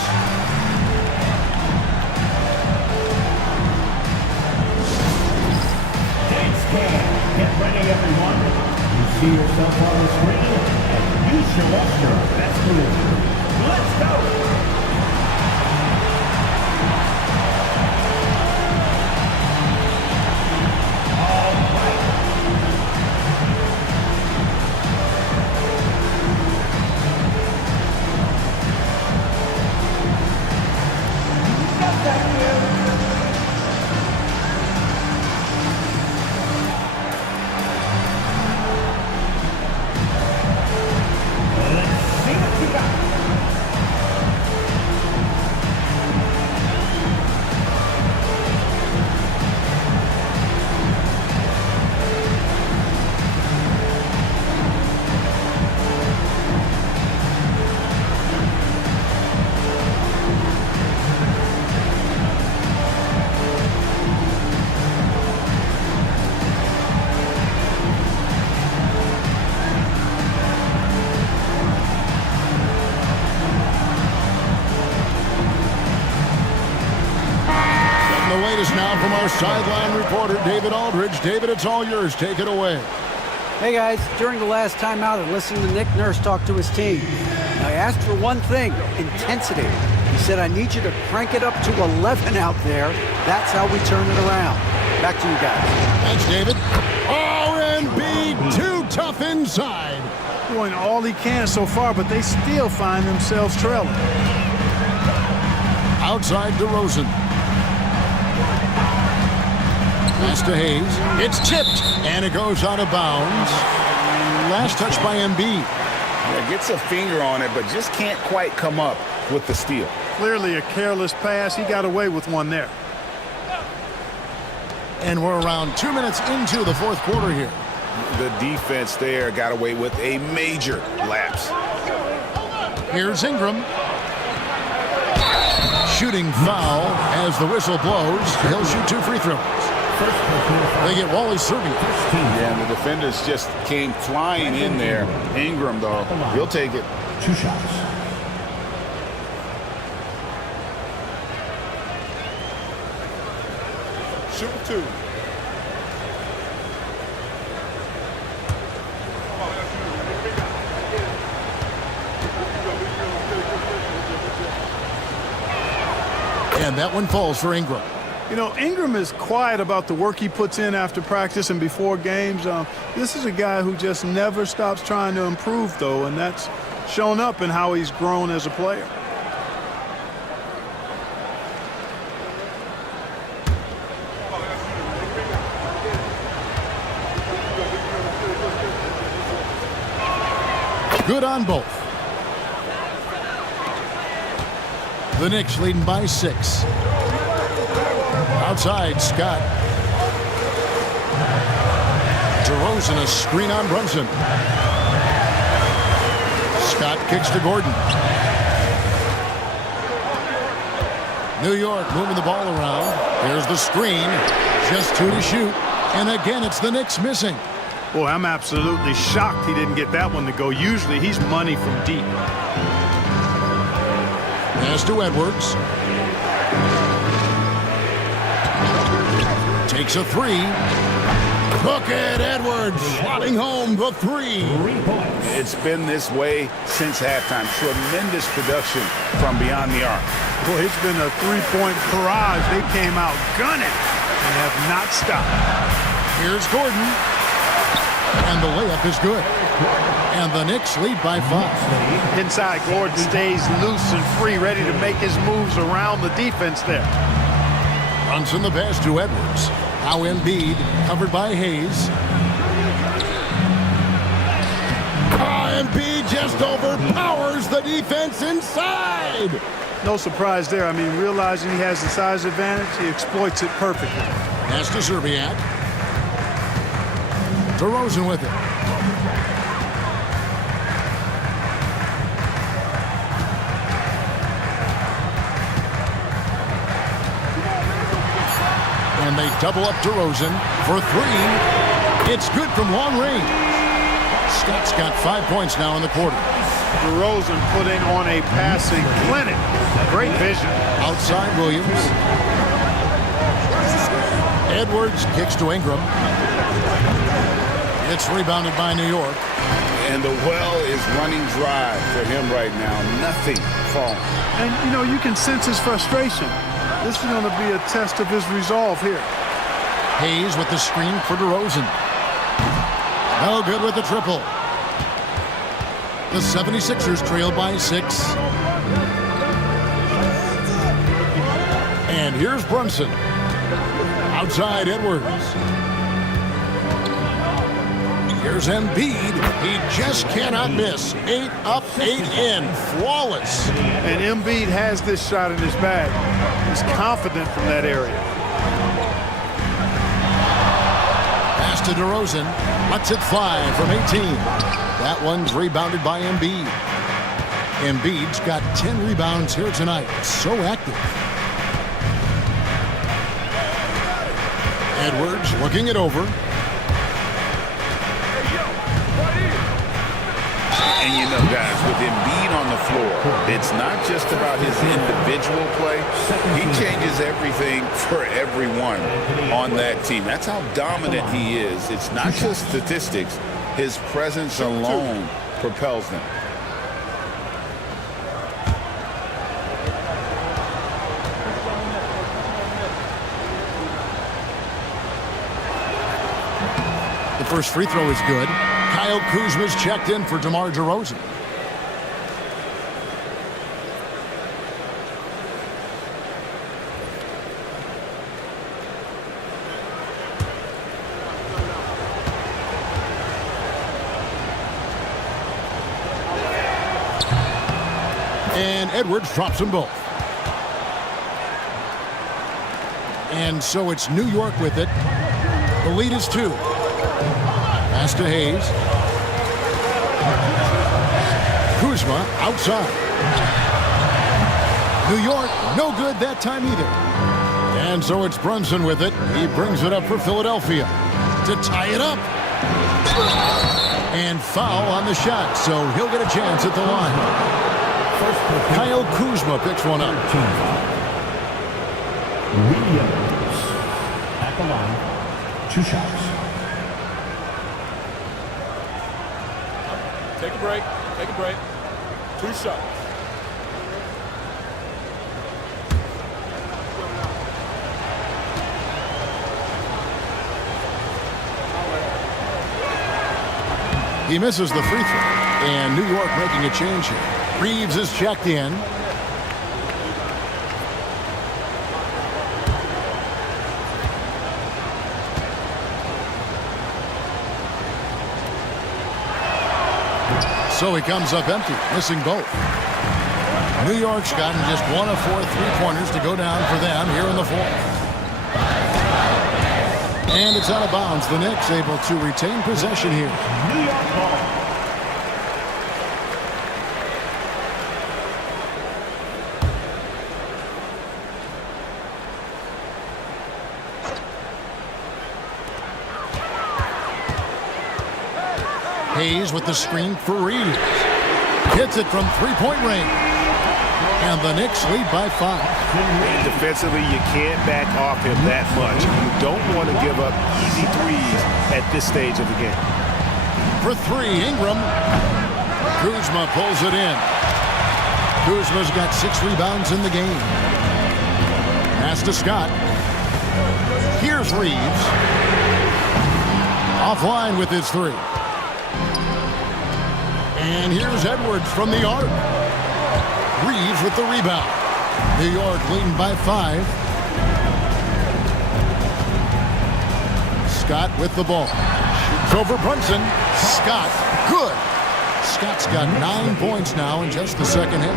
see yourself on the screen and you show us your best collision. Let's go! Now from our sideline reporter, David Aldridge. David, it's all yours. Take it away. Hey, guys. During the last timeout, I listened to Nick Nurse talk to his team. I asked for one thing, intensity. He said, I need you to crank it up to 11 out there. That's how we turn it around. Back to you guys. Thanks, David. Embiid, too tough inside. Doing all he can so far, but they still find themselves trailing. Outside DeRozan. Pass to Hayes. It's tipped, and it goes out of bounds. Last touch by Embiid. Yeah, gets a finger on it, but just can't quite come up with the steal. Clearly a careless pass. He got away with one there. And we're around 2 minutes into the fourth quarter here. The defense there got away with a major lapse. Here's Ingram. Shooting foul as the whistle blows. He'll shoot 2 free throws. They get Wally Serbia. Yeah, and the defenders just came flying in there. Ingram, though, he'll take it. 2 shots. Shoot 2. And that one falls for Ingram. You know, Ingram is quiet about the work he puts in after practice and before games. This is a guy who just never stops trying to improve, though, and that's shown up in how he's grown as a player. Good on both. The Knicks leading by 6. Outside, Scott. DeRozan, a screen on Brunson. Scott kicks to Gordon. New York moving the ball around. There's the screen. Just 2 to shoot. And again, it's the Knicks missing. Boy, I'm absolutely shocked he didn't get that one to go. Usually he's money from deep. Pass to Edwards. Takes a 3. Look at Edwards slotting home the 3. It's been this way since halftime. Tremendous production from beyond the arc. Boy, it's been a 3-point barrage. They came out gunning and have not stopped. Here's Gordon. And the layup is good. And the Knicks lead by 5. Inside, Gordon stays loose and free, ready to make his moves around the defense there. Brunson the pass to Edwards. Now Embiid, covered by Hayes. Embiid just overpowers the defense inside. No surprise there. I mean, realizing he has the size advantage, he exploits it perfectly. Pass to Zerbiak. DeRozan with it. And they double up DeRozan for 3. It's good from long range. Scott's got 5 points now in the quarter. DeRozan putting on a passing clinic. Great vision. Outside Williams. Edwards kicks to Ingram. It's rebounded by New York. And the well is running dry for him right now. Nothing falling. And, you know, you can sense his frustration. This is going to be a test of his resolve here. Hayes with the screen for DeRozan. No good with the triple. The 76ers trail by 6. And here's Brunson. Outside Edwards. Here's Embiid. He just cannot miss. 8 up, 8 in. Flawless. And Embiid has this shot in his bag. He's confident from that area. Pass to DeRozan. Lets it fly from 18. That one's rebounded by Embiid. Embiid's got 10 rebounds here tonight. So active. Edwards looking it over. And you know, guys, with Embiid on the floor, it's not just about his individual play. He changes everything for everyone on that team. That's how dominant he is. It's not just statistics. His presence alone propels them. The first free throw is good. Kyle Kuzma's checked in for DeMar DeRozan. And Edwards drops them both. And so it's New York with it. The lead is 2. Pass to Hayes. Kuzma outside. New York, no good that time either. And so it's Brunson with it. He brings it up for Philadelphia to tie it up. And foul on the shot, so he'll get a chance at the line. Kyle Kuzma picks one up. Williams at the line. 2 shots. Take a break. Take a break. 2 shots. He misses the free throw. And New York making a change here. Reeves is checked in. So he comes up empty, missing both. New York's gotten just 1 of 4 3-pointers to go down for them here in the 4th. And it's out of bounds. The Knicks able to retain possession here. New York ball. Hayes with the screen for Reeves. Hits it from 3-point range. And the Knicks lead by 5. And defensively, you can't back off him that much. You don't want to give up easy threes at this stage of the game. For 3, Ingram. Kuzma pulls it in. Kuzma's got 6 rebounds in the game. Pass to Scott. Here's Reeves. Offline with his 3. And here's Edwards from the arc. Reeves with the rebound. New York leading by 5. Scott with the ball. Shoots over Brunson. Scott, good. Scott's got 9 points now in just the second half.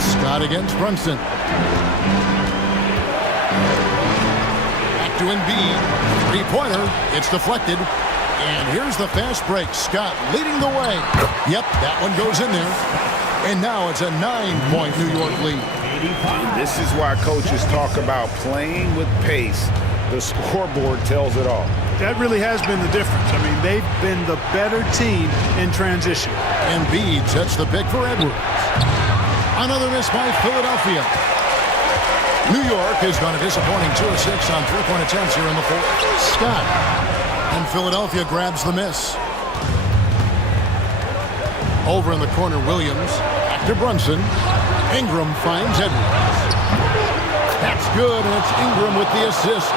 Scott against Brunson. Back to Embiid. 3-pointer. It's deflected. And here's the fast break. Scott leading the way. Yep, that one goes in there. And now it's a 9-point New York lead. And this is why coaches talk about playing with pace. The scoreboard tells it all. That really has been the difference. I mean, they've been the better team in transition. Embiid sets the pick for Edwards. Another miss by Philadelphia. New York has gone a disappointing 2 of 6 on three-point attempts here in the fourth. Scott. And Philadelphia grabs the miss. Over in the corner, Williams. Back to Brunson. Ingram finds Edwards. That's good, and it's Ingram with the assist.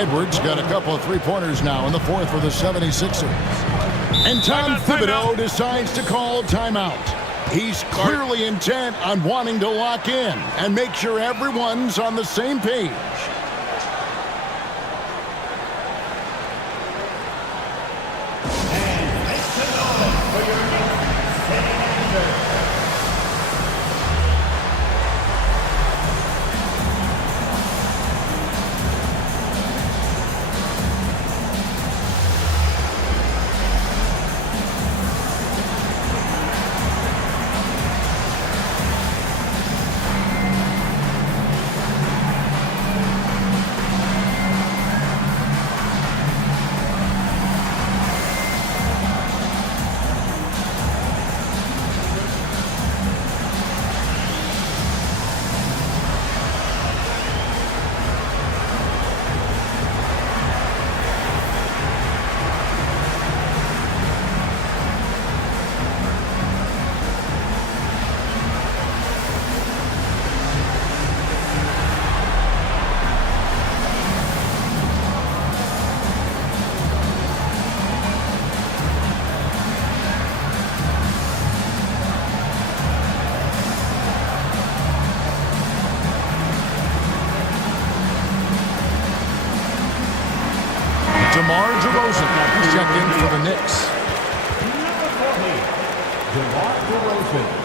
Edwards got a couple of three-pointers now in the fourth for the 76ers. And Tom Thibodeau decides to call timeout. He's clearly intent on wanting to lock in and make sure everyone's on the same page. DeMar DeRozan checked in for the Knicks. DeMar DeRozan.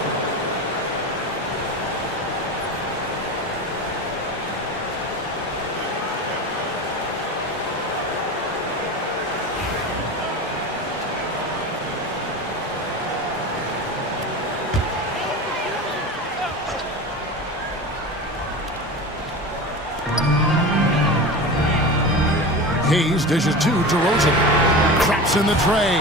Hayes dishes to DeRozan. Traps in the tray.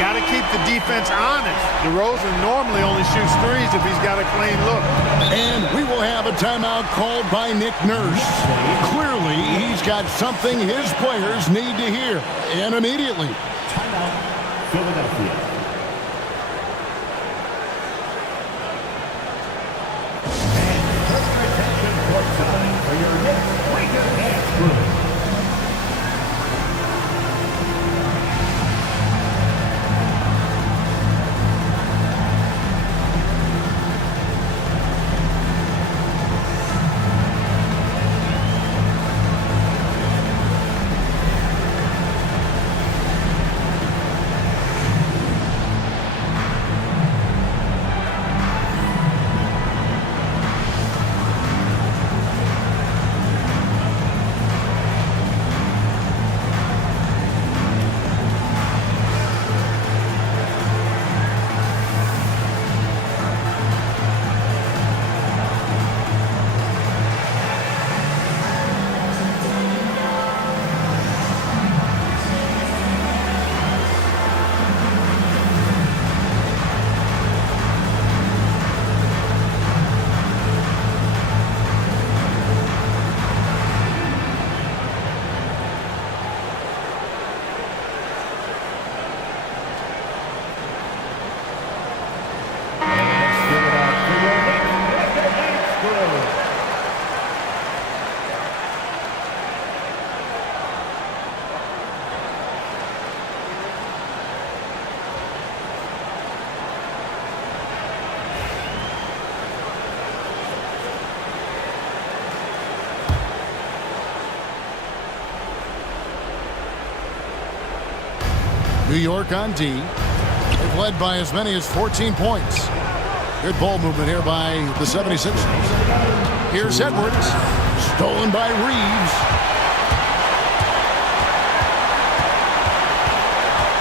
Got to keep the defense honest. DeRozan normally only shoots threes if he's got a clean look. And we will have a timeout called by Nick Nurse. Clearly, he's got something his players need to hear, and immediately. Timeout, Philadelphia. For your next Lakers dance group. New York on D. They've led by as many as 14 points. Good ball movement here by the 76ers. Here's Edwards. Stolen by Reeves.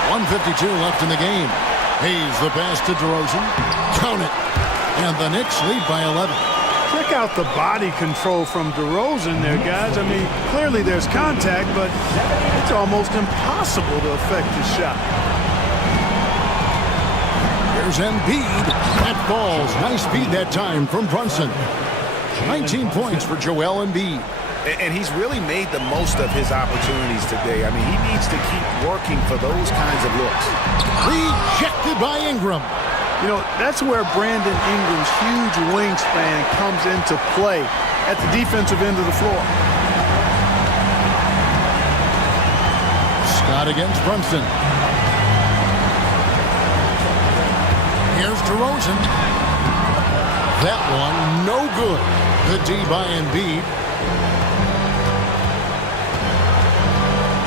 1:52 left in the game. Hayes the pass to DeRozan. Count it. And the Knicks lead by 11. Check out the body control from DeRozan there, guys. I mean, clearly there's contact, but it's almost impossible to affect his shot. Here's Embiid. That falls. Nice feed that time from Brunson. 19 points for Joel Embiid. And he's really made the most of his opportunities today. I mean, he needs to keep working for those kinds of looks. Rejected by Ingram. You know, that's where Brandon Ingram's huge wingspan comes into play at the defensive end of the floor. Scott against Brunson. Here's DeRozan. That one, no good. The D by Embiid.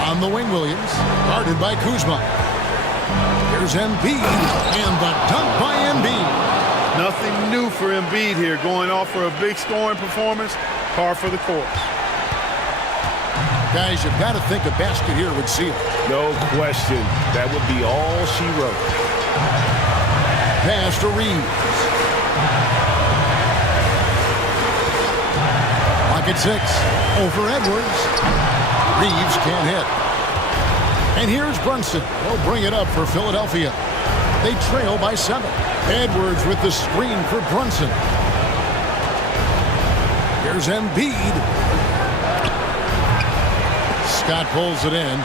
On the wing, Williams. Guarded by Kuzma. Here's Embiid. And the dunk by Embiid. Nothing new for Embiid here. Going off for a big scoring performance. Par for the course. Guys, you've got to think a basket here would seal. No question. That would be all she wrote. Pass to Reeves. Pocket 6. Over Edwards. Reeves can't hit. And here's Brunson. He'll bring it up for Philadelphia. They trail by 7. Edwards with the screen for Brunson. Here's Embiid. Scott pulls it in.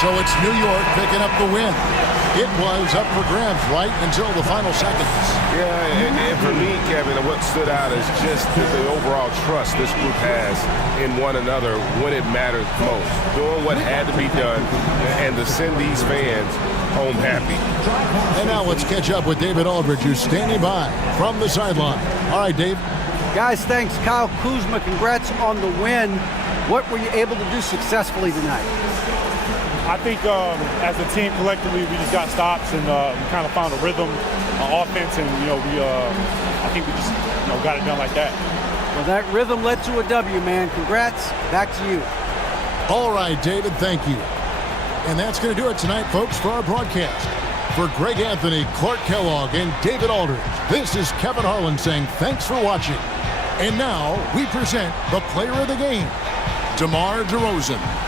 So it's New York picking up the win. It was up for grabs right until the final seconds. Yeah, and for me, Kevin, what stood out is just the overall trust this group has in one another when it matters most. Doing what had to be done and to send these fans home happy. And now let's catch up with David Aldridge, who's standing by from the sideline. All right, Dave. Guys, thanks. Kyle Kuzma, congrats on the win. What were you able to do successfully tonight? I think as a team collectively, we just got stops and we kind of found a rhythm on offense, and I think we just got it done like that. Well, that rhythm led to a W, man. Congrats. Back to you. All right, David, thank you. And that's going to do it tonight, folks, for our broadcast. For Greg Anthony, Clark Kellogg, and David Aldridge, this is Kevin Harlan saying thanks for watching. And now we present the player of the game, DeMar DeRozan.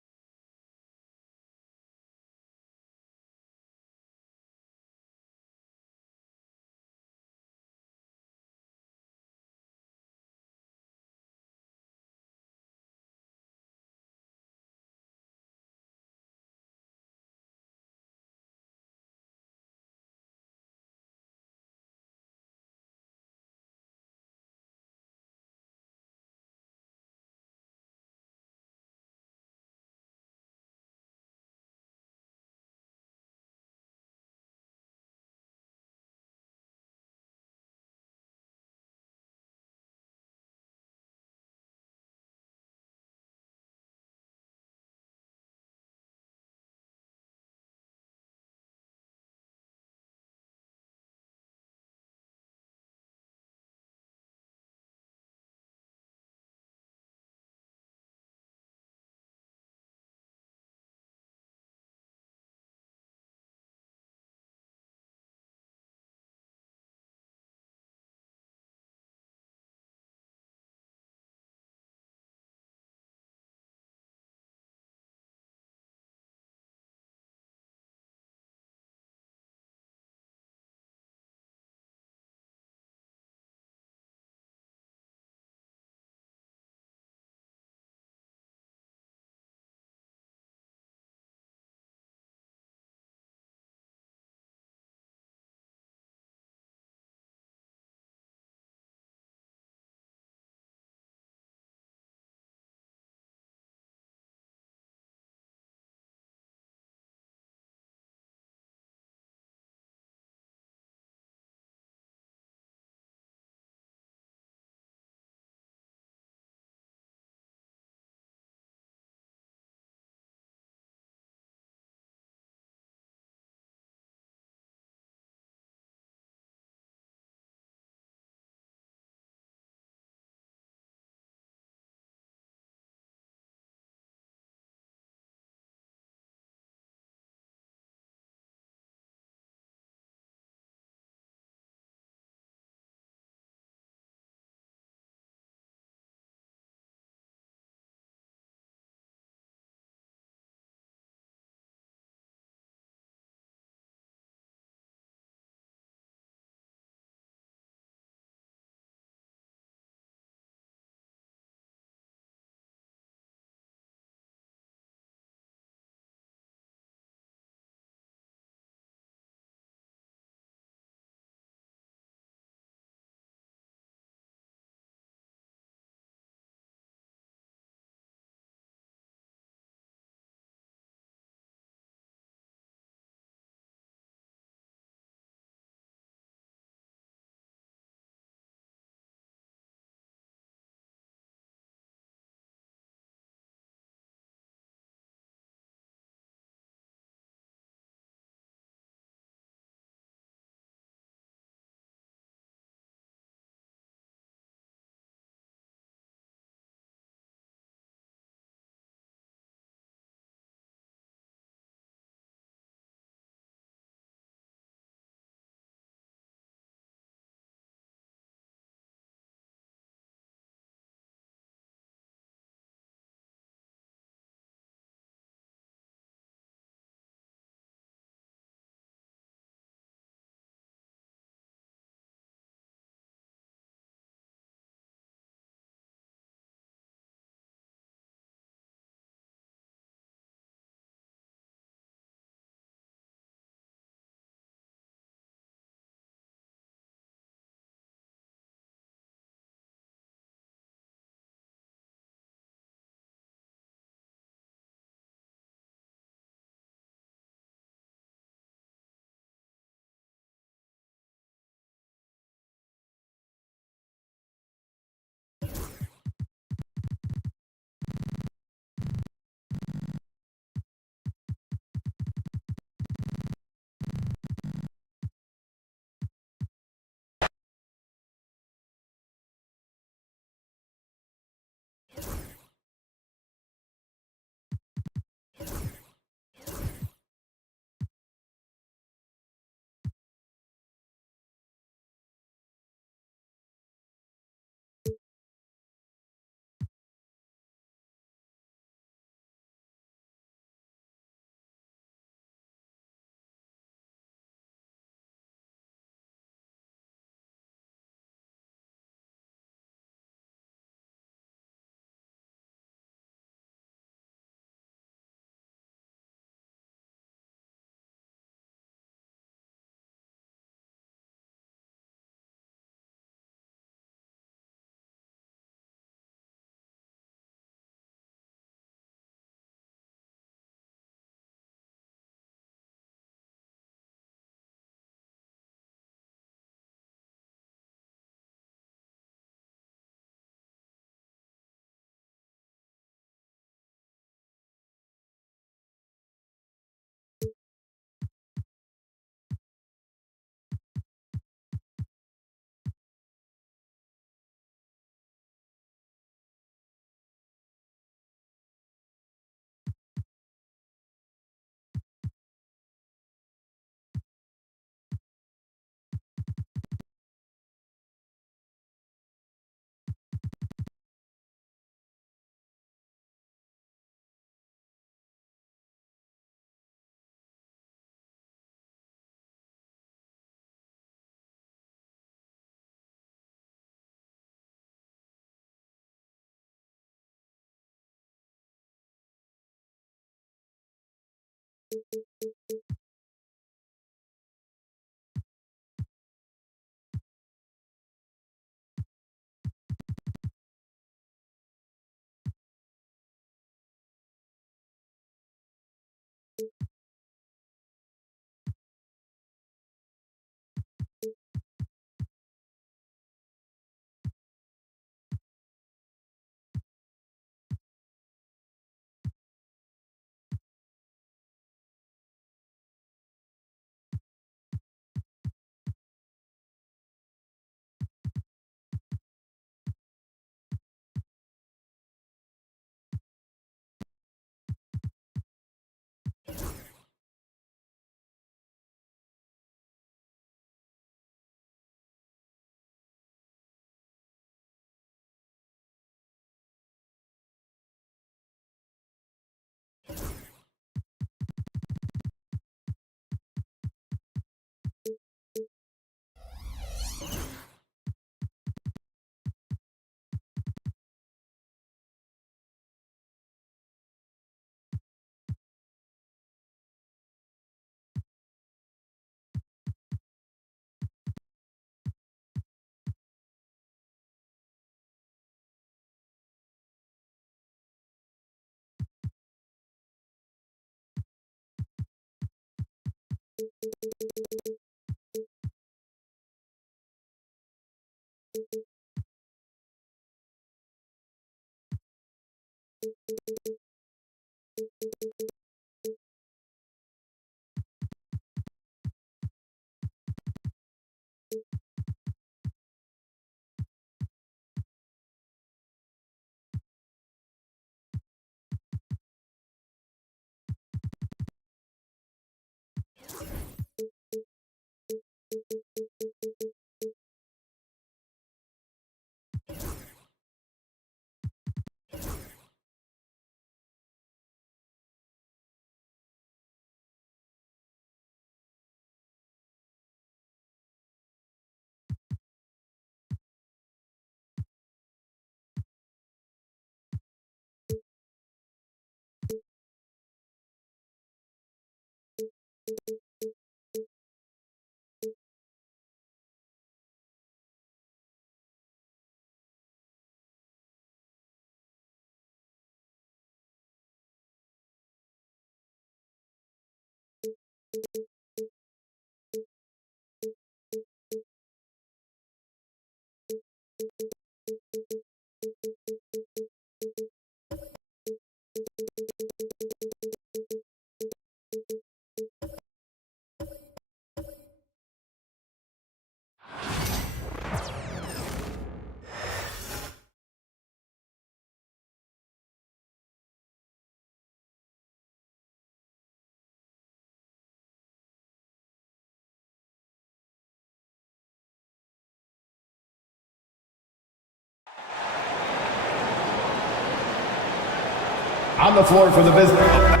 On the floor for the visitor.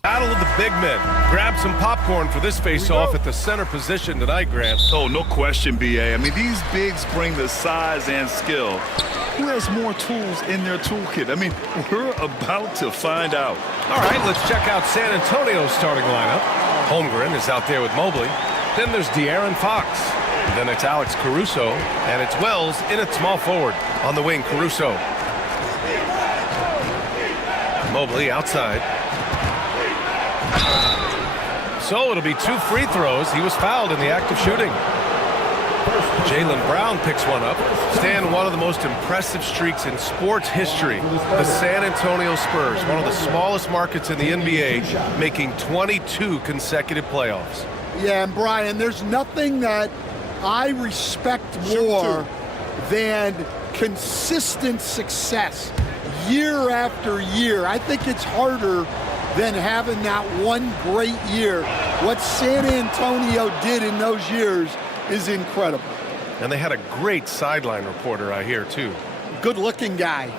Battle of the big men. Grab some popcorn for this face-off at the center position tonight, Grant. Oh, no question, B.A. I mean, these bigs bring the size and skill. Who has more tools in their toolkit? I mean, we're about to find out. All right, let's check out San Antonio's starting lineup. Holmgren is out there with Mobley. Then there's De'Aaron Fox. Then it's Alex Caruso. And it's Wells in at small forward. On the wing, Caruso. Mobley outside. So it'll be 2 free throws. He was fouled in the act of shooting. Jaylen Brown picks one up. Stan, one of the most impressive streaks in sports history. The San Antonio Spurs, one of the smallest markets in the NBA, making 22 consecutive playoffs. Yeah, and Brian, there's nothing that I respect more than consistent success year after year. I think it's harder than having that one great year. What San Antonio did in those years is incredible. And they had a great sideline reporter, I hear, too. Good-looking guy.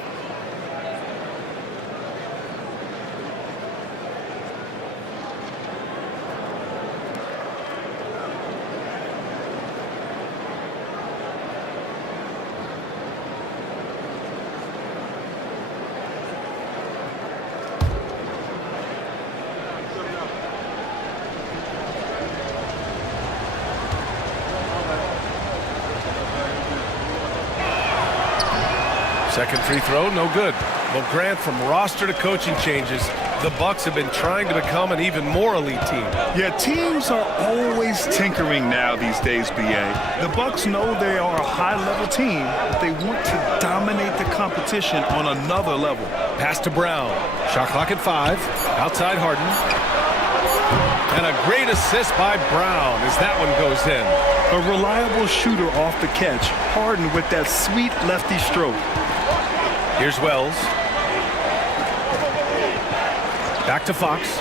Second free throw, no good. Well, Grant, from roster to coaching changes, the Bucks have been trying to become an even more elite team. Yeah, teams are always tinkering now these days, B.A. The Bucks know they are a high-level team, but they want to dominate the competition on another level. Pass to Brown. Shot clock at 5. Outside Harden. And a great assist by Brown as that one goes in. A reliable shooter off the catch. Harden with that sweet lefty stroke. Here's Wells. Back to Fox.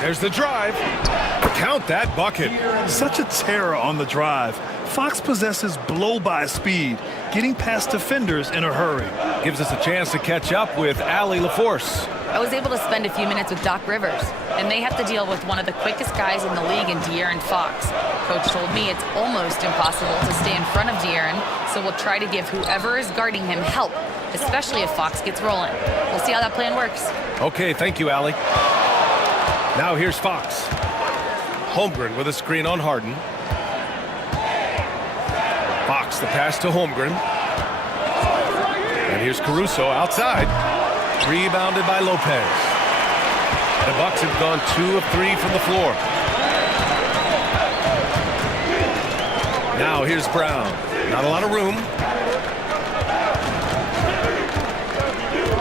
There's the drive. Count that bucket. Such a terror on the drive. Fox possesses blow-by speed, getting past defenders in a hurry. Gives us a chance to catch up with Allie LaForce. I was able to spend a few minutes with Doc Rivers, and they have to deal with one of the quickest guys in the league in De'Aaron Fox. Coach told me it's almost impossible to stay in front of De'Aaron, so we'll try to give whoever is guarding him help, especially if Fox gets rolling. We'll see how that plan works. Okay, thank you, Allie. Now here's Fox. Holmgren with a screen on Harden. Fox, the pass to Holmgren. And here's Caruso outside. Rebounded by Lopez. The Bucks have gone 2 of 3 from the floor. Now here's Brown. Not a lot of room.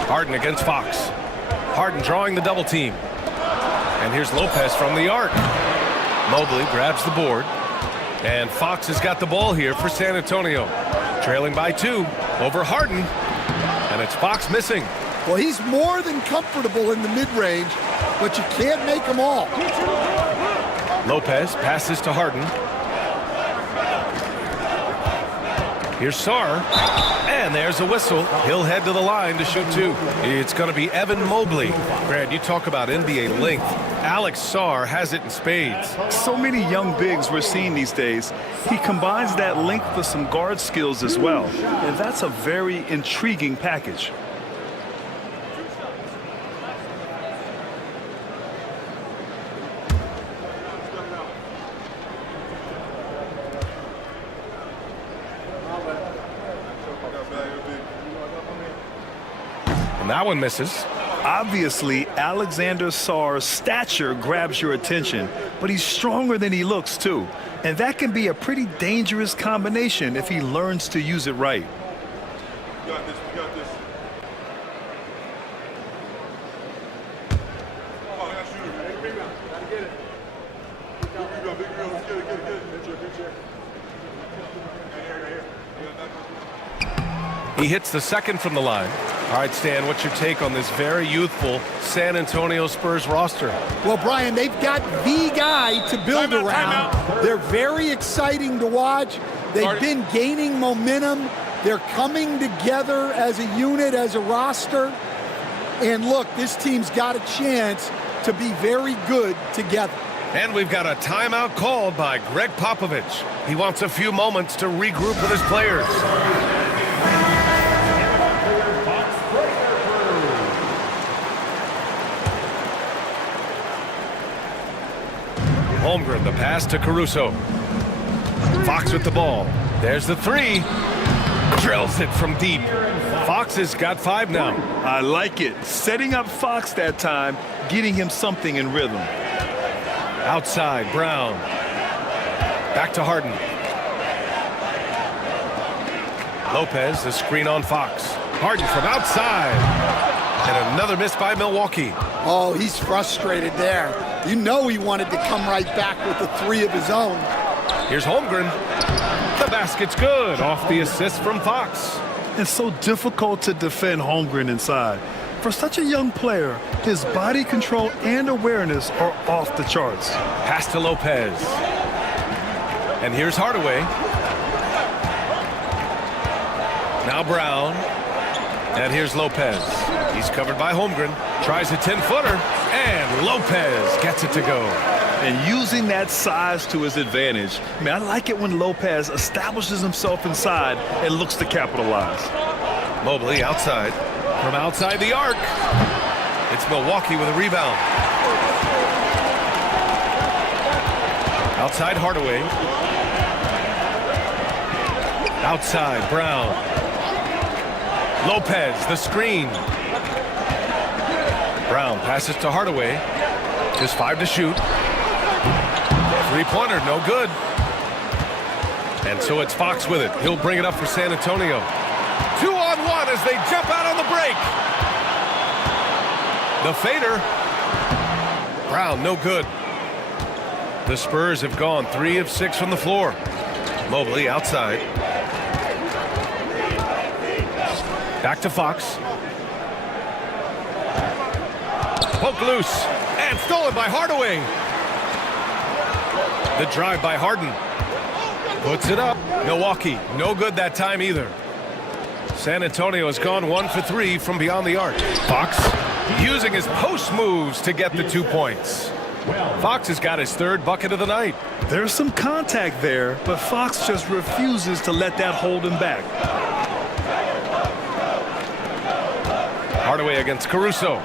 Harden against Fox. Harden drawing the double team. And here's Lopez from the arc. Mobley grabs the board. And Fox has got the ball here for San Antonio. Trailing by 2 over Harden. And it's Fox missing. Well, he's more than comfortable in the mid-range, but you can't make them all. Lopez passes to Harden. Here's Sarr. And there's a whistle. He'll head to the line to shoot 2. It's going to be Evan Mobley. Brad, you talk about NBA length. Alex Sarr has it in spades. So many young bigs we're seeing these days. He combines that length with some guard skills as well. And that's a very intriguing package. And that one misses. Obviously, Alexander Sarr's stature grabs your attention, but he's stronger than he looks, too. And that can be a pretty dangerous combination if he learns to use it right. We got this. We got this. Oh, I got a shooter. Hey, rebound. Gotta get it. Big rebound. Big rebound. Let's get it. Get it. Get it. Good chair. Good chair. He hits the second from the line. All right, Stan, what's your take on this very youthful San Antonio Spurs roster? Well, Brian, they've got the guy to build around. They're very exciting to watch. They've been gaining momentum. They're coming together as a unit, as a roster. And look, this team's got a chance to be very good together. And we've got a timeout called by Greg Popovich. He wants a few moments to regroup with his players. Holmgren, the pass to Caruso. Fox with the ball. There's the 3. Drills it from deep. Fox has got 5 now. I like it. Setting up Fox that time, getting him something in rhythm. Outside, Brown. Back to Harden. Lopez, the screen on Fox. Harden from outside. And another miss by Milwaukee. Oh, he's frustrated there. You know he wanted to come right back with the 3 of his own. Here's Holmgren. The basket's good off the assist from Fox. It's so difficult to defend Holmgren inside. For such a young player, his body control and awareness are off the charts. Pass to Lopez. And here's Hardaway. Now Brown. And here's Lopez. He's covered by Holmgren. Tries a 10-footer. And Lopez gets it to go. And using that size to his advantage. I mean, I like it when Lopez establishes himself inside and looks to capitalize. Mobley outside. From outside the arc. It's Milwaukee with a rebound. Outside Hardaway. Outside, Brown. Lopez, the screen. Brown passes to Hardaway. Just 5 to shoot. Three-pointer, no good. And so it's Fox with it. He'll bring it up for San Antonio. 2-on-1 as they jump out on the break. The fader. Brown, no good. The Spurs have gone 3 of 6 from the floor. Mobley outside. Back to Fox. Poke loose. And stolen by Hardaway. The drive by Harden. Puts it up. Milwaukee, no good that time either. San Antonio has gone 1 for 3 from beyond the arc. Fox using his post moves to get the 2 points. Fox has got his 3rd bucket of the night. There's some contact there, but Fox just refuses to let that hold him back. Hardaway against Caruso.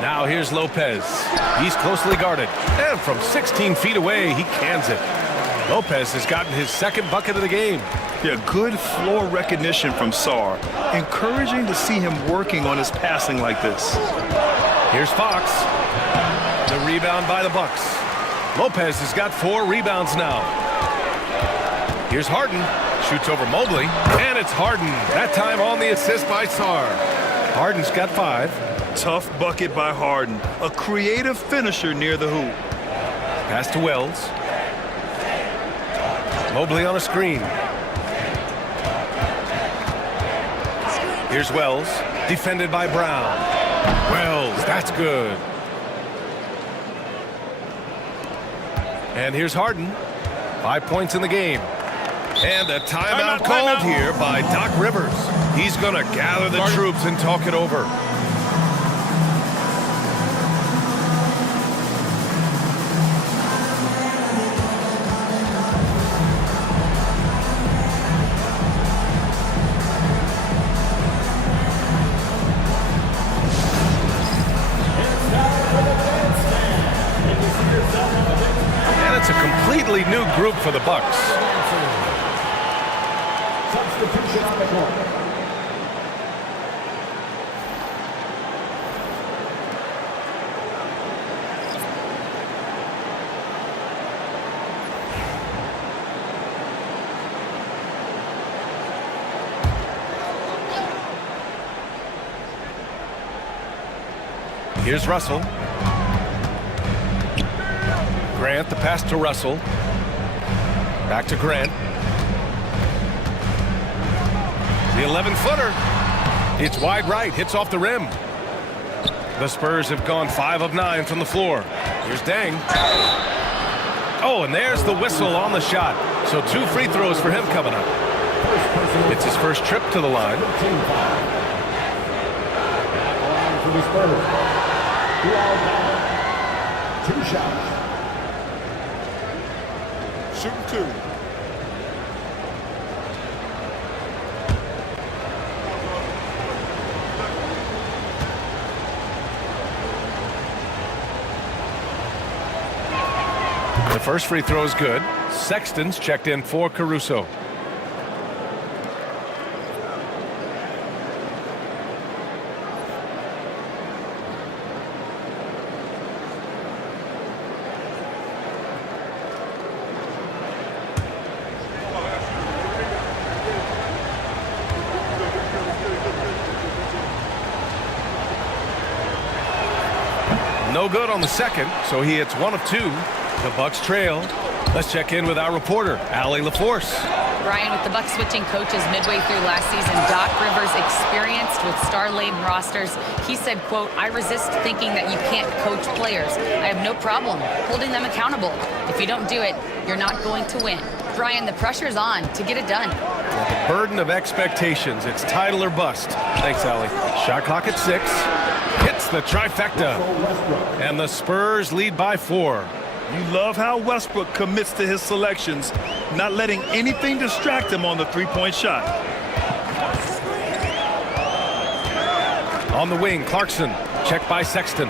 Now here's Lopez. He's closely guarded. And from 16 feet away, he cans it. Lopez has gotten his 2nd bucket of the game. Yeah, good floor recognition from Sarr. Encouraging to see him working on his passing like this. Here's Fox. The rebound by the Bucks. Lopez has got 4 rebounds now. Here's Harden. Shoots over Mobley. And it's Harden. That time on the assist by Sarr. Harden's got 5. Tough bucket by Harden. A creative finisher near the hoop. Pass to Wells. Mobley on a screen. Here's Wells. Defended by Brown. Wells, that's good. And here's Harden. 5 points in the game. And a timeout called here by Doc Rivers. He's going to gather the troops and talk it over. And it's a completely new group for the Bucks. Substitution on the court. Here's Russell. Grant, the pass to Russell. Back to Grant. The 11-footer. It's wide right, hits off the rim. The Spurs have gone 5 of 9 from the floor. Here's Deng. Oh, and there's the whistle on the shot. So 2 free throws for him coming up. It's his first trip to the line. For the Spurs. 2 shots. Shooting 2. The first free throw is good. Sexton's checked in for Caruso. No good on the second, so he hits 1 of 2. The Bucks trail. Let's check in with our reporter, Allie LaForce. Brian, with the Bucks switching coaches midway through last season, Doc Rivers, experienced with star-laden rosters, he said, quote, "I resist thinking that you can't coach players. I have no problem holding them accountable. If you don't do it, you're not going to win." Brian, the pressure's on to get it done. The burden of expectations. It's title or bust. Thanks, Allie. Shot clock at 6. Hits the trifecta. And the Spurs lead by 4. You love how Westbrook commits to his selections, not letting anything distract him on the three-point shot. On the wing, Clarkson. Checked by Sexton.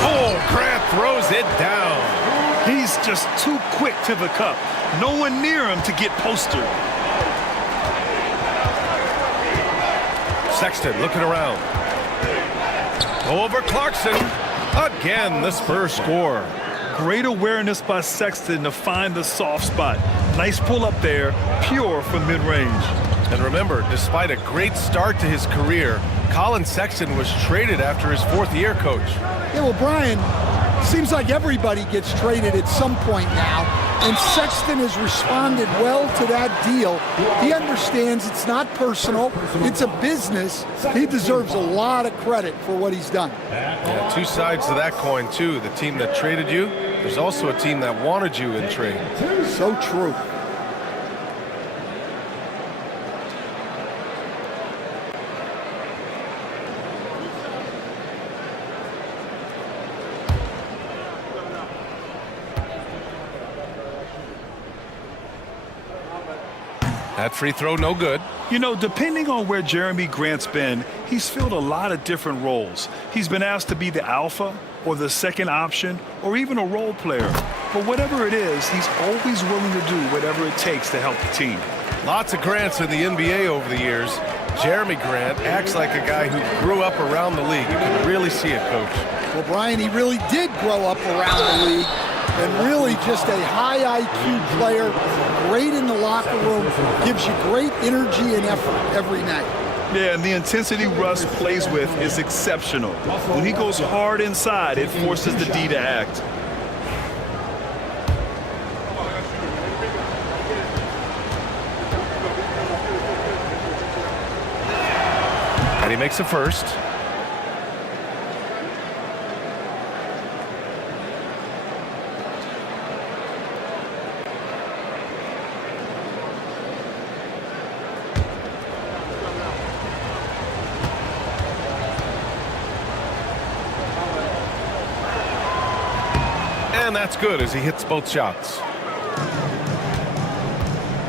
Oh, Grant throws it down. He's just too quick to the cup. No one near him to get postered. Sexton looking around. Over Clarkson. Again, the Spurs score. Great awareness by Sexton to find the soft spot. Nice pull up there, pure from mid-range. And remember, despite a great start to his career, Colin Sexton was traded after his 4th year, Coach. Yeah, well, Brian, seems like everybody gets traded at some point now, and Sexton has responded well to that deal. He understands it's not personal, it's a business. He deserves a lot of credit for what he's done. Yeah, 2 sides to that coin, too. The team that traded you, there's also a team that wanted you in trade. So true. That free throw, no good. You know, depending on where Jeremy Grant's been, he's filled a lot of different roles. He's been asked to be the alpha or the second option or even a role player. But whatever it is, he's always willing to do whatever it takes to help the team. Lots of Grants in the NBA over the years. Jeremy Grant acts like a guy who grew up around the league. You can really see it, Coach. Well, Brian, he really did grow up around the league. And really just a high IQ player, great in the locker room, gives you great energy and effort every night. Yeah, and the intensity Russ plays with is exceptional. When he goes hard inside, it forces the D to act. And he makes the first. And that's good as he hits both shots.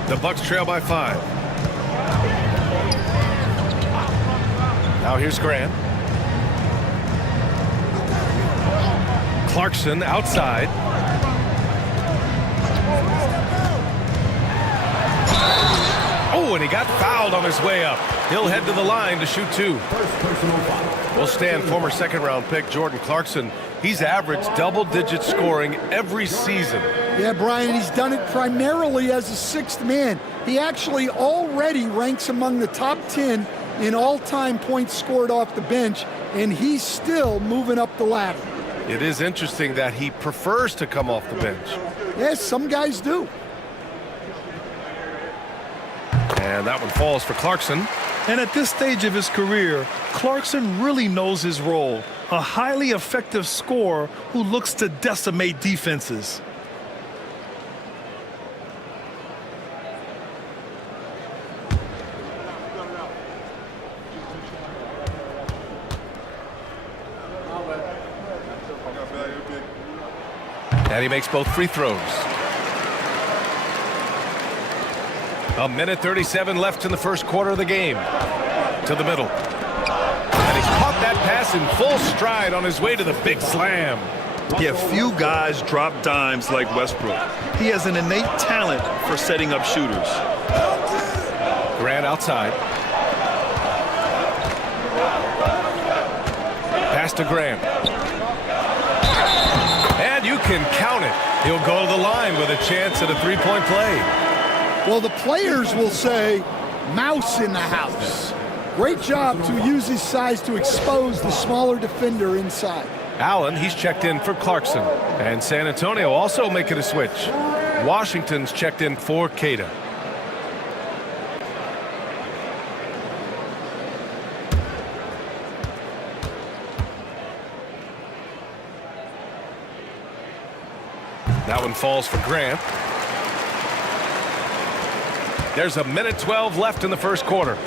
The Bucks trail by 5. Now here's Grant. Clarkson outside. Oh, and he got fouled on his way up. He'll head to the line to shoot 2. We'll stand former second-round pick Jordan Clarkson. He's averaged double-digit scoring every season. Yeah, Brian, he's done it primarily as a 6th man. He actually already ranks among the top 10 in all-time points scored off the bench, and he's still moving up the ladder. It is interesting that he prefers to come off the bench. Yes, some guys do. And that one falls for Clarkson. And at this stage of his career, Clarkson really knows his role. A highly effective scorer who looks to decimate defenses. And he makes both free throws. 1:37 left in the first quarter of the game. To the middle. And he's caught that pass in full stride on his way to the big slam. Yeah, few guys drop dimes like Westbrook. He has an innate talent for setting up shooters. Grant outside. Pass to Grant. And you can count it. He'll go to the line with a chance at a three-point play. Well, the players will say, mouse in the house. Great job to use his size to expose the smaller defender inside. Allen, he's checked in for Clarkson. And San Antonio also making a switch. Washington's checked in for Queta. That one falls for Grant. There's 1:12 left in the first quarter.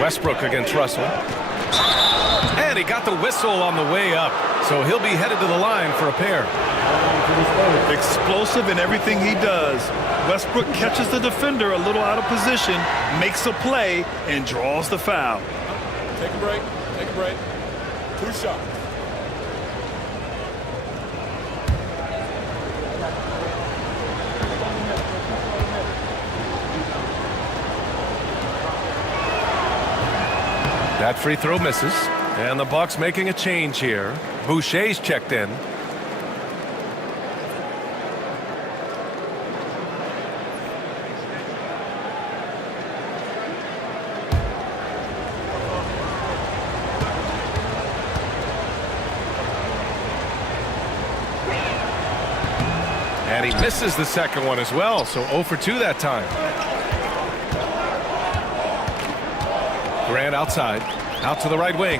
Westbrook against Russell. And he got the whistle on the way up, so he'll be headed to the line for a pair. Explosive in everything he does. Westbrook catches the defender a little out of position, makes a play, and draws the foul. Take a break. Take a break. 2 shots. That free throw misses. And the Bucks making a change here. Boucher's checked in. And he misses the second one as well, so 0 for 2 that time. Grant outside, out to the right wing.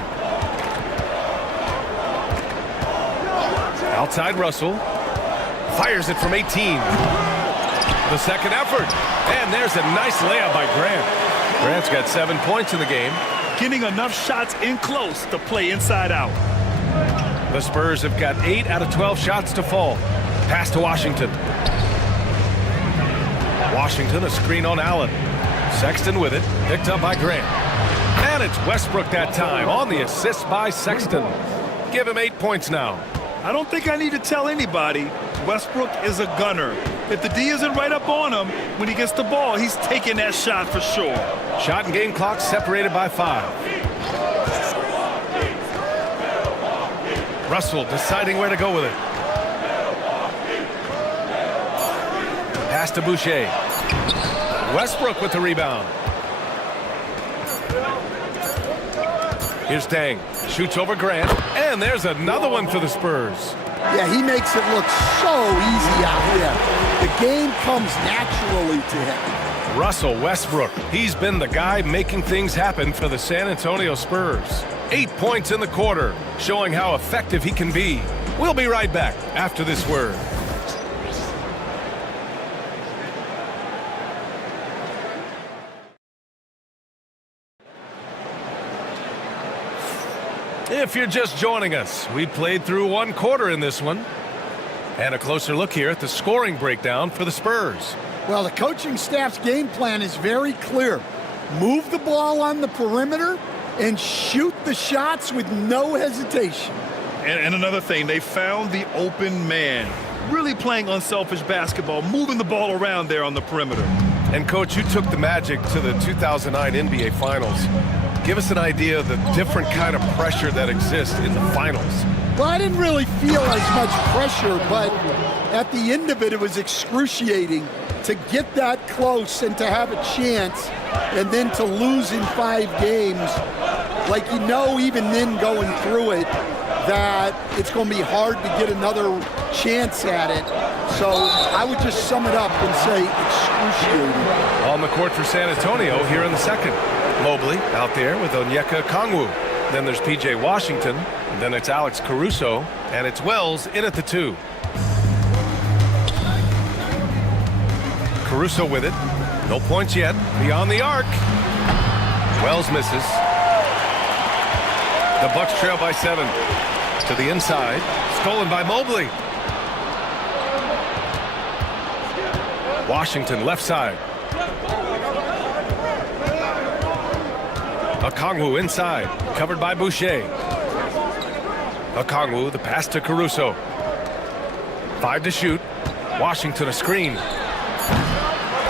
Outside Russell, fires it from 18. The second effort, and there's a nice layup by Grant. Grant's got 7 points in the game. Getting enough shots in close to play inside out. The Spurs have got 8 out of 12 shots to fall. Pass to Washington. Washington, a screen on Allen. Sexton with it, picked up by Grant. And it's Westbrook that time on the assist by Sexton. Give him 8 points now. I don't think I need to tell anybody Westbrook is a gunner. If the D isn't right up on him, when he gets the ball, he's taking that shot for sure. Shot and game clock separated by 5. Russell deciding where to go with it. Pass to Boucher. Westbrook with the rebound. Here's Dang. Shoots over Grant. And there's another one for the Spurs. Yeah, he makes it look so easy out there. The game comes naturally to him. Russell Westbrook. He's been the guy making things happen for the San Antonio Spurs. 8 points in the quarter, showing how effective he can be. We'll be right back after this word. If you're just joining us, we played through 1 quarter in this one. And a closer look here at the scoring breakdown for the Spurs. Well, the coaching staff's game plan is very clear. Move the ball on the perimeter and shoot the shots with no hesitation. And another thing, they found the open man. Really playing unselfish basketball, moving the ball around there on the perimeter. And, Coach, you took the Magic to the 2009 NBA Finals. Give us an idea of the different kind of pressure that exists in the finals. Well, I didn't really feel as much pressure, but at the end of it, it was excruciating to get that close and to have a chance and then to lose in 5 games. Like, you know, even then going through it, that it's going to be hard to get another chance at it. So I would just sum it up and say excruciating. On the court for San Antonio here in the second. Mobley out there with Onyeka Okongwu. Then there's P.J. Washington. Then it's Alex Caruso. And it's Wells in at the 2. Caruso with it. No points yet. Beyond the arc. Wells misses. The Bucks trail by 7. To the inside. Stolen by Mobley. Washington left side. Okongwu inside, covered by Boucher. Okongwu, the pass to Caruso. 5 to shoot. Washington a screen.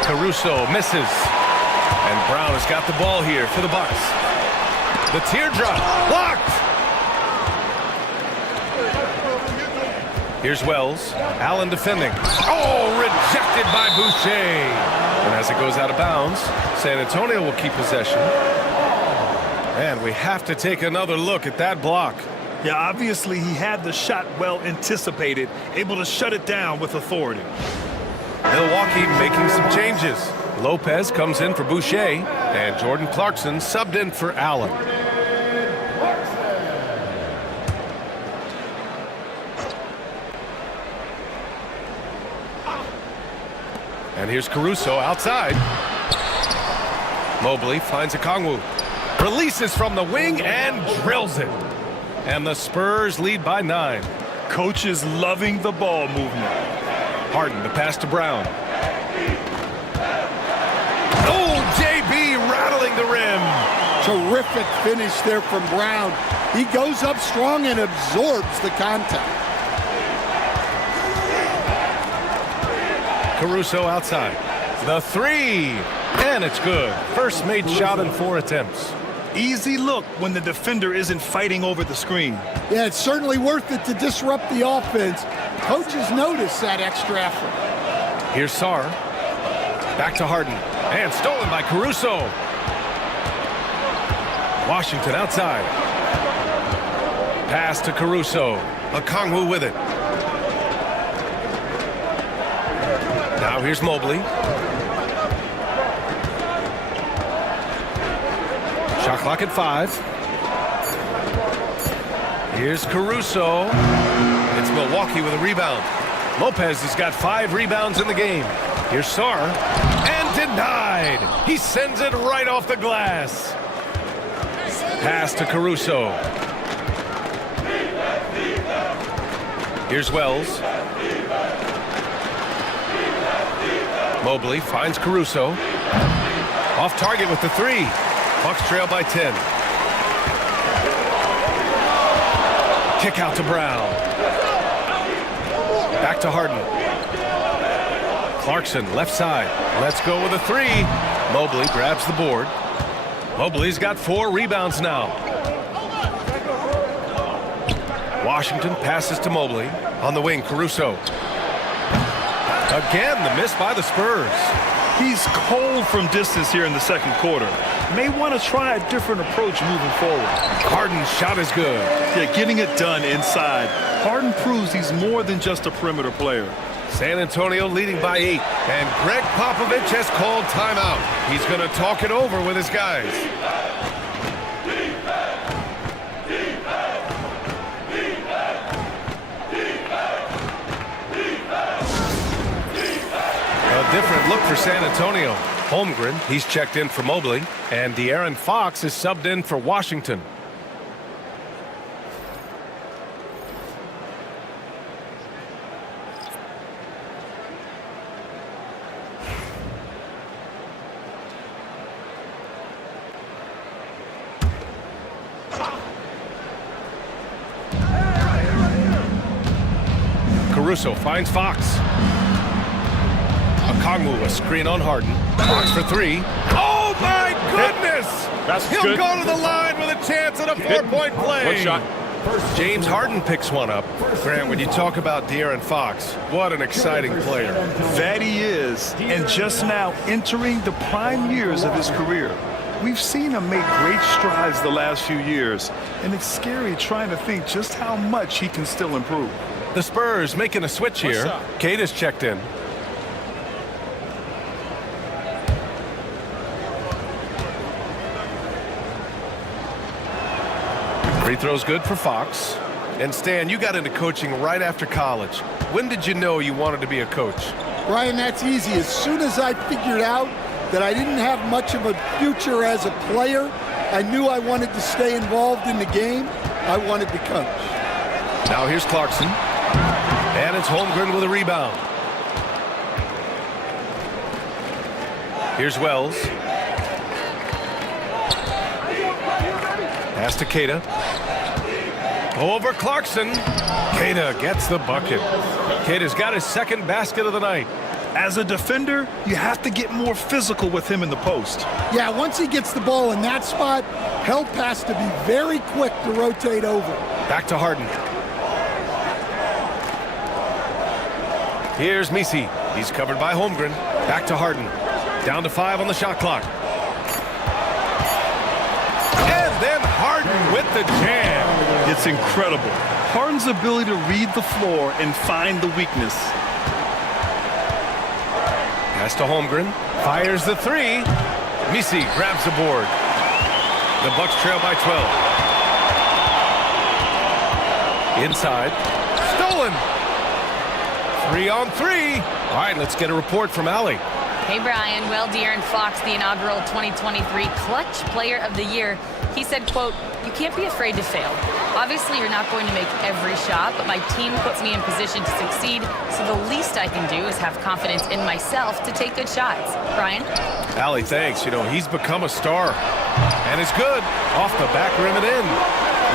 Caruso misses. And Brown has got the ball here for the Bucks. The teardrop, blocked! Here's Wells. Allen defending. Oh, rejected by Boucher. And as it goes out of bounds, San Antonio will keep possession. And we have to take another look at that block. Yeah, obviously he had the shot well anticipated, able to shut it down with authority. Milwaukee making some changes. Lopez comes in for Boucher, and Jordan Clarkson subbed in for Allen. And here's Caruso outside. Mobley finds Okongwu. Releases from the wing and drills it. And the Spurs lead by 9. Coach is loving the ball movement. Harden, the pass to Brown. Oh, JB rattling the rim. Terrific finish there from Brown. He goes up strong and absorbs the contact. Caruso outside. The 3. And it's good. First made shot in 4 attempts. easy look when the defender isn't fighting over the screen. Yeah, it's certainly worth it to disrupt the offense. Coaches notice that extra effort. Here's Sarr. Back to Harden. And stolen by Caruso. Washington outside. Pass to Caruso. Okongwu with it. Now here's Mobley. Shot clock at 5. Here's Caruso. It's Milwaukee with a rebound. Lopez has got 5 rebounds in the game. Here's Sarr. And denied. He sends it right off the glass. Pass to Caruso. Here's Wells. Mobley finds Caruso. Off target with the 3. Bucks trail by 10. Kick out to Brown. Back to Harden. Clarkson left side. Let's go with a 3. Mobley grabs the board. Mobley's got 4 rebounds now. Washington passes to Mobley. On the wing, Caruso. Again, the miss by the Spurs. He's cold from distance here in the second quarter. May want to try a different approach moving forward. Harden's shot is good. Yeah, getting it done inside. Harden proves he's more than just a perimeter player. San Antonio leading by 8. And Greg Popovich has called timeout. He's going to talk it over with his guys. A different look for San Antonio. Holmgren, he's checked in for Mobley. And De'Aaron Fox is subbed in for Washington. Caruso finds Fox. Okongwu, a screen on Harden. Fox for 3. Oh my goodness! He'll go to the line with a chance at a 4-point play. One shot. James Harden picks one up. Grant, when you talk about De'Aaron Fox, what an exciting player. That he is, and just now entering the prime years of his career. We've seen him make great strides the last few years, and it's scary trying to think just how much he can still improve. The Spurs making a switch here. Cade is checked in. Free throw's good for Fox. And Stan, you got into coaching right after college. When did you know you wanted to be a coach? Brian, that's easy. As soon as I figured out that I didn't have much of a future as a player, I knew I wanted to stay involved in the game. I wanted to coach. Now here's Clarkson. And it's Holmgren with a rebound. Here's Wells. Pass to Queta. Over Clarkson. Queta gets the bucket. Queta's got his second basket of the night. As a defender, you have to get more physical with him in the post. Yeah, once he gets the ball in that spot, help has to be very quick to rotate over. Back to Harden. Here's Misi. He's covered by Holmgren. Back to Harden. Down to 5 on the shot clock. And then Harden with the jam. It's incredible. Harden's ability to read the floor and find the weakness. Pass to Holmgren. Fires the 3. Misi grabs the board. The Bucks trail by 12. Inside. Stolen. 3 on 3. All right, let's get a report from Allie. Hey, Brian. Well, De'Aaron Fox, the inaugural 2023 Clutch Player of the Year, he said, quote, "You can't be afraid to fail. Obviously, you're not going to make every shot, but my team puts me in position to succeed, so the least I can do is have confidence in myself to take good shots." Brian? Allie, thanks. You know, he's become a star. And it's good. Off the back rim and in.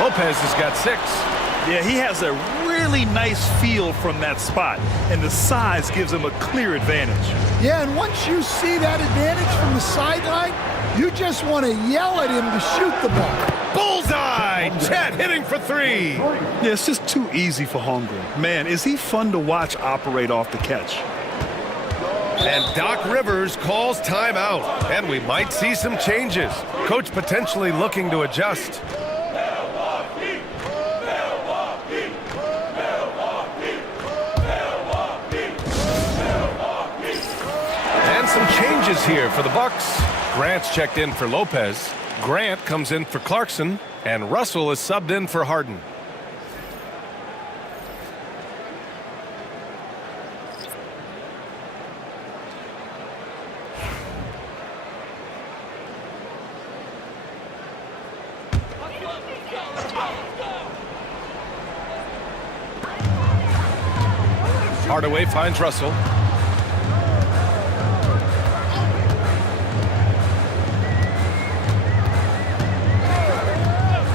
Lopez has got 6. Yeah, he has a really nice feel from that spot, and the size gives him a clear advantage. Yeah, and once you see that advantage from the sideline, You just want to yell at him to shoot the ball. Bullseye! Chet hitting for 3. Yeah, it's just too easy for Holmgren. Man, is he fun to watch operate off the catch. And Doc Rivers calls timeout. And we might see some changes. Coach potentially looking to adjust. And some changes here for the Bucks. Grant's checked in for Lopez. Grant comes in for Clarkson. And Russell is subbed in for Harden. Hardaway finds Russell.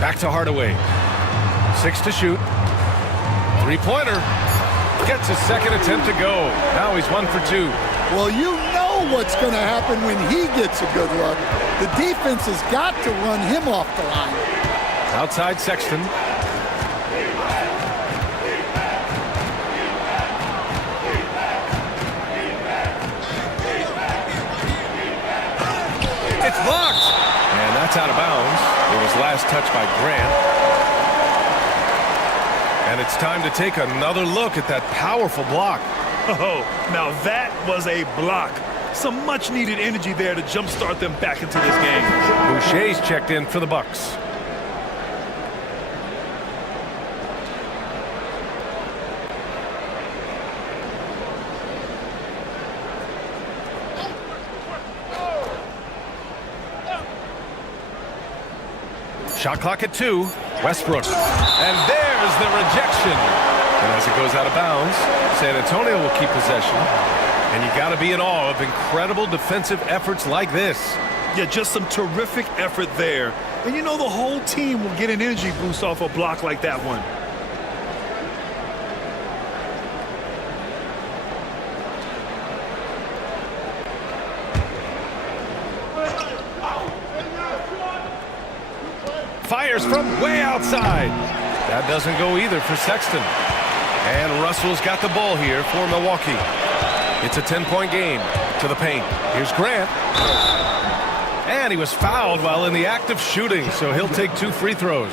Back to Hardaway. 6 to shoot. 3-pointer. Gets his second attempt to go. Now he's 1 for 2. Well, you know what's going to happen when he gets a good look. The defense has got to run him off the line. Outside Sexton. It's blocked. And that's out of bounds. It was last touched by Grant. And it's time to take another look at that powerful block. Oh, now that was a block. Some much-needed energy there to jumpstart them back into this game. Boucher's checked in for the Bucks. Shot clock at 2. Westbrook. And there's the rejection. And as it goes out of bounds, San Antonio will keep possession. And you got to be in awe of incredible defensive efforts like this. Yeah, just some terrific effort there. And you know the whole team will get an energy boost off a block like that one. Fires from way outside. That doesn't go either for Sexton. And Russell's got the ball here for Milwaukee. It's a 10-point game to the paint. Here's Grant. And he was fouled while in the act of shooting, so he'll take 2 free throws.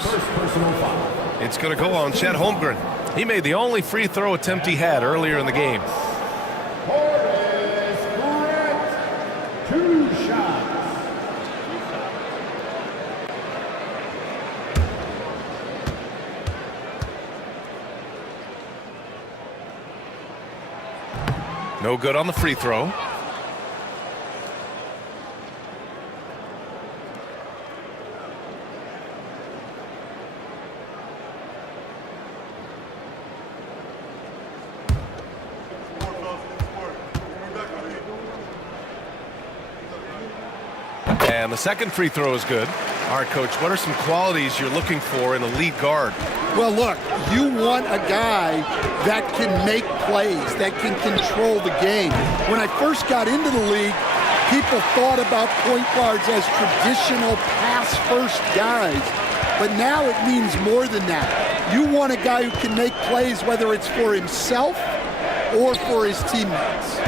It's going to go on Chet Holmgren. He made the only free throw attempt he had earlier in the game. Horace Grant, 2 shots. No good on the free throw. And the second free throw is good. All right, Coach, what are some qualities you're looking for in a lead guard? Well, look, you want a guy that can make plays, that can control the game. When I first got into the league, people thought about point guards as traditional pass-first guys. But now it means more than that. You want a guy who can make plays, whether it's for himself or for his teammates.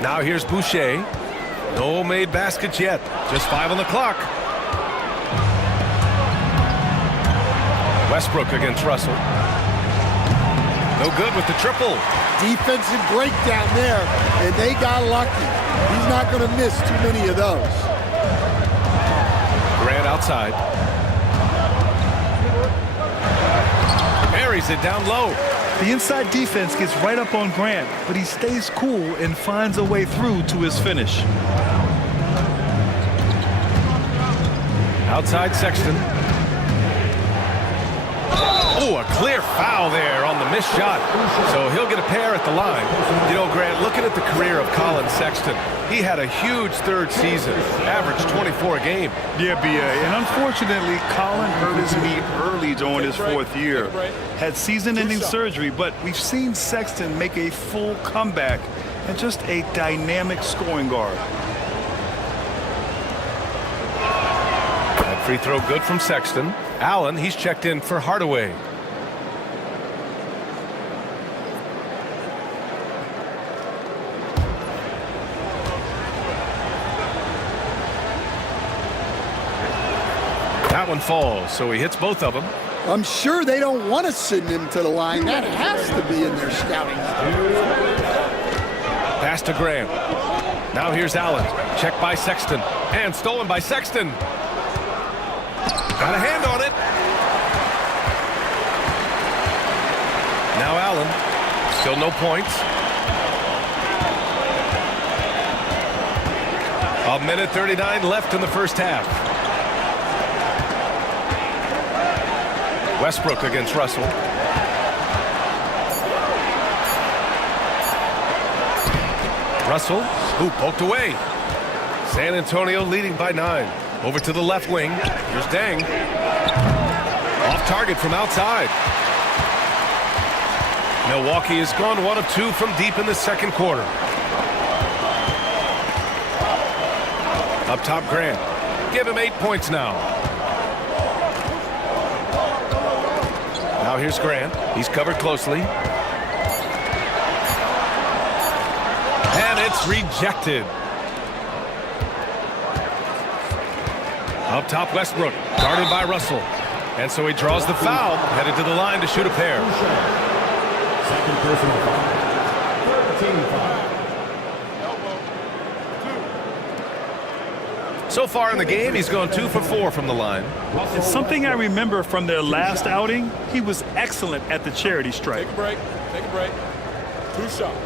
Now here's Boucher. No made baskets yet. Just 5 on the clock. Westbrook against Russell. No good with the triple. Defensive breakdown there, and they got lucky. He's not going to miss too many of those. Grant outside. Buries it down low. The inside defense gets right up on Grant, but he stays cool and finds a way through to his finish. Outside Sexton. Oh, a clear foul there on the missed shot. So he'll get a pair at the line. You know, Grant, looking at the career of Colin Sexton, he had a huge third season, averaged 24 a game. Yeah, B.A. And unfortunately, Colin hurt his knee early during his 4th year. Had season-ending surgery, but we've seen Sexton make a full comeback and just a dynamic scoring guard. Free throw good from Sexton. Allen, he's checked in for Hardaway. That one falls, so he hits both of them. I'm sure they don't want to send him to the line. That has to be in their scouting. Pass to Grant. Now here's Allen. Checked by Sexton. And stolen by Sexton. Got a hand on it. Now Allen. Still no points. A minute 39 left in the first half. Westbrook against Russell. Russell, who poked away. San Antonio leading by 9. Over to the left wing. Here's Deng. Off target from outside. Milwaukee has gone 1 of 2 from deep in the second quarter. Up top, Grant. Give him 8 points now. Now here's Grant. He's covered closely. And it's rejected. Up top, Westbrook. Guarded by Russell. And so he draws the foul. Headed to the line to shoot a pair. Second personal foul. 13 foul. So far in the game, he's gone 2 for 4 from the line. It's something I remember from their last outing. He was excellent at the charity stripe. Take a break. Take a break. 2 shots.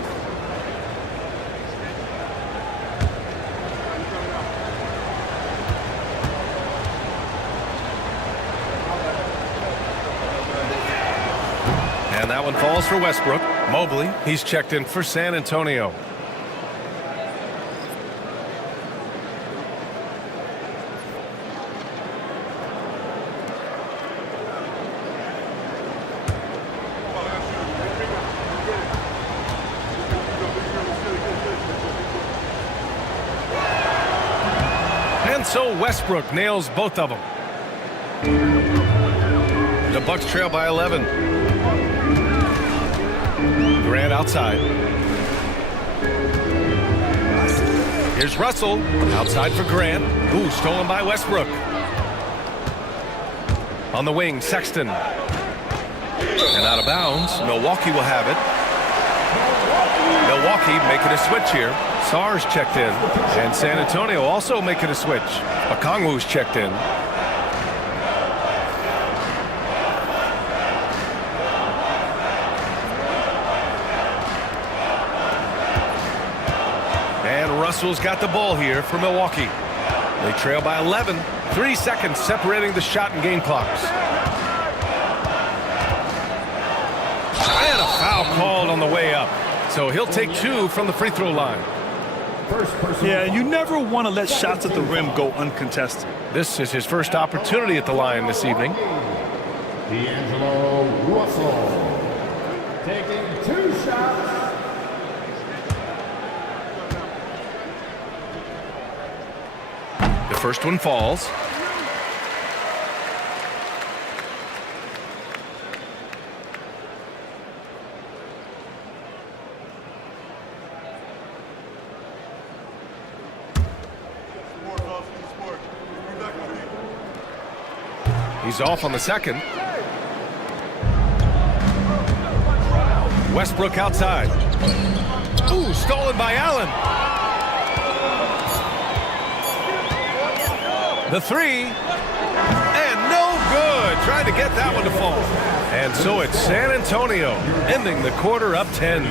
And that one falls for Westbrook. Mobley, he's checked in for San Antonio. And so Westbrook nails both of them. The Bucks trail by 11. Grant outside. Here's Russell. Outside for Grant. Ooh, stolen by Westbrook. On the wing, Sexton. And out of bounds. Milwaukee will have it. Milwaukee making a switch here. Sarr's checked in. And San Antonio also making a switch. Okongwu's checked in. Russell's got the ball here for Milwaukee. They trail by 11. 3 seconds separating the shot and game clocks. And a foul called on the way up. So he'll take 2 from the free throw line. Yeah, you never want to let shots at the rim go uncontested. This is his first opportunity at the line this evening. D'Angelo Russell taking 2 shots. The first one falls. He's off on the second. Westbrook outside. Ooh, stolen by Allen. The 3, and no good. Trying to get that one to fall. And so it's San Antonio ending the quarter up 10.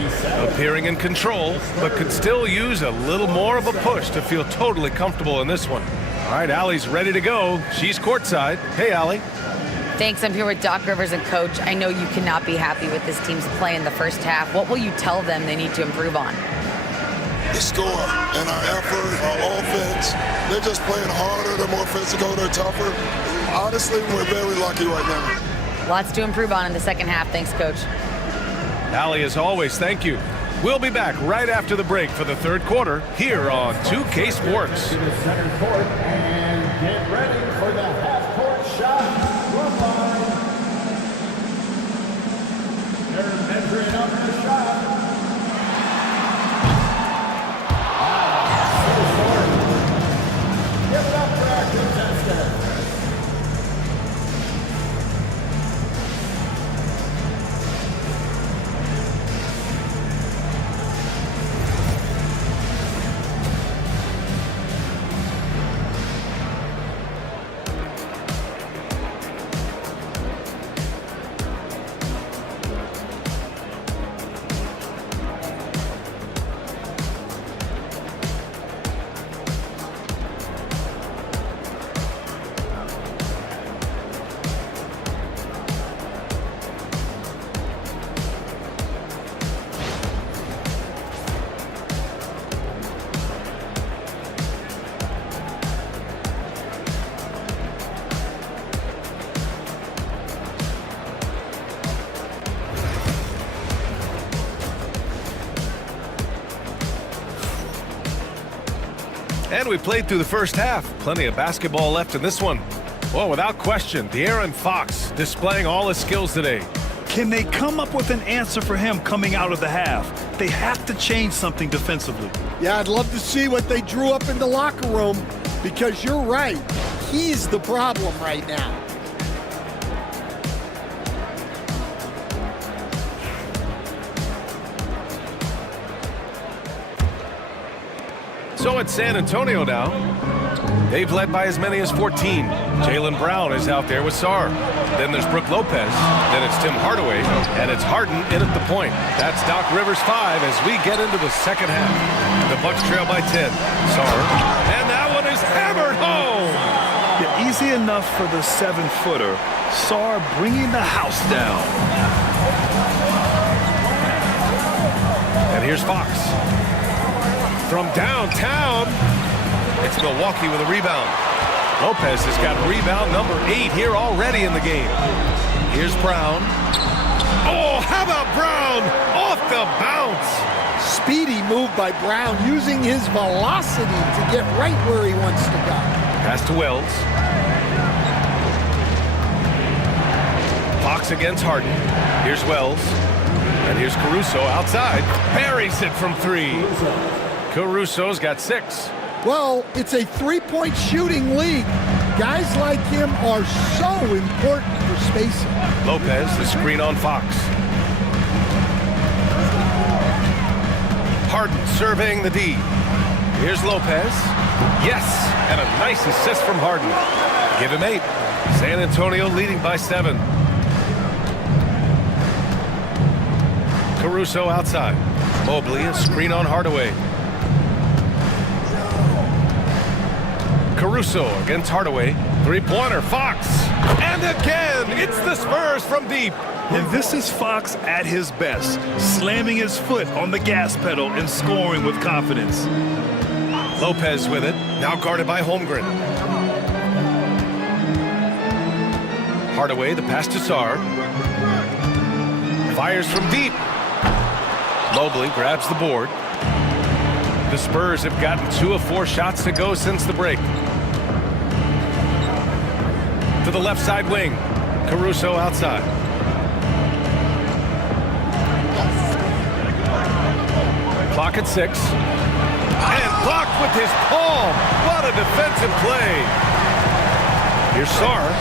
Appearing in control, but could still use a little more of a push to feel totally comfortable in this one. All right, Allie's ready to go. She's courtside. Hey, Allie. Thanks. I'm here with Doc Rivers and Coach. I know you cannot be happy with this team's play in the first half. What will you tell them they need to improve on? The score and our effort, our offense. They're just playing harder. They're more physical. They're tougher. Honestly, we're very lucky right now. Lots to improve on in the second half. Thanks, Coach. Allie, as always, thank you. We'll be back right after the break for the third quarter here on 2K Sports. To the center court and get ready for the half And we played through the first half. Plenty of basketball left in this one. Well, without question, De'Aaron Fox displaying all his skills today. Can they come up with an answer for him coming out of the half? They have to change something defensively. Yeah, I'd love to see what they drew up in the locker room, because you're right. He's the problem right now. So it's San Antonio now. They've led by as many as 14. Jaylen Brown is out there with Sarr. Then there's Brook Lopez. Then it's Tim Hardaway. And it's Harden in at the point. That's Doc Rivers 5 as we get into the second half. The Bucks trail by 10. Sarr. And that one is hammered home. Yeah, easy enough for the 7-footer. Sarr bringing the house down. And here's Fox. From downtown, it's Milwaukee with a rebound. Lopez has got rebound number 8 here already in the game. Here's Brown. Oh, how about Brown? Off the bounce. Speedy move by Brown, using his velocity to get right where he wants to go. Pass to Wells. Fox against Harden. Here's Wells. And here's Caruso outside. Buries it from 3. Caruso's got 6. Well, it's a three-point shooting league. Guys like him are so important for spacing. Lopez, the screen on Fox. Harden surveying the D. Here's Lopez. Yes, and a nice assist from Harden. Give him 8. San Antonio leading by 7. Caruso outside. Mobley, a screen on Hardaway. Caruso against Hardaway. Three-pointer, Fox. And again, it's the Spurs from deep. And this is Fox at his best, slamming his foot on the gas pedal and scoring with confidence. Lopez with it, now guarded by Holmgren. Hardaway, the pass to Sarr. Fires from deep. Mobley grabs the board. The Spurs have gotten 2 of 4 shots to go since the break. To the left side wing. Caruso outside. Clock at 6. And blocked with his palm. What a defensive play. Here's Sarr.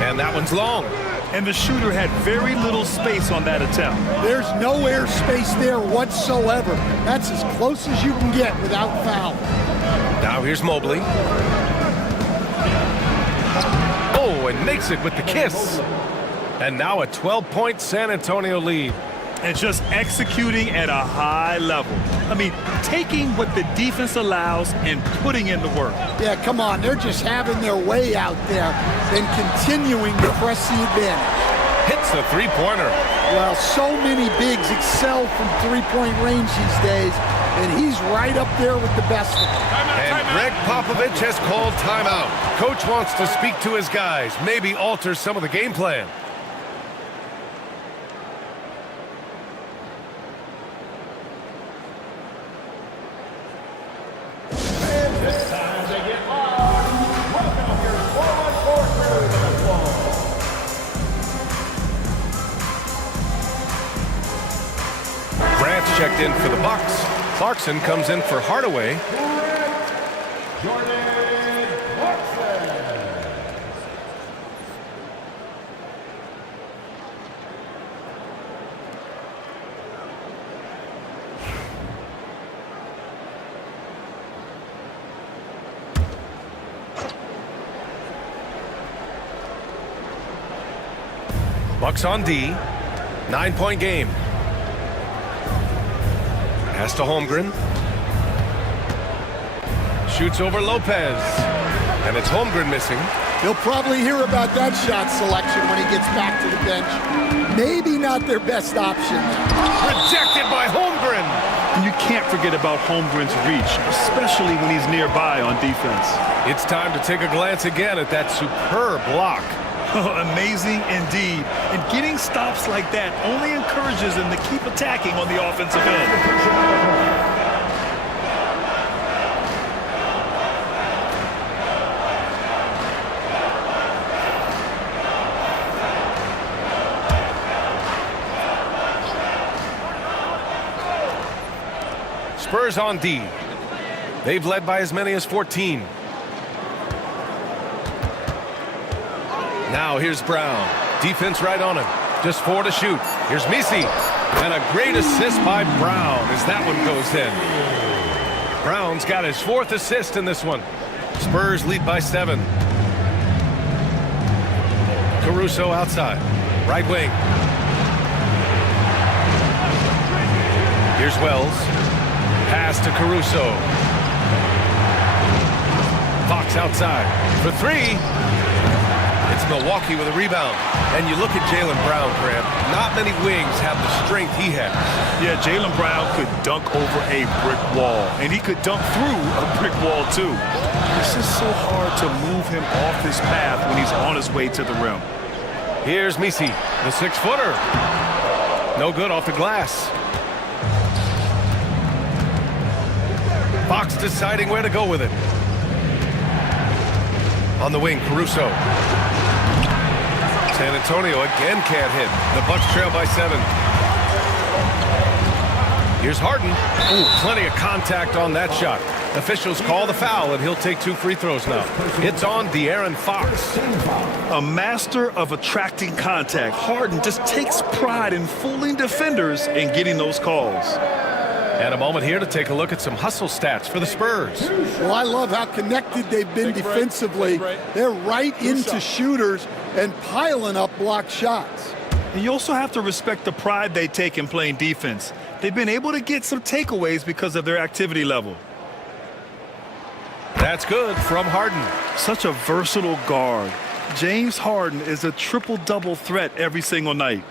And that one's long. And the shooter had very little space on that attempt. There's no air space there whatsoever. That's as close as you can get without foul. Now here's Mobley. Oh, and makes it with the kiss. And now a 12-point San Antonio lead. And just executing at a high level. I mean, taking what the defense allows and putting in the work. Yeah, come on. They're just having their way out there and continuing to press the advantage. Hits the three-pointer. Well, so many bigs excel from three-point range these days, and he's right up there with the best of them. And Greg Popovich has called timeout. Coach wants to speak to his guys, maybe alter some of the game plan. Checked in for the Bucks. Clarkson comes in for Hardaway. Bucks on D. 9-point game. Pass to Holmgren. Shoots over Lopez. And it's Holmgren missing. He'll probably hear about that shot selection when he gets back to the bench. Maybe not their best option. Rejected by Holmgren. And you can't forget about Holmgren's reach, especially when he's nearby on defense. It's time to take a glance again at that superb block. Oh, amazing indeed. And getting stops like that only encourages them to keep attacking on the offensive end. Spurs on D. They've led by as many as 14. Now here's Brown. Defense right on him. Just 4 to shoot. Here's Misi. And a great assist by Brown as that one goes in. Brown's got his 4th assist in this one. Spurs lead by 7. Caruso outside. Right wing. Here's Wells. Pass to Caruso. Fox outside for 3. It's Milwaukee with a rebound. And you look at Jaylen Brown, Graham. Not many wings have the strength he has. Yeah, Jaylen Brown could dunk over a brick wall. And he could dunk through a brick wall, too. It's just so hard to move him off his path when he's on his way to the rim. Here's Misi, the 6-footer. No good off the glass. Fox deciding where to go with it. On the wing, Caruso. San Antonio again can't hit. The Bucks trail by 7. Here's Harden. Ooh, plenty of contact on that shot. Officials call the foul, and he'll take 2 free throws now. It's on De'Aaron Fox. A master of attracting contact. Harden just takes pride in fooling defenders and getting those calls. And a moment here to take a look at some hustle stats for the Spurs. Well, I love how connected they've been defensively. They're right into shooters and piling up blocked shots. And you also have to respect the pride they take in playing defense. They've been able to get some takeaways because of their activity level. That's good from Harden. Such a versatile guard. James Harden is a triple-double threat every single night.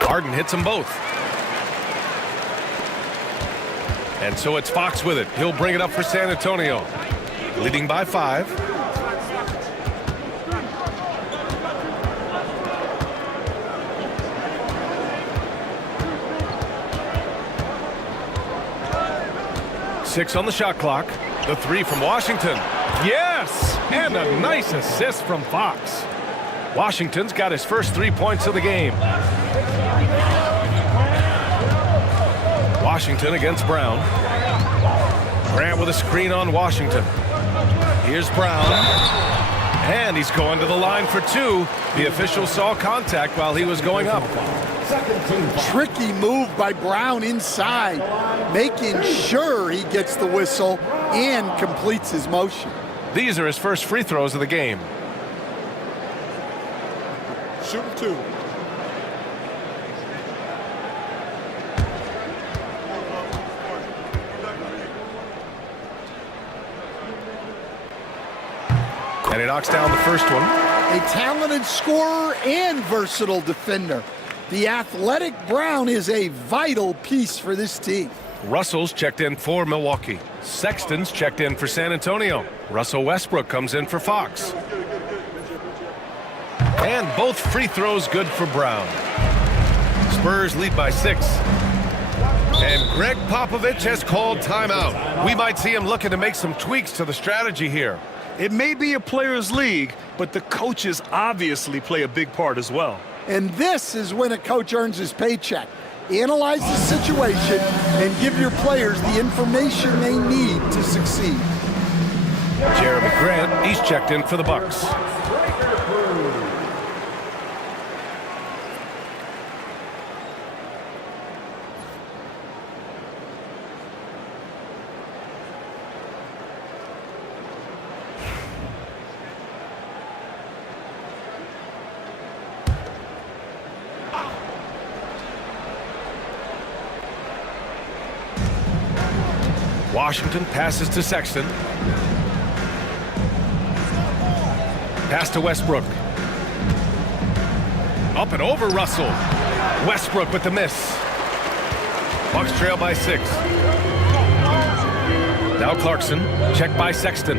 Harden hits them both. And so it's Fox with it. He'll bring it up for San Antonio. Leading by 5. Six on the shot clock. The 3 from Washington. Yes! And a nice assist from Fox. Washington's got his first 3 points of the game. Washington against Brown. Grant with a screen on Washington. Here's Brown. And he's going to the line for 2. The official saw contact while he was going up. Tricky move by Brown inside, making sure he gets the whistle and completes his motion. These are his first free throws of the game. Shoot 2. And he knocks down the first one. A talented scorer and versatile defender. The athletic Brown is a vital piece for this team. Russell's checked in for Milwaukee. Sexton's checked in for San Antonio. Russell Westbrook comes in for Fox. And both free throws good for Brown. Spurs lead by 6. And Greg Popovich has called timeout. We might see him looking to make some tweaks to the strategy here. It may be a players' league, but the coaches obviously play a big part as well. And this is when a coach earns his paycheck. Analyze the situation and give your players the information they need to succeed. Jeremy Grant, he's checked in for the Bucks. Washington passes to Sexton. Pass to Westbrook. Up and over Russell. Westbrook with the miss. Bucks trail by 6. Now Clarkson, checked by Sexton.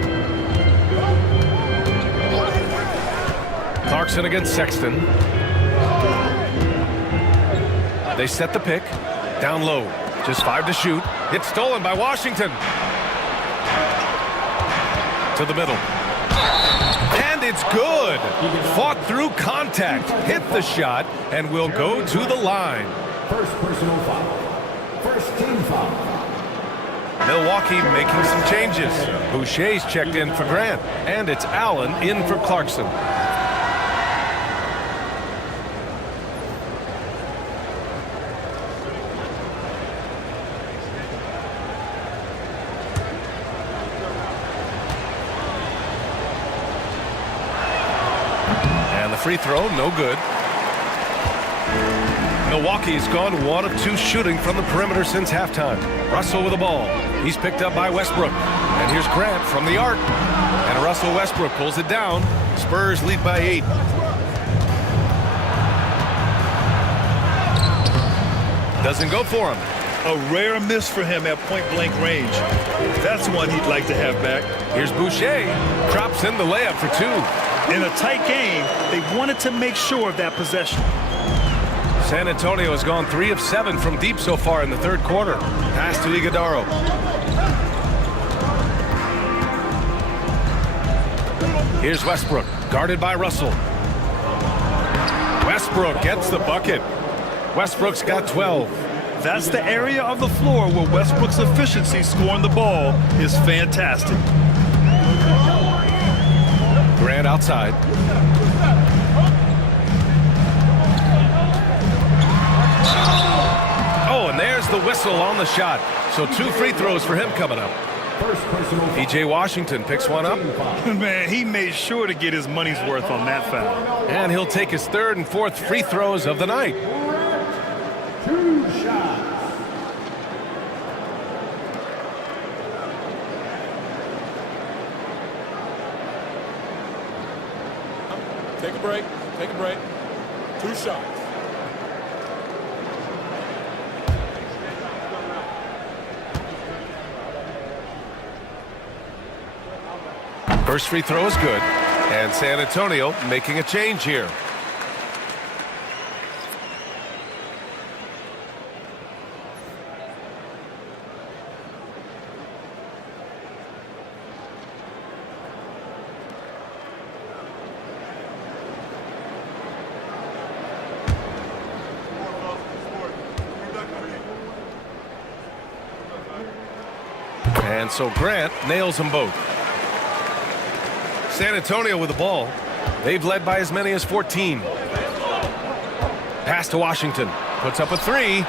Clarkson against Sexton. They set the pick. Down low. Just 5 to shoot. It's stolen by Washington. To the middle. And it's good. Fought through contact, hit the shot, and will go to the line. First personal foul. First team foul. Milwaukee making some changes. Boucher's checked in for Grant, and it's Allen in for Clarkson. And the free throw, no good. Milwaukee's gone 1 of 2 shooting from the perimeter since halftime. Russell with the ball. He's picked up by Westbrook. And here's Grant from the arc. And Russell Westbrook pulls it down. Spurs lead by 8. Doesn't go for him. A rare miss for him at point-blank range. That's one he'd like to have back. Here's Boucher. Drops in the layup for 2. In a tight game, they wanted to make sure of that possession. San Antonio has gone 3 of 7 from deep so far in the third quarter. Pass to Iguodaro. Here's Westbrook, guarded by Russell. Westbrook gets the bucket. Westbrook's got 12. That's the area of the floor where Westbrook's efficiency scoring the ball is fantastic. Grant outside. Oh, and there's the whistle on the shot. So 2 free throws for him coming up. P.J. Washington picks one up. Man, he made sure to get his money's worth on that foul. And he'll take his 3rd and 4th free throws of the night. 2 shots. Take a break. Take a break. 2 shots. First free throw is good. And San Antonio making a change here. And so Grant nails them both. San Antonio with the ball. They've led by as many as 14. Pass to Washington. Puts up a 3.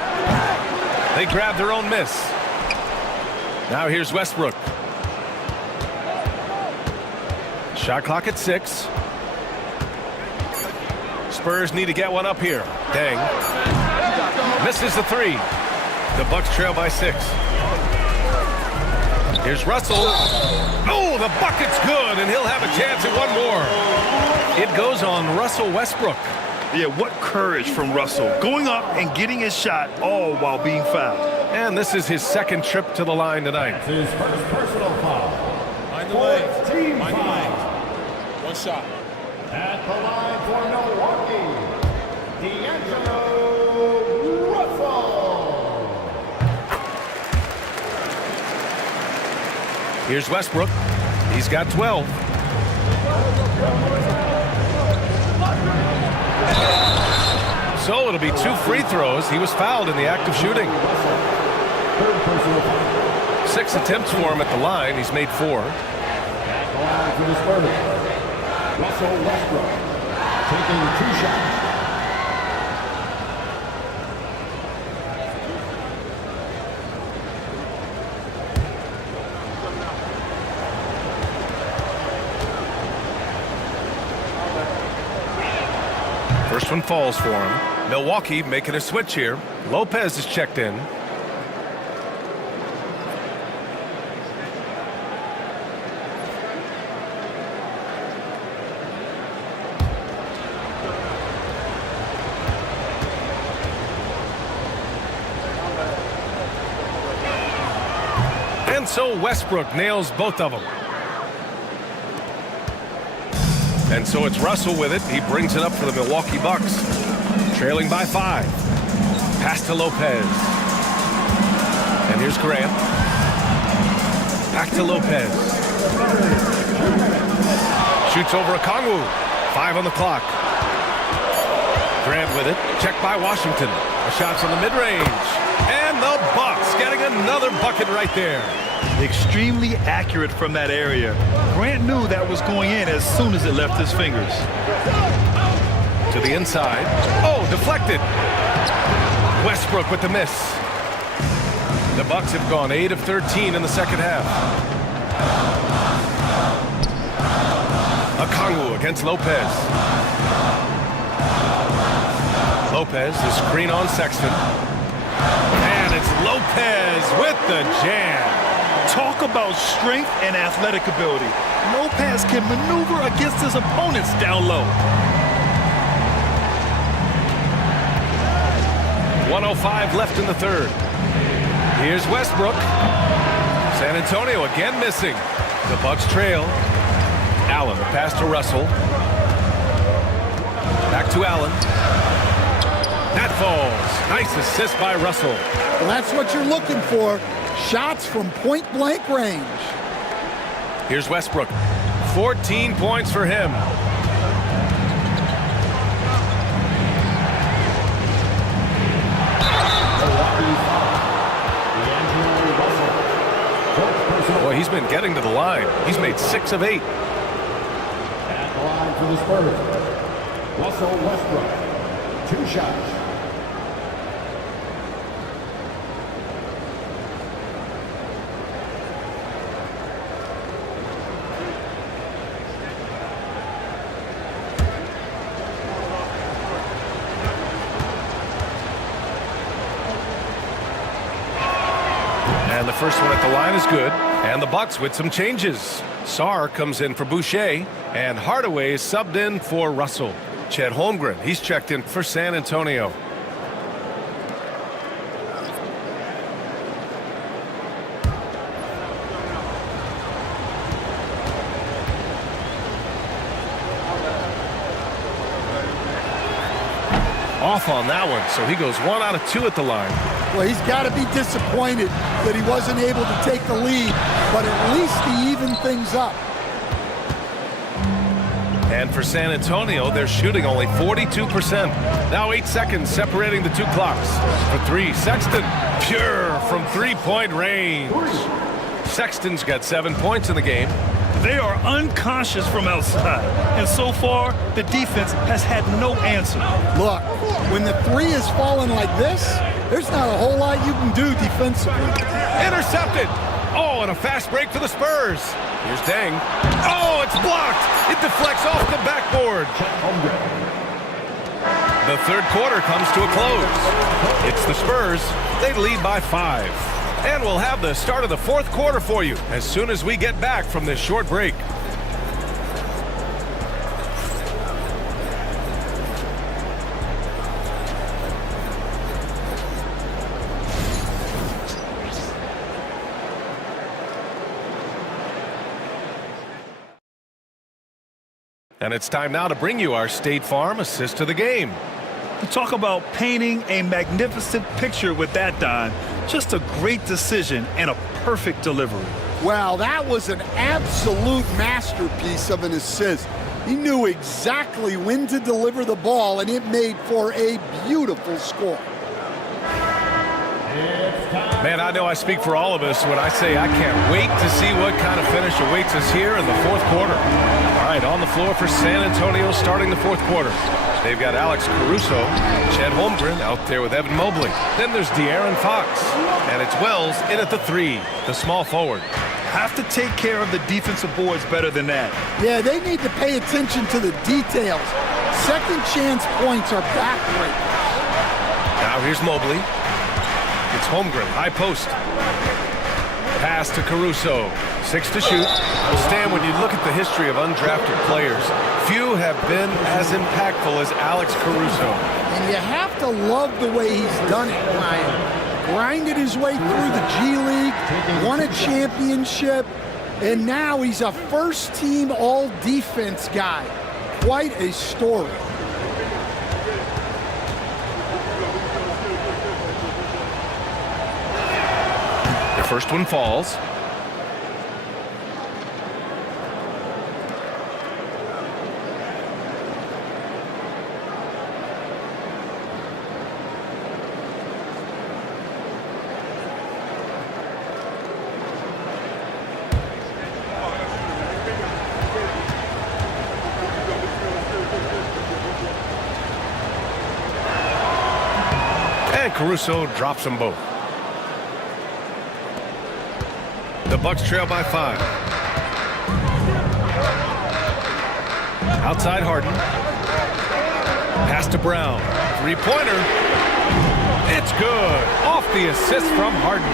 They grab their own miss. Now here's Westbrook. Shot clock at 6. Spurs need to get one up here. Dang. Misses the 3. The Bucks trail by 6. Here's Russell. Oh, the bucket's good, and he'll have a chance at one more. It goes on Russell Westbrook. Yeah, what courage from Russell. Going up and getting his shot, all while being fouled. And this is his 2nd trip to the line tonight. His first personal foul. Mind the lanes. Team Mind the foul. lanes. 1 shot. At the line for Milwaukee, D'Angelo Russell. Here's Westbrook. He's got 12. So it'll be 2 free throws. He was fouled in the act of shooting. 6 attempts for him at the line. He's made 4. At the line for the Spurs, Russell Westbrook taking 2 shots. First one falls for him. Milwaukee making a switch here. Lopez is checked in. And so Westbrook nails both of them. And so it's Russell with it. He brings it up for the Milwaukee Bucks. Trailing by 5. Pass to Lopez. And here's Grant. Back to Lopez. Shoots over Okongwu. 5 on the clock. Grant with it. Checked by Washington. A shot from the mid-range. And the Bucks getting another bucket right there. Extremely accurate from that area. Grant knew that was going in as soon as it left his fingers. To the inside. Oh, deflected. Westbrook with the miss. The Bucks have gone 8 of 13 in the second half. Okongwu against Lopez. Lopez, the screen on Sexton. And it's Lopez with the jam. Talk about strength and athletic ability. Lopez can maneuver against his opponents down low. 1:05 left in the third. Here's Westbrook. San Antonio again missing. The Bucks trail. Allen, the pass to Russell. Back to Allen. That falls. Nice assist by Russell. Well, that's what you're looking for. Shots from point-blank range. Here's Westbrook. 14 points for him. Boy, he's been getting to the line. He's made 6 of 8. At the line for the Spurs, Russell Westbrook. 2 shots. And the first one at the line is good. And the Bucks with some changes. Sarr comes in for Boucher, and Hardaway is subbed in for Russell. Chet Holmgren, he's checked in for San Antonio. Off on that one, so he goes 1 out of 2 at the line. Well, he's got to be disappointed that he wasn't able to take the lead, but at least he evened things up. And for San Antonio, they're shooting only 42%. Now 8 seconds separating the 2 clocks. For 3, Sexton, pure from 3-point range. Sexton's got 7 points in the game. They are unconscious from outside, and so far, the defense has had no answer. Look, when the 3 is falling like this, there's not a whole lot you can do defensively. Intercepted. Oh, and a fast break for the Spurs. Here's Deng. Oh, it's blocked. It deflects off the backboard. The third quarter comes to a close. It's the Spurs. They lead by 5. And we'll have the start of the fourth quarter for you as soon as we get back from this short break. And it's time now to bring you our State Farm assist to the game. Talk about painting a magnificent picture with that dime. Just a great decision and a perfect delivery. Wow, that was an absolute masterpiece of an assist. He knew exactly when to deliver the ball, and it made for a beautiful score. Man, I know I speak for all of us when I say I can't wait to see what kind of finish awaits us here in the fourth quarter. All right, on the floor for San Antonio starting the fourth quarter. They've got Alex Caruso, Chet Holmgren out there with Evan Mobley. Then there's De'Aaron Fox, and it's Wells in at the 3, the small forward. Have to take care of the defensive boards better than that. Yeah, they need to pay attention to the details. Second chance points are backbreakers. Now here's Mobley. It's Holmgren, high post. Pass to Caruso. 6 to shoot. Well, Stan, when you look at the history of undrafted players, few have been as impactful as Alex Caruso. And you have to love the way he's done it, Ryan. Grinded his way through the G League, won a championship, and now he's a first-team all-defense guy. Quite a story. First one falls. And Caruso drops them both. The Bucks trail by 5. Outside Harden. Pass to Brown. Three-pointer. It's good. Off the assist from Harden.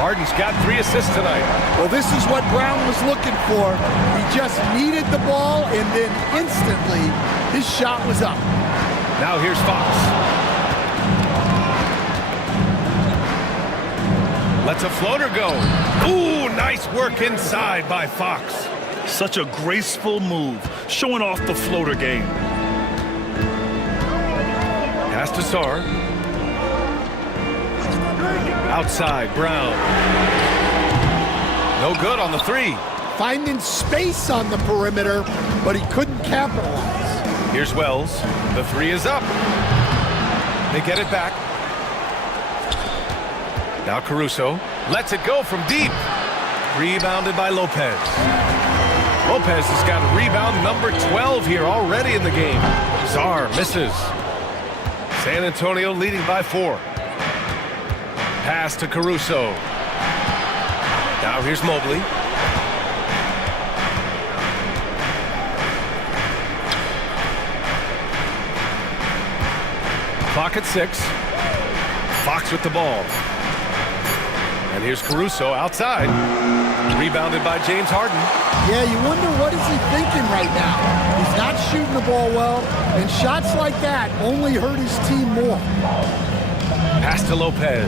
Harden's got 3 assists tonight. Well, this is what Brown was looking for. He just needed the ball, and then instantly his shot was up. Now here's Fox. Lets a floater go. Ooh, nice work inside by Fox. Such a graceful move, showing off the floater game. Pass to Sarr. Outside, Brown. No good on the 3. Finding space on the perimeter, but he couldn't capitalize. Here's Wells. The 3 is up. They get it back. Now Caruso lets it go from deep. Rebounded by Lopez. Lopez has got rebound number 12 here already in the game. Sarr misses. San Antonio leading by 4. Pass to Caruso. Now here's Mobley. Clock at 6. Fox with the ball. And here's Caruso outside. Rebounded by James Harden. Yeah, you wonder what is he thinking right now. He's not shooting the ball well, and shots like that only hurt his team more. Pass to Lopez.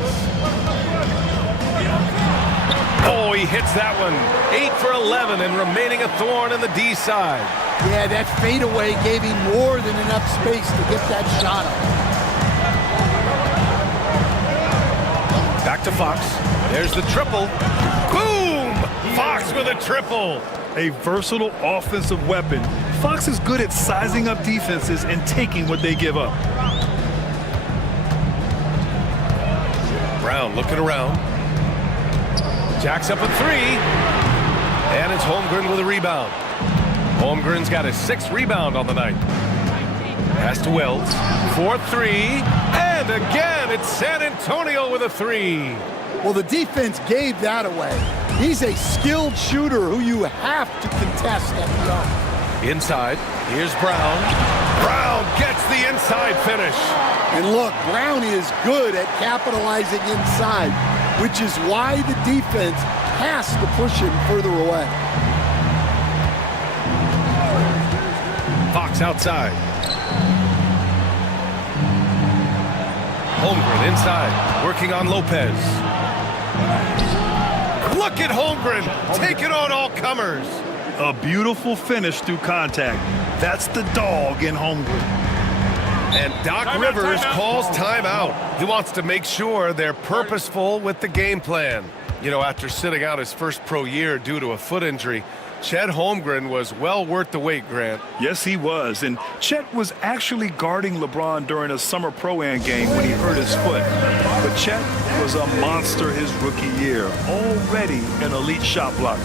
Oh, he hits that one. 8 for 11 and remaining a thorn in the D side. Yeah, that fadeaway gave him more than enough space to get that shot up. Back to Fox. There's the triple. Boom! Fox with a triple. A versatile offensive weapon. Fox is good at sizing up defenses and taking what they give up. Brown looking around. Jacks up a 3. And it's Holmgren with a rebound. Holmgren's got his 6th rebound on the night. Pass to Wells. 4-3. And again, it's San Antonio with a 3. Well, the defense gave that away. He's a skilled shooter who you have to contest at the arc. Inside, here's Brown. Brown gets the inside finish. And look, Brown is good at capitalizing inside, which is why the defense has to push him further away. Fox outside. Holmgren inside, working on Lopez. Look at Holmgren taking on all comers. A beautiful finish through contact. That's the dog in Holmgren. And Doc Rivers calls timeout. He wants to make sure they're purposeful with the game plan. You know, after sitting out his first pro year due to a foot injury, Chet Holmgren was well worth the wait, Grant. Yes, he was. And Chet was actually guarding LeBron during a summer Pro-Am game when he hurt his foot. But Chet was a monster his rookie year, already an elite shot blocker.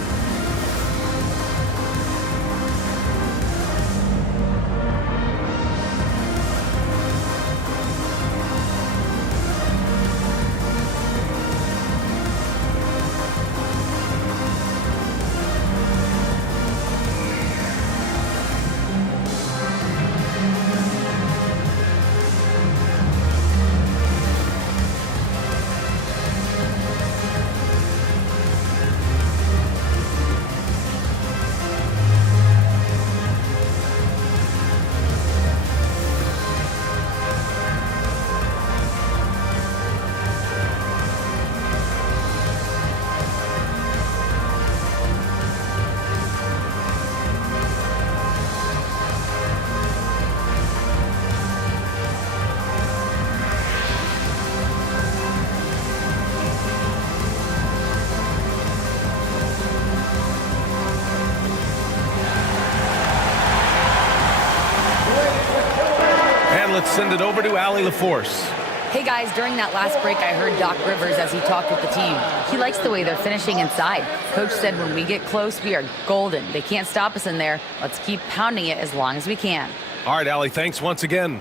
let's send it over to Allie LaForce. Hey guys, during that last break, I heard Doc Rivers as he talked with the team. He likes the way they're finishing inside. Coach said when we get close, we are golden. They can't stop us in there. Let's keep pounding it as long as we can. All right, Allie, thanks once again.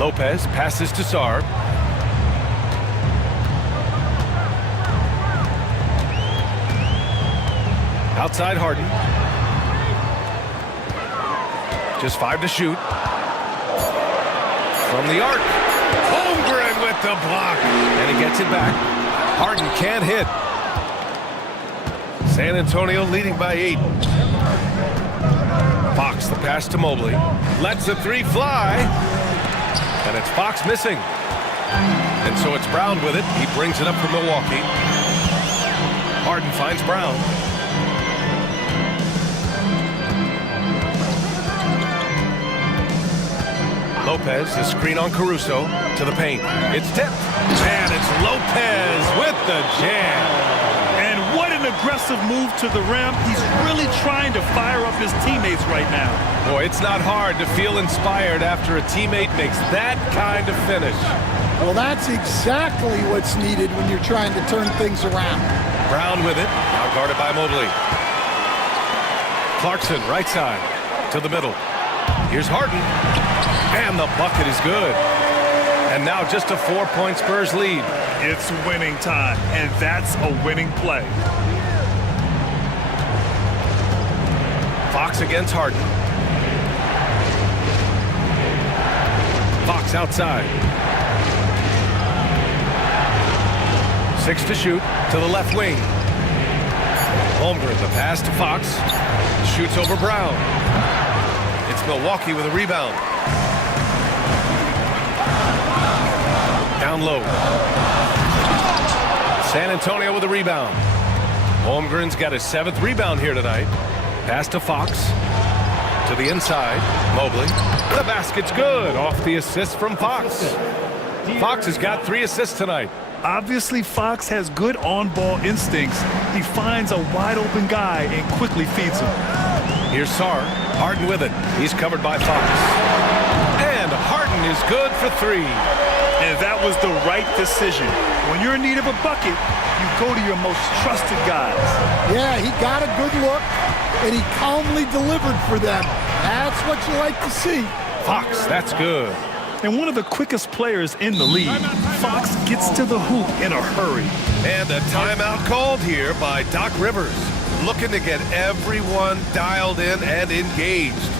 Lopez passes to Sarb. Outside Harden. Just 5 to shoot. From the arc. Holmgren with the block. And he gets it back. Harden can't hit. San Antonio leading by 8. Fox the pass to Mobley. Lets the 3 fly. And it's Fox missing. And so it's Brown with it. He brings it up for Milwaukee. Harden finds Brown. Lopez, the screen on Caruso, to the paint. It's tipped, and it's Lopez with the jam. And what an aggressive move to the rim. He's really trying to fire up his teammates right now. Boy, it's not hard to feel inspired after a teammate makes that kind of finish. Well, that's exactly what's needed when you're trying to turn things around. Brown with it, now guarded by Mobley. Clarkson, right side, to the middle. Here's Harden. And the bucket is good. And now just a 4-point Spurs lead. It's winning time, and that's a winning play. Fox against Harden. Fox outside. 6 to shoot to the left wing. Holmgren, the pass to Fox. Shoots over Brown. It's Milwaukee with a rebound. Down low. San Antonio with a rebound. Holmgren's got his 7th rebound here tonight. Pass to Fox. To the inside. Mobley. The basket's good. Off the assist from Fox. Fox has got 3 assists tonight. Obviously, Fox has good on-ball instincts. He finds a wide-open guy and quickly feeds him. Here's Sarr. Harden with it. He's covered by Fox. And Harden is good for 3. And that was the right decision. When you're in need of a bucket, you go to your most trusted guys. Yeah, he got a good look, and he calmly delivered for them. That's what you like to see. Fox, that's good. And one of the quickest players in the league, Fox gets to the hoop in a hurry. And a timeout called here by Doc Rivers, looking to get everyone dialed in and engaged.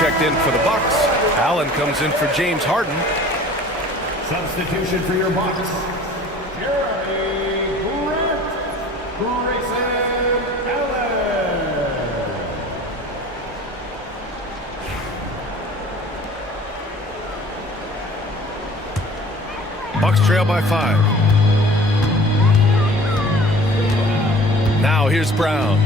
Checked in for the Bucks. Allen comes in for James Harden. Substitution for your Bucks. Jeremy Grayson Allen. Bucks trail by 5. Now here's Brown.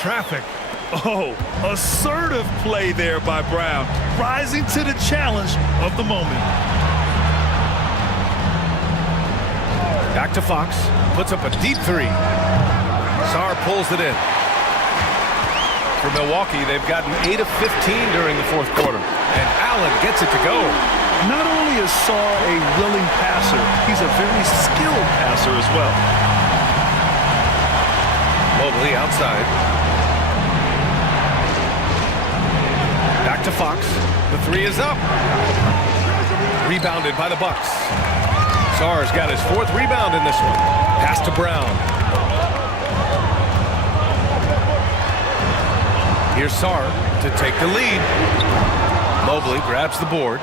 traffic. Oh, assertive play there by Brown, rising to the challenge of the moment. Back to Fox, puts up a deep three. Sarr pulls it in. For Milwaukee, they've gotten 8 of 15 during the fourth quarter, and Allen gets it to go. Not only is Sarr a willing passer, he's a very skilled passer as well. Mobley outside. Back to Fox. The three is up. Rebounded by the Bucks. Sarr's got his 4th rebound in this one. Pass to Brown. Here's Sarr to take the lead. Mobley grabs the board.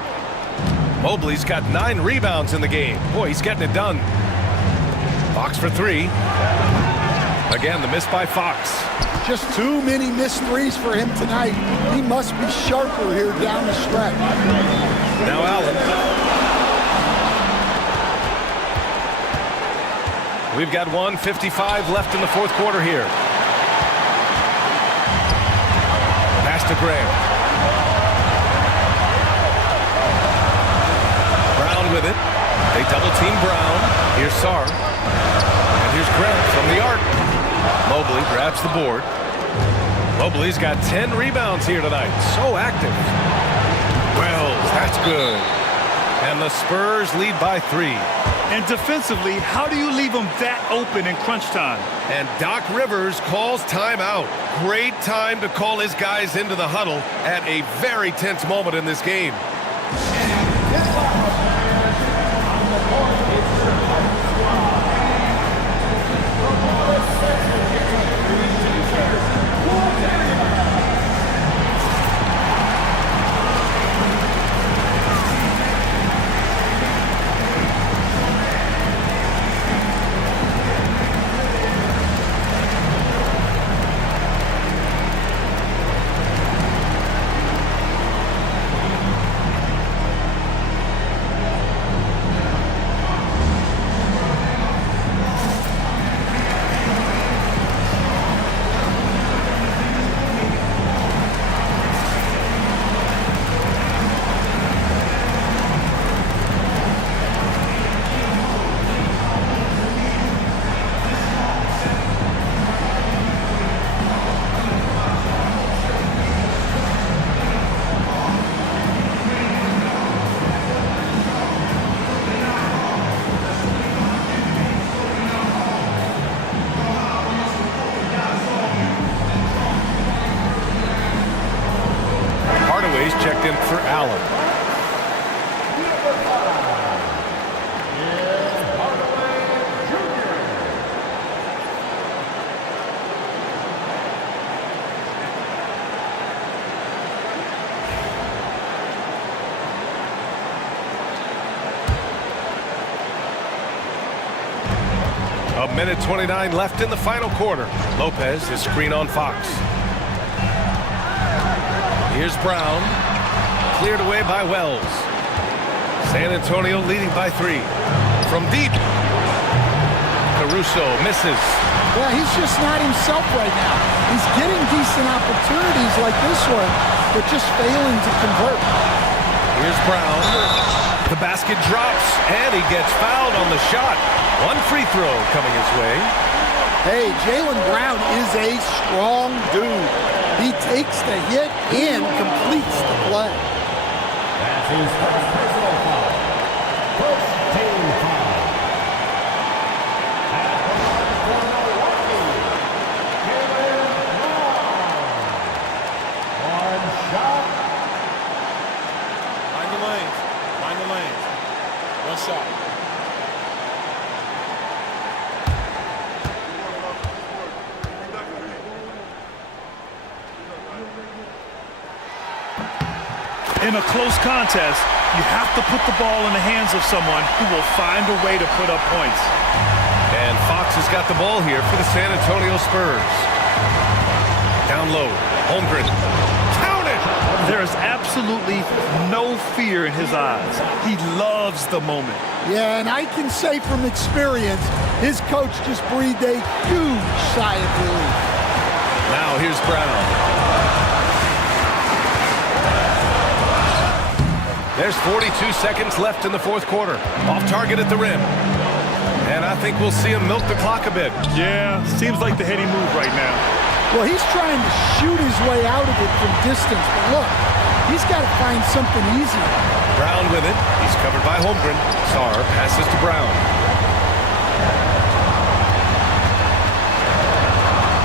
Mobley's got 9 rebounds in the game. Boy, he's getting it done. Fox for 3. Again, the miss by Fox. Just too many missed threes for him tonight. He must be sharper here down the stretch. Now Allen. We've got 1:55 left in the fourth quarter here. Pass to Graham. Brown with it. They double team Brown. Here's Sarr. And here's Grant from the arc. Mobley grabs the board. Mobley's got 10 rebounds here tonight. So active. Wells, that's good. And the Spurs lead by 3. And defensively, how do you leave them that open in crunch time? And Doc Rivers calls timeout. Great time to call his guys into the huddle at a very tense moment in this game. Checked in for Allen. A minute 29 left in the final quarter. Lopez is screen on Fox. Here's Brown. Cleared away by Wells. San Antonio leading by 3. From deep. Caruso misses. Yeah, he's just not himself right now. He's getting decent opportunities like this one, but just failing to convert. Here's Brown. The basket drops, and he gets fouled on the shot. 1 free throw coming his way. Hey, Jaylen Brown is a strong dude. He takes the hit and completes the play. That's his first personal foul. First team foul. At the line for Milwaukee, Jaylen Brown. 1 shot. Mind the lanes. Mind the lanes. 1 shot. In a close contest, you have to put the ball in the hands of someone who will find a way to put up points. And Fox has got the ball here for the San Antonio Spurs. Down low, Holmgren. Count it! There is absolutely no fear in his eyes. He loves the moment. Yeah, and I can say from experience, his coach just breathed a huge sigh of relief. Now here's Brown. There's 42 seconds left in the fourth quarter. Off target at the rim. And I think we'll see him milk the clock a bit. Yeah, seems like the heady move right now. Well, he's trying to shoot his way out of it from distance, but look, he's got to find something easier. Brown with it. He's covered by Holmgren. Sarr passes to Brown.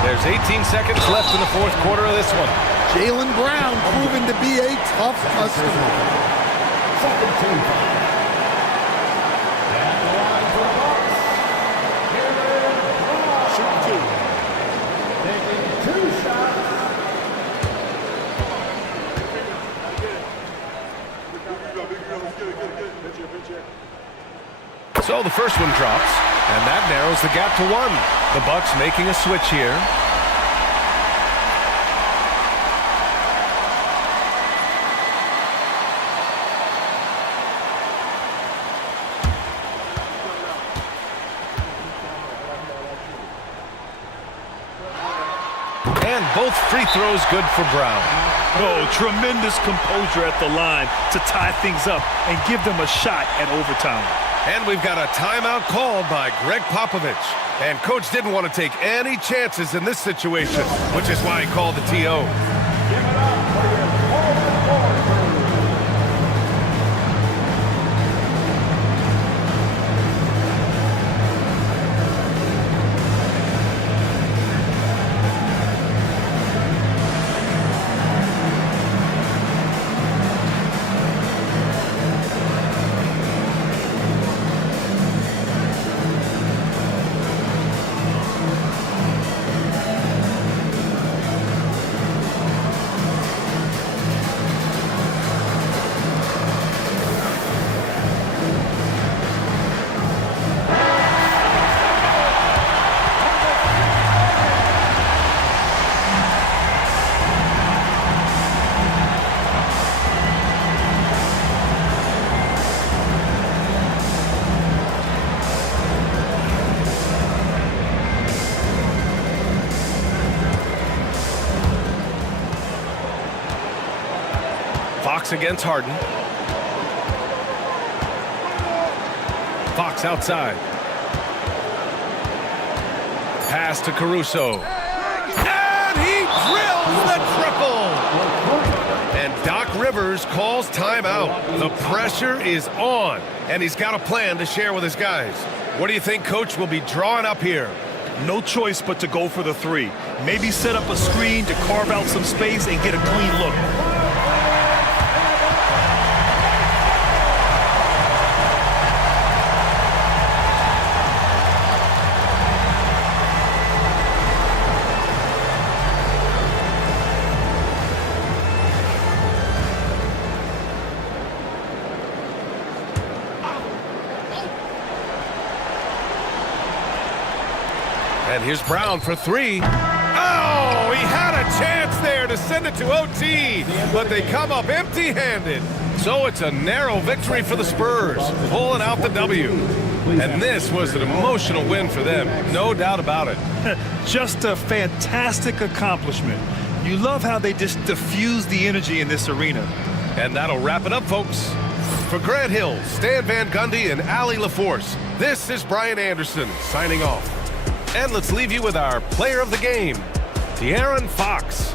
There's 18 seconds left in the fourth quarter of this one. Jaylen Brown proven to be a tough customer. So the first one drops, and that narrows the gap to 1. The Bucks making a switch here. And both free throws good for Brown. Oh, tremendous composure at the line to tie things up and give them a shot at overtime. And we've got a timeout called by Greg Popovich. And Coach didn't want to take any chances in this situation, which is why he called the TO. Fox against Harden. Fox outside. Pass to Caruso. And he drills the triple. And Doc Rivers calls timeout. The pressure is on, and he's got a plan to share with his guys. What do you think Coach will be drawing up here? No choice but to go for the 3. Maybe set up a screen to carve out some space and get a clean look. And here's Brown for 3. Oh, he had a chance there to send it to OT, but they come up empty-handed. So it's a narrow victory for the Spurs, pulling out the W. And this was an emotional win for them, no doubt about it. Just a fantastic accomplishment. You love how they just diffuse the energy in this arena. And that'll wrap it up, folks. For Grant Hill, Stan Van Gundy, and Allie LaForce, this is Brian Anderson signing off. And let's leave you with our player of the game, De'Aaron Fox.